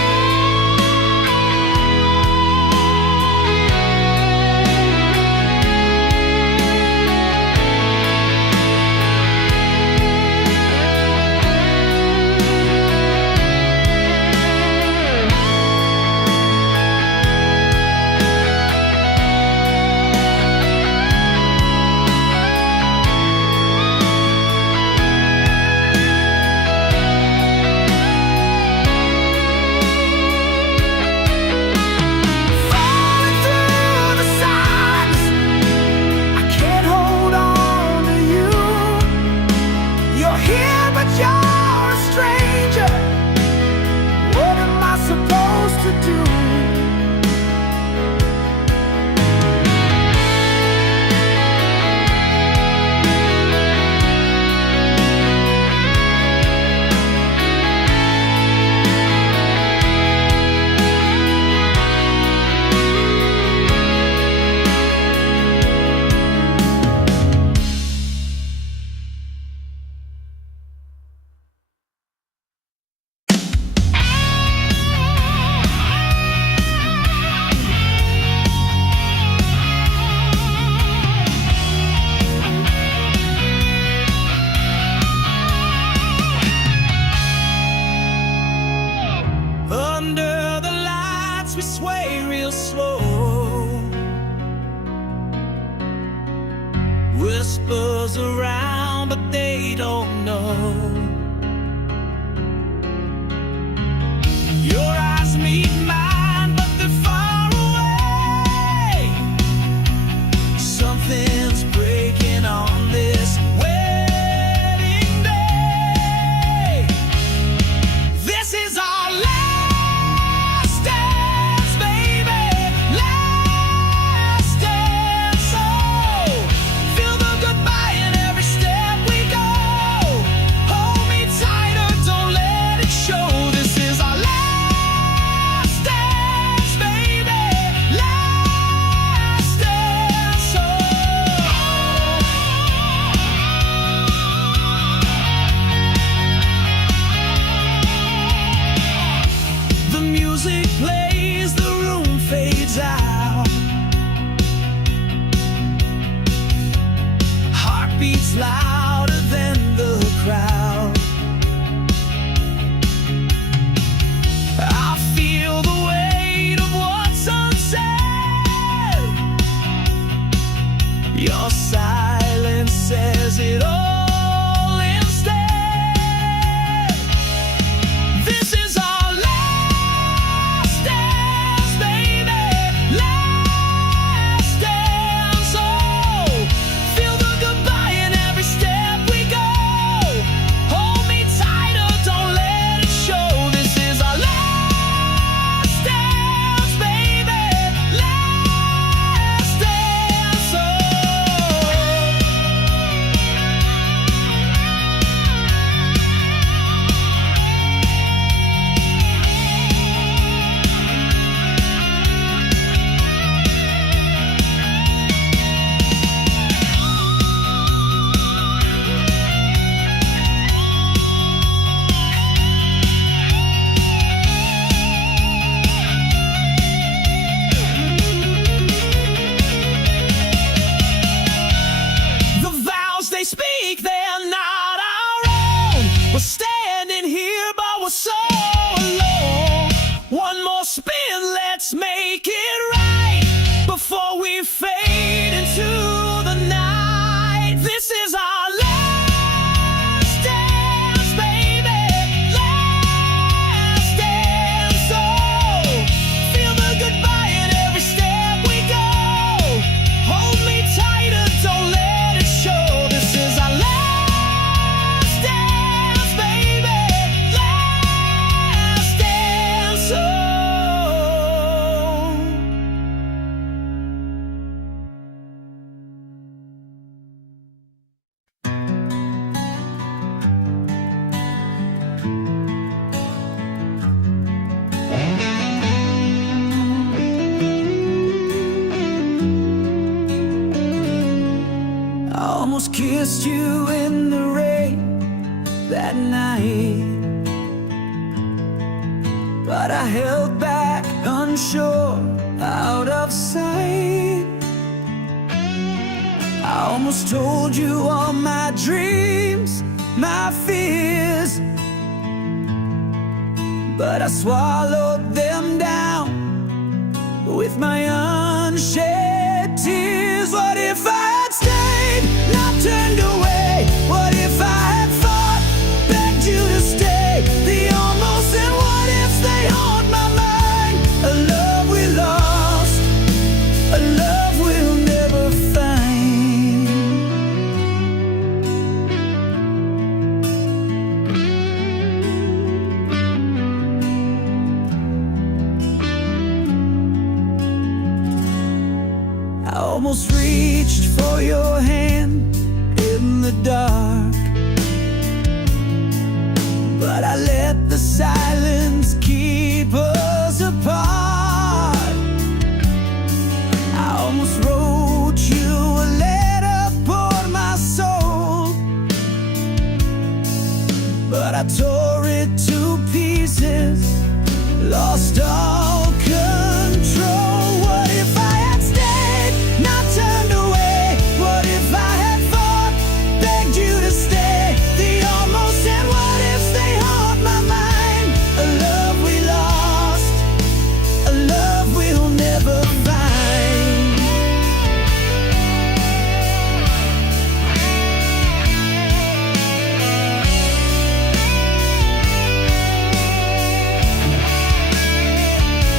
This is our last dance, baby. Last dance. Oh, feel the goodbye in every step we go. Hold me tighter, don't let it show. This is our last dance, baby. Last dance. Oh. The vows they speak, they're not our own. We're standing here, but we're so alone. One more spin, let's make it right before we fade into the night. This is our last dance, baby. Last dance. Oh, feel the goodbye in every step we go. Hold me tighter, don't let it show. This is our last dance, baby. Last dance. Oh. I almost kissed you in the rain that night, but I held back, unsure, out of sight. I almost told you all my dreams, my fears, but I swallowed them down with my unshed tears. What if I had stayed, not turned away? What if I had fought, begged you to stay? The almost and what ifs, they haunt my mind. A love we lost, a love we'll never find. I almost reached for your hand in the dark, but I let the silence keep us apart. I almost wrote you a letter, poured my soul, but I tore it to pieces, lost all control. What if I had stayed, not turned away? What if I had fought, begged you to stay? The almost and what ifs, they haunt my mind. A love we lost, a love we'll never find.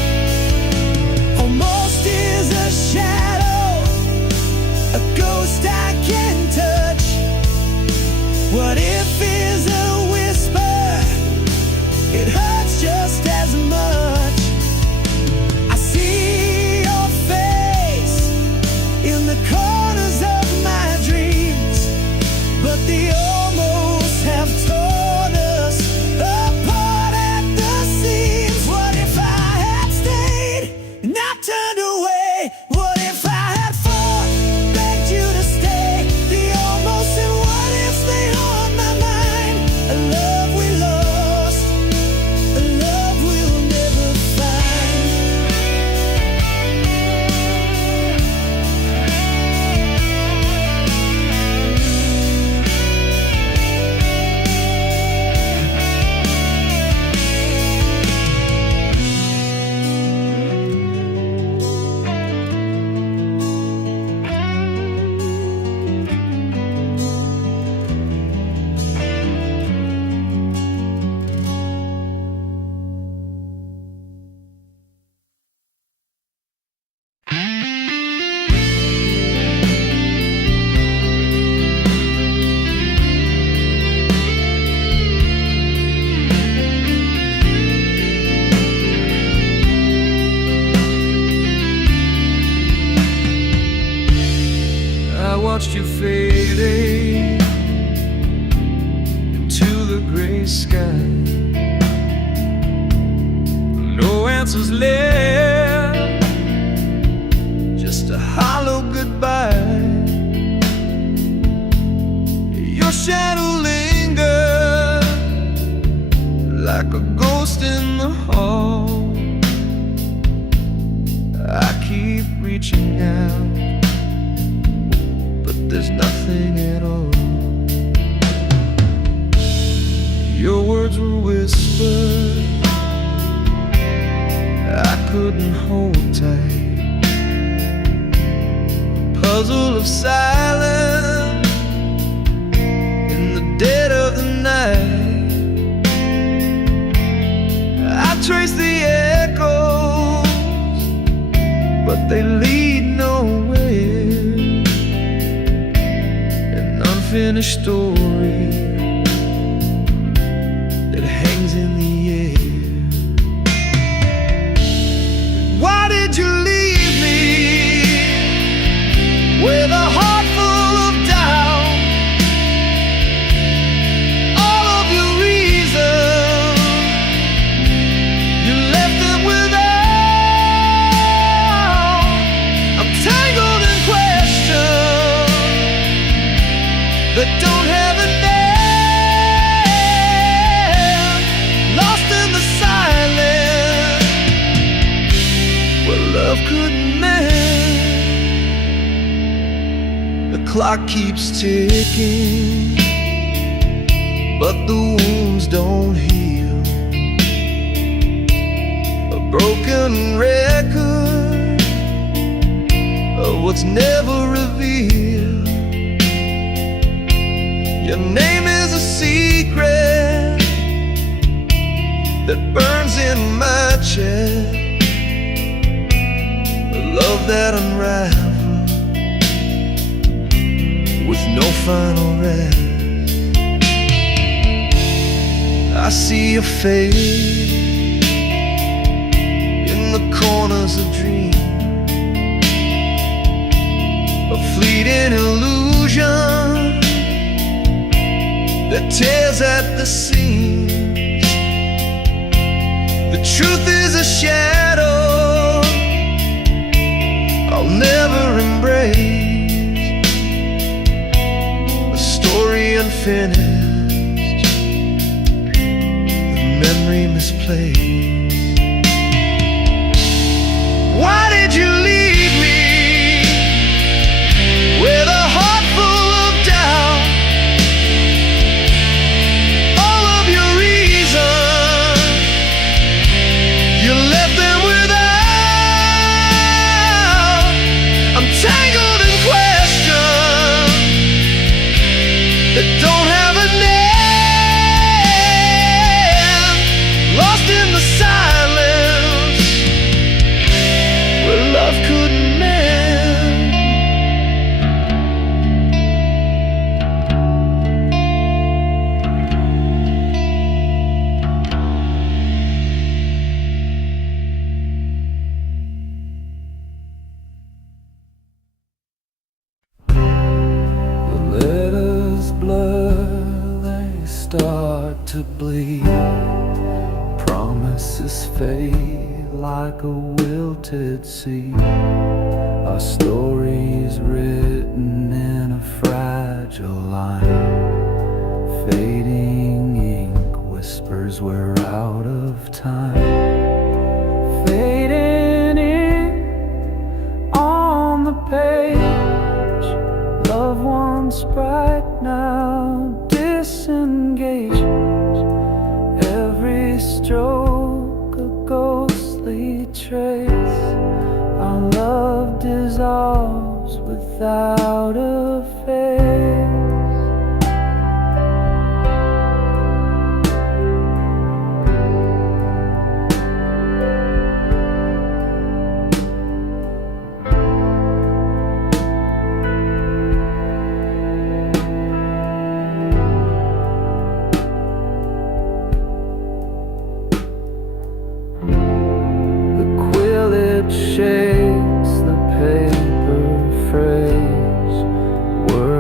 watched you fading into the gray sky. No answers left, just a hollow goodbye. Your shadow lingered like a ghost in the hall. I keep reaching out, but there's nothing at all. Your words were whispered, I couldn't hold tight. Puzzle of silence in the dead of the night. I trace the echoes, but they lead nowhere. An unfinished story that hangs in the air. Why did you leave me with a heart full of doubt? All of your reasons, you left them without. I'm tangled in questions that don't have a name, lost in the silence where love couldn't mend. The clock keeps ticking, but the wounds don't heal. A broken record of what's never revealed. Your name is a secret that burns in my chest. A love that unravels with no final rest. I see your face in the corners of dreams, a fleeting illusion that tears at the seams. The truth is a shadow I'll never embrace, a story unfinished, the memory misplaced. Why did you leave me with a heart full of doubt? All of your reasons, you left them without. I'm tangled in questions that don't have a name, lost in the silence where love couldn't mend. The letters blur, they start to bleed. Promises fade like a wilted seed. Our stories written in a fragile line. Fading ink whispers we're out of time. Fading in on the page. Love once bright, now disengaged. Every stroke a ghostly trace. Our love dissolves without a face. Shakes the paper phrase,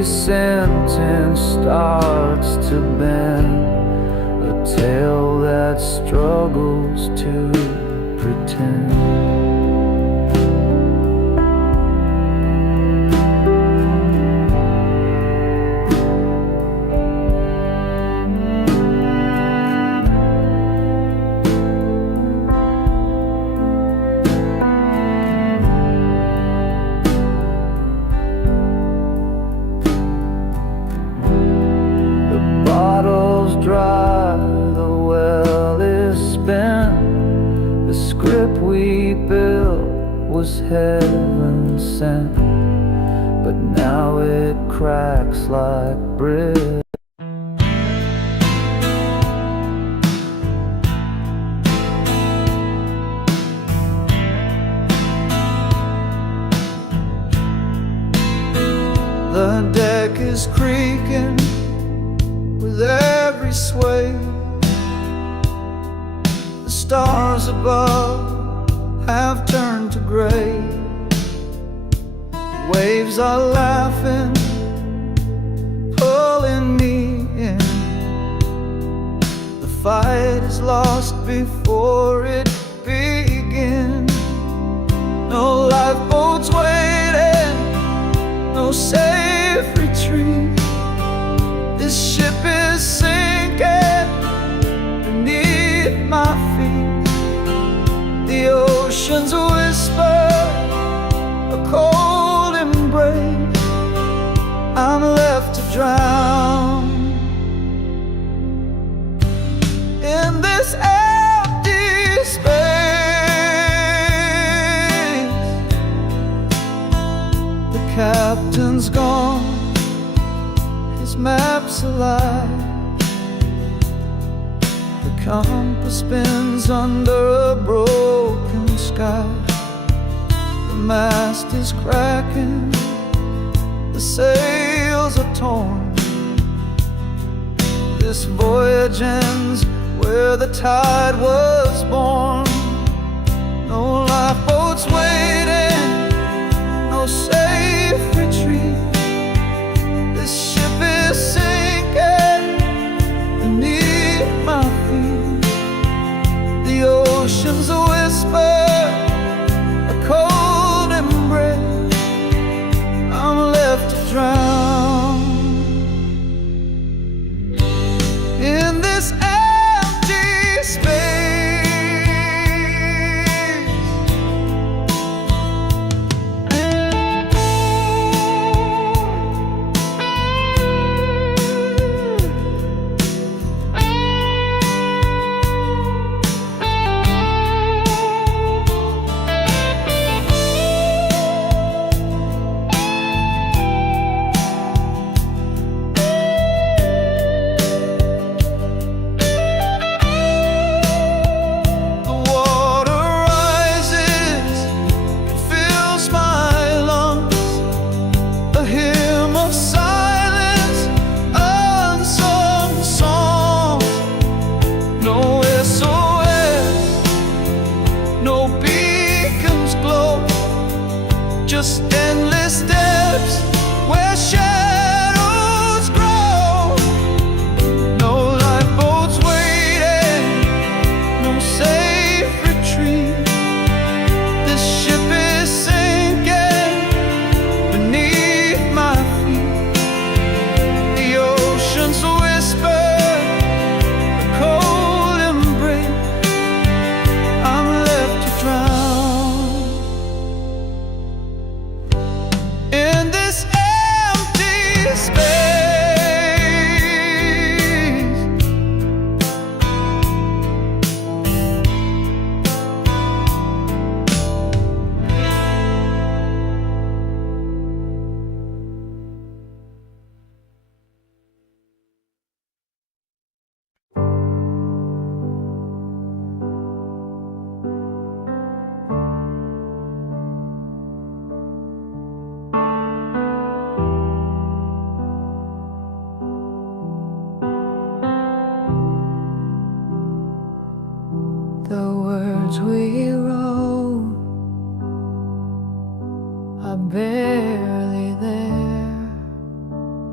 every sentence starts to bend, a tale that struggles to pretend. Dry, the well is spent. The script we built was heaven sent, but now it cracks like bread. The deck is creaking with every sway. The stars above have turned to gray. Waves are laughing, pulling me in. The fight is lost before it begins. No lifeboats waiting, no safe retreat. This ship is sinking beneath my feet. The oceans whisper a cold embrace. I'm left to drown in this empty space. The captain's gone, his map's alive. The compass spins under a broken sky. The mast is cracking, the sails are torn. This voyage ends where the tide was born. No lifeboats waiting, no safe retreat. This ship is sinking beneath my feet. The oceans whisper a cold embrace. I'm left to drown in this empty space. Just endless steps where shadows grow. No lifeboats waiting, no safe retreat. This ship is sinking beneath my feet. The oceans whisper a cold embrace. I'm left to drown in this empty space. The words we wrote are barely there.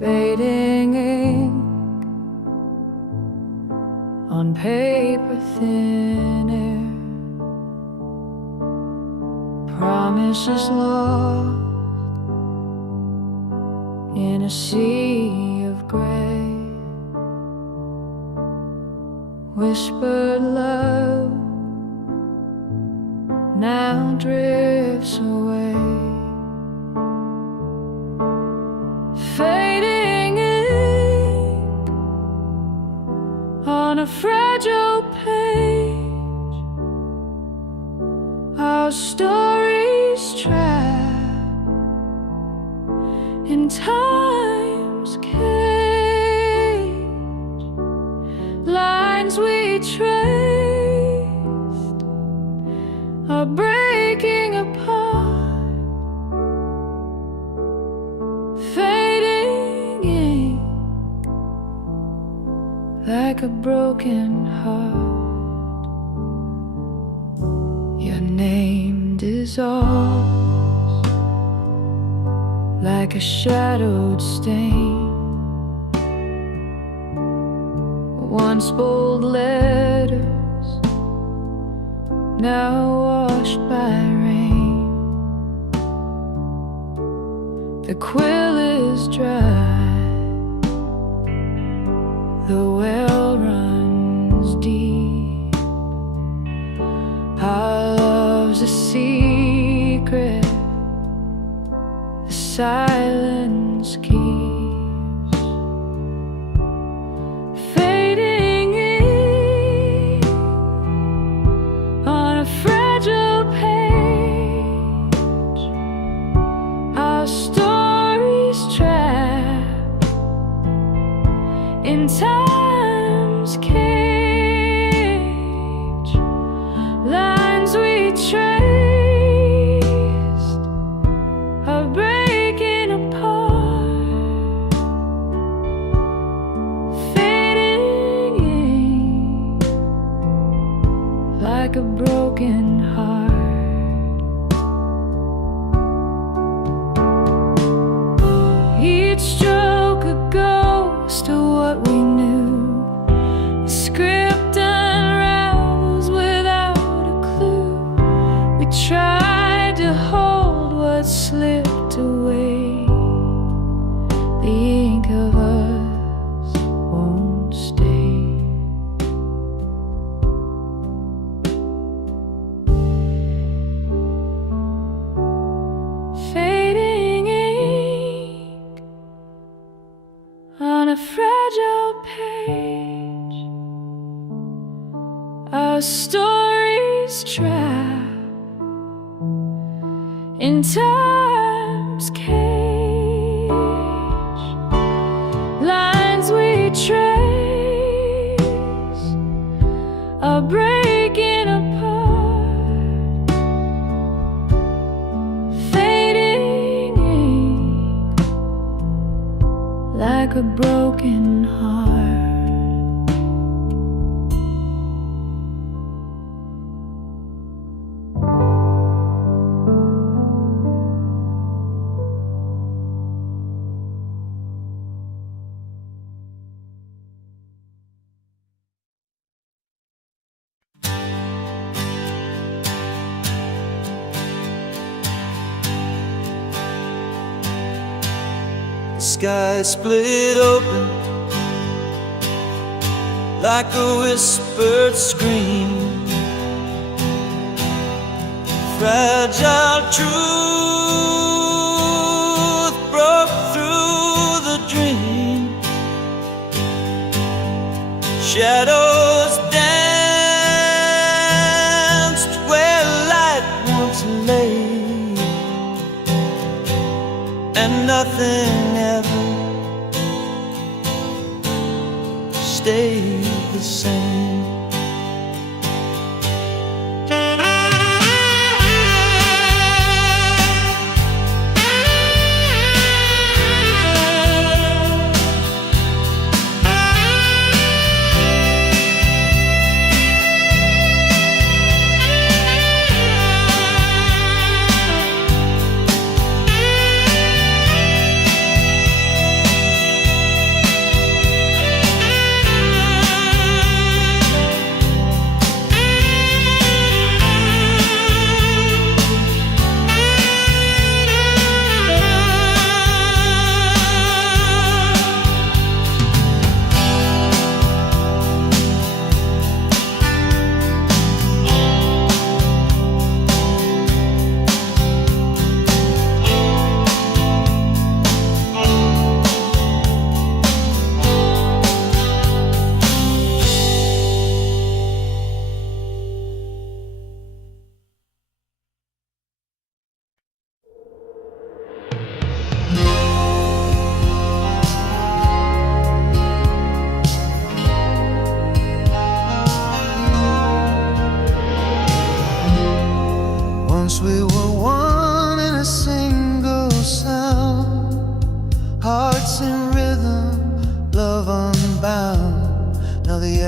fading ink on paper thin air, promises lost in a sea of gray, whispered love now drifts away. Fading ink on a fragile page, our stories trapped in time's cage, lines we traced are breaking apart. Fading ink like a broken heart. Your name dissolves like a shadowed stain. Once bold letters, now washed by rain. The quill is dry, the well runs deep. Our love's a secret, the silence keeps. Fading ink on a fragile page, our stories trapped in time's cage, lines we traced are breaking apart. Fading ink like a broken heart. Each stroke a ghost of what we knew. The script unravels without a clue. We tried to hold what slipped away. The ink of us won't stay. Fading ink on a fragile page, our stories trapped in time's cage, lines we trace are breaking apart. Fading ink like a broken heart. The sky split open like a whispered scream. Fragile truth broke through the dream. Shadows danced where light once lay, and nothing ever stayed the same.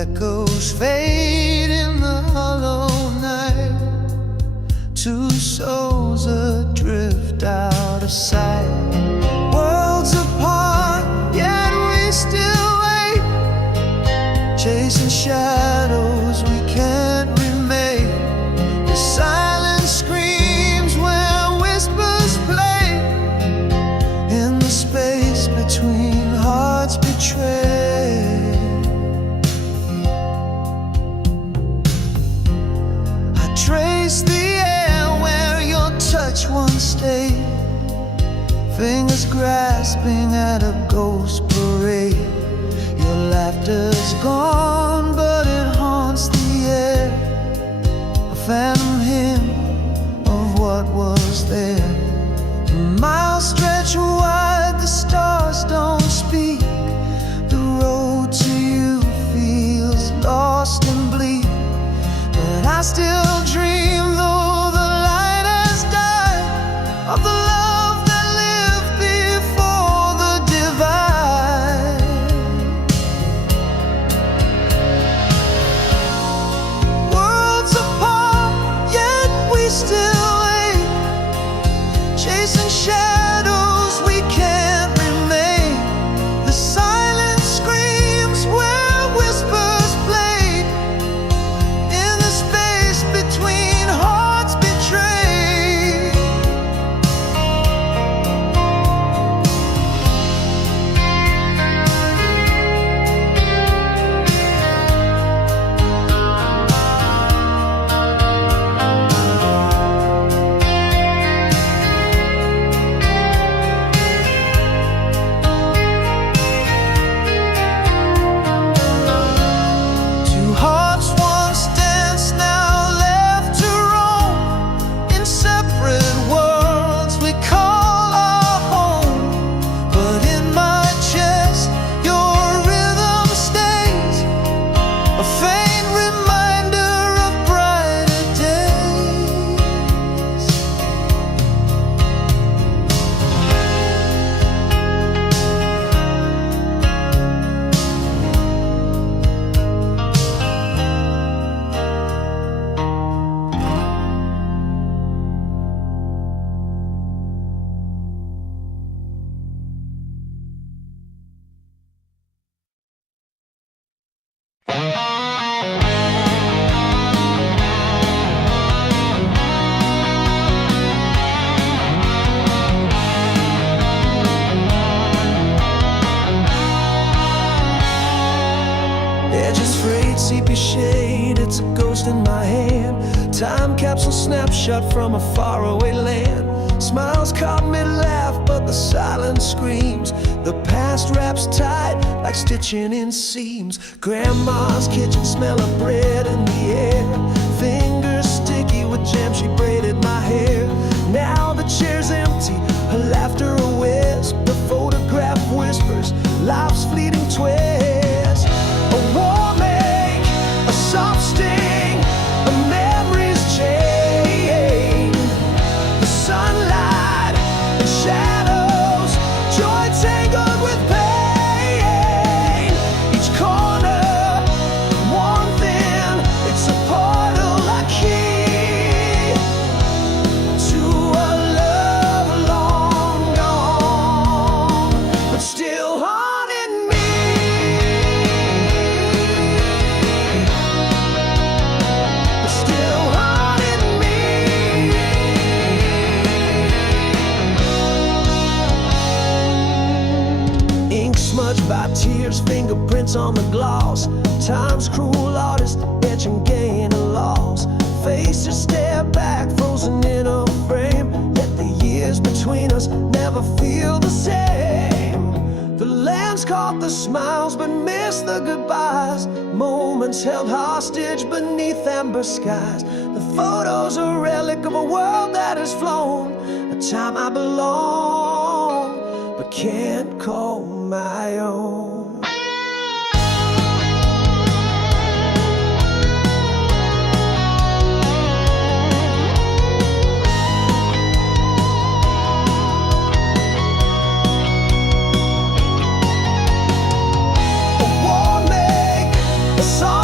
Echoes fade in the hollow night. Two souls adrift out of sight. Worlds apart, yet we still wait. Chasing shadows we can't remain. The silence screams where whispers play. In the space between hearts betrayed. Trace the air where your touch once stayed. Fingers grasping at a ghost parade. Your laughter's gone, but it haunts the air. A phantom hymn of what was there. Miles stretch wide, the stars don't speak. The road to you feels lost and bleak. But I still dream, though the light has died, of the love that lived before the divide. Worlds apart, yet we still wait. Chasing shadows we can't remain. The silence screams where whispers played. In the space between hearts betrayed. Two hearts once danced, now left to roam. In separate worlds we call our home. But in my chest your rhythm stays, a faint reminder of brighter days. Edges frayed, sepia shade, it's a ghost in my hand. Time capsule snapshot from a faraway land. Smiles caught mid-laugh, but the silence screams. The past wraps tight like stitching in seams. Grandma's kitchen, smell of bread in the air. Fingers sticky with jam, she braided my hair. Now the chair's empty, her laughter a wisp. The photograph whispers, life's fleeting twist. A warm ache, a soft sting, a memory's chain. The sunlight and shadows, joy tangled with pain. Each corner, one thing, it's a portal I key to a love long gone, but still haunting me. Still haunting me. Ink smudged by tears, fingerprints on the gloss. Time's cruel artist, etching gain and loss. Faces stare back, frozen in a frame. Yet the years between us never feel the same. The lens caught the smiles but missed the goodbyes. Moments held hostage beneath amber skies. The photos a relic of a world that has flown. A time I belong but can't call my own. A war make, a song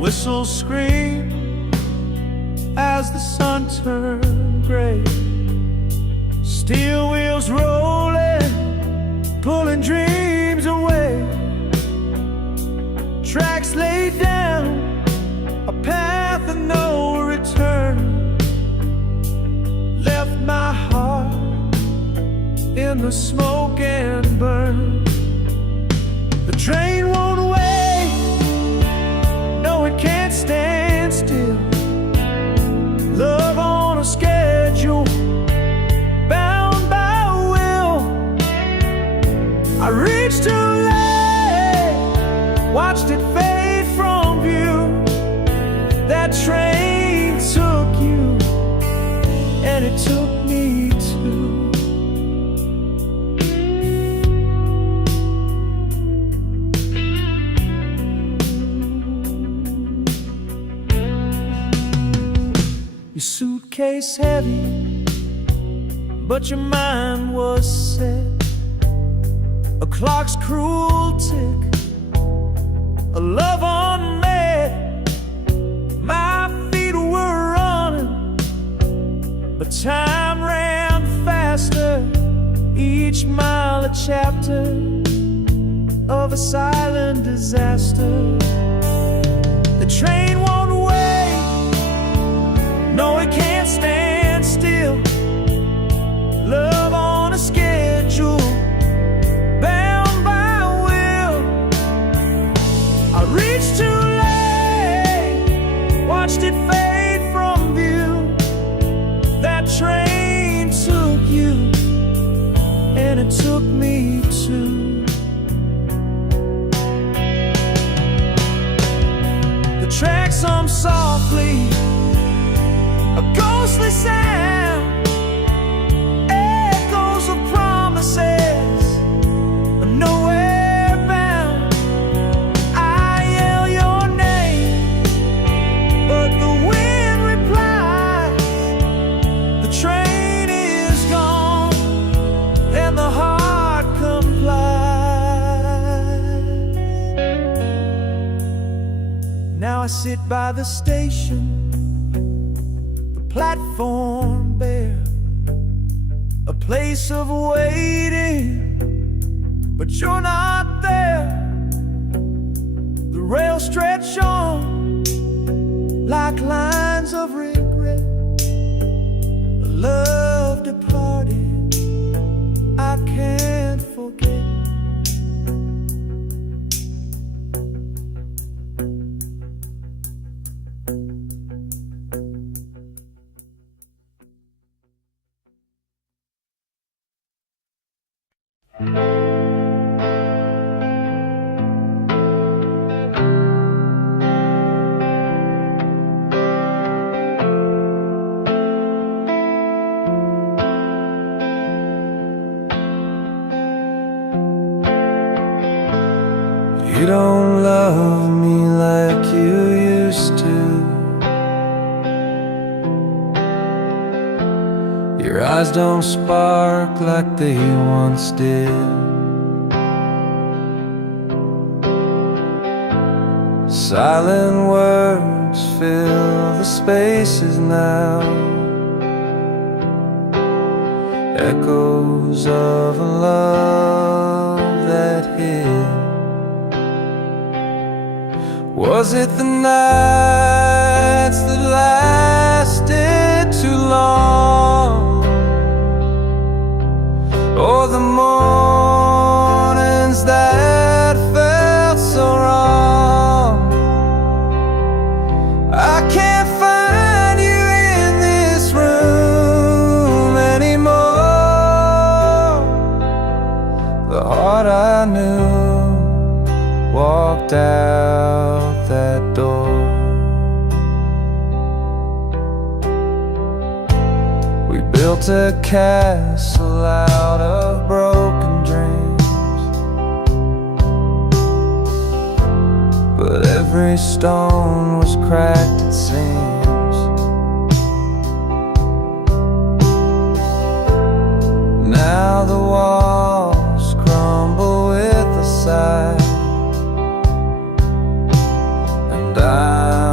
Whistles scream as the sun turned gray. Steel wheels rolling, pulling dreams away. Tracks laid down, a path of no return. Left my heart in the smoke and burn. The train won't wait, no it can't stand still. Love on a schedule, bound by will. I reached too late, watched it fade from view. That train took you, and it took me too. Your suitcase heavy, but your mind was set. A clock's cruel tick, a love unmet. My feet were running, but time ran faster. Each mile a chapter of a silent disaster. The train won't wait, no it can't stand still. Love on a schedule, bound by will. I reached too late, watched it fade from view. That train took you, and it took me too. The tracks hum softly, a ghostly sound, echoes of promises, nowhere bound. I yell your name, but the wind replies. The train is gone, and the heart complies. Now I sit by the station, platform bare, a place of waiting, but you're not there. The rails stretch on like lines of regret. A love departed, I can't forget. You don't love me like you used to. Your eyes don't spark like they once did. Silent words fill the spaces now, echoes of a love that hid. Was it the nights that lasted too long, or the mornings that felt so wrong? I can't find you in this room anymore. The heart I knew walked out that door. We built a castle out of broken dreams, but every stone was cracked, it seems. Now the walls crumble with a sigh, and I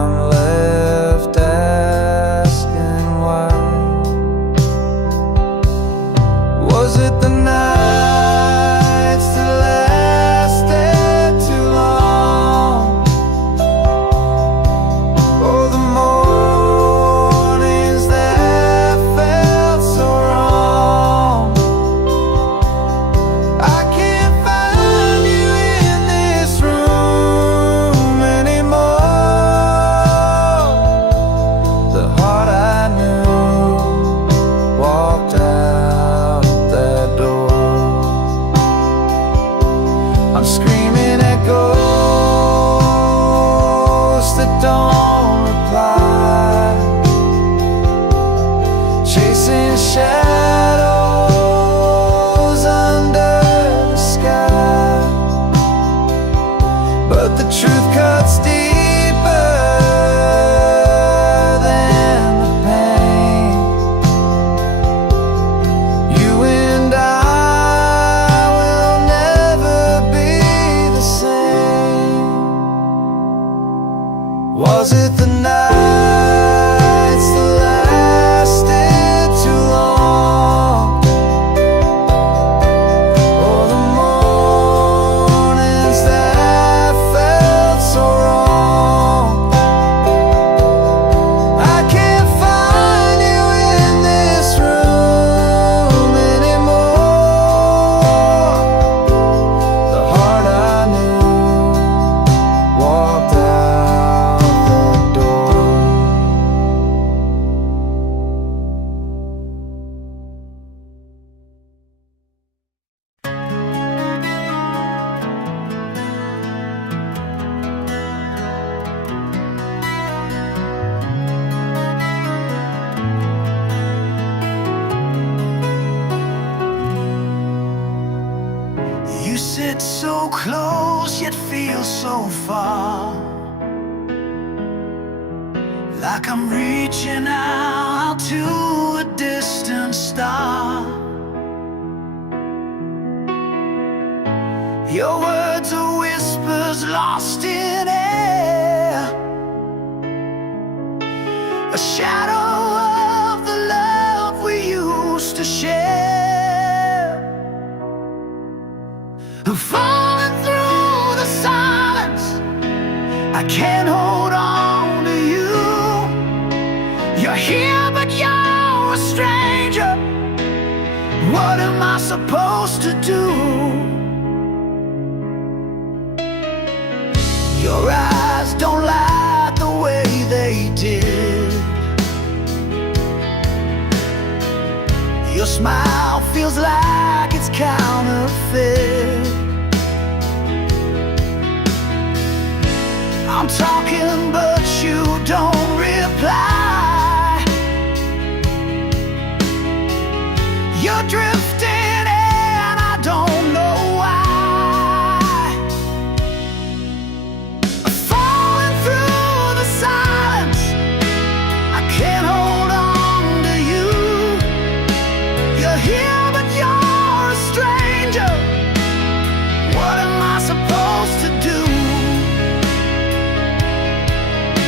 that don't reply, chasing shadows under the sky. But the truth cuts deeper than the pain. You and I will never be the same. Was it the nights that lasted too long, or the mornings that felt so wrong? I can't find you in this room anymore. The heart I knew walked out the door. You sit so close yet feel so far, like I'm reaching out to a distant star. Your words are whispers lost in air, a shadow of the love we used to share. Falling through the silence, I can't hold on to you. You're here but you're a stranger. What am I supposed to do? Your eyes don't light the way they did. Your smile feels like it's counterfeit. I'm talking but you don't reply. You're drifting and I don't know why. Falling through the silence, I can't hold on to you. You're here but you're a stranger. What am I supposed to do?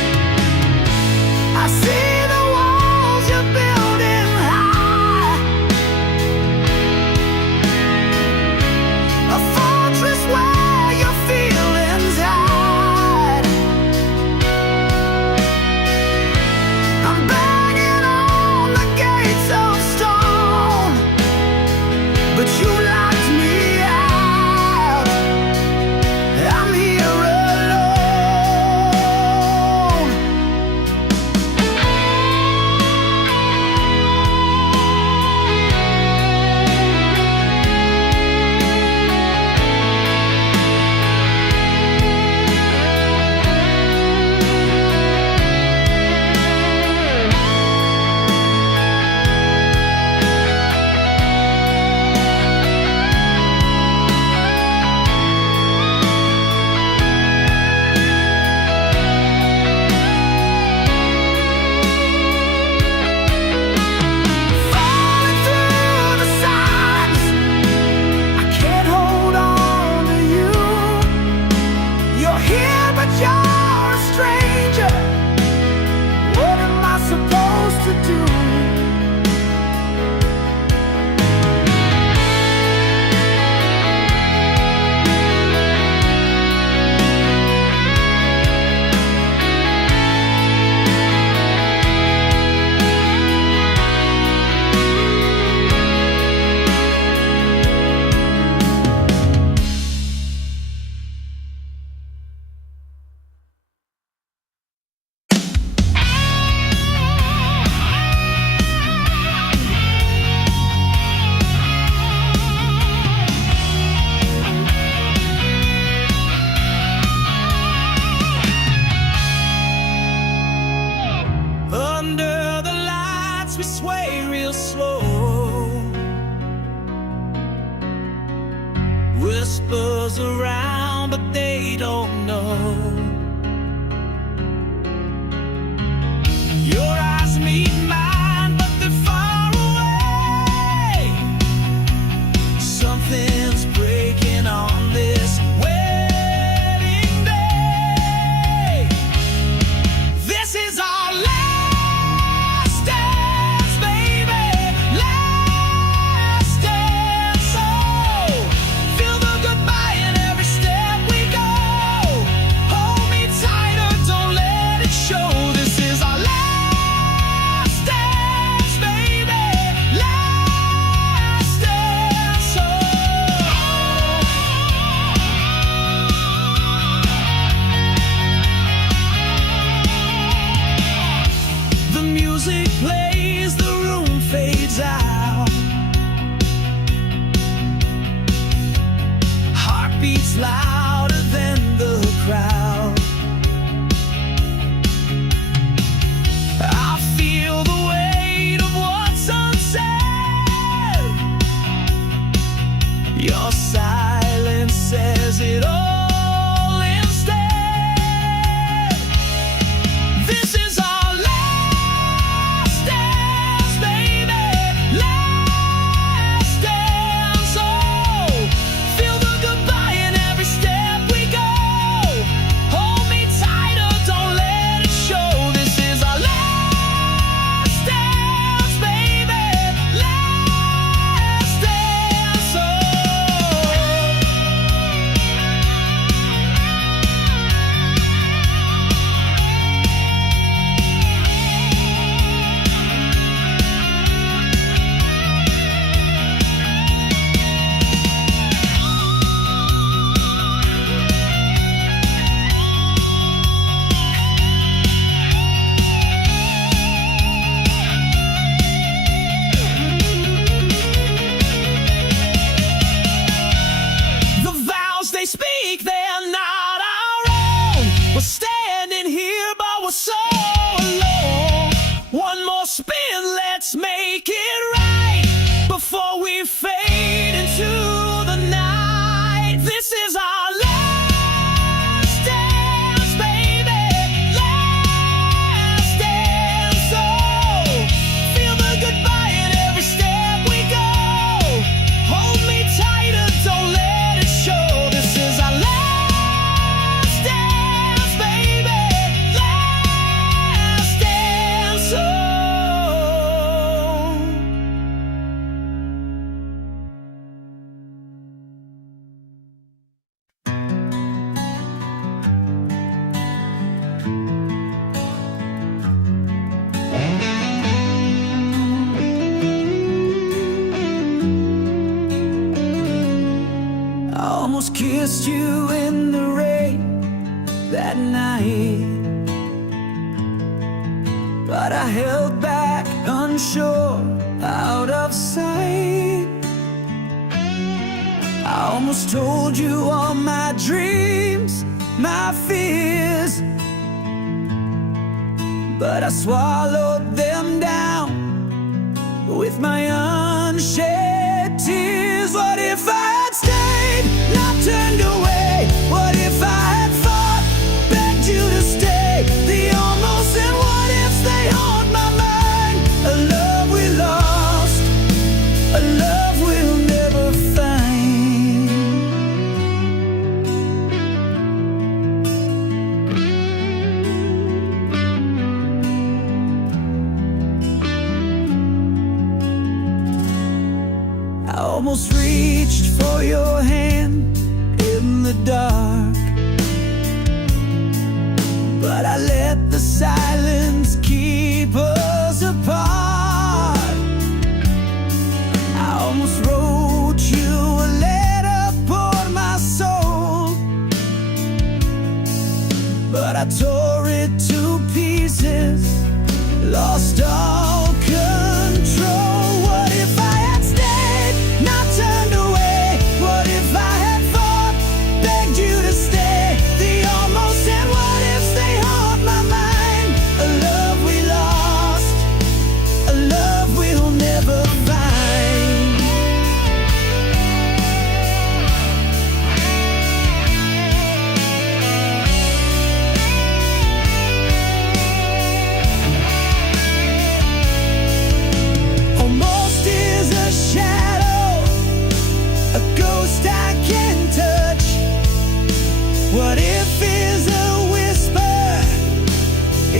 we sway real slow. Whispers around, but they don't know. Your eyes meet mine, but they're far away. Something's breaking on this wedding day. This is our last dance, baby. Last dance. So feel the goodbye in every step we go. Hold me tighter, don't let it show. This is our last dance, baby. Last dance. So the music plays, the room fades out. Heartbeats louder than the crowd. I feel the weight of what's unsaid. Your silence says it all instead. This is our last dance, baby. Last dance. Oh, feel the goodbye in every step we go. Hold me tighter, don't let it show. This is our last dance, baby. Last dance. Oh. The vows they speak, they're not our own. We're standing here, but we're so alone. One more spin, let's make it right before we fade into the night. This is our last dance, baby. Last dance. So feel the goodbye in every step we go. Hold me tighter, don't let it show. This is our last dance, baby. Last dance. Oh. I almost kissed you in the rain that night, but I held back, unsure, out of sight. I almost told you all my dreams, my fears, but I swallowed them down with my unshed tears. What if I had stayed, not turned away? What if I had fought, begged you to stay? The almost and what ifs, they haunt my mind. A love we lost, a love we'll never find. I almost reached for your hand in the dark, but I let the silence keep us apart. I almost wrote you a letter, poured my soul, but I tore it to pieces, lost all control. What if I had stayed, not turned away? What if I had fought, begged you to stay? The almost and what ifs, they haunt my mind. A love we lost, a love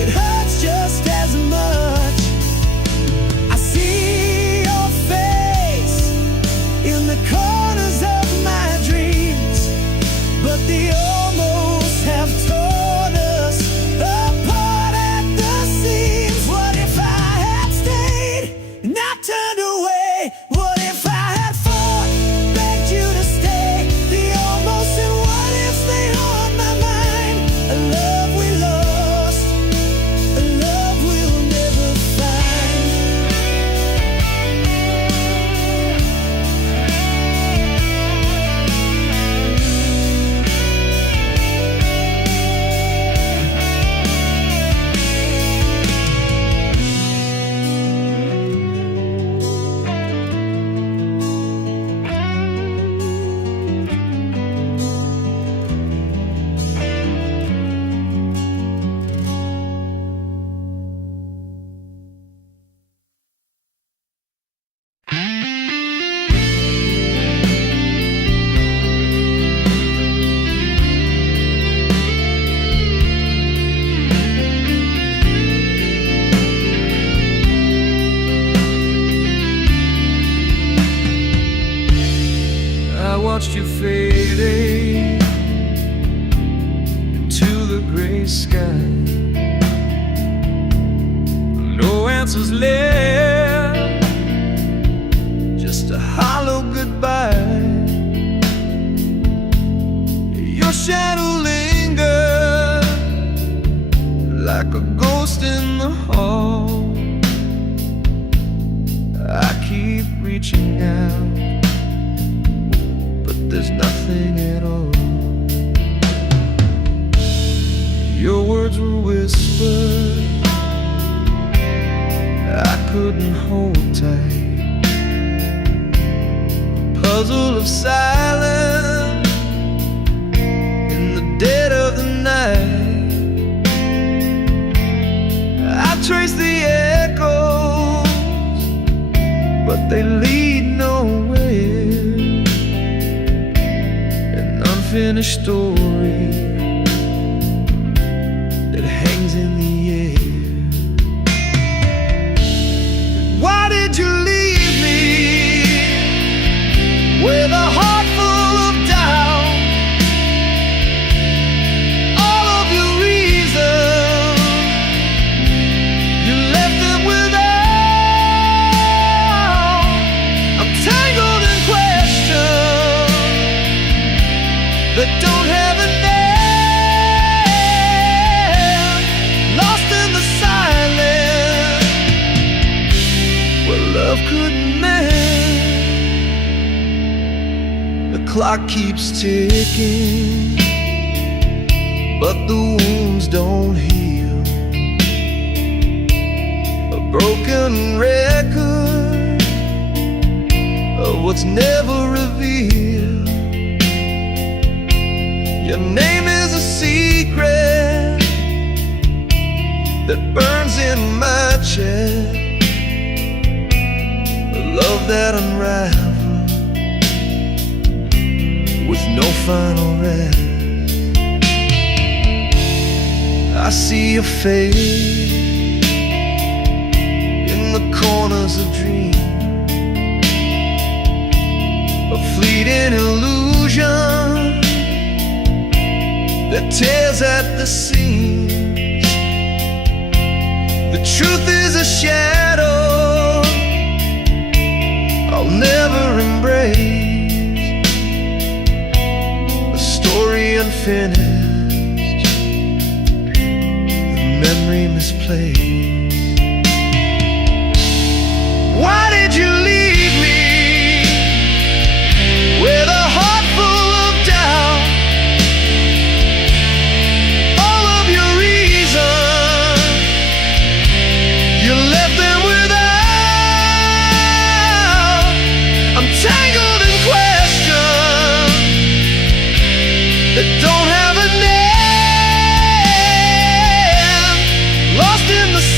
it hurts just as much. I see your face in the corners of my dreams, but the almost have torn us apart at the seams. What if I had stayed, not turned away? What if I had fought, begged you to stay? The almost and what ifs, they haunt my mind. A love we lost, a love we'll never find. I watched you fading into the gray sky. No answers left, just a hollow goodbye. Your shadow lingered like a ghost in the hall. I keep reaching out, there's nothing at all. Your words were whispered, I couldn't hold tight. A puzzle of silence in the dead of the night. I trace the echoes, but they lead nowhere. Unfinished story that hangs in the air. Why did you leave me with a heart full of doubt? All of your reasons, you left them without. I'm tangled in questions that don't have a name, lost in the silence where love couldn't mend. The clock keeps ticking, but the wounds don't heal. A broken record of what's never revealed. Your name is a secret that burns in my chest. A love that unravels with no final rest. I see your face in the corners of dreams, a fleeting illusion that tears at the seams. The truth is a shadow I'll never embrace, a story unfinished, the memory misplaced. Why did you leave me with a heart full of doubt? Tangled in questions that don't have a name, lost in the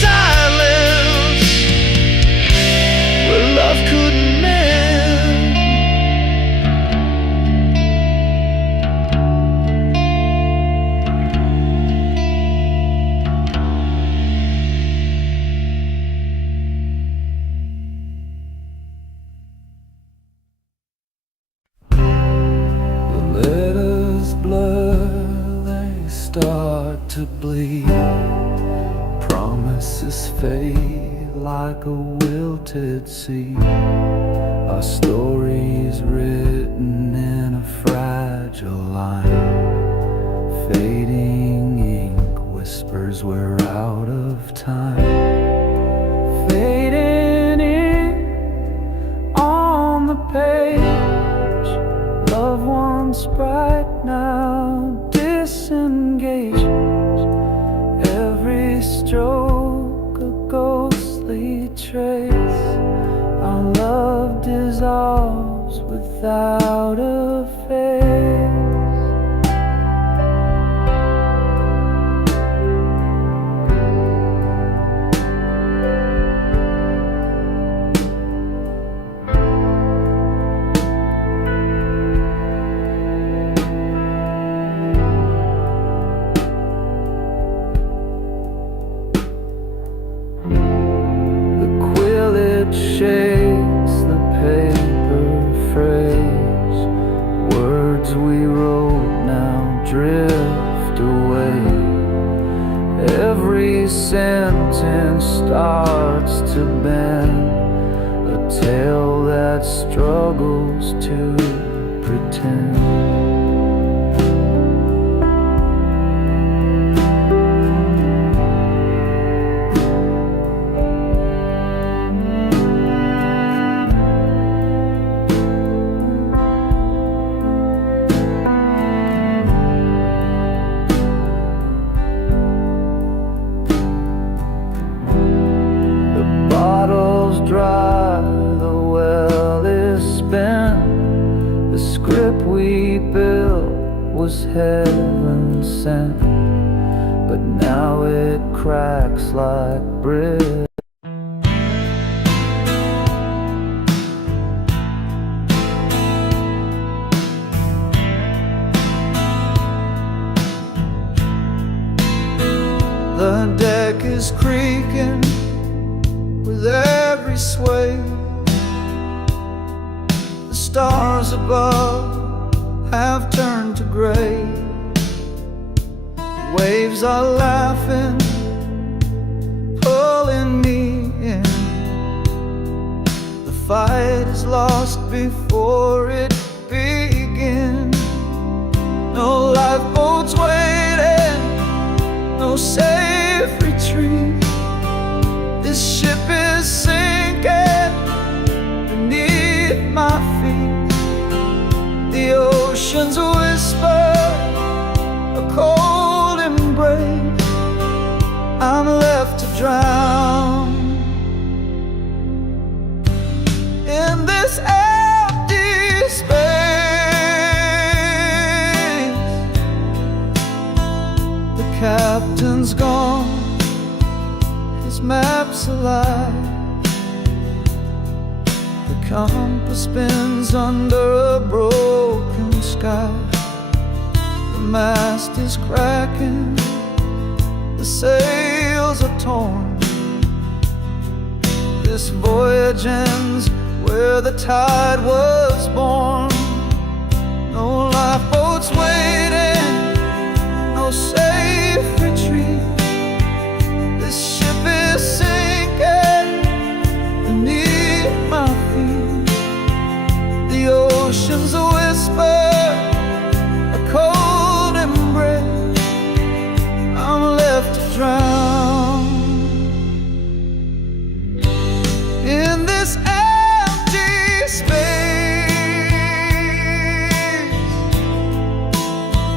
voices fade like a wilted seed. Our stories written in a fragile line. Fading ink whispers we're out of time. Fading ink on the page. Love once bright, now disengaged. Every stroke a ghostly trace. Our love dissolves without a face. Shakes the paper phrase. Words we wrote now drift away. Every sentence starts to bend, a tale that struggles to pretend. Dry, the well is spent. The script we built was heaven sent, but now it cracks like bread. The deck is creaking with every sway. The stars above have turned to gray. Waves are laughing, pulling me in. The fight is lost before it begins. No lifeboats waiting, no safe retreat. This ship is sinking beneath my feet. The oceans whisper a cold embrace. I'm left to drown in this empty space. The captain's gone, maps alive. The compass spins under a broken sky. The mast is cracking, the sails are torn. This voyage ends where the tide was born. No lifeboats waiting, no safe retreat. This ship is sinking beneath my feet. The oceans whisper a cold embrace. I'm left to drown in this empty space.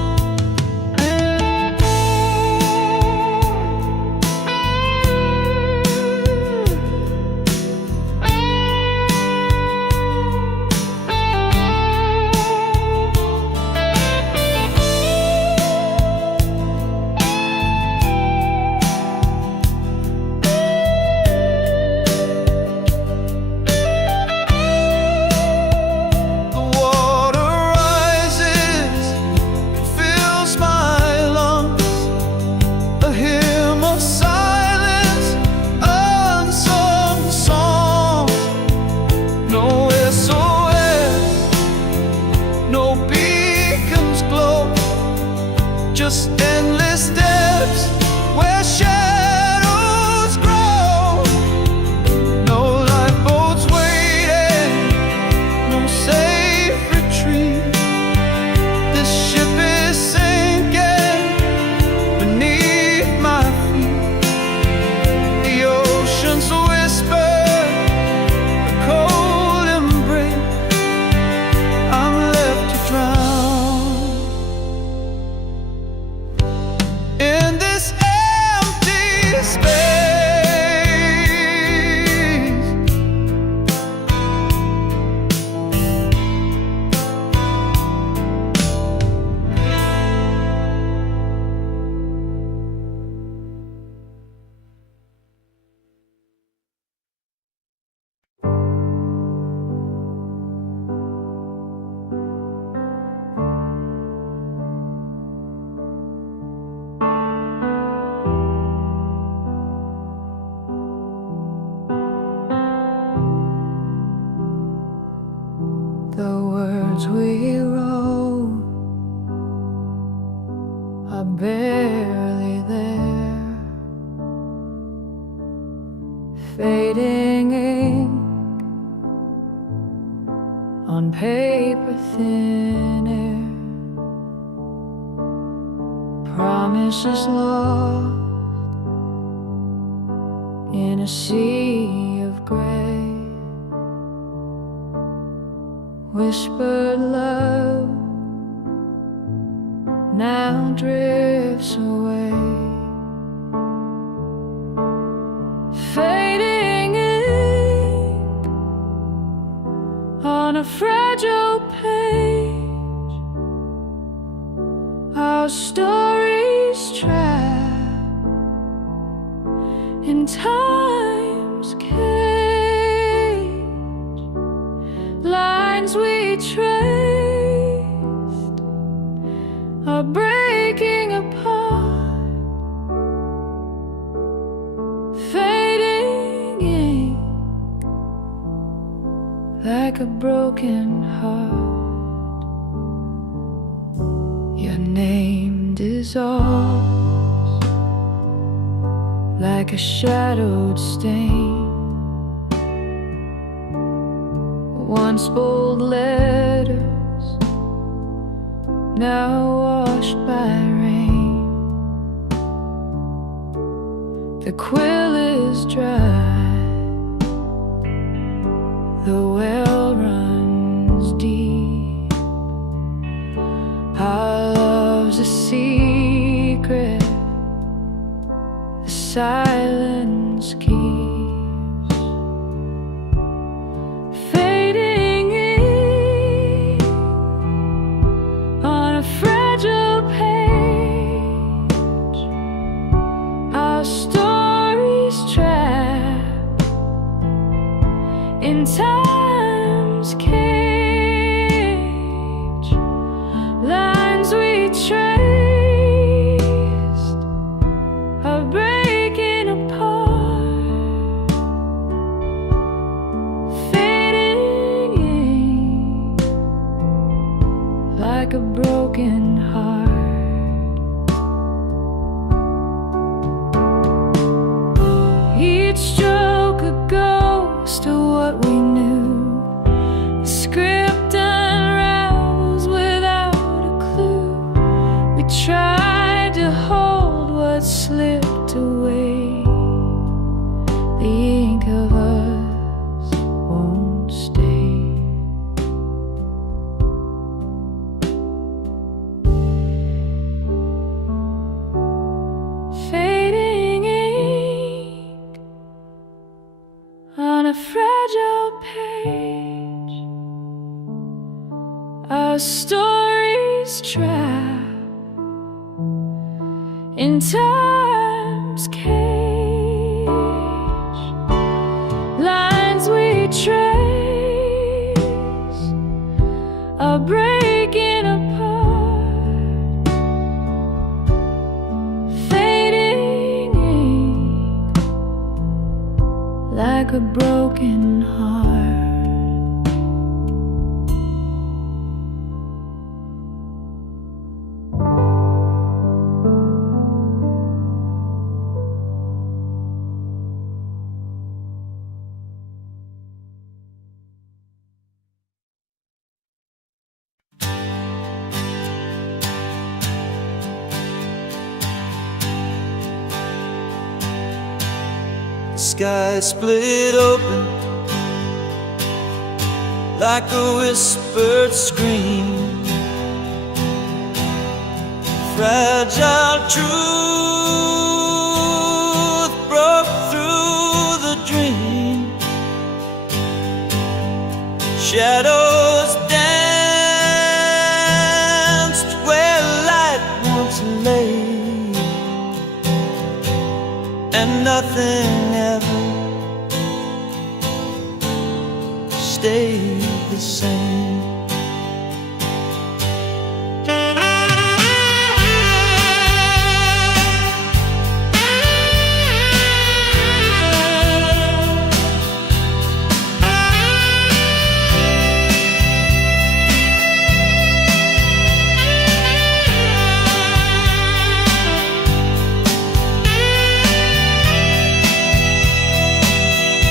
fading ink on paper thin air, promises lost in a sea of gray, whispered love now drifts away. Fading ink on a fragile page, our stories trapped in time's cage, lines we traced are breaking apart. Fading ink like a broken heart. Your name dissolves like a shadowed stain. Once bold letters, now washed by rain. The quill is dry, the well runs deep. Our love's a secret the silence keeps. Fading ink on a fragile page, our stories trapped in time's cage, lines we traced are breaking apart. Fading ink like a broken heart. Each stroke a ghost of what we knew. The script unravels without a clue. We tried to hold what slipped away. The ink of us won't stay. Fading ink on a fragile page, our stories trapped in time's cage, lines we trace are breaking apart. Fading ink like a broken heart. The sky split open like a whispered scream. Fragile truth broke through the dream. Shadows danced where light once lay, and nothing ever stayed the same.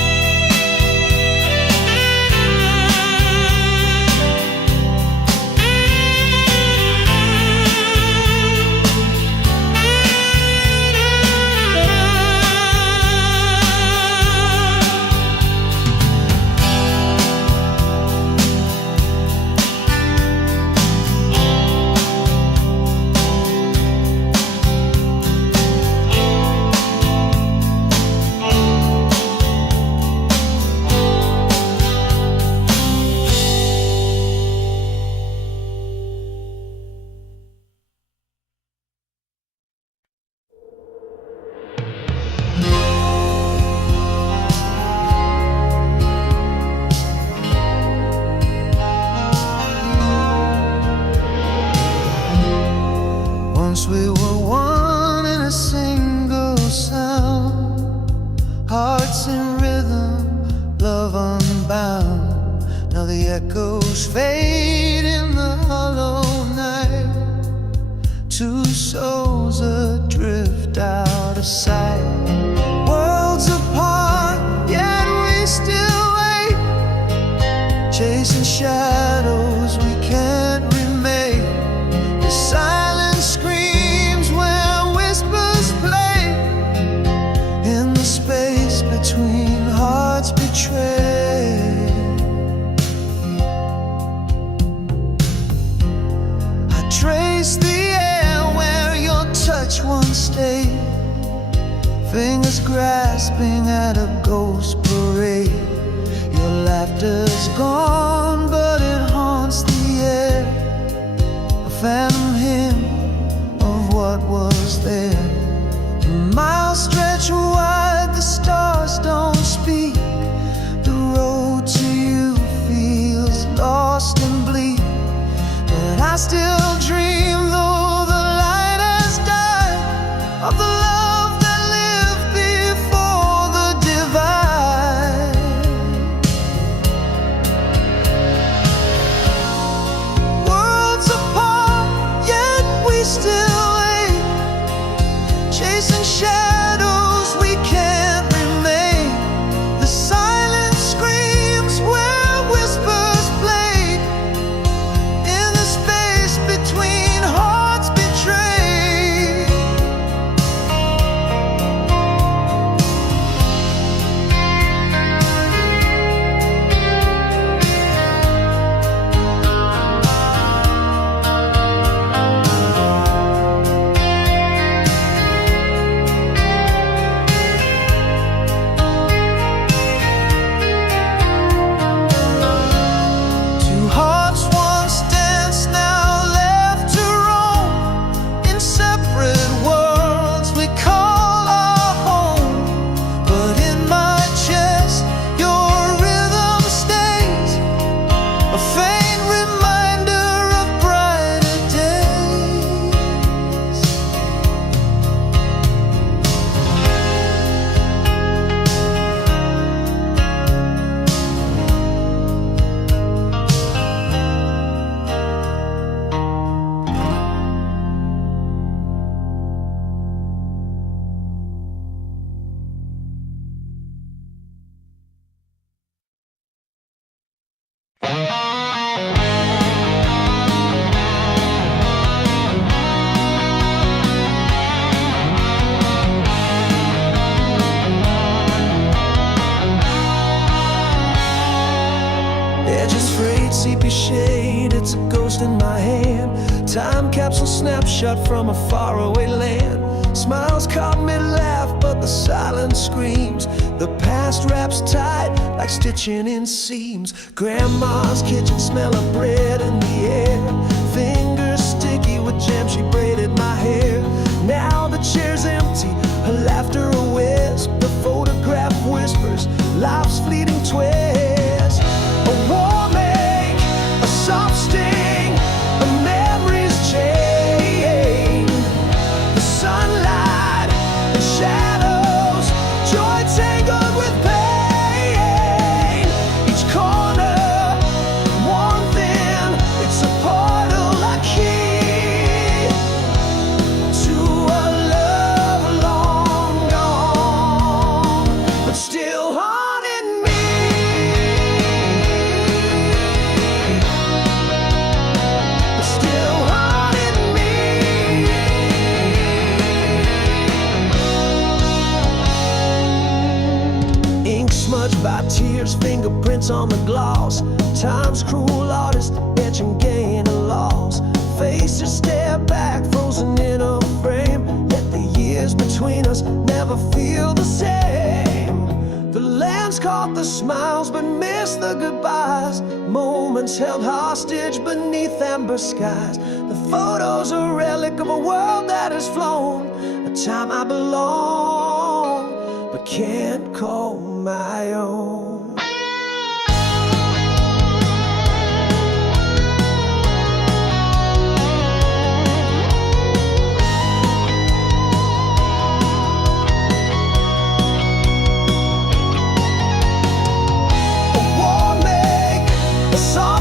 Echoes fade in the hollow night. Two souls adrift out of sight. Worlds apart, yet we still wait. Chasing shadows we can't remain. The silence screams where whispers play. In the space between hearts betrayed. I trace the air where your touch once stayed. Fingers grasping at a ghost parade. Your laughter's gone, but it haunts the air. A phantom hymn of what was there. Miles stretch wide, the stars don't speak. The road to you feels lost and bleak. But I still dream, though the light has died, of the love that lived before the divide. Worlds apart, yet we still wait. Chasing shadows we can't remain. The silence screams where whispers played. In the space between hearts betrayed. Two hearts once danced, now left to roam. In separate worlds we call our home. But in my chest your rhythm stays, a faint reminder of brighter days. Edges frayed, sepia shade, it's a ghost in my hand. Time capsule snapshot from a faraway land. Smiles caught me laugh, but the silence screams. The past wraps tight like stitching in seams. Grandma's kitchen smell of bread in the air. Fingers sticky with jam, she braided my hair. Now the chair's empty, her laughter a wisp. The photograph whispers life's fleeting twist. A warm ache, a soft sting, a memory's chain. The sunlight and shadows, joy tangled with pain. Each corner, one thing, it's a portal I key to a love long gone, but still haunting me. Still haunting me. Ink smudged by tears, fingerprints on the gloss. Time's cruel artist, etching gain and loss. Faces stare back, frozen in a frame. Yet the years between us never feel the same. The lens caught the smiles but missed the goodbyes. Moments held hostage beneath amber skies. The photos a relic of a world that has flown. A time I belong but can't call my own. A war make, a song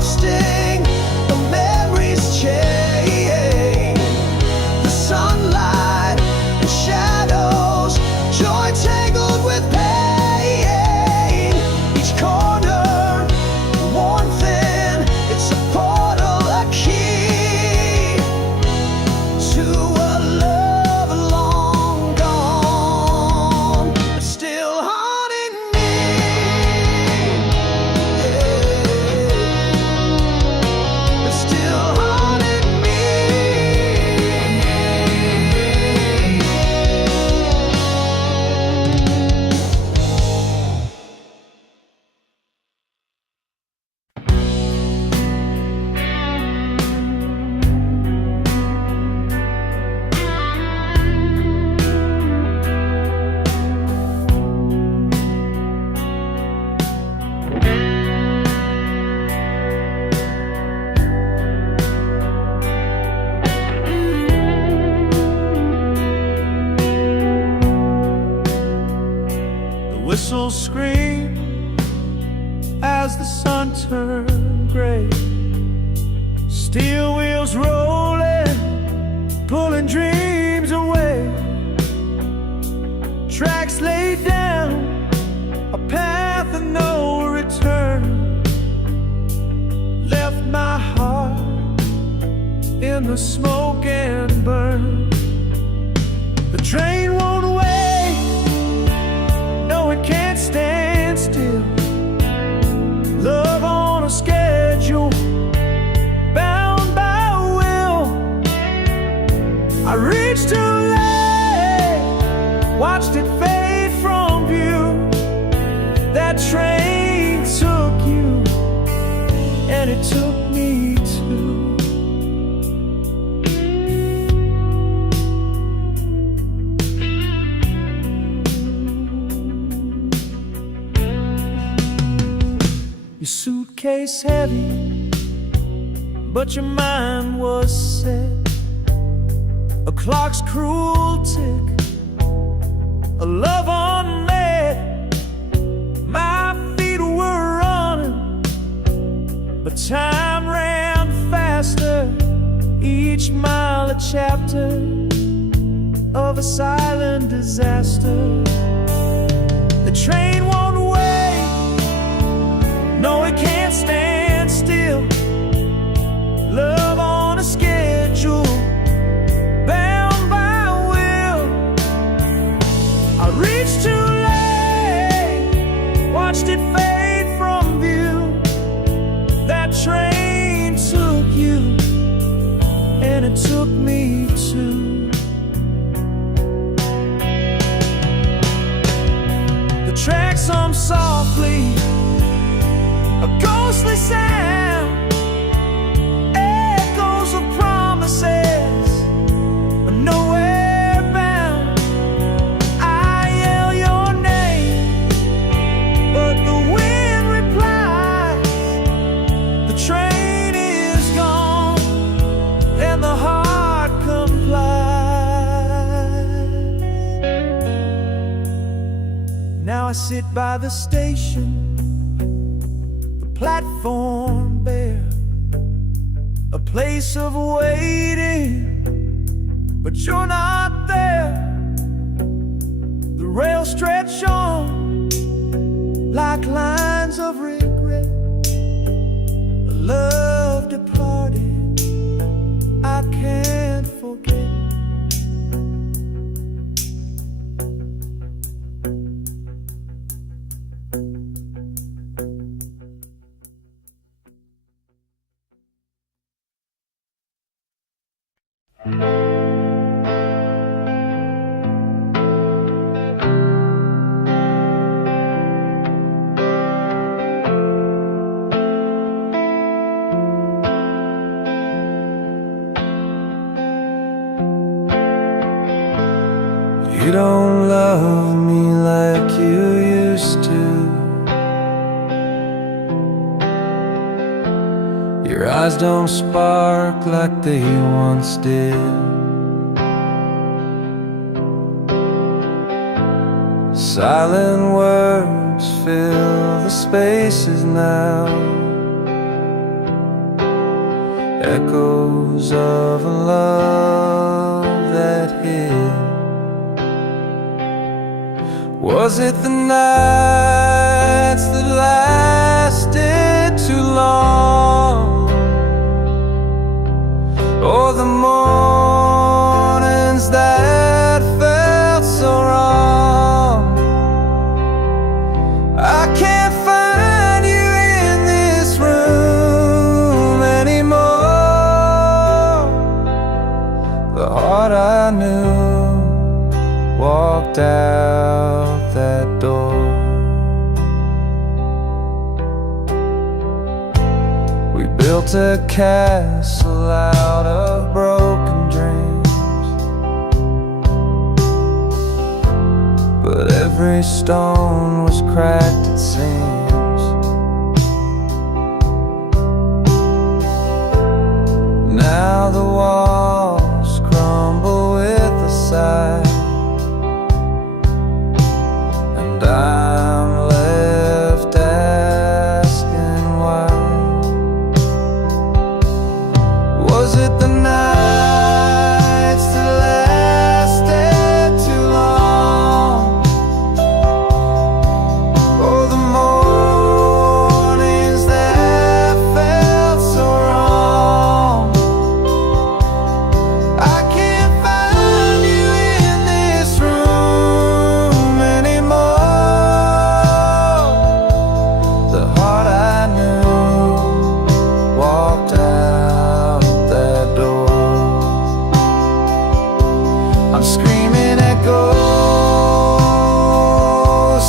Whistles scream as the sun turned gray. Steel wheels rolling, pulling dreams away. Tracks laid down, a path of no return. Left my heart in the smoke and burn. The train won't wait, no it can't stand still. Love on a schedule, bound by will. I reached too late, watched it fade from view. That train took you, and it took me too. Your suitcase heavy, but your mind was set. A clock's cruel tick, a love unmet. My feet were running, but time ran faster. Each mile a chapter of a silent disaster. The train won't wait, no it can't stand still. Love on a schedule, bound by will. I reached too late, watched it fade from view. That train took you, and it took me too. The tracks hum softly, a ghostly sound, echoes of promises, nowhere bound. I yell your name, but the wind replies. The train is gone, and the heart complies. Now I sit by the station, platform bare, a place of waiting, but you're not there. The rails stretch on like lines of regret. A love departed, I can't forget. You don't love me like you used to. Your eyes don't spark like they once did. Silent words fill the spaces now, echoes of a love that hid. Was it the nights that lasted too long, or the mornings that felt so wrong? I can't find you in this room anymore. The heart I knew walked out that door. We built a castle out of broken dreams, but every stone was cracked, it seems. Now the walls crumble with a sigh, and I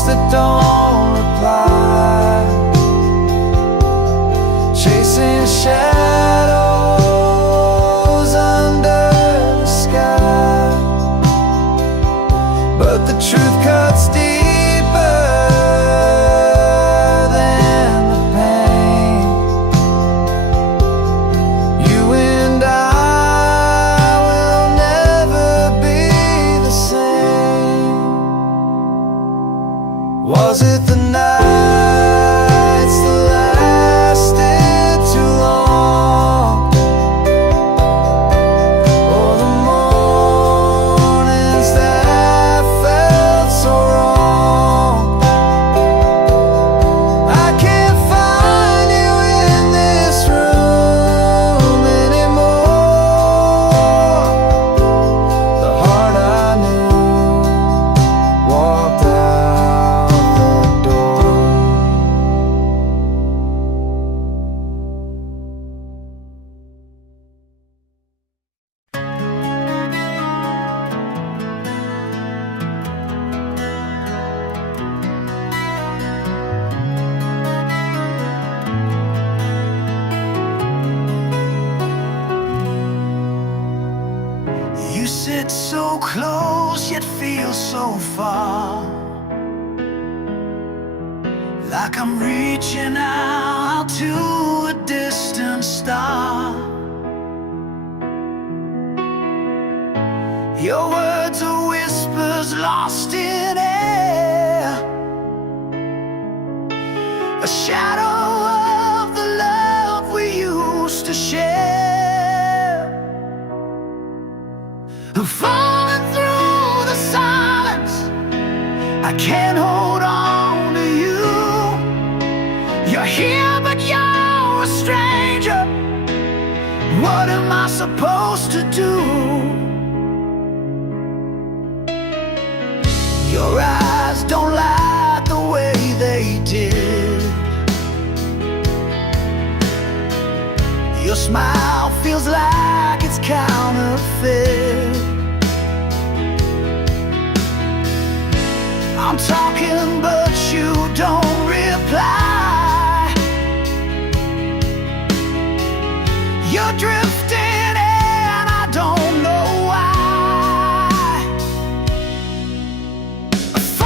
that don't reply, chasing shadows under the sky. But the truth cuts deeper than the pain. You and I will never be the same. Was it the nights that lasted too long, or the mornings that felt so wrong? I can't find you in this room anymore. The heart I knew walked out the door. You sit so close yet feel so far, like I'm reaching out to a distant star. Your words are whispers lost in air, a shadow of the love we used to share. Falling through the silence, I can't hold on to you. You're here but you're a stranger. What am I supposed to do? Your eyes don't lie the way they did. Your smile feels like it's counterfeit. I'm talking but you don't reply. You're drifting and I don't know why.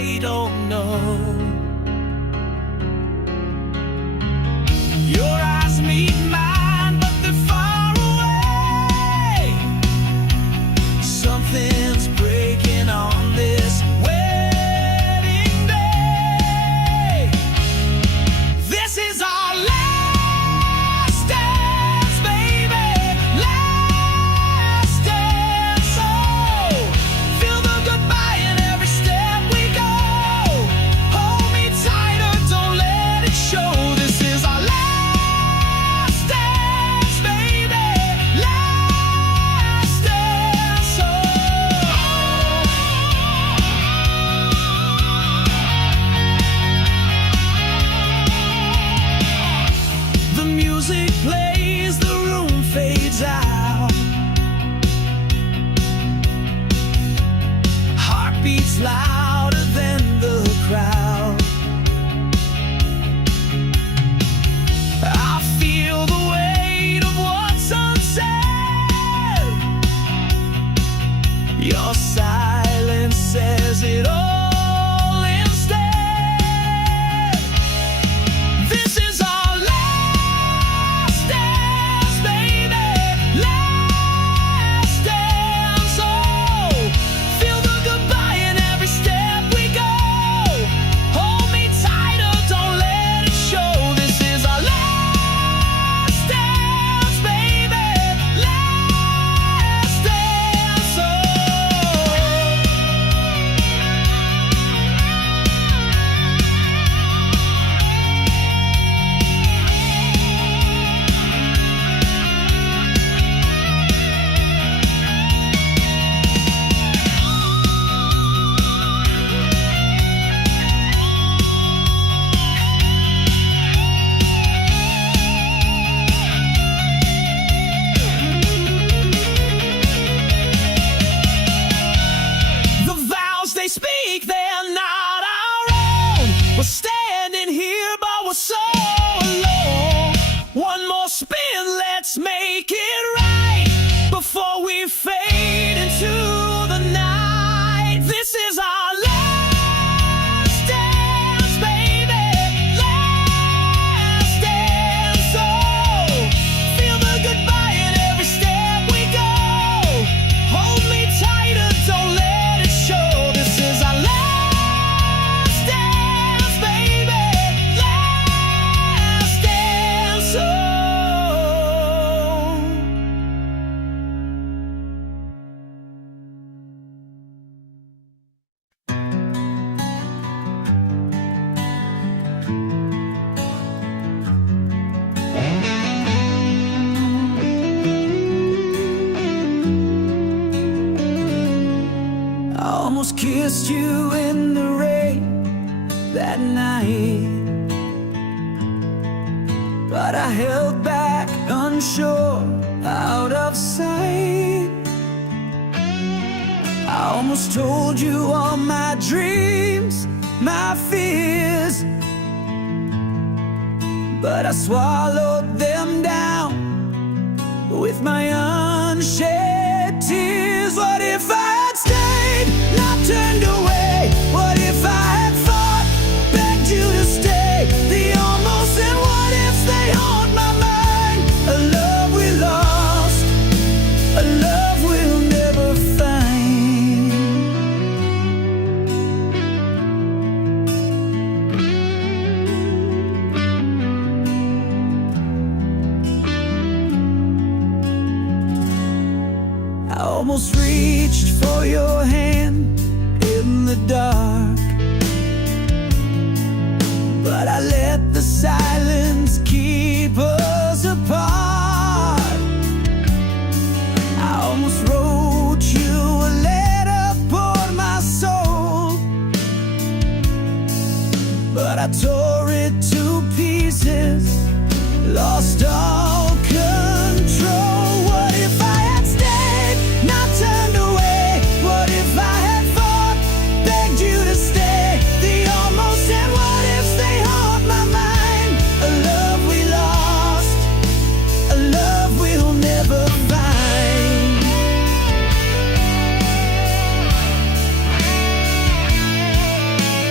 they don't know. Your eyes meet mine, but they're far away. Something's breaking on this wedding day. This is our last dance, baby. Last dance. So feel the goodbye in every step we go. Hold me tighter, don't let it show. This is our last dance, baby. Last dance. So the music plays, the room fades out. Heartbeats louder than the crowd. I feel the weight of what's unsaid. Your silence says it all instead. This is our last dance, baby. Last dance. Oh, feel the goodbye in every step we go. Hold me tighter, don't let it show. This is our last dance, baby. Last dance. Oh. The vows they speak, they're not our own. We're standing here, but we're so alone. One more spin, let's make it right before we fade into the night. This is our last dance, baby. Last dance. Oh, feel the goodbye in every step we go. Hold me tighter, don't let it show. This is our last dance, baby. Last dance. Oh. I almost kissed you in the rain that night, but I held back, unsure, out of sight. I almost told you all my dreams, my fears, but I swallowed them down with my unshed tears. What if I had stayed, not turned away? What if I had fought, begged you to stay? The almost and what ifs, they haunt my mind. A love we lost, a love we'll never find. I almost reached for your hand in the dark, but I let the silence keep us apart. I almost wrote you a letter for my soul, but I tore it to pieces, lost all control. What if I had stayed, not turned away? What if I had fought, begged you to stay? The almost and what ifs, they haunt my mind. A love we lost, a love we'll never find.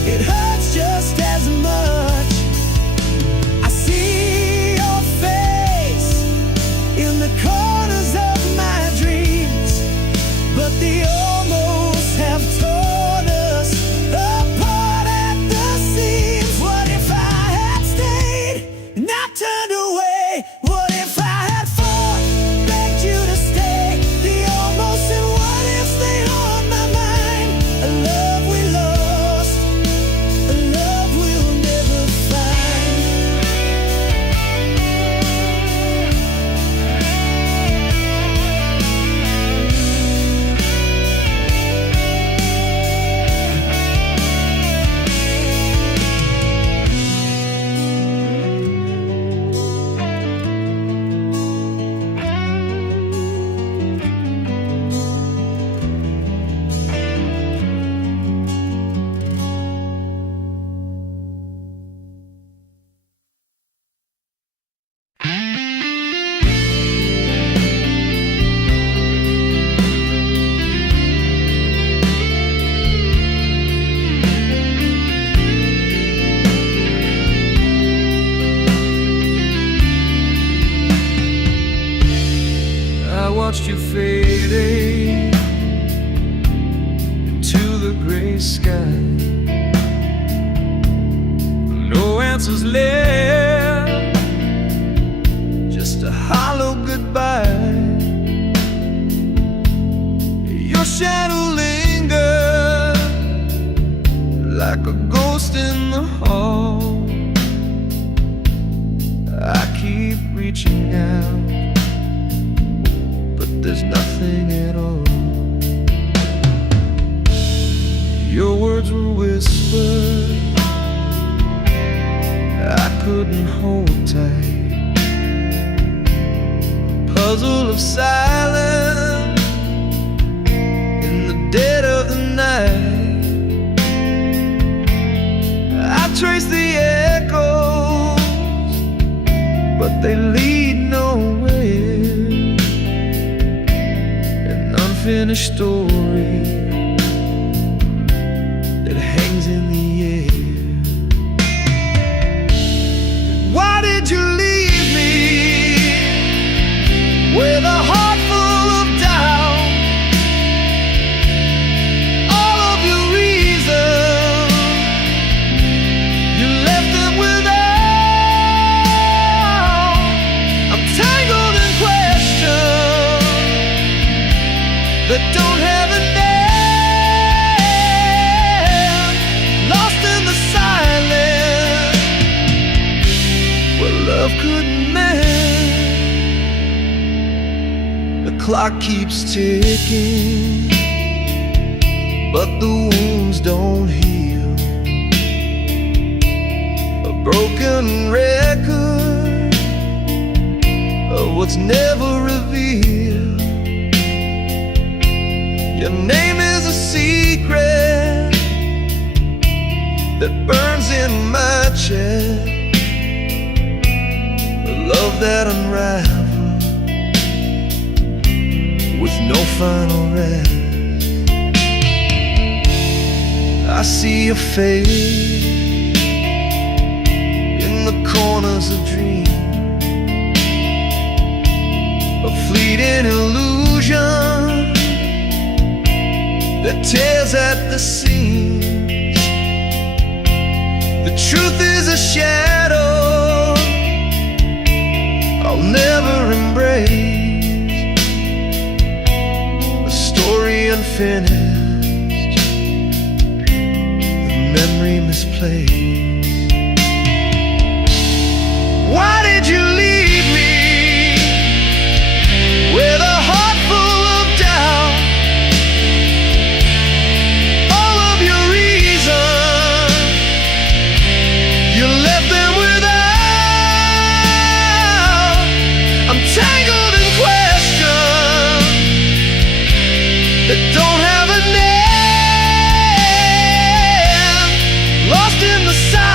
it hurts just as much. I see your face in the corners of my dreams, but the almost have torn us apart at the seams. What if I had stayed and not turned away? What if I had fought, begged you to stay? The almost and what ifs, they haunt my mind. A love we lost, a love we'll never find. I watched you fading into the gray sky. No answers left, just a hollow goodbye. Your shadow lingered like a ghost in the hall. I keep reaching out, but there's nothing at all. Your words were whispered, I couldn't hold tight. A puzzle of silence in the dead of the night. I trace the echoes, but they lead nowhere. An unfinished story that hangs in the air. Why did you leave me with a heart full of doubt? All of your reasons, you left them without. I'm tangled in questions that don't have an end, lost in the silence where love couldn't mend. The clock keeps ticking, but the wounds don't heal. A broken record of what's never revealed. Your name is a secret that burns in my chest. A love that unravels with no final rest. I see your face in the corners of dreams, a fleeting illusion that tears at the seams. The truth is a shadow I'll never embrace, a story unfinished, the memory misplaced. Why did you leave me with a heart full of doubt? All of your reasons, you left them without. I'm tangled in questions that don't have an end, lost in the silence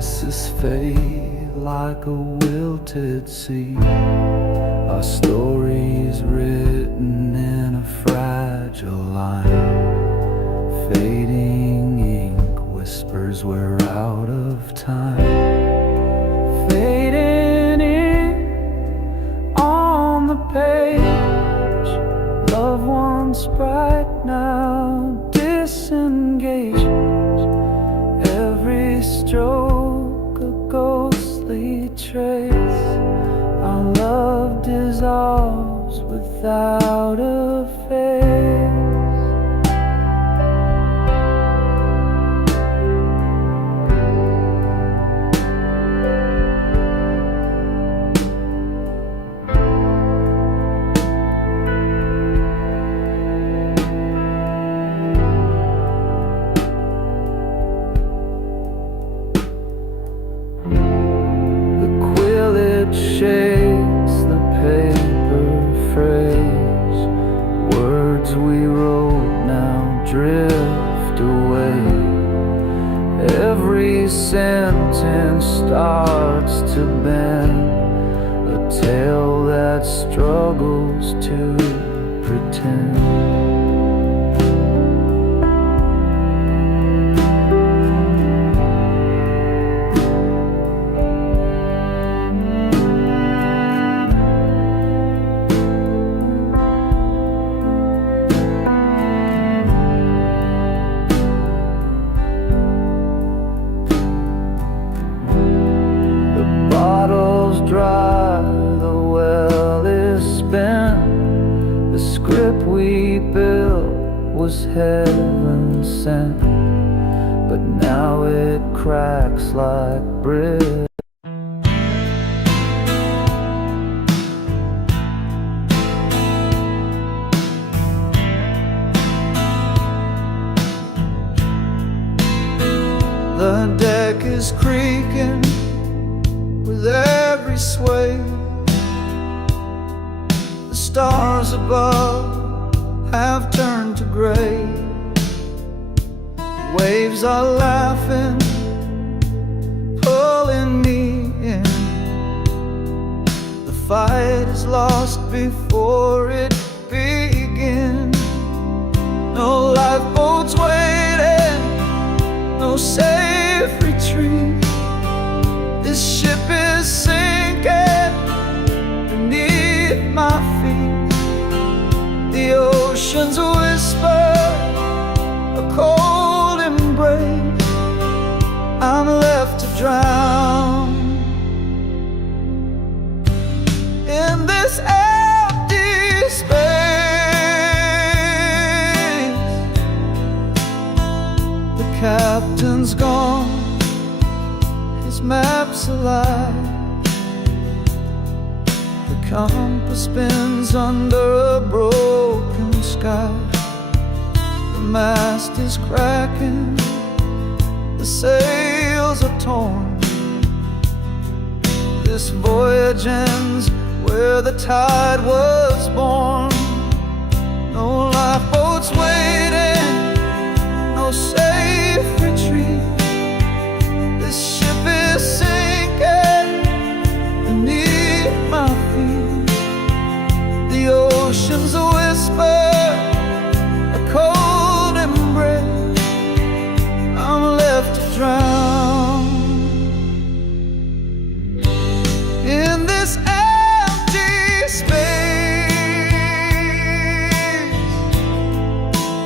promises fade like a wilted seed. Our stories written in a fragile line. Fading ink whispers we're out of time. Fading ink on the page. Love once bright, now disengages. Every stroke a ghostly trace. Our love dissolves without a face. Shakes the paper phrase. Words we wrote now drift away. Every sentence starts to bend, a tale that struggles to pretend. Dry, the well is spent. The script we built was heaven sent, but now it cracks like bread. The deck is creaking with every sway. The stars above have turned to gray. Waves are laughing, pulling me in. The fight is lost before it begins. No lifeboats waiting, no safe retreat. This ship is sinking beneath my feet. The oceans whisper a cold embrace. I'm left to drown in this empty space. The captain's gone, maps alive. The compass spins under a broken sky. The mast is cracking, the sails are torn. This voyage ends where the tide was born. No lifeboats waiting, no safe retreat. This ship is sinking beneath my feet. The oceans whisper a cold embrace. I'm left to drown in this empty space.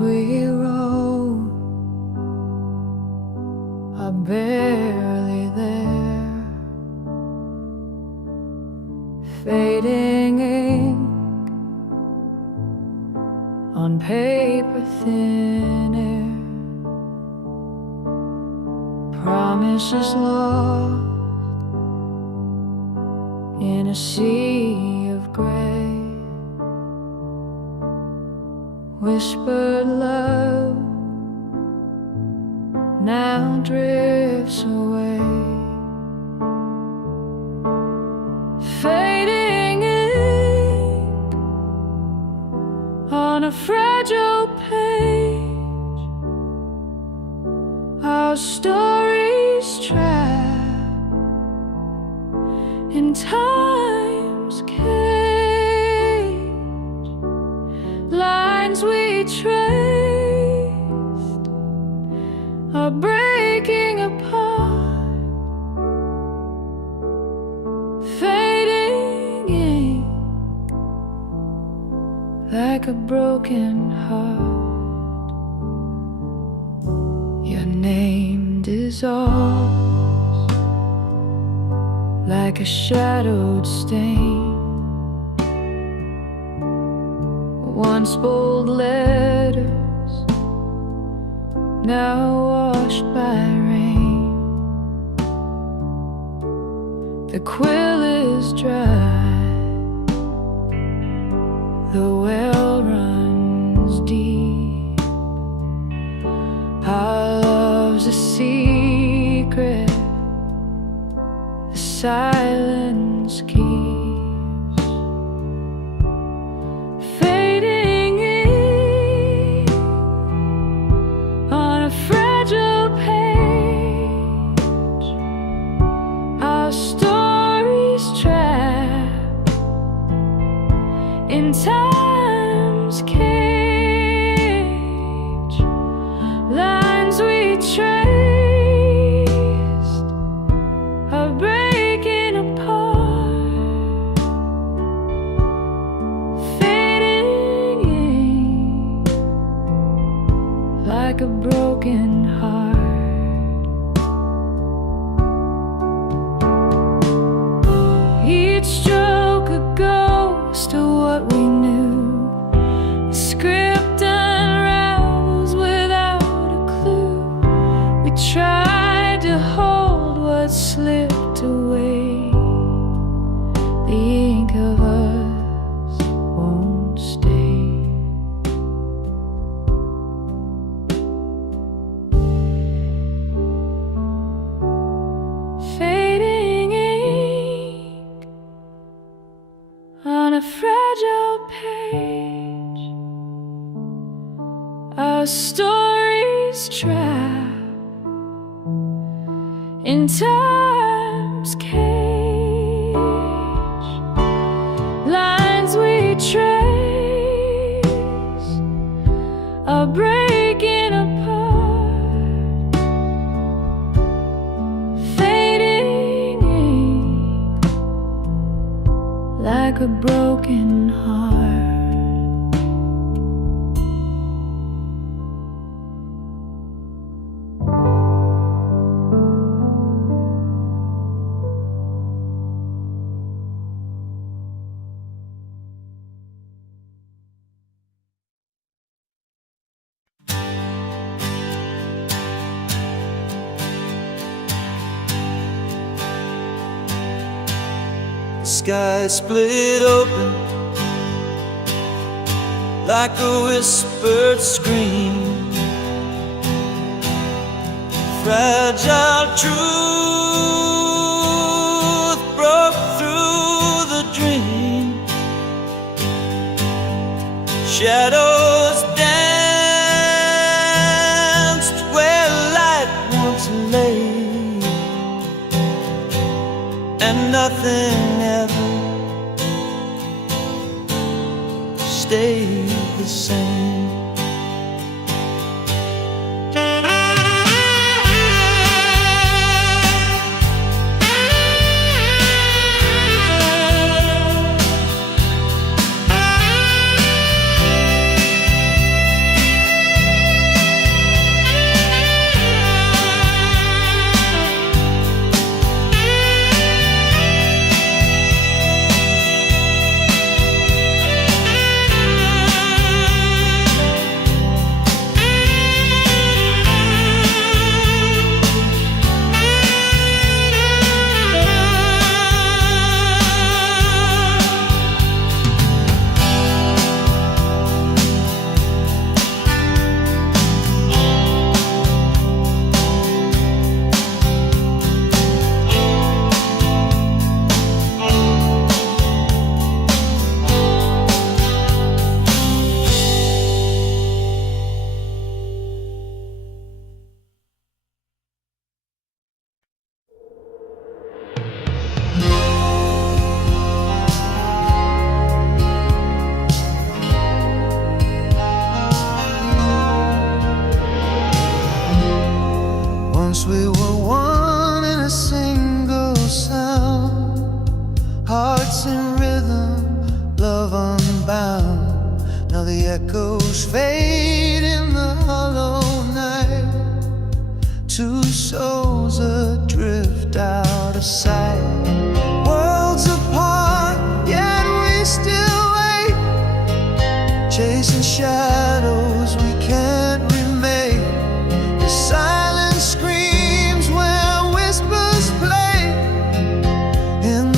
we rode are barely there, fading ink on paper thin air, promises lost in a sea of gray, whispered love now drifts away, fading ink on a fragile page, our stories trapped in time's cage, lines we traced are breaking apart, fading ink like a broken heart. Your name dissolves like a shadowed stain, once bold letters now washed by rain. The quill is dry, the well runs deep, our love's a secret the silence keeps, fading ink on a fragile page, our stories trapped in time's cage, lines we traced are breaking apart, fading ink like a broken heart. Each stroke a ghost of what we knew, the script unravels without a clue. We tried to hold what slipped away, the ink of us won't stay. Fading ink on a fragile page, our stories trapped in time's cage, lines we trace are breaking apart, fading ink like a broken heart. The sky split open like a whispered scream, fragile truth broke through the dream, shadows danced where light once lay, and nothing ever stayed the same.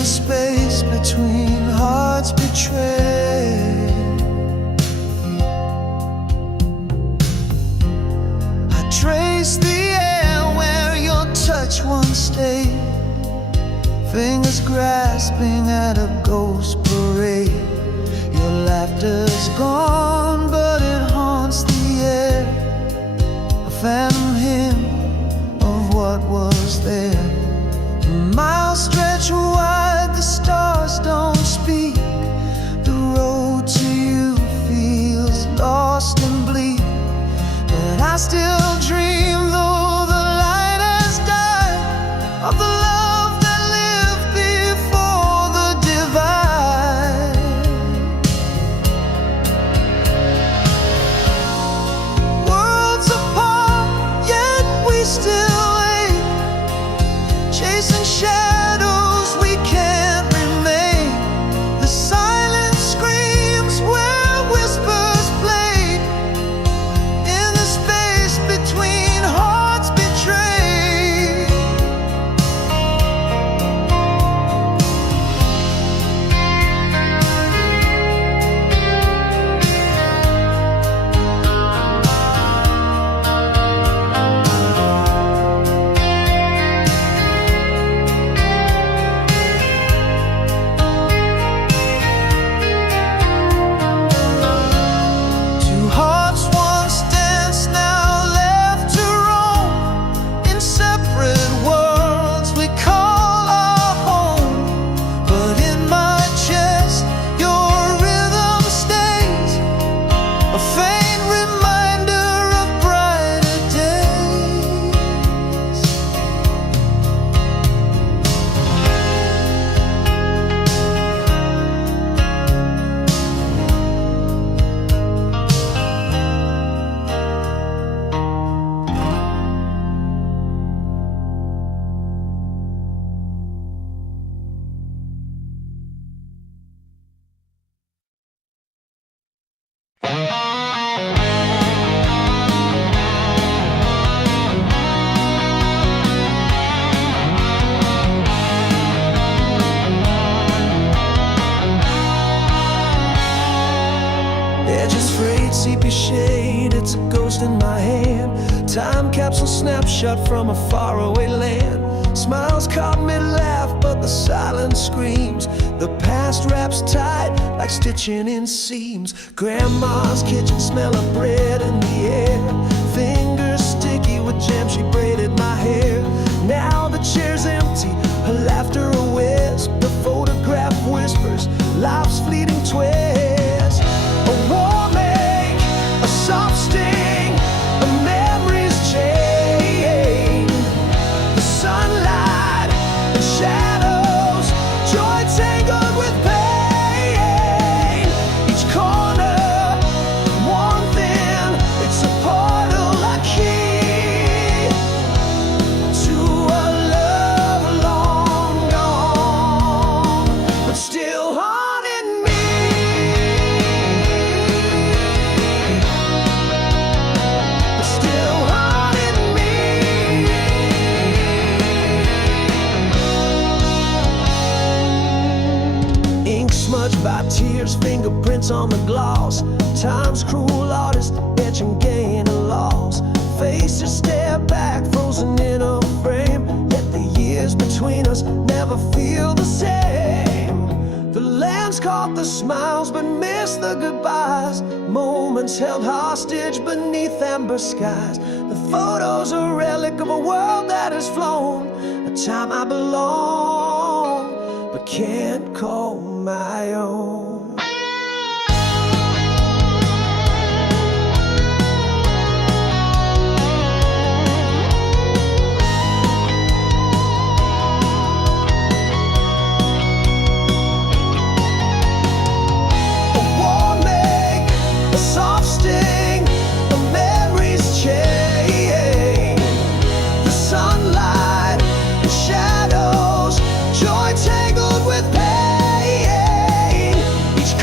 the space between hearts betrayed. I trace the air where your touch once stayed, fingers grasping at a ghost parade. Your laughter's gone, but it haunts the air, a phantom hymn of what was there. Miles stretch wide, the stars don't speak. The road to you feels lost and bleak, but I still dream, though the light has died, of the love that lived before the divide. Worlds apart, yet we still ache, chasing shadows we can't remain. The silence screams where whispers play, in the space between hearts betrayed. Two hearts once danced, now left to roam, in separate worlds we call our home. But in my chest your rhythm stays, a faint reminder of brighter days. Edges frayed, sepia shade, it's a ghost in my hand. Time capsule snapshot from a faraway land. Smiles caught mid-laugh, but the silence screams. The past wraps tight, like stitching in seams. Grandma's kitchen, smell of bread in the air. Fingers sticky with jam, she braided my hair. Now the chair's empty, her laughter a wisp. The photograph whispers, life's fleeting twist. A warm ache, a soft sting, a memory's chain. The sunlight and shadows, joy tangled with pain. Each corner, one thing, it's a portal I key to a love long gone, but still haunting me. But still haunting me. Ink smudged by tears, fingerprints on the gloss. Time's cruel artist, etching gain and loss. Faces stare back, frozen in a frame. Yet the years between us never feel the same. The lands caught the smiles but missed the goodbyes. Moments held hostage beneath amber skies. The photos a relic of a world that has flown, a time I belong but can't call my own. A warm ache, a soft sting, a memory's chain. The sunlight and shadows, joy tangled with pain. Each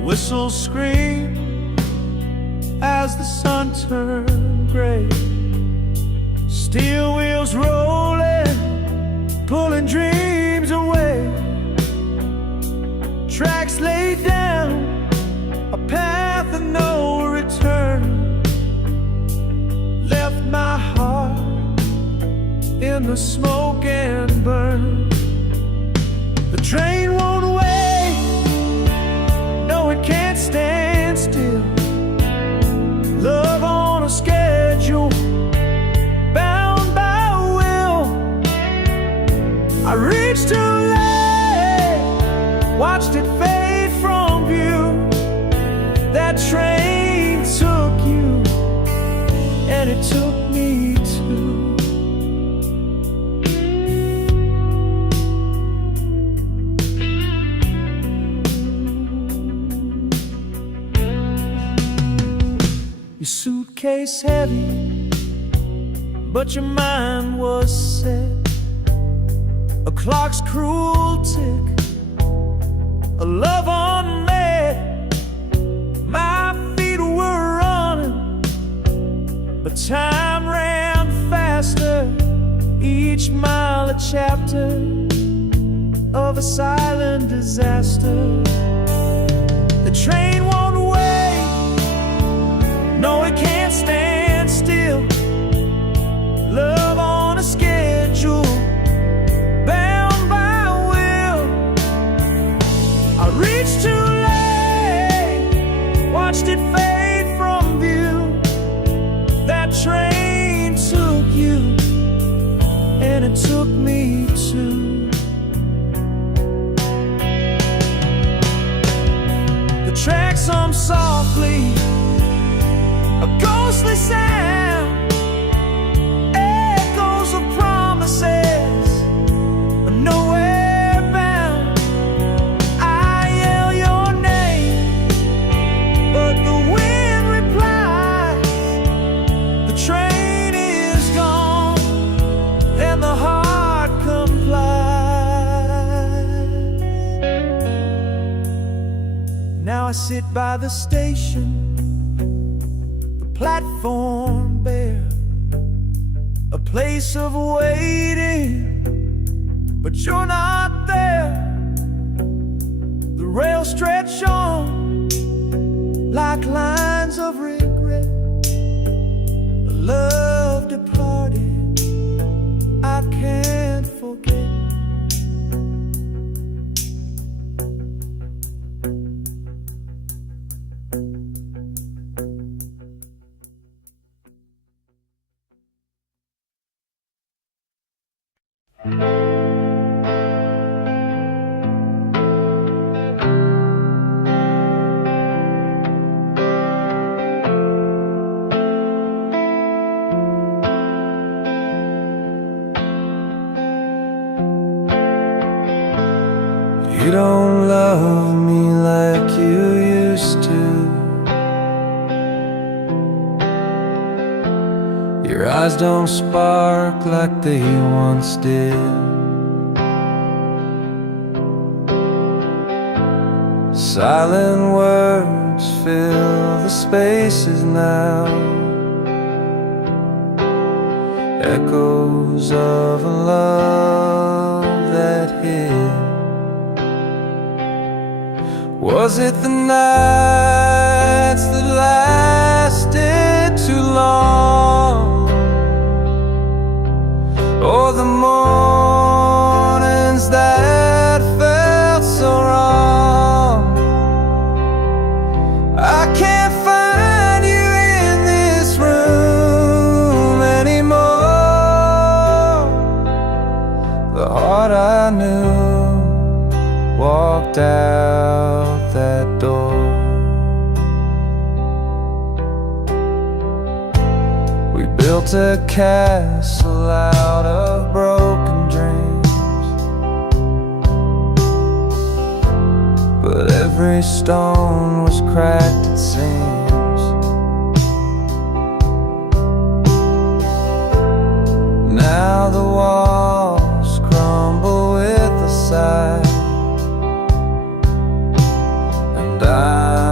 whistles scream as the sun turned gray. Steel wheels rolling, pulling dreams away. Tracks laid down, a path of no return. Left my heart in the smoke and burn. The train won't wait, no, it can't stand still. Love on a schedule, bound by will. I reached too late, watched it fade from view. That train took you, and it took me too. Your suitcase heavy, but your mind was set. A clock's cruel tick, a love unmet. My feet were running, but time ran faster. Each mile a chapter of a silent disaster. The train won't wait, no, it can't stand still. Love on a schedule, bound by will. I reached too late, watched it fade from view. That train took you, and it took me too. The tracks hum softly, a ghostly sound, echoes of promises, but nowhere bound. I yell your name, but the wind replies. The train is gone, and the heart complies. Now I sit by the station, platform bare, a place of waiting, but you're not there. The rails stretch on like lines of regret. A love departed, I can't forget. You don't love me like you used to. Your eyes don't spark like they once did. Silent words fill the spaces now, echoes of a love that hid. Was it the nights that lasted too long, or the mornings that felt so wrong? I can't find you in this room anymore. The heart I knew walked out that door. We built a castle out of broken dreams, but every stone was cracked, it seems. Now the walls crumble with a sigh, and I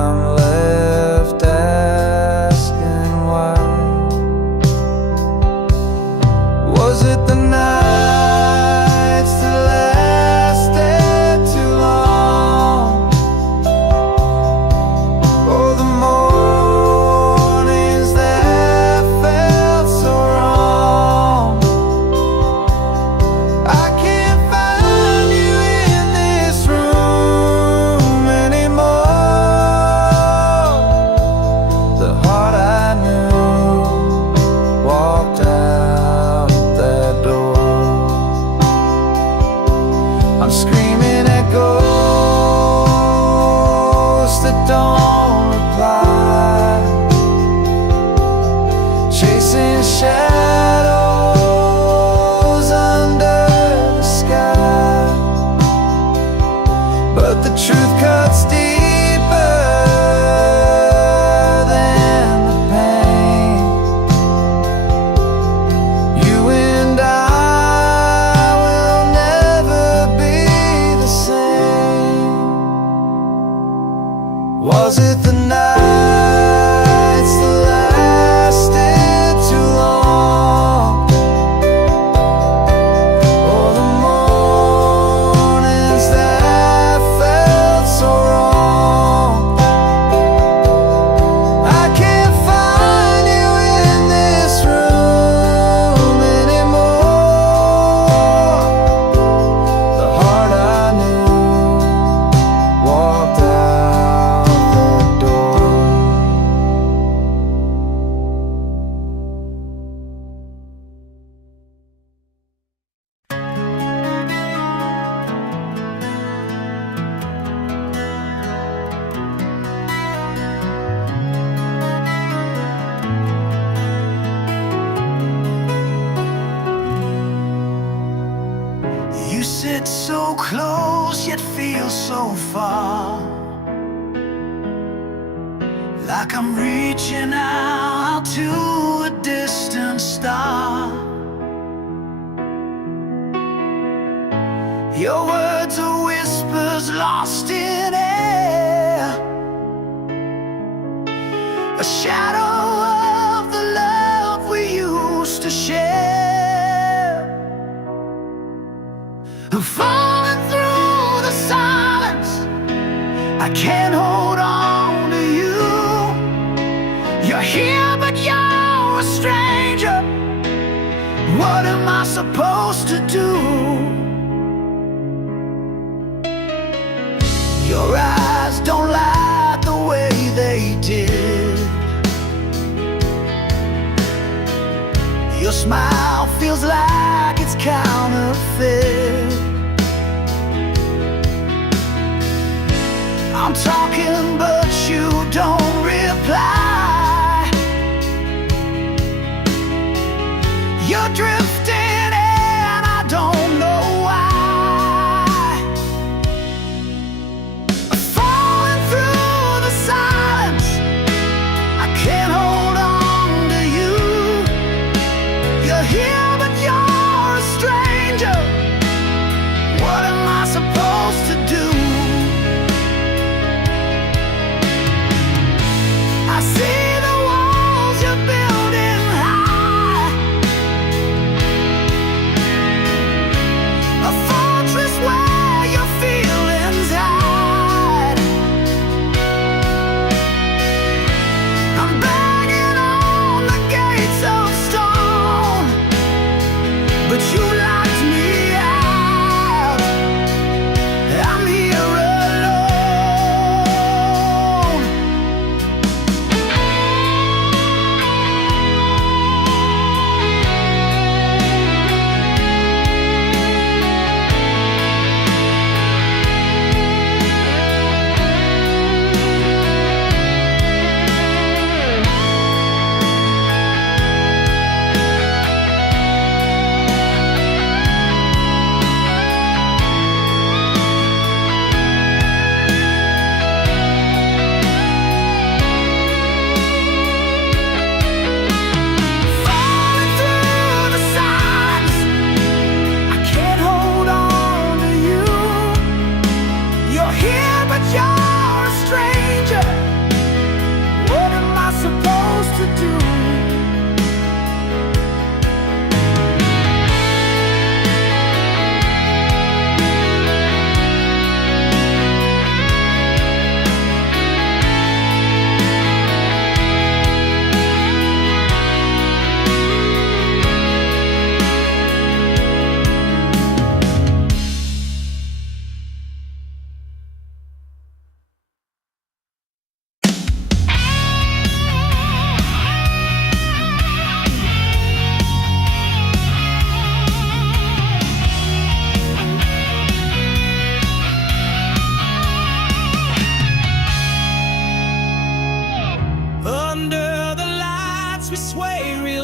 that don't reply, chasing shadows under the sky. But the truth cuts deeper than the pain. You and I will never be the same. Was it the nights that lasted too long, or the mornings that felt so wrong? I can't find you in this room anymore. The heart I knew walked out the door. You sit so close yet feel so far, like I'm reaching out to a distant star. Your words are whispers lost in air, a shadow of the love we used to share. I'm falling through the silence, I can't hold on to you. You're here but you're a stranger. What am I supposed to do? Your eyes don't light the way they did. Your smile feels like it's counterfeit. I'm talking but you don't reply. You're drifting and I don't know why. Falling through the silence, I can't hold on to you. You're here but you're a stranger. What am I supposed to do?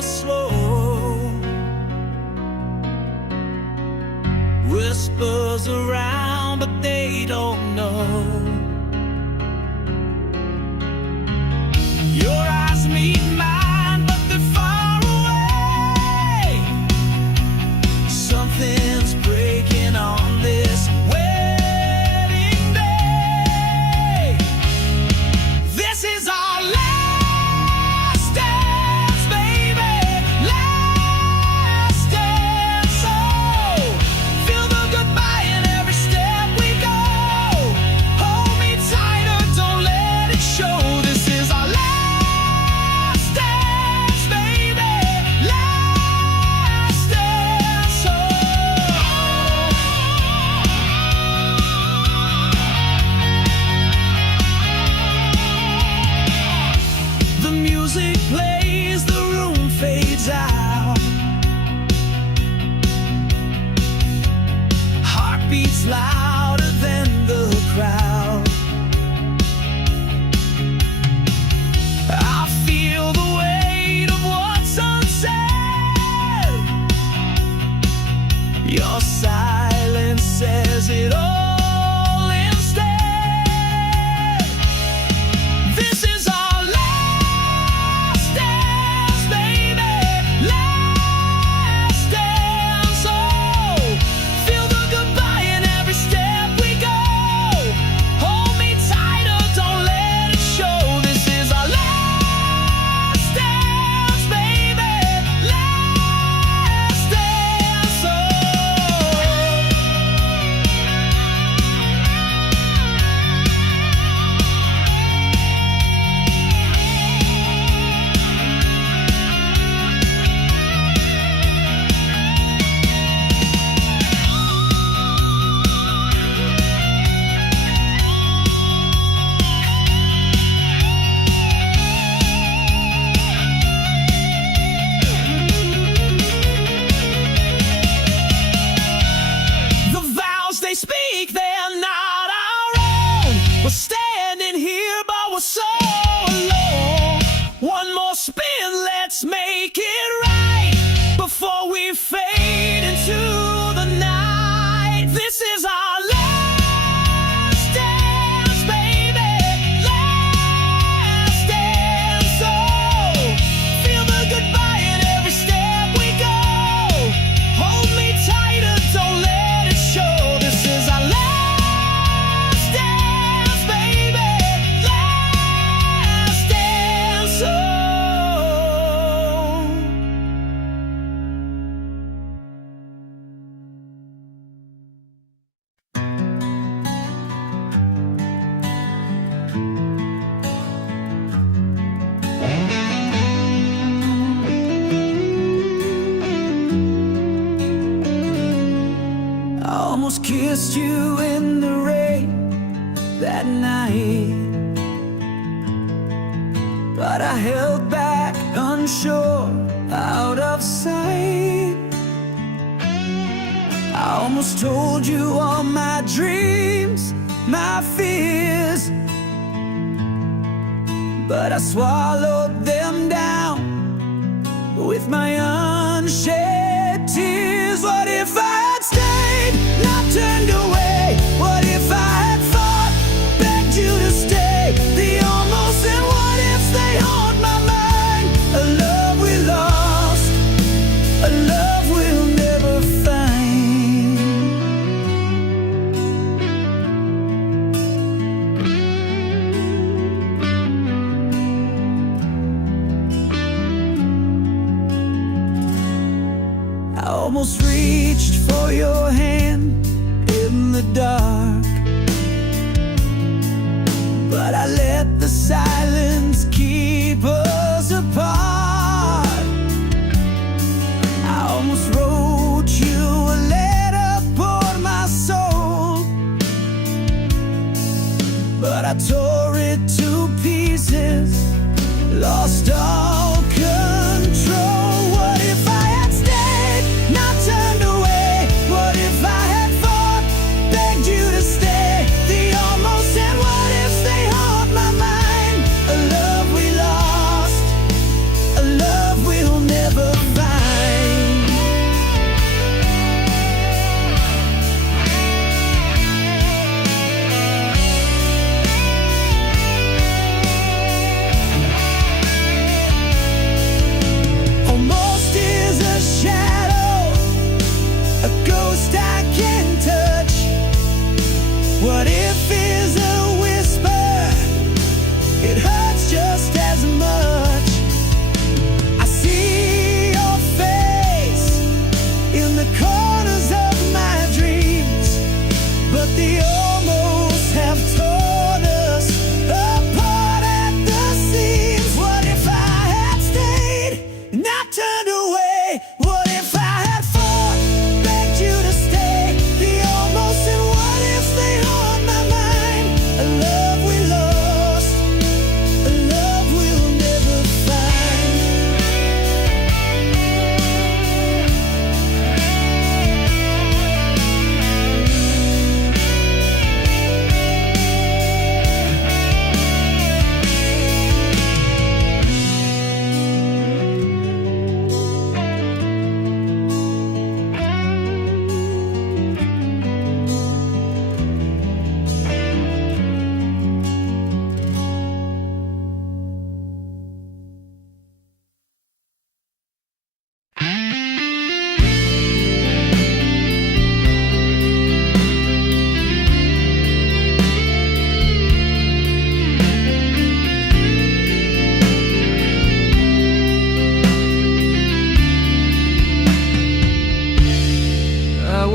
slow. Whispers around, but they don't know. Your eyes meet mine, but they're far away. Something's breaking on this wedding day. This is our last dance, baby. Last dance. Oh, feel the goodbye in every step we go. Hold me tighter, don't let it show. This is our last dance, baby. Last dance. Oh. The music plays, the room fades out. Heartbeats louder than the crowd. I feel the weight of what's unsaid. Your silence says it all instead. This is our last dance, baby. Last dance. Oh, feel the goodbye in every step we go. Hold me tighter, don't let it show. This is our last dance, baby. Last dance. Oh. The vows they speak, they're not our own. We're standing here, but we're so alone. One more spin, let's make it right before we fade into the night. This is our last dance, baby. Last dance. Oh, feel the goodbye in every step we go. Hold me tighter, don't let it show. This is our last dance, baby. Last dance. Oh. I almost kissed you in the rain that night, but I held back, unsure, out of sight. I almost told you all my dreams, my fears, but I swallowed them down with my unshed tears. What if I had stayed, not turned away? What if I had fought, begged you to stay? The almost and what ifs, they haunt my mind. A love we lost, a love we'll never find. I almost reached for your hand in the dark, but I let the silence keep us apart. I almost wrote you a letter for my soul, but I tore it to pieces, lost all control. What if I had stayed, not turned away? What if I had fought, begged you to stay? The almost and what ifs, they haunt my mind. A love we lost, a love we'll never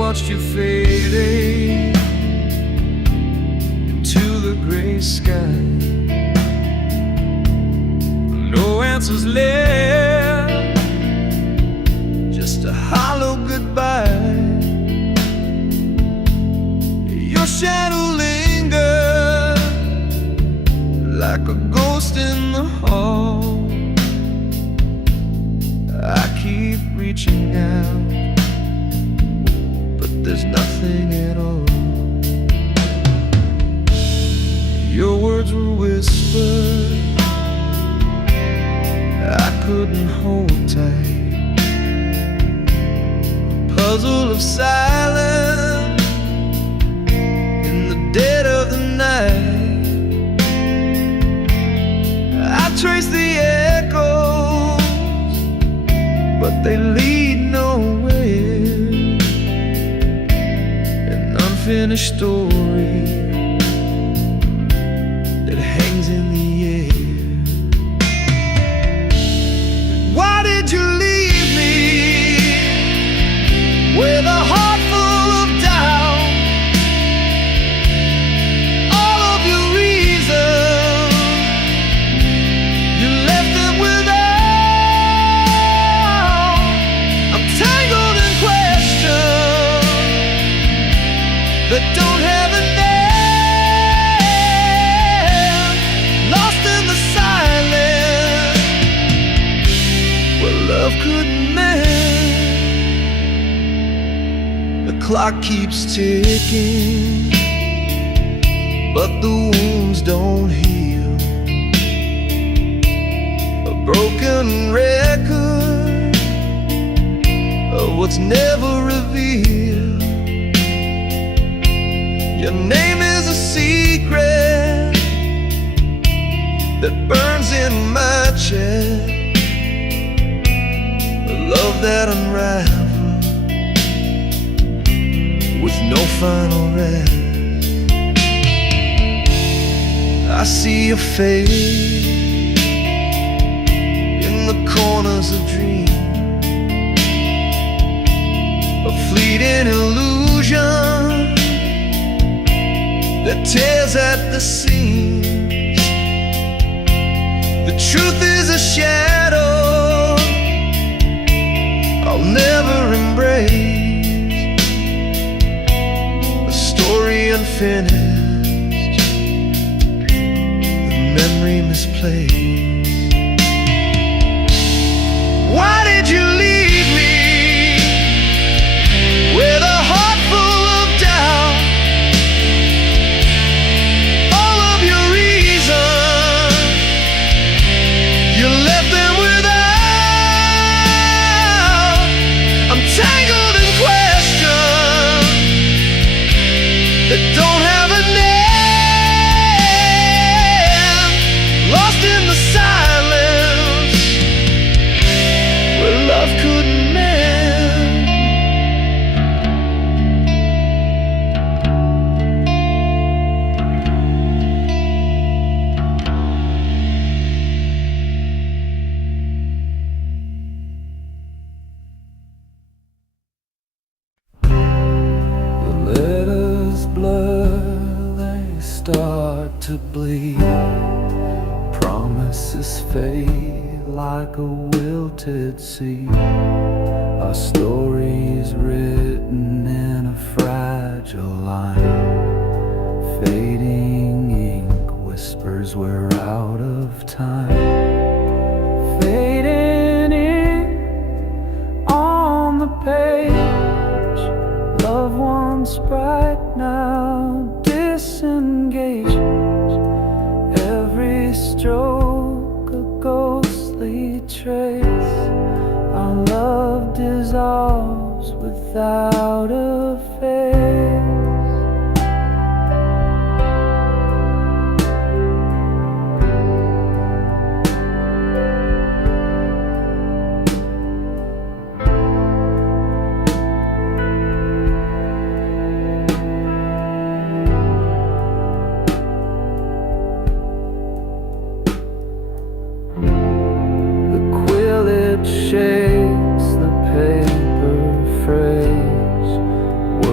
watched you fading into the gray sky. No answers left, just a hollow goodbye. Your shadow lingered like a ghost in the hall. I keep reaching out, but there's nothing at all. Your words were whispered, I couldn't hold tight. A puzzle of silence in the dead of the night. I trace the echoes, but they lead nowhere. An unfinished story that hangs in the air. Why did you leave me with a heart full of doubt? All of your reasons, you left them without. I'm tangled in questions that don't have a name, lost in the silence where love couldn't mend. The clock keeps ticking, but the wounds don't heal. A broken record of what's never revealed. Your name is a secret that burns in my chest, a love that unravels with no final rest. I see your face in the corners of dreams, a fleeting illusion that tears at the seams. The truth is a shadow I'll never embrace, a story unfinished, the memory misplaced. Why did you leave me with a heart full of doubt? All of your reasons, you left them without. I'm tangled in questions that don't have a name, lost in the silence where love couldn't mend. The letters blur, they start to bleed. Promises fade like a wilted seed. Our story's written in a fragile line. Fading ink whispers we're out of time. Fading in on the page, loved ones bright now disengaged. Every stroke a ghostly trace. Our love dissolves without a face. Shakes the paper phrase,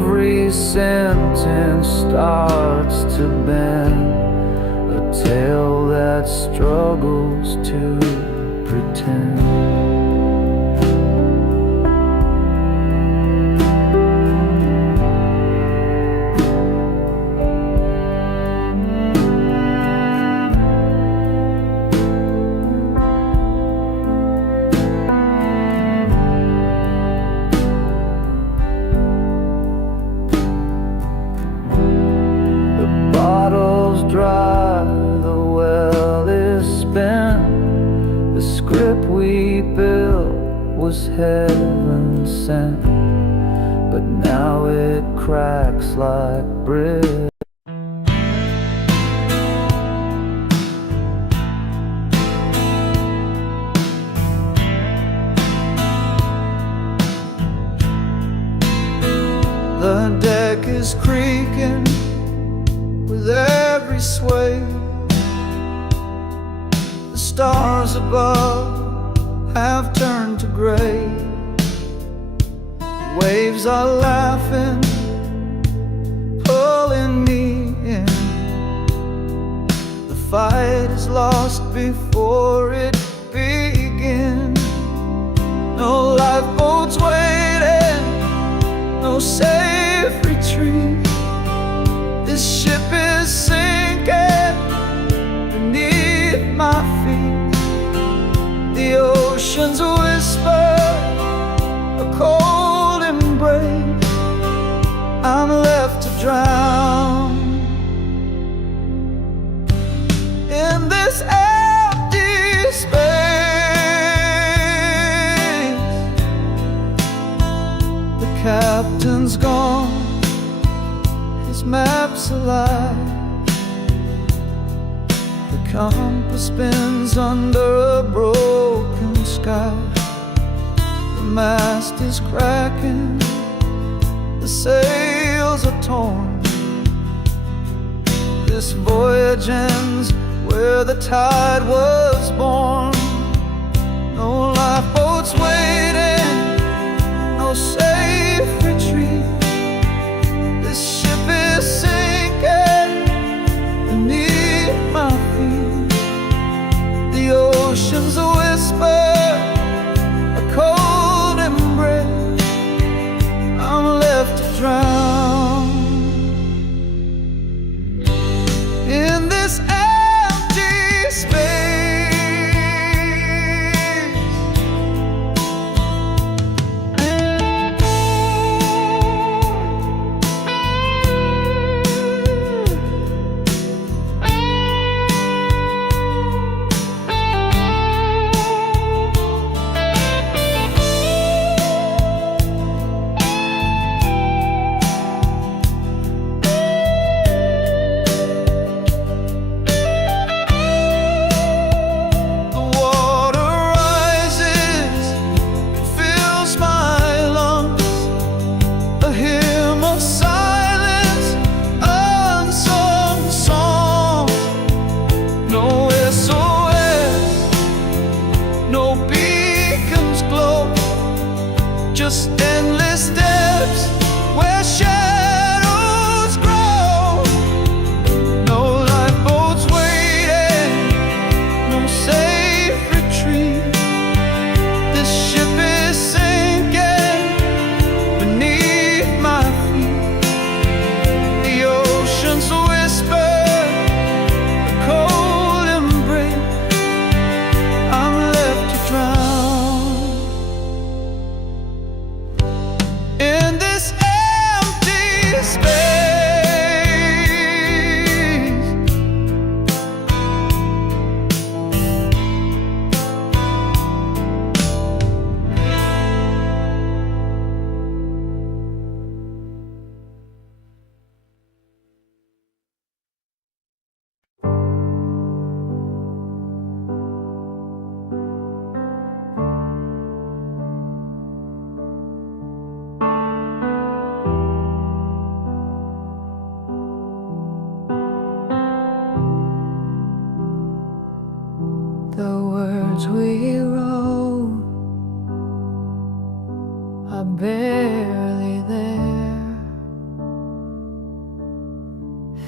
every sentence starts to bend, a tale that struggles to pretend. Dry, the well is spent. The script we built was heaven sent, but now it cracks like bread. The deck is creaking with every sway. The stars above have turned to gray. Waves are laughing, pulling me in. The fight is lost before it begins. No lifeboats waiting, no safe retreat. This ship is sinking beneath my feet. The ocean's whisper, a cold embrace. I'm left to drown in this empty space. The captain's gone, his map's alive. The compass spins under a broken sky. The mast is cracking, the sails are torn. This voyage ends where the tide was born. No lifeboats waiting, no safe retreat. This ship is sinking beneath my feet. The ocean's a whisper, a cold embrace. I'm left to drown in this empty space. Just endless steps where shadows grow. No lifeboats waiting, no safe retreat. This ship is sinking beneath my feet. The ocean's a whisper, a cold embrace. I'm left to drown in this empty space. The words we wrote are barely there.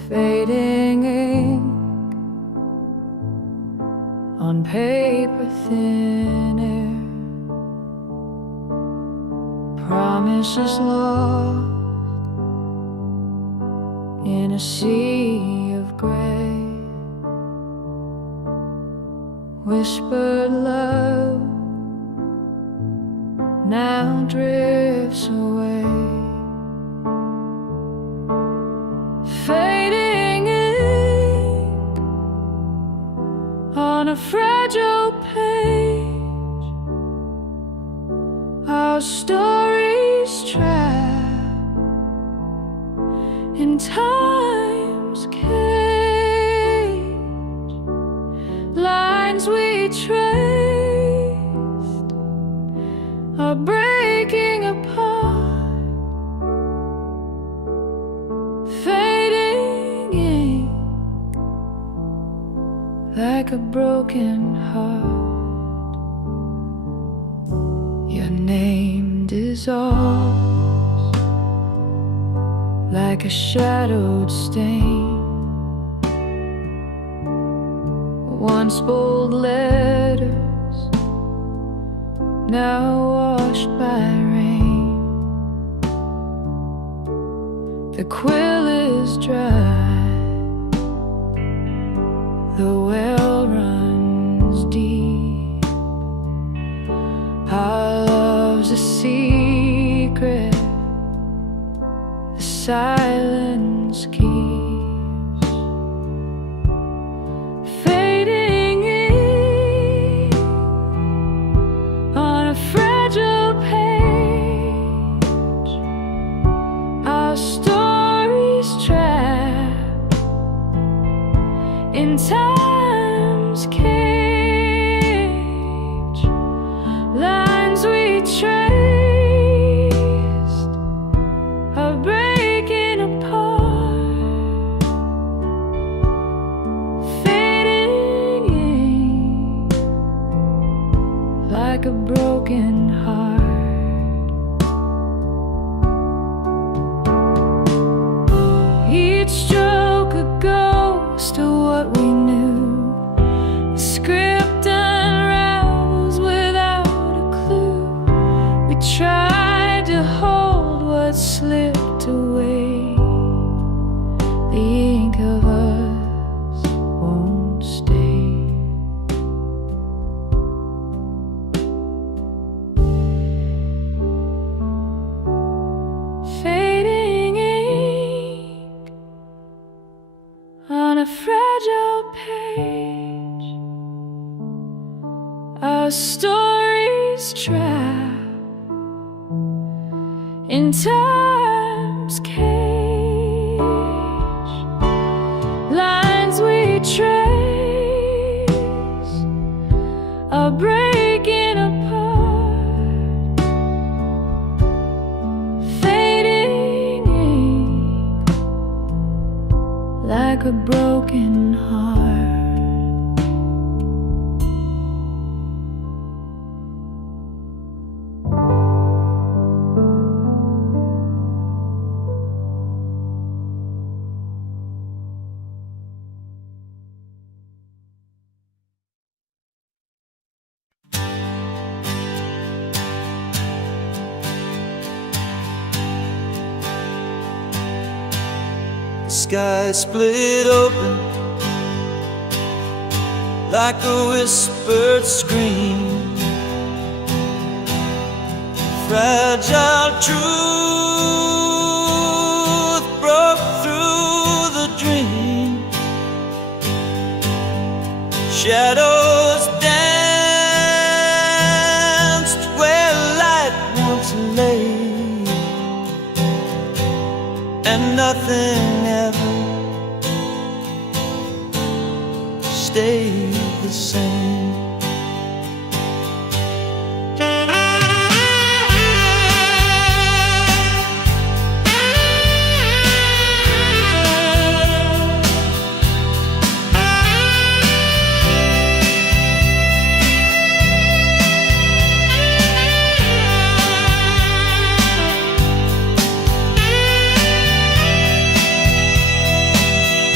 Fading ink on paper thin air, promises lost in a sea of gray, whispered love now drifts away. Fading ink on a fragile page, our stories trapped in time's cage, lines we traced are breaking apart. Fading ink like a broken heart. Your name dissolves like a shadowed stain. Once bold letters, now washed by rain. The quill is dry, the well runs deep. Our love's a secret, the silence keeps. Fading ink on a fragile page, our stories trapped in time's cage, lines we traced are breaking apart. Fading ink like a broken heart. Each stroke a ghost of what we knew. The script unravels without a clue. We tried to hold what slipped away. The ink of us won't stay. Fading ink on a fragile page, our stories trapped in time's cage, lines we trace are breaking apart. Fading ink like a broken heart. The sky split open like a whispered scream. Fragile truth broke through the dream. Shadows danced where light once lay, and nothing ever stayed the same.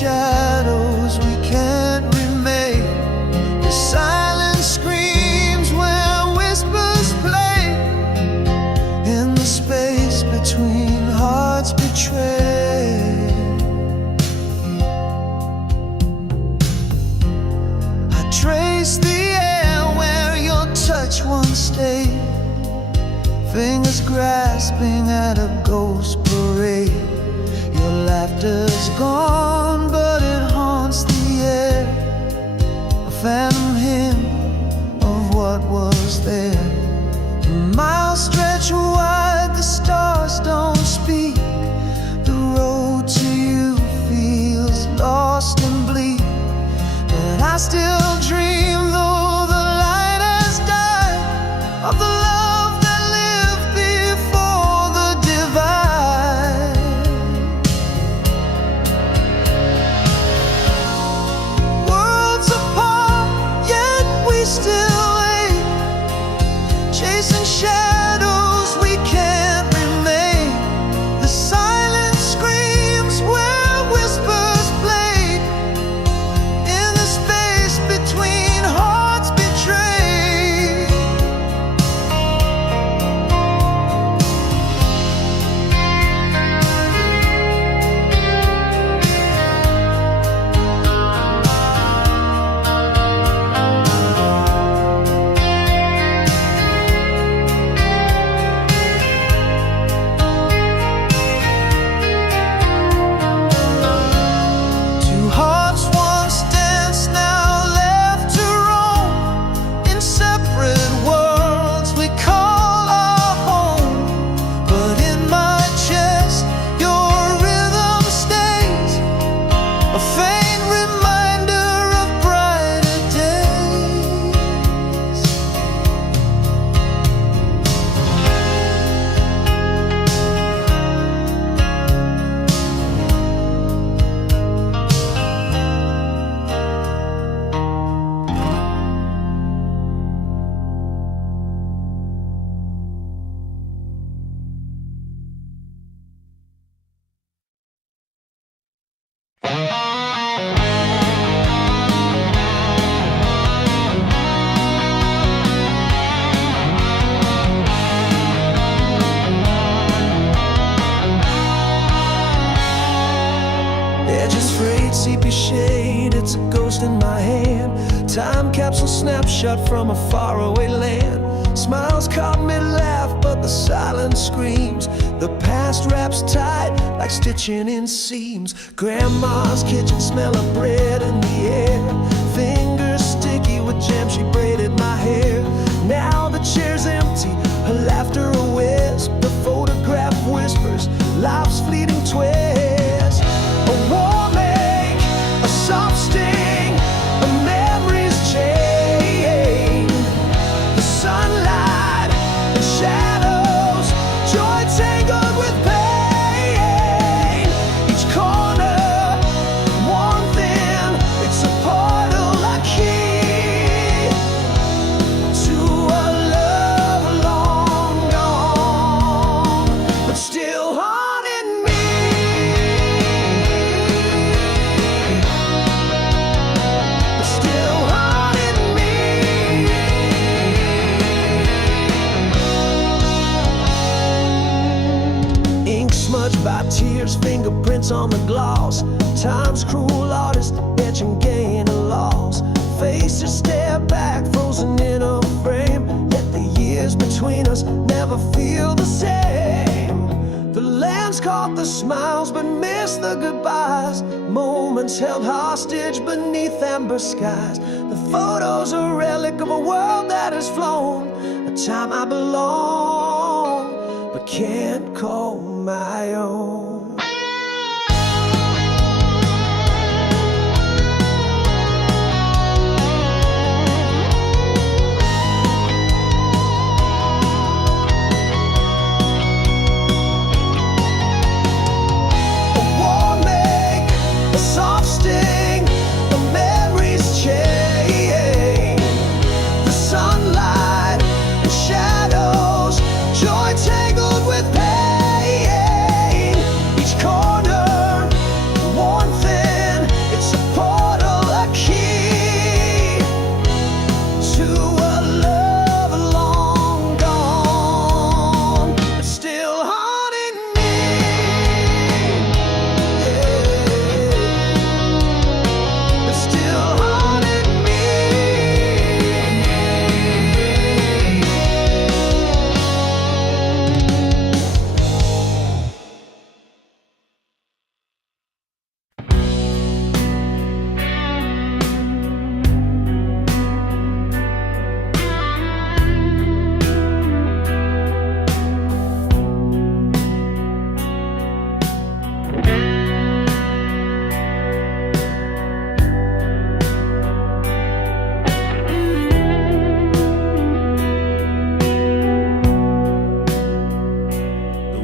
shadows we can't remain. The silent screams where whispers play in the space between hearts betrayed. I trace the air where your touch once stayed, fingers grasping at a ghost parade. Your laughter's gone, but it haunts the air, a phantom hymn of what was there. Miles stretch wide, the stars don't speak. The road to you feels lost and bleak, but I still dream, though the light has died, of the love that lived before the divide. Worlds apart, yet we still wait, chasing shadows we can't remain. The silent screams where whispers played in the space between hearts betrayed. Two hearts once danced, now left to roam in separate worlds we call our home. But in my chest, your rhythm stays, a faint reminder of brighter days. Edges frayed, sepia shade, it's a ghost in my hand. Time capsule snapshot from a faraway land. Smiles caught mid-laugh, but the silence screams. The past wraps tight like stitching in seams. Grandma's kitchen, smell of bread in the air. Fingers sticky with jam, she braided my hair. Now the chair's empty, her laughter a wisp. The photograph whispers, life's fleeting twist. A warm ache, a soft sting, a memory's chain. The sunlight and shadows, joy tangled with pain. Each corner, one thing, it's a portal I key to a love long gone, but still haunting me. But still haunting me. Ink smudged by tears, fingerprints on the gloss. Time's cruel artist, etching gain and loss. Faces stare back, frozen in a frame. Yet the years between us never feel the same. The lens caught the smiles but missed the goodbyes. Moments held hostage beneath amber skies. The photos a relic of a world that has flown. A time I belong but can't call my own. A warm ache, a soft sting, a memory's chain. The sunlight and shadows, joy tangled with pain.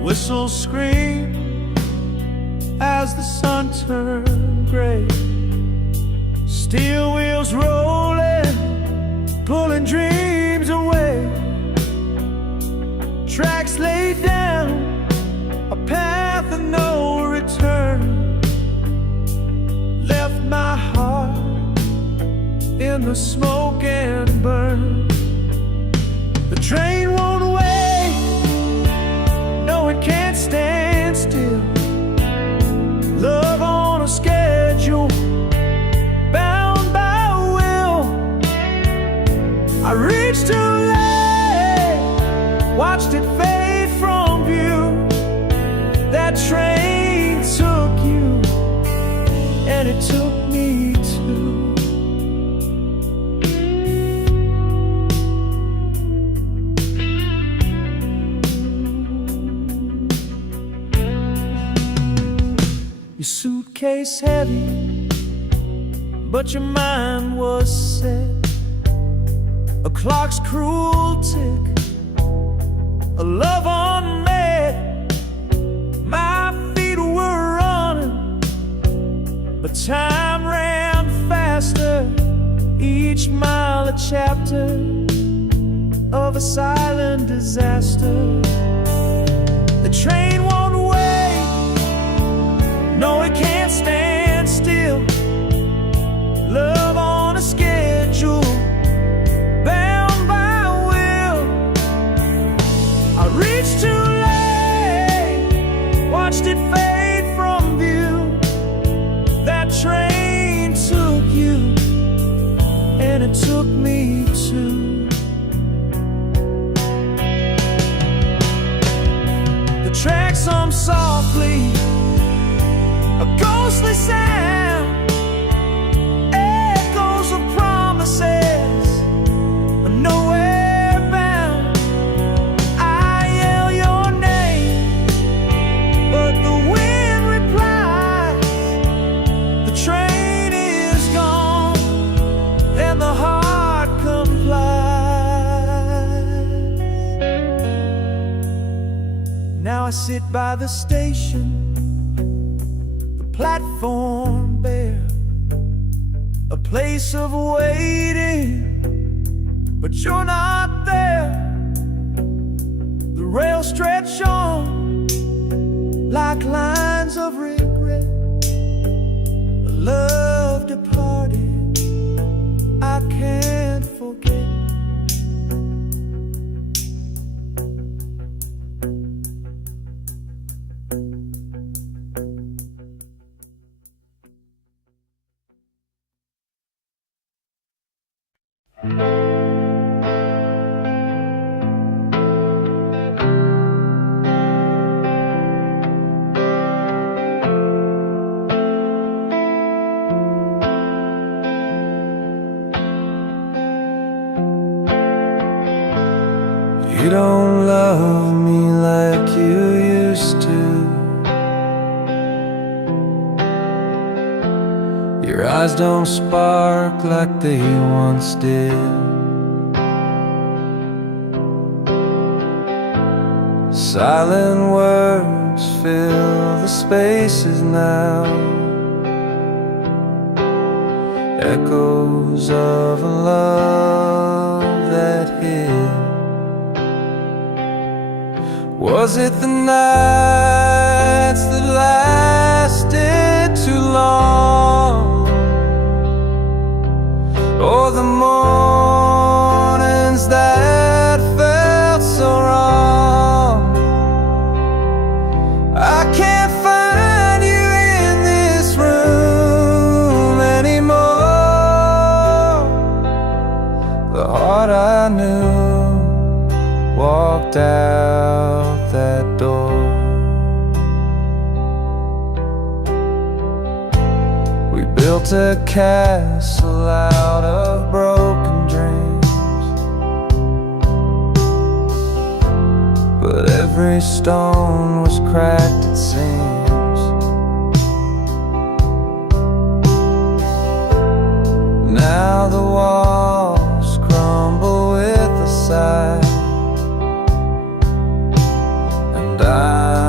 Whistles scream as the sun turned gray. Steel wheels rolling, pulling dreams away. Tracks laid down, a path of no return. Left my heart in the smoke and burn. The train won't wait, no, it can't stand still. Love on a schedule, bound by will. I reached too late, watched it fade from view. That train took you, and it took me too. Your suitcase heavy, but your mind was set. A clock's cruel tick, a love unmet. My feet were running, but time ran faster. Each mile a chapter of a silent disaster. The train won't wait, no, it can't stand still. Love on a schedule, bound by will. I reached too late, watched it fade from view. That train took you, and it took me too. The tracks hum softly, a ghostly sound, echoes of promises, nowhere bound. I yell your name, but the wind replies. The train is gone, and the heart complies. Now I sit by the station, platform bare, a place of waiting, but you're not there. The rails stretch on like lines of regret. A love departed, I can't forget. You don't love me like you used to. Your eyes don't spark like they once did. Silent words fill the spaces now, echoes of a love that hid. Was it the nights that lasted too long, or the mornings that felt so wrong? I can't find you in this room anymore. The heart I knew walked out that door. We built a castle out of broken dreams, but every stone was cracked, it seems. Now the walls crumble with a sigh, and I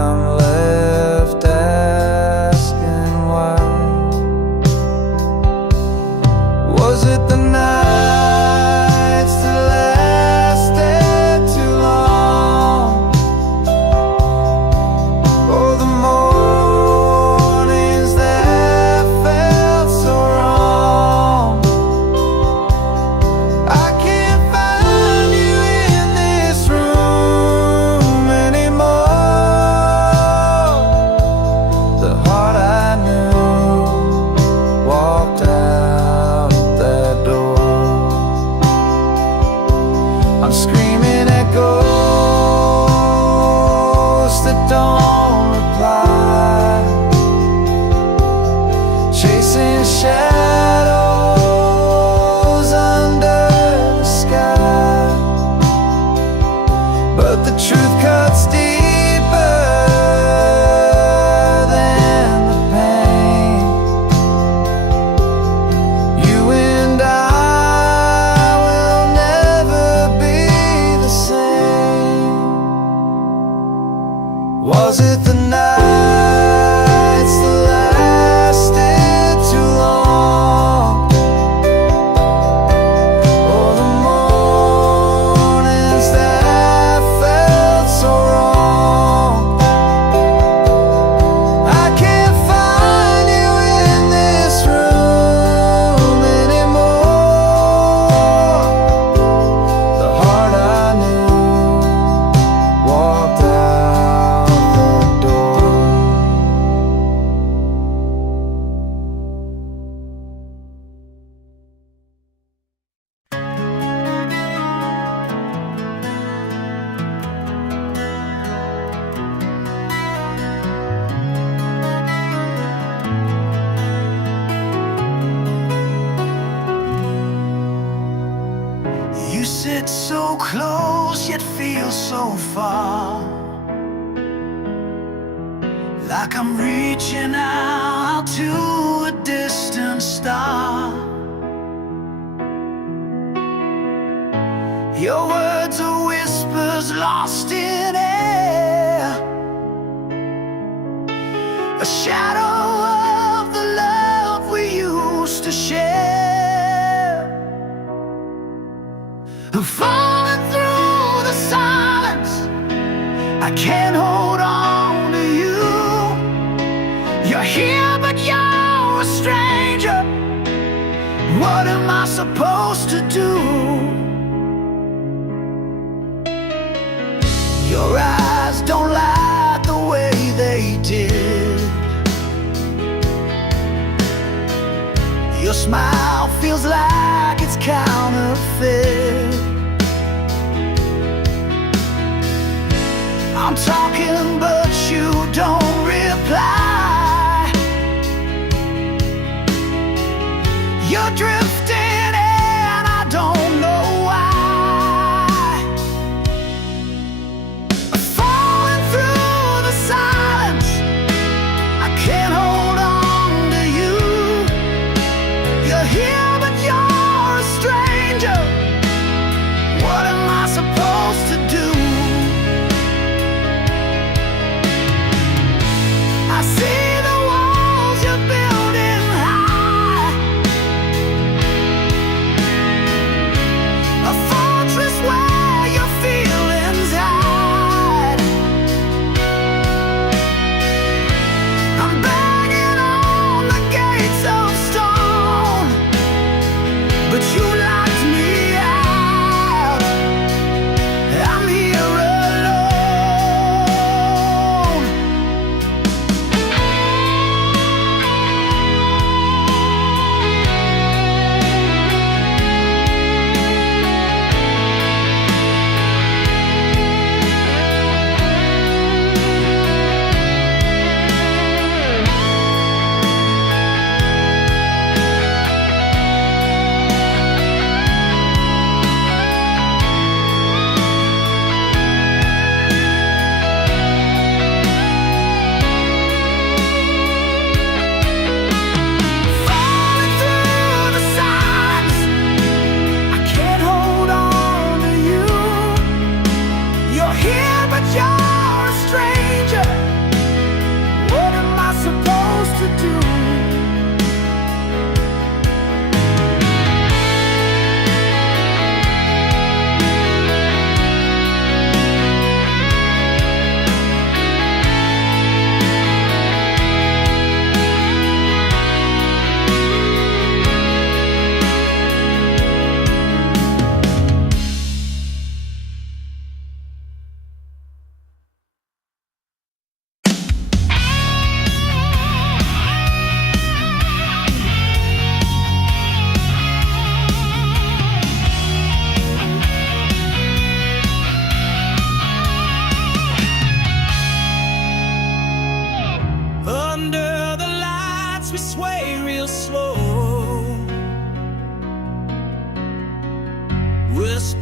don't reply, chasing shadows under the sky. But the truth cuts deeper than the pain. You and I will never be the same. Was it the nights that lasted too long, or the mornings that felt so wrong? I can't find you in this room anymore. The heart I knew walked out the door. You sit so close yet feel so far, like I'm reaching out to a distant star. Your words are whispers lost in air, a shadow of the love we used to share. I'm falling through the silence, I can't hold on to you. You're here but you're a stranger. What am I supposed to do? Your eyes don't lie the way they did. Your smile feels like it's counterfeit. I'm talking but you don't reply. You're drifting and I don't know why.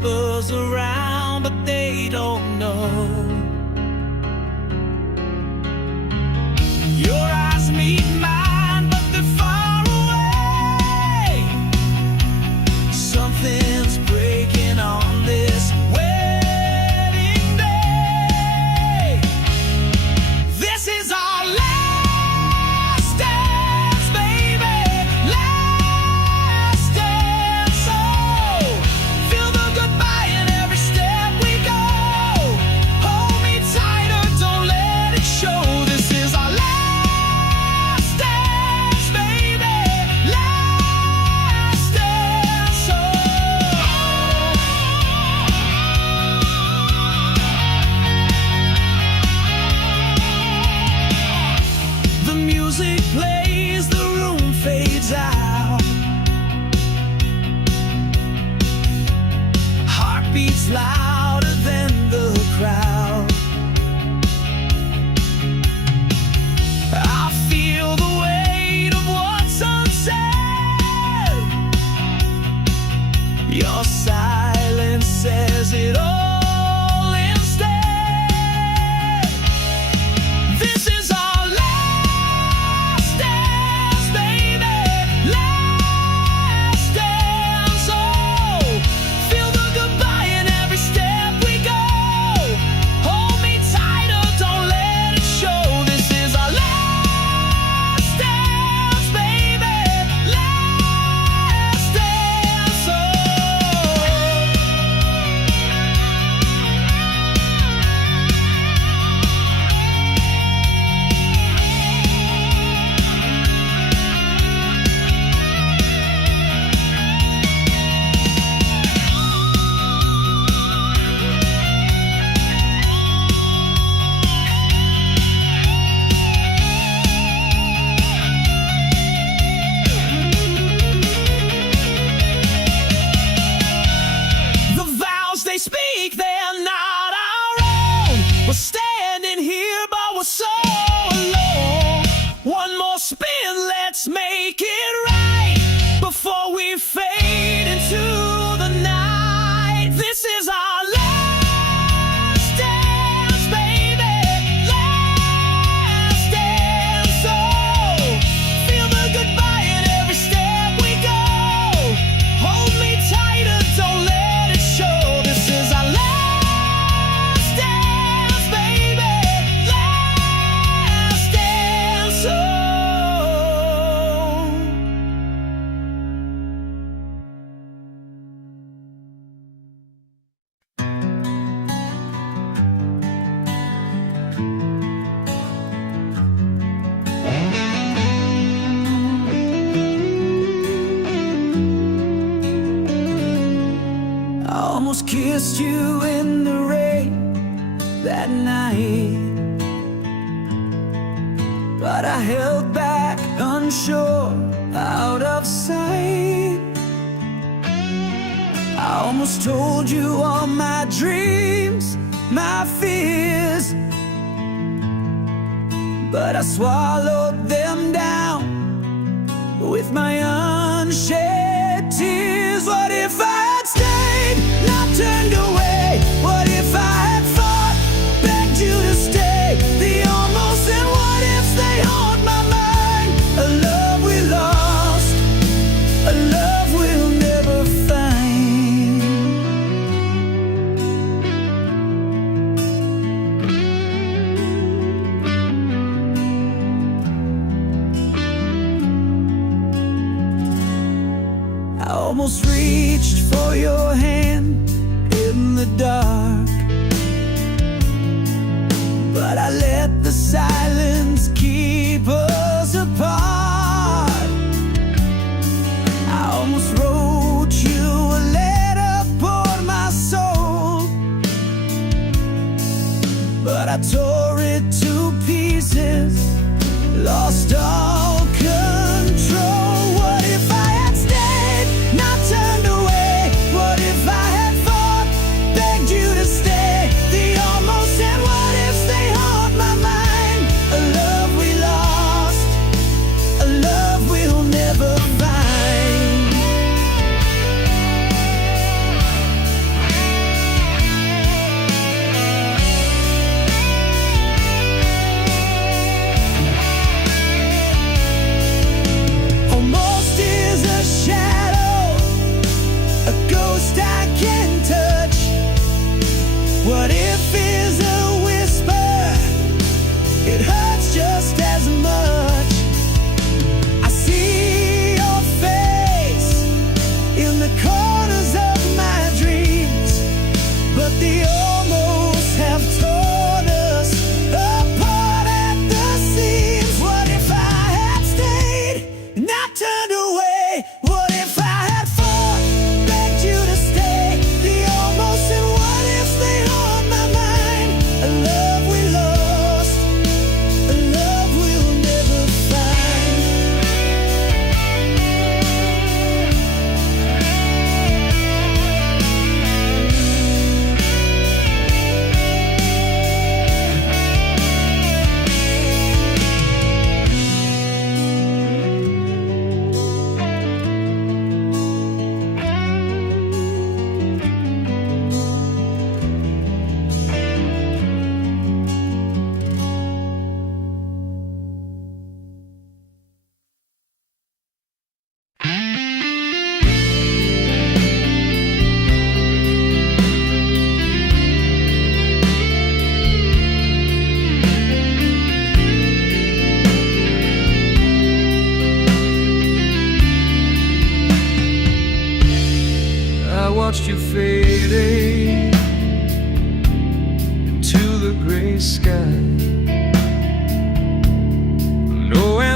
neighbors around, but they don't know. Your eyes meet mine, but they're far away. Something's breaking on this wedding day. This is our last dance, baby. Last dance. So feel the goodbye in every step we go. Hold me tighter, don't let it show. This is our last dance, baby. Last dance. So the music plays, the room fades out. Heartbeats louder than the crowd. I feel the weight of what's unsaid. Your silence says it all instead. This is our last dance, baby. Last dance. Oh, feel the goodbye in every step we go. Hold me tighter, don't let it show. This is our last dance, baby. Last dance. Oh. The vows they speak, they're not our own. We're standing here, but we're so alone. One more spin, let's make it right before we fade into the night. This is our last dance, baby. Last dance. So feel the goodbye in every step we go. Hold me tighter, don't let it show. This is our last dance, baby. Last dance. Oh. I almost kissed you in the rain that night, but I held back, unsure, out of sight. I almost told you all my dreams, my fears, but I swallowed them down with my unshed tears. What if I had stayed, not turned away? What if I had fought, begged you to stay? The almost and what ifs, they haunt my mind. A love we lost, a love we'll never find. I almost reached for your hand in the dark, but I let the silence keep us apart. I almost wrote you a letter, poured my soul, but I tore it to pieces, lost all control. What if I had stayed, not turned away? What if I had fought, begged you to stay? The almost and what ifs, they haunt my mind. A love we lost, a love we'll never find.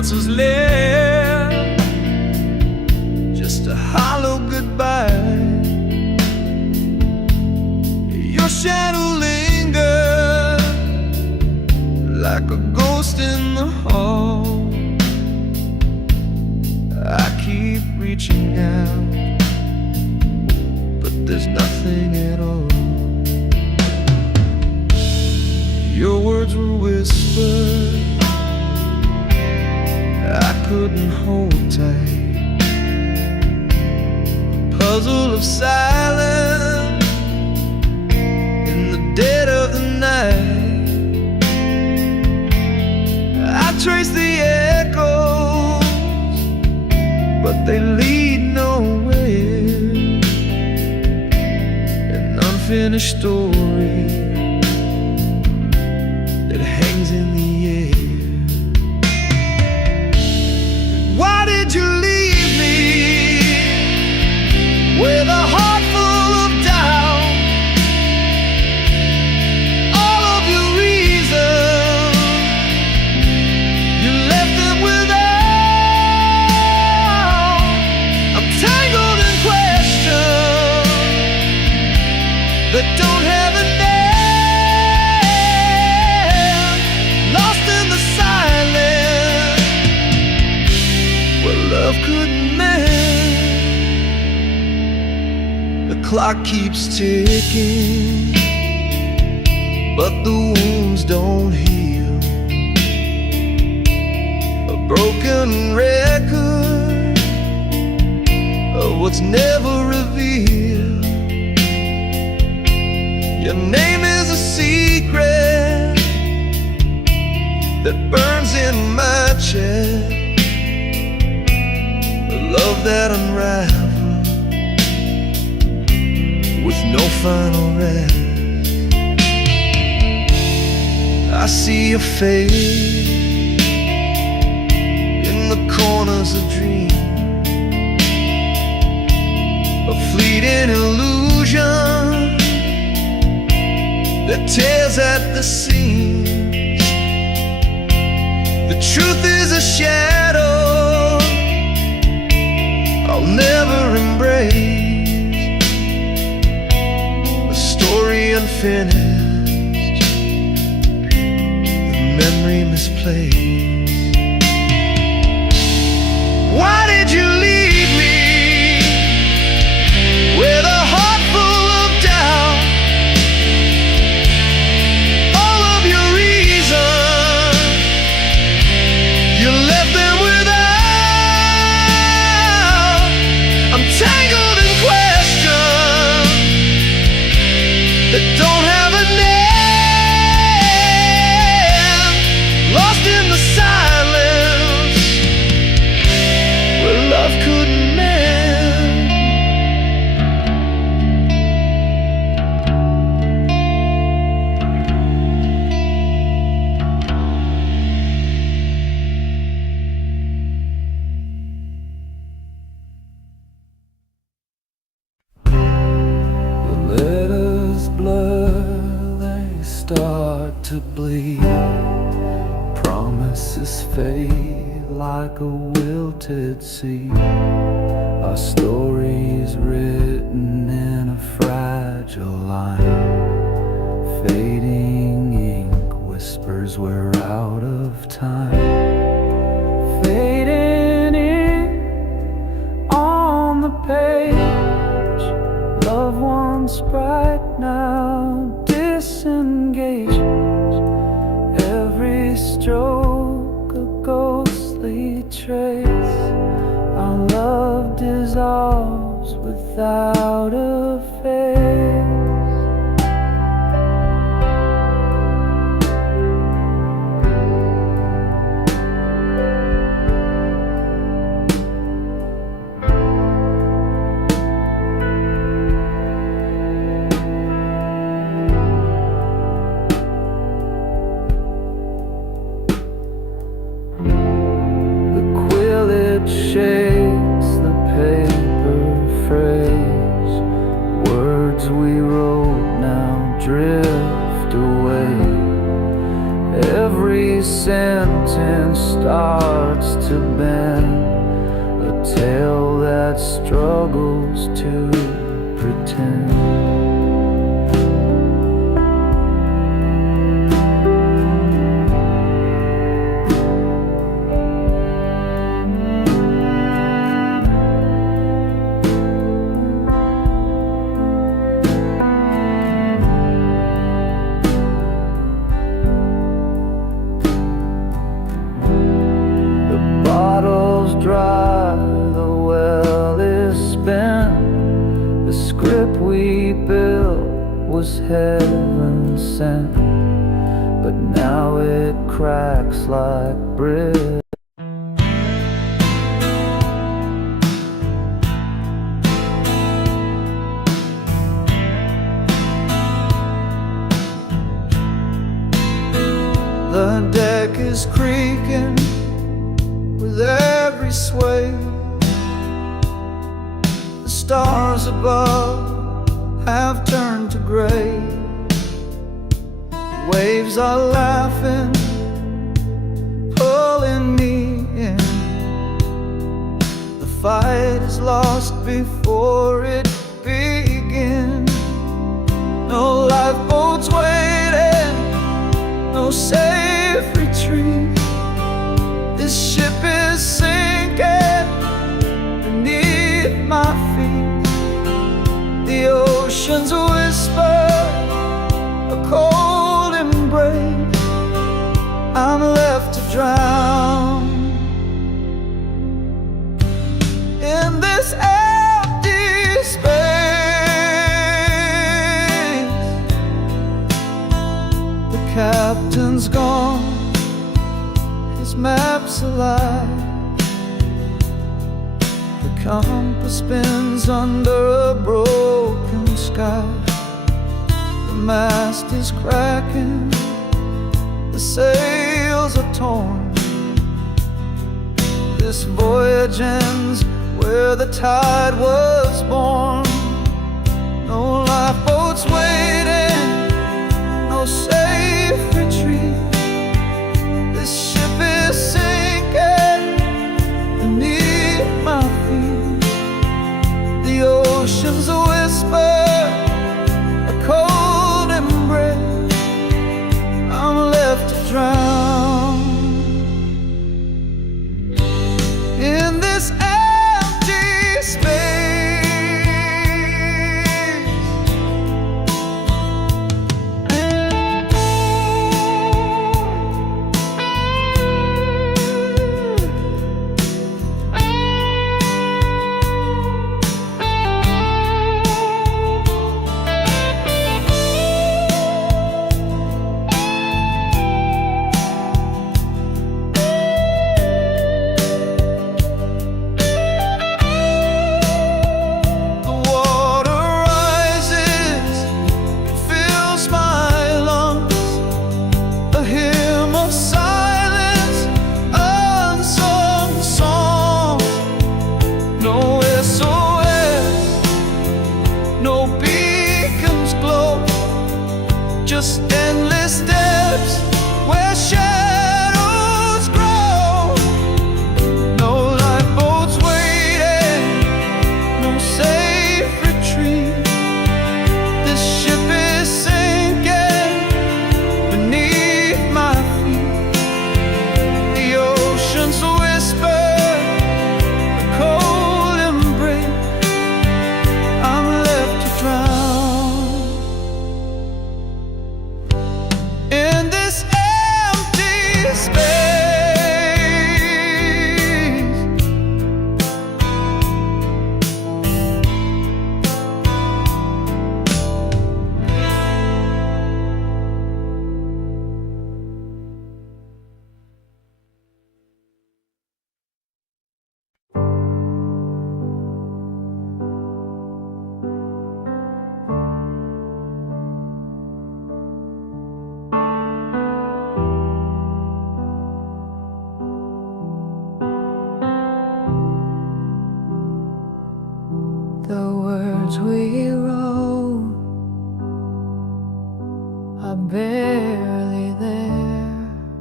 answers left, just a hollow goodbye. Your shadow lingers like a ghost in the hall. I keep reaching out, but there's nothing at all. Your words were whispered, I couldn't hold tight. Puzzle of silence in the dead of the night. I trace the echoes, but they lead nowhere. An unfinished story that hangs in the air. Why did you leave me with a heart full of doubt? All of your reasons, you left them without. I'm tangled in questions that don't have a name, lost in the silence where love couldn't mend. The clock keeps ticking, but the wounds don't heal. A broken record of what's never revealed. Your name is a secret that burns in my chest, a love that unravels with no final rest. I see your face in the corners of dreams, a fleeting illusion that tears at the seams. The truth is a shadow I'll never embrace, a story unfinished, the memory misplaced. Why did you leave me with a heart full of doubt? All of your reasons, you left them without. I'm tangled in questions that don't have a name, lost in the silence where love couldn't mend. The letters blur, they start to bleed. Promises fade like a wilted seed. Our stories written in a fragile line. Fading ink whispers we're out of time. Fading in on the page, loved ones bright now disengaged. Every stroke a ghostly trace. Our love dissolves without a face. Shakes the paper phrase. Words we wrote now drift away. Every sentence starts to bend, a tale that struggles to pretend. Dry, the well is spent. The script we built was heaven sent, but now it cracks like bread. The deck is creaking with every sway. The stars above have turned to gray. Waves are laughing, pulling me in. The fight is lost before it begins. No lifeboats waiting, no safe retreat. This ship is sinking beneath my feet. The oceans whisper a cold embrace. I'm left to drown in this empty space. The captain's gone, his map's alive. The compass spins under a broken sky. The mast is cracking, the sails are torn. This voyage ends where the tide was born. No lifeboats waiting, no safe retreat. This ship is sinking beneath my feet. The oceans whisper a cold embrace. I'm left to drown in this empty space. Just endless steps where shadows grow. No lifeboats waiting, no safe retreat. This ship is sinking beneath my feet. The oceans whisper a cold embrace. I'm left to drown in this empty space. The words we wrote are barely there.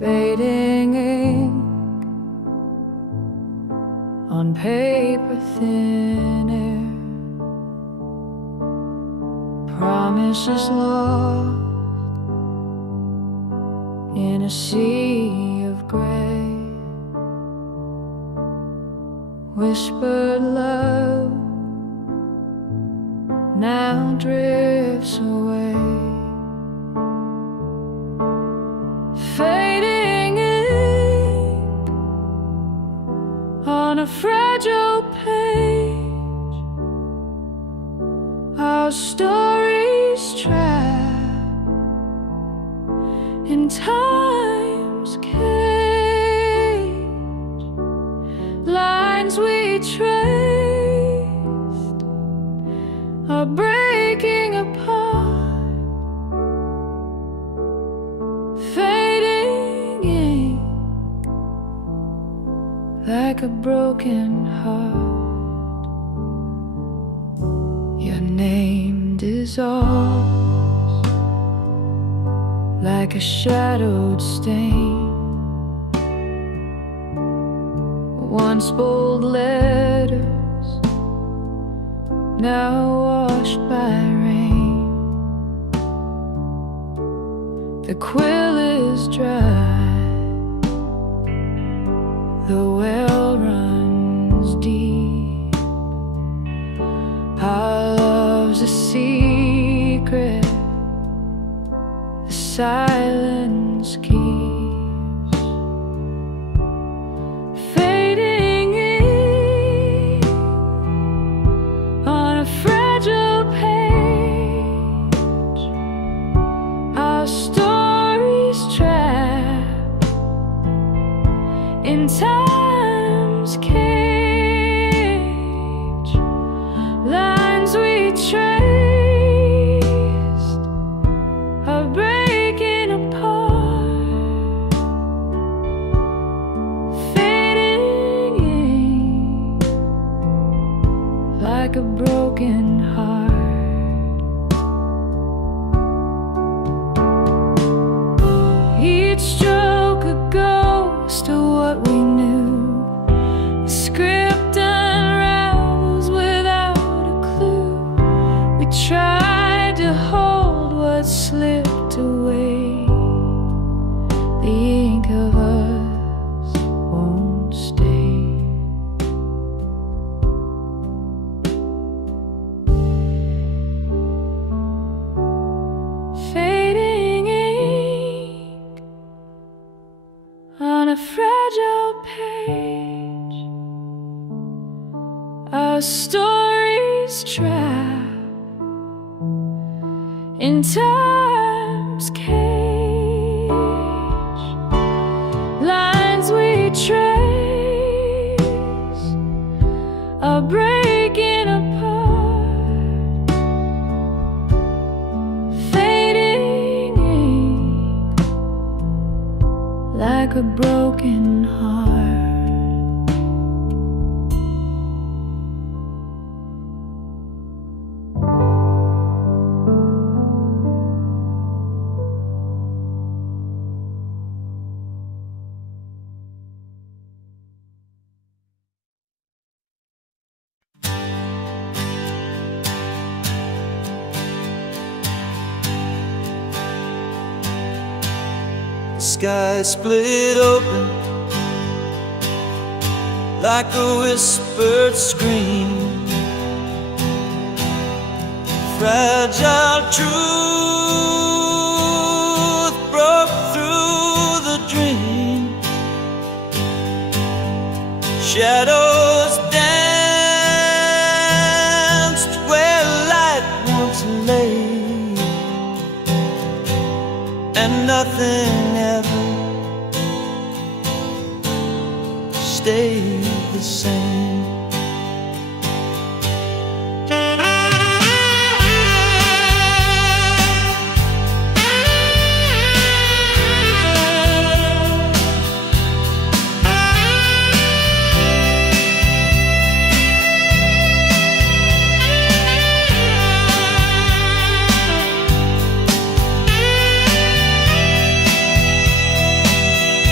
fading ink on paper thin air, promises lost in a sea of gray, whispered love now drifts away. Fading ink on a fragile page, our stories trapped in time's cage, lines we traced are breaking apart. Fading ink like a broken heart. Your name dissolves like a shadowed stain. Once bold letters, now washed by rain. The quill is dry, the well runs deep. Our love's a secret, the silence keeps. Fading ink on a fragile page, our stories trapped in time's cage, lines we traced are breaking apart. Fading ink like a broken heart. Each stroke a ghost of what we knew. The script unravels without a clue. We tried to hold what slipped away. The ink of us won't stay. Fading ink on a fragile page, our stories trapped in time's cage, lines we trace are breaking apart. Fading ink like a broken heart. The sky split open like a whispered scream. Fragile truth broke through the dream. Shadows danced where light once lay, and nothing ever stayed the same.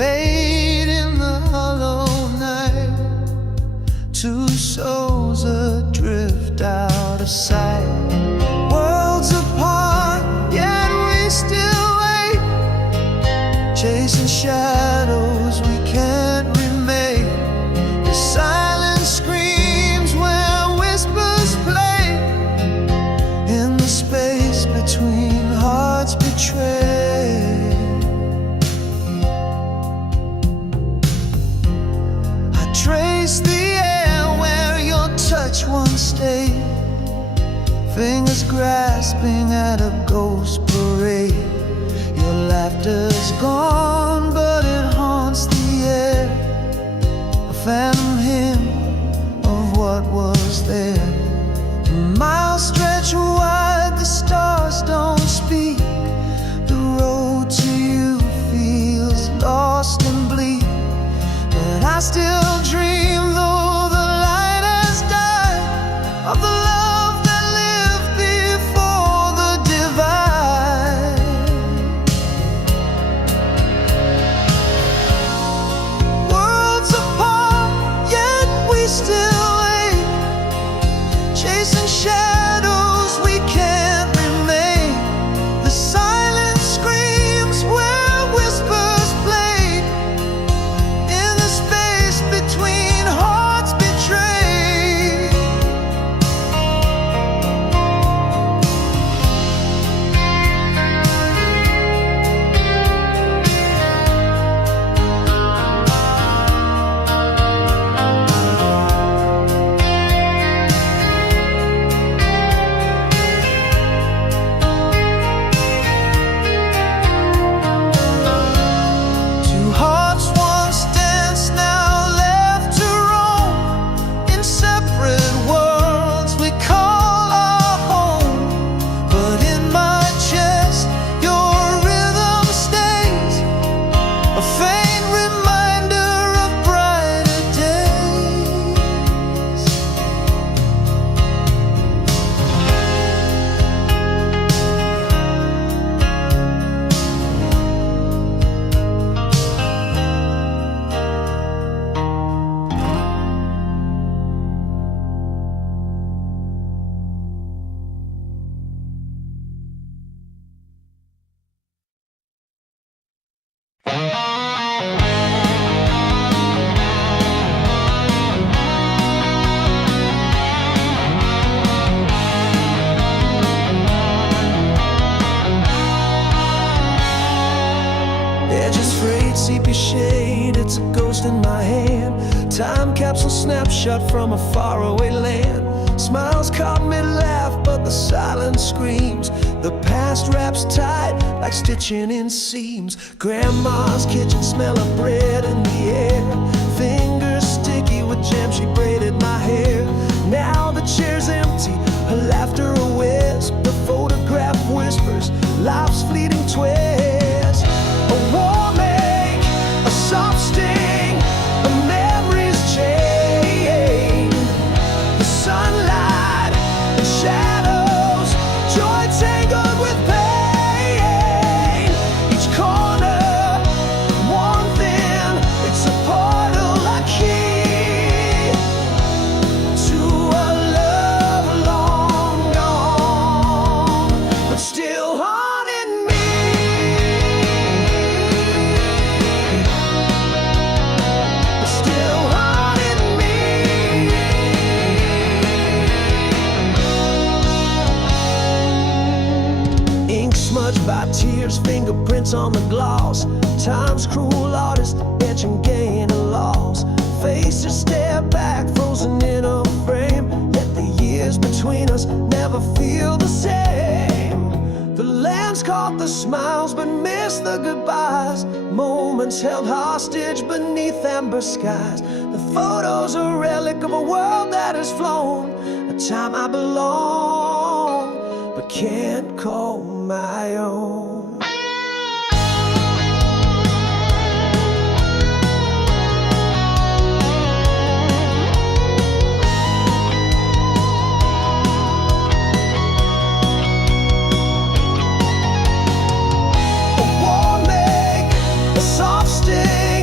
fade in the hollow night. Two souls adrift out of sight. Worlds apart, yet we still wait, chasing shadows we can't remake. The silence screams where whispers play, in the space between hearts betrayed. I trace the air where your touch once stayed, fingers grasping at a ghost parade. Your laughter's gone, but it haunts the air, a phantom hymn of what was there. Miles stretch wide, the stars don't speak. The road to you feels lost and bleak, but I still dream, though the light has died, of the love that lived before the divide. Worlds apart, yet we still wait, chasing shadows we can't remain. The silence screams where whispers played, in the space between hearts betrayed. Two hearts once danced, now left to roam, in separate worlds we call our home. But in my chest your rhythm stays, a faint reminder of brighter days. Edges frayed, sepia shade, it's a ghost in my hand. Time capsule snapshot from a faraway land. Smiles caught mid-laugh, but the silence screams. The past wraps tight like stitching in seams. Grandma's kitchen, smell of bread in the air. Fingers sticky with jam, she braided my hair. Now the chair's empty, her laughter a wisp. The photograph whispers, life's fleeting twist. A warm ache, a soft sting, a memory's chain. The sunlight and shadows, joy tangled with pain. Each corner, one thing, it's a portal I key to a love long gone, but still haunting me. But still haunting me. Ink smudged by tears, fingerprints on the gloss. Time's cruel artist, etching gain and loss. Faces stare back, frozen in a frame. Yet the years between us never feel the same. The lens caught the smiles but missed the goodbyes. Moments held hostage beneath amber skies. The photos a relic of a world that has flown. A time I belong but can't call my own. A warm make, a soft sting,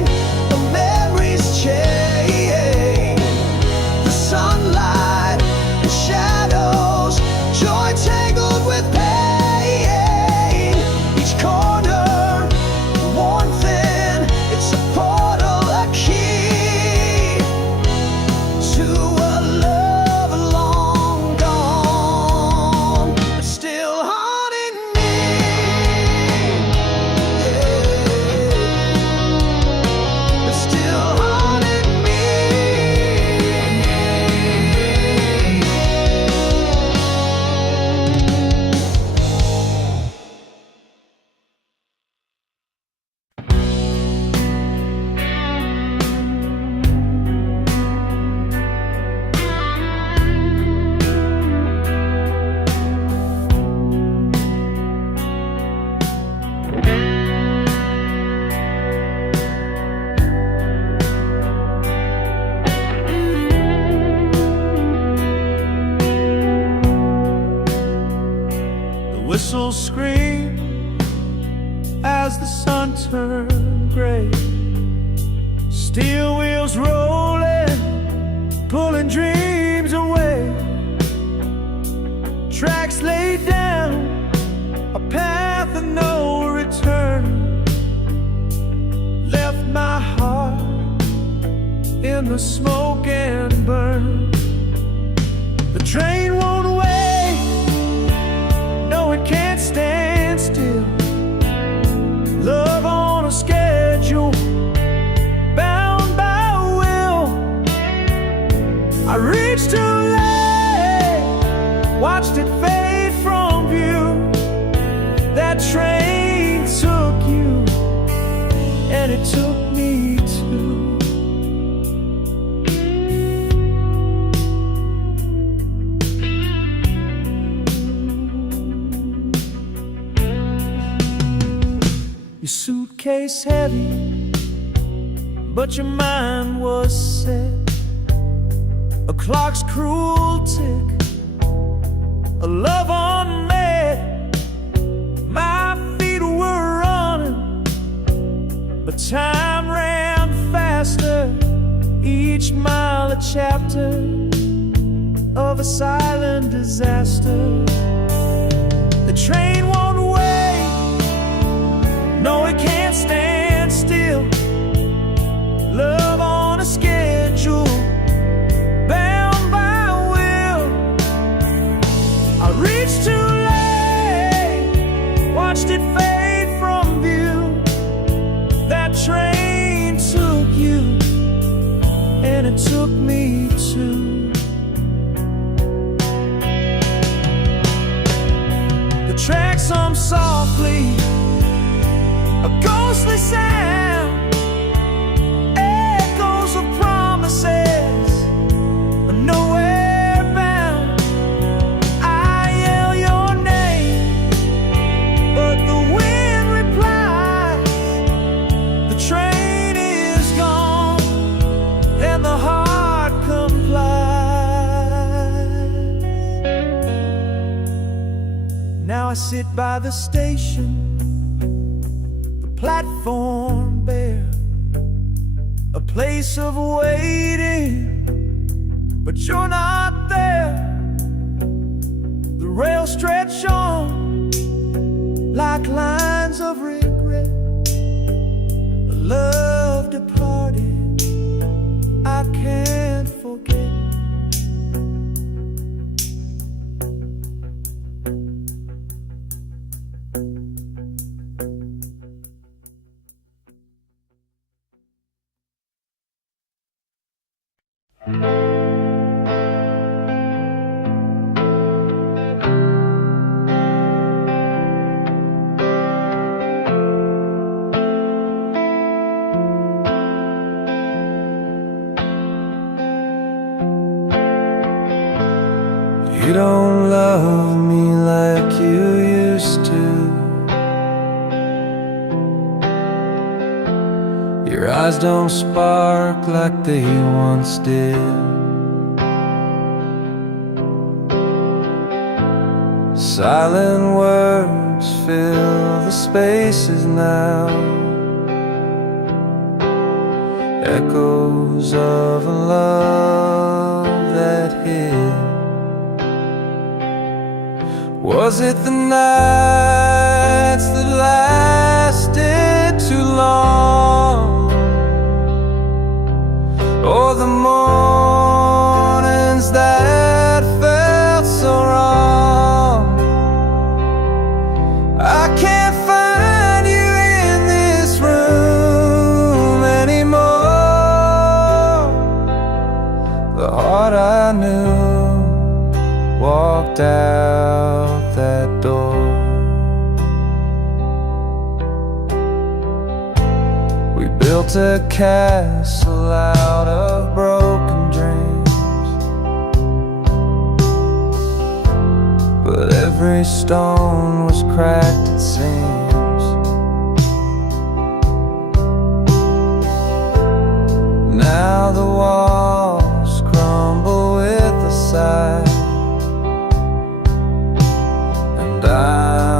Whistles scream as the sun turned gray. Steel wheels rolling, pulling dreams away. Tracks laid down, a path of no return. Left my heart in the smoke and burn. The train won't wait, no it can't stand still. Love on a schedule, bound by will. I reached too late, watched it fade from view. That train took you, and it took me too. Your suitcase heavy, but your mind was set. A clock's cruel tick, a love unmet. My feet were running, but time ran faster. Each mile a chapter of a silent disaster. The train won't wait, no it can't stand still. Love on a schedule, bound by will. I reached too late, watched it fade from view. That train took you, and it took me too. The tracks hum softly, a ghostly sound, echoes of promises, nowhere bound. I yell your name, but the wind replies. The train is gone, and the heart complies. Now I sit by the station, platform bare, a place of waiting, but you're not there. The rails stretch on like lines of regret. A love departed, I can't forget. You don't love me like you used to. Your eyes don't spark like they once did. Silent words fill the spaces now, echoes of a love that hid. Was it the nights that lasted too long, or the mornings that felt so wrong? I can't find you in this room anymore. The heart I knew walked out that door. We built a castle out of broken dreams, but every stone was cracked, it seems. Now the walls crumble with a sigh, and I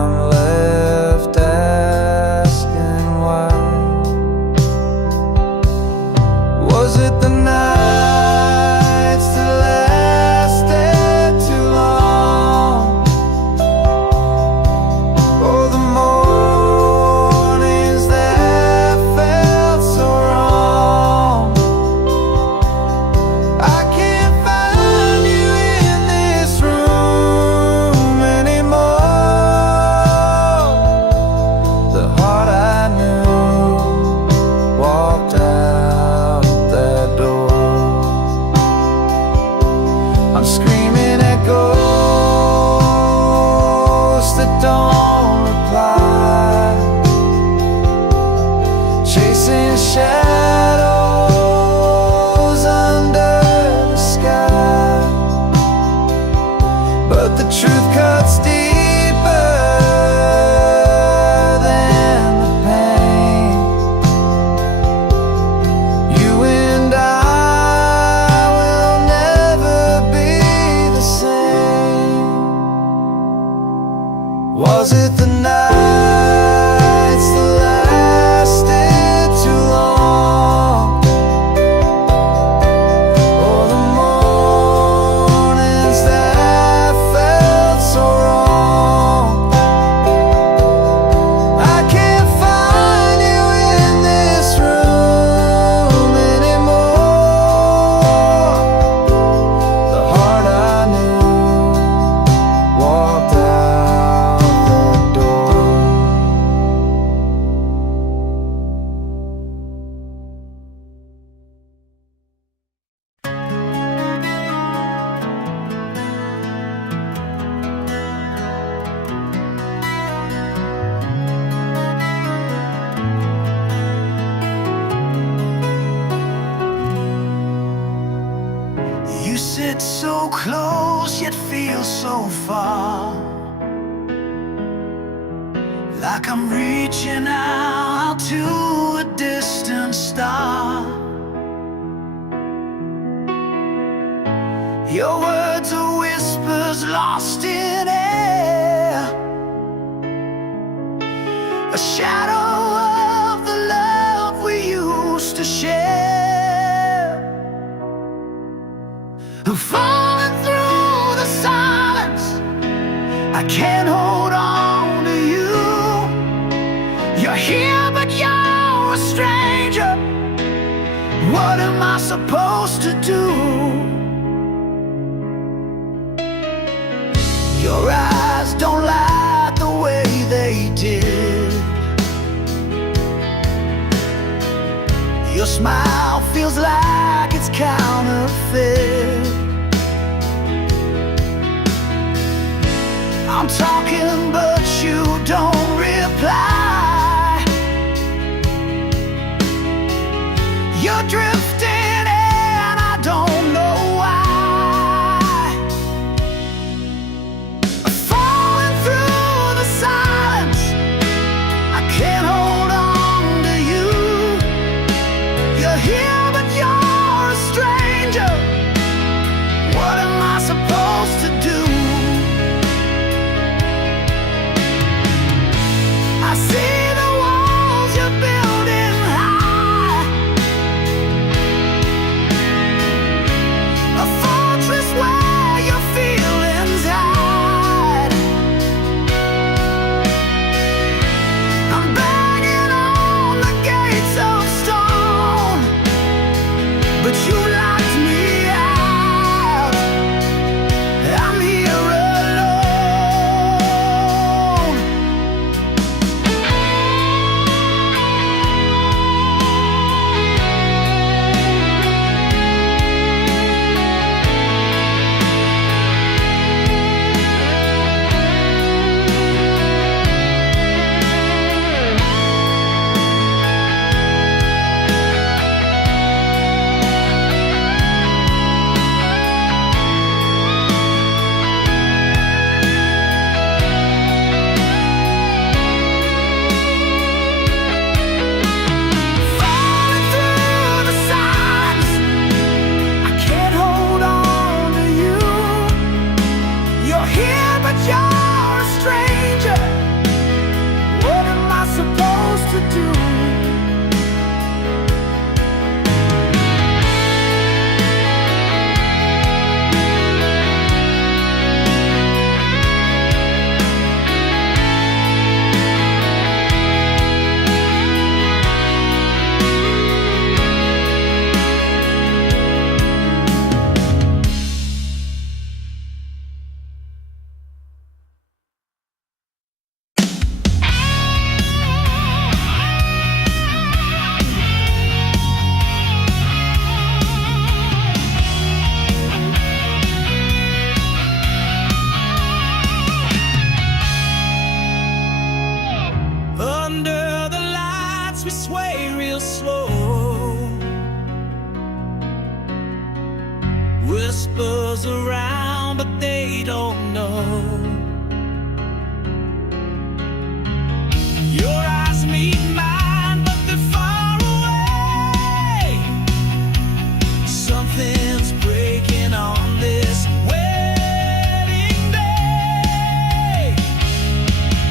Was it the nights that lasted too long, or the mornings that felt so wrong? I can't find you in this room anymore. The heart I knew walked out the door. You sit so close yet feel so far, like I'm reaching out to a distant star. Your words are whispers lost in air, a shadow of the love we used to share. Falling through the silence, I can't hold on to you. You're here but you're a stranger. What am I supposed to do? Your eyes don't light the way they did. Your smile feels like it's counterfeit. I'm talking but you don't reply. You're drifting and I don't know why. Falling through the silence, I can't hold on to you. You're here but you're a stranger. What am I supposed to do? I see the walls you're building high, a fortress where your feelings hide. I'm banging on the gates of stone, but you locked me out. I'm here alone. Falling through the signs, I can't hold on to you. You're here but you're a stranger. What am I supposed to do? Under the lights we sway real slow, whispers around but they don't know. Your eyes meet mine but they're far away. Something's breaking on this wedding day.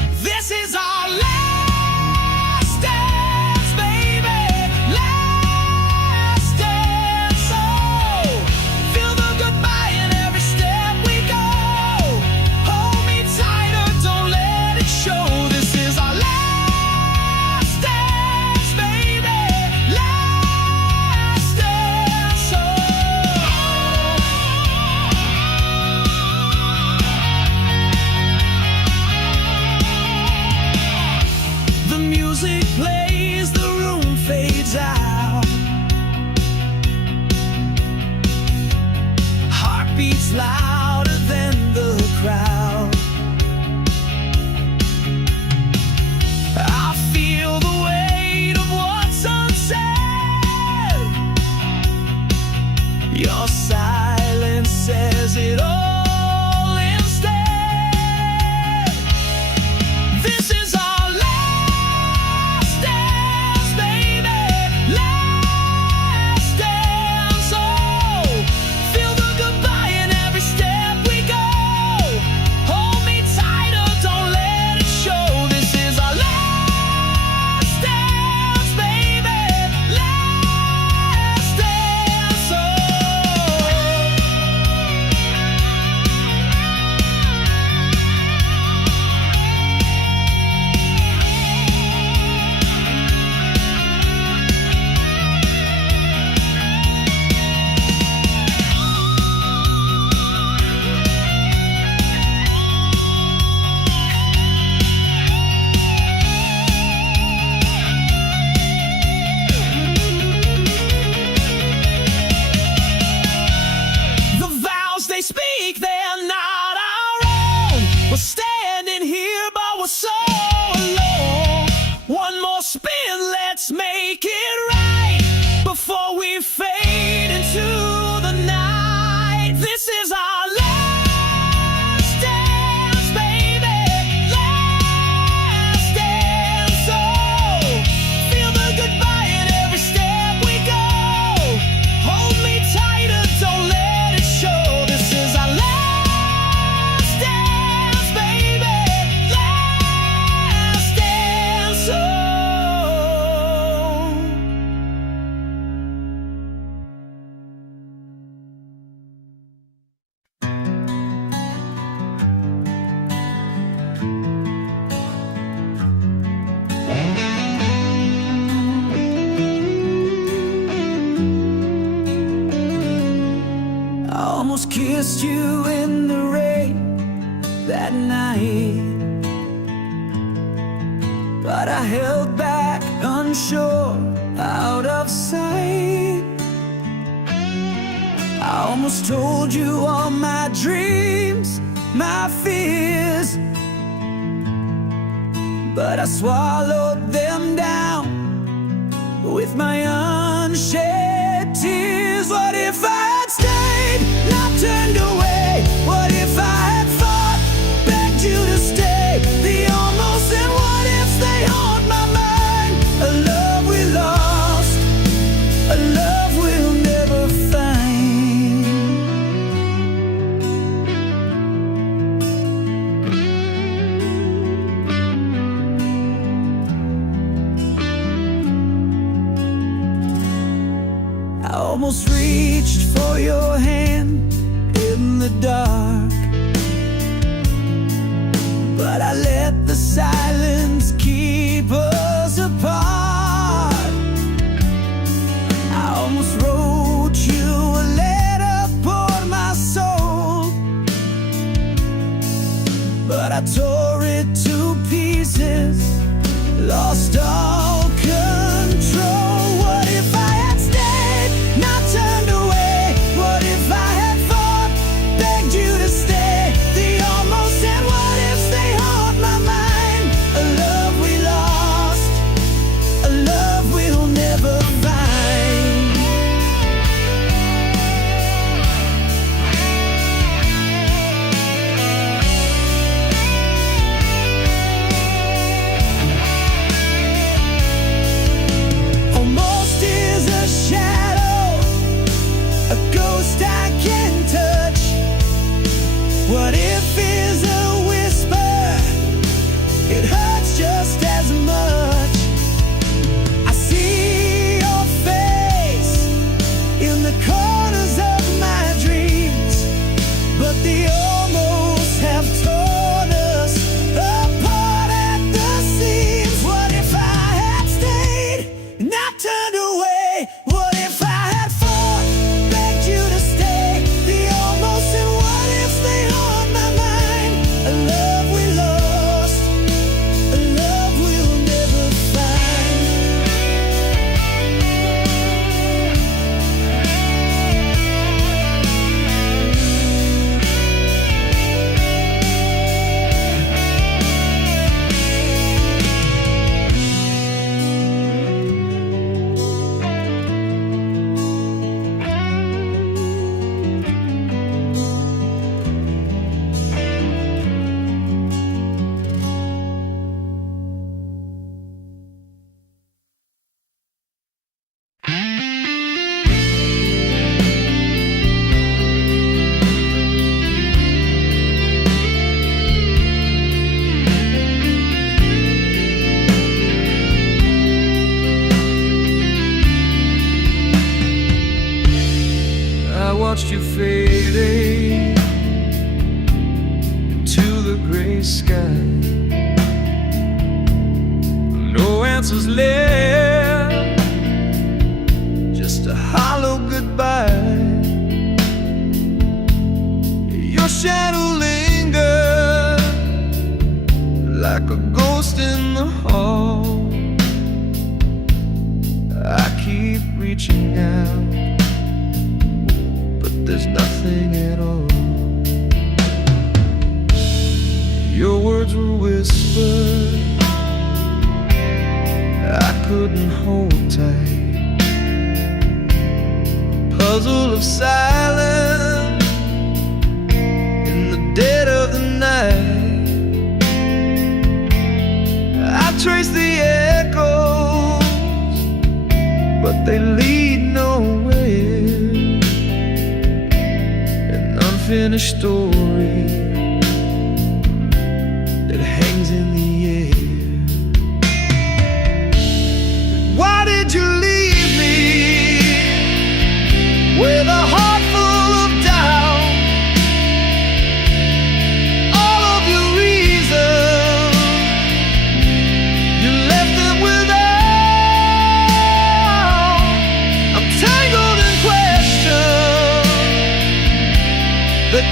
kissed you in the rain that night, but I held back, unsure, out of sight. I almost told you all my dreams, my fears, but I swallowed them down with my unshed tears. What if I had stayed, not turned away? What if I had fought, begged you to stay? The almost and what ifs, they haunt my mind. A love we lost, a love we'll never find. I almost reached for your hand in the dark, but I let the silence keep us apart. I almost wrote you a letter, poured my soul, but I tore it to pieces, lost all control. What if I had stayed, not turned away? What if I had fought, begged you to stay? The almost and what ifs, they haunt my mind. A love we lost, a love we'll never find. Almost is a shadow, a ghost I can touch. What if is a whisper, it hurts just as much. I see your face in the corners of my dreams, but the almost have torn us apart at the seams. What if I had stayed, not turned away? What if I had fought, begged you to stay? The almost and what ifs, they haunt my mind. A love we lost, a love we'll never find. I watched you fading into the gray sky. No answers left, just a hollow goodbye. Your shadow lingered like a ghost in the hall. I keep reaching out, there's nothing at all. Your words were whispered, I couldn't hold tight. Puzzle of silence in the dead of the night. I trace the echoes, but they lead nowhere. Unfinished story that hangs in the air. Why did you leave me with a heart full of doubt? All of your reasons, you left them without. I'm tangled in questions that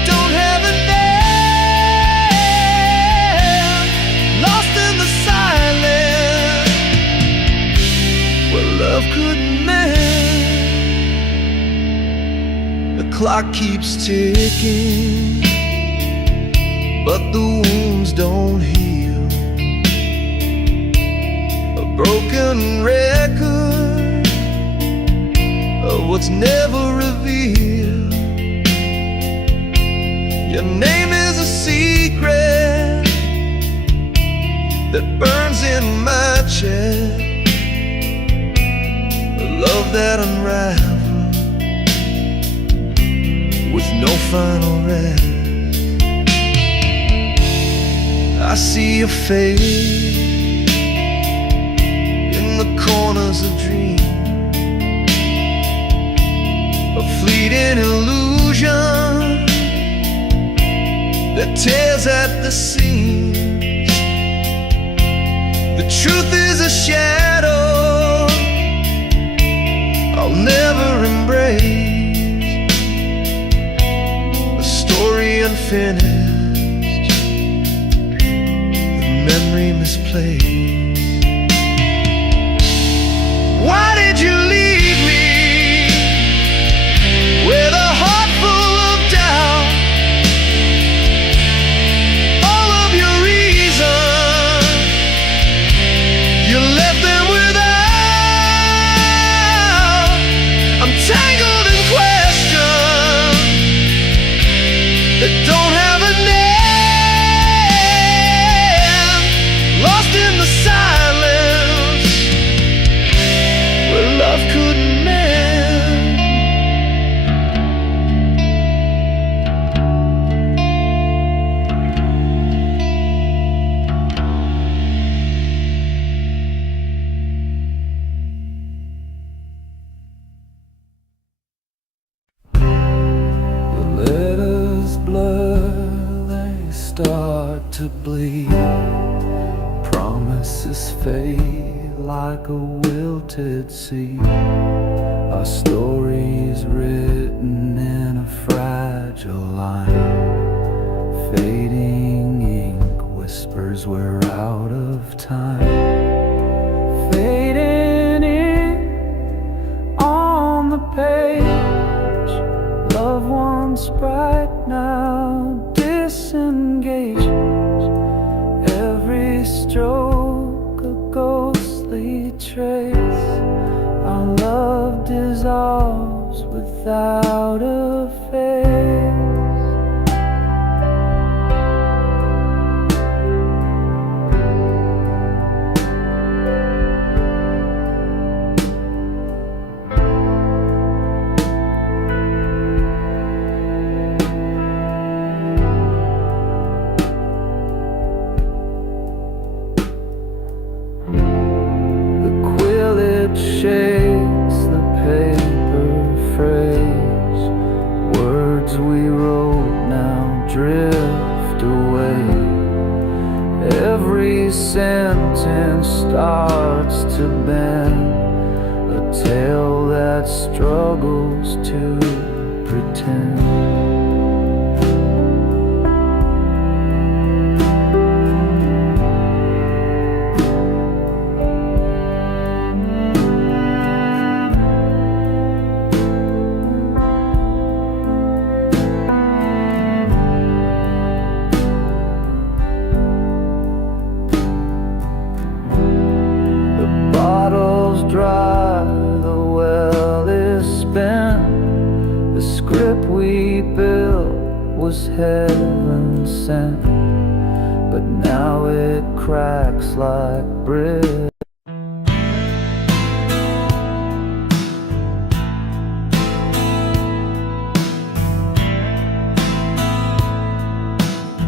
clock keeps ticking, but the wounds don't heal. A broken record of what's never revealed. Your name is a secret that burns in my chest, a love that unravels with no final rest. I see your face in the corners of dreams, a fleeting illusion that tears at the seams. The truth is a shadow I'll never embrace, a story unfinished, the memory misplaced. Why did you leave me with a heart full of doubt? All of your reasons, you left them without. I'm tangled in questions that don't have a name, lost in the silence where love couldn't mend. The letters blur, they start to bleed. Promises fade like a wilted seed. Our story's written in a fragile line. Fading ink whispers we're out of time. Fading ink on the page. Love once bright, now disengaged. Every stroke a ghostly trace. Our love dissolves without a face. Shakes the paper phrase. Words we wrote now drift away. Every sentence starts to bend, a tale that struggles to pretend. Dry, the well is spent. The script we built was heaven sent, but now it cracks like brick.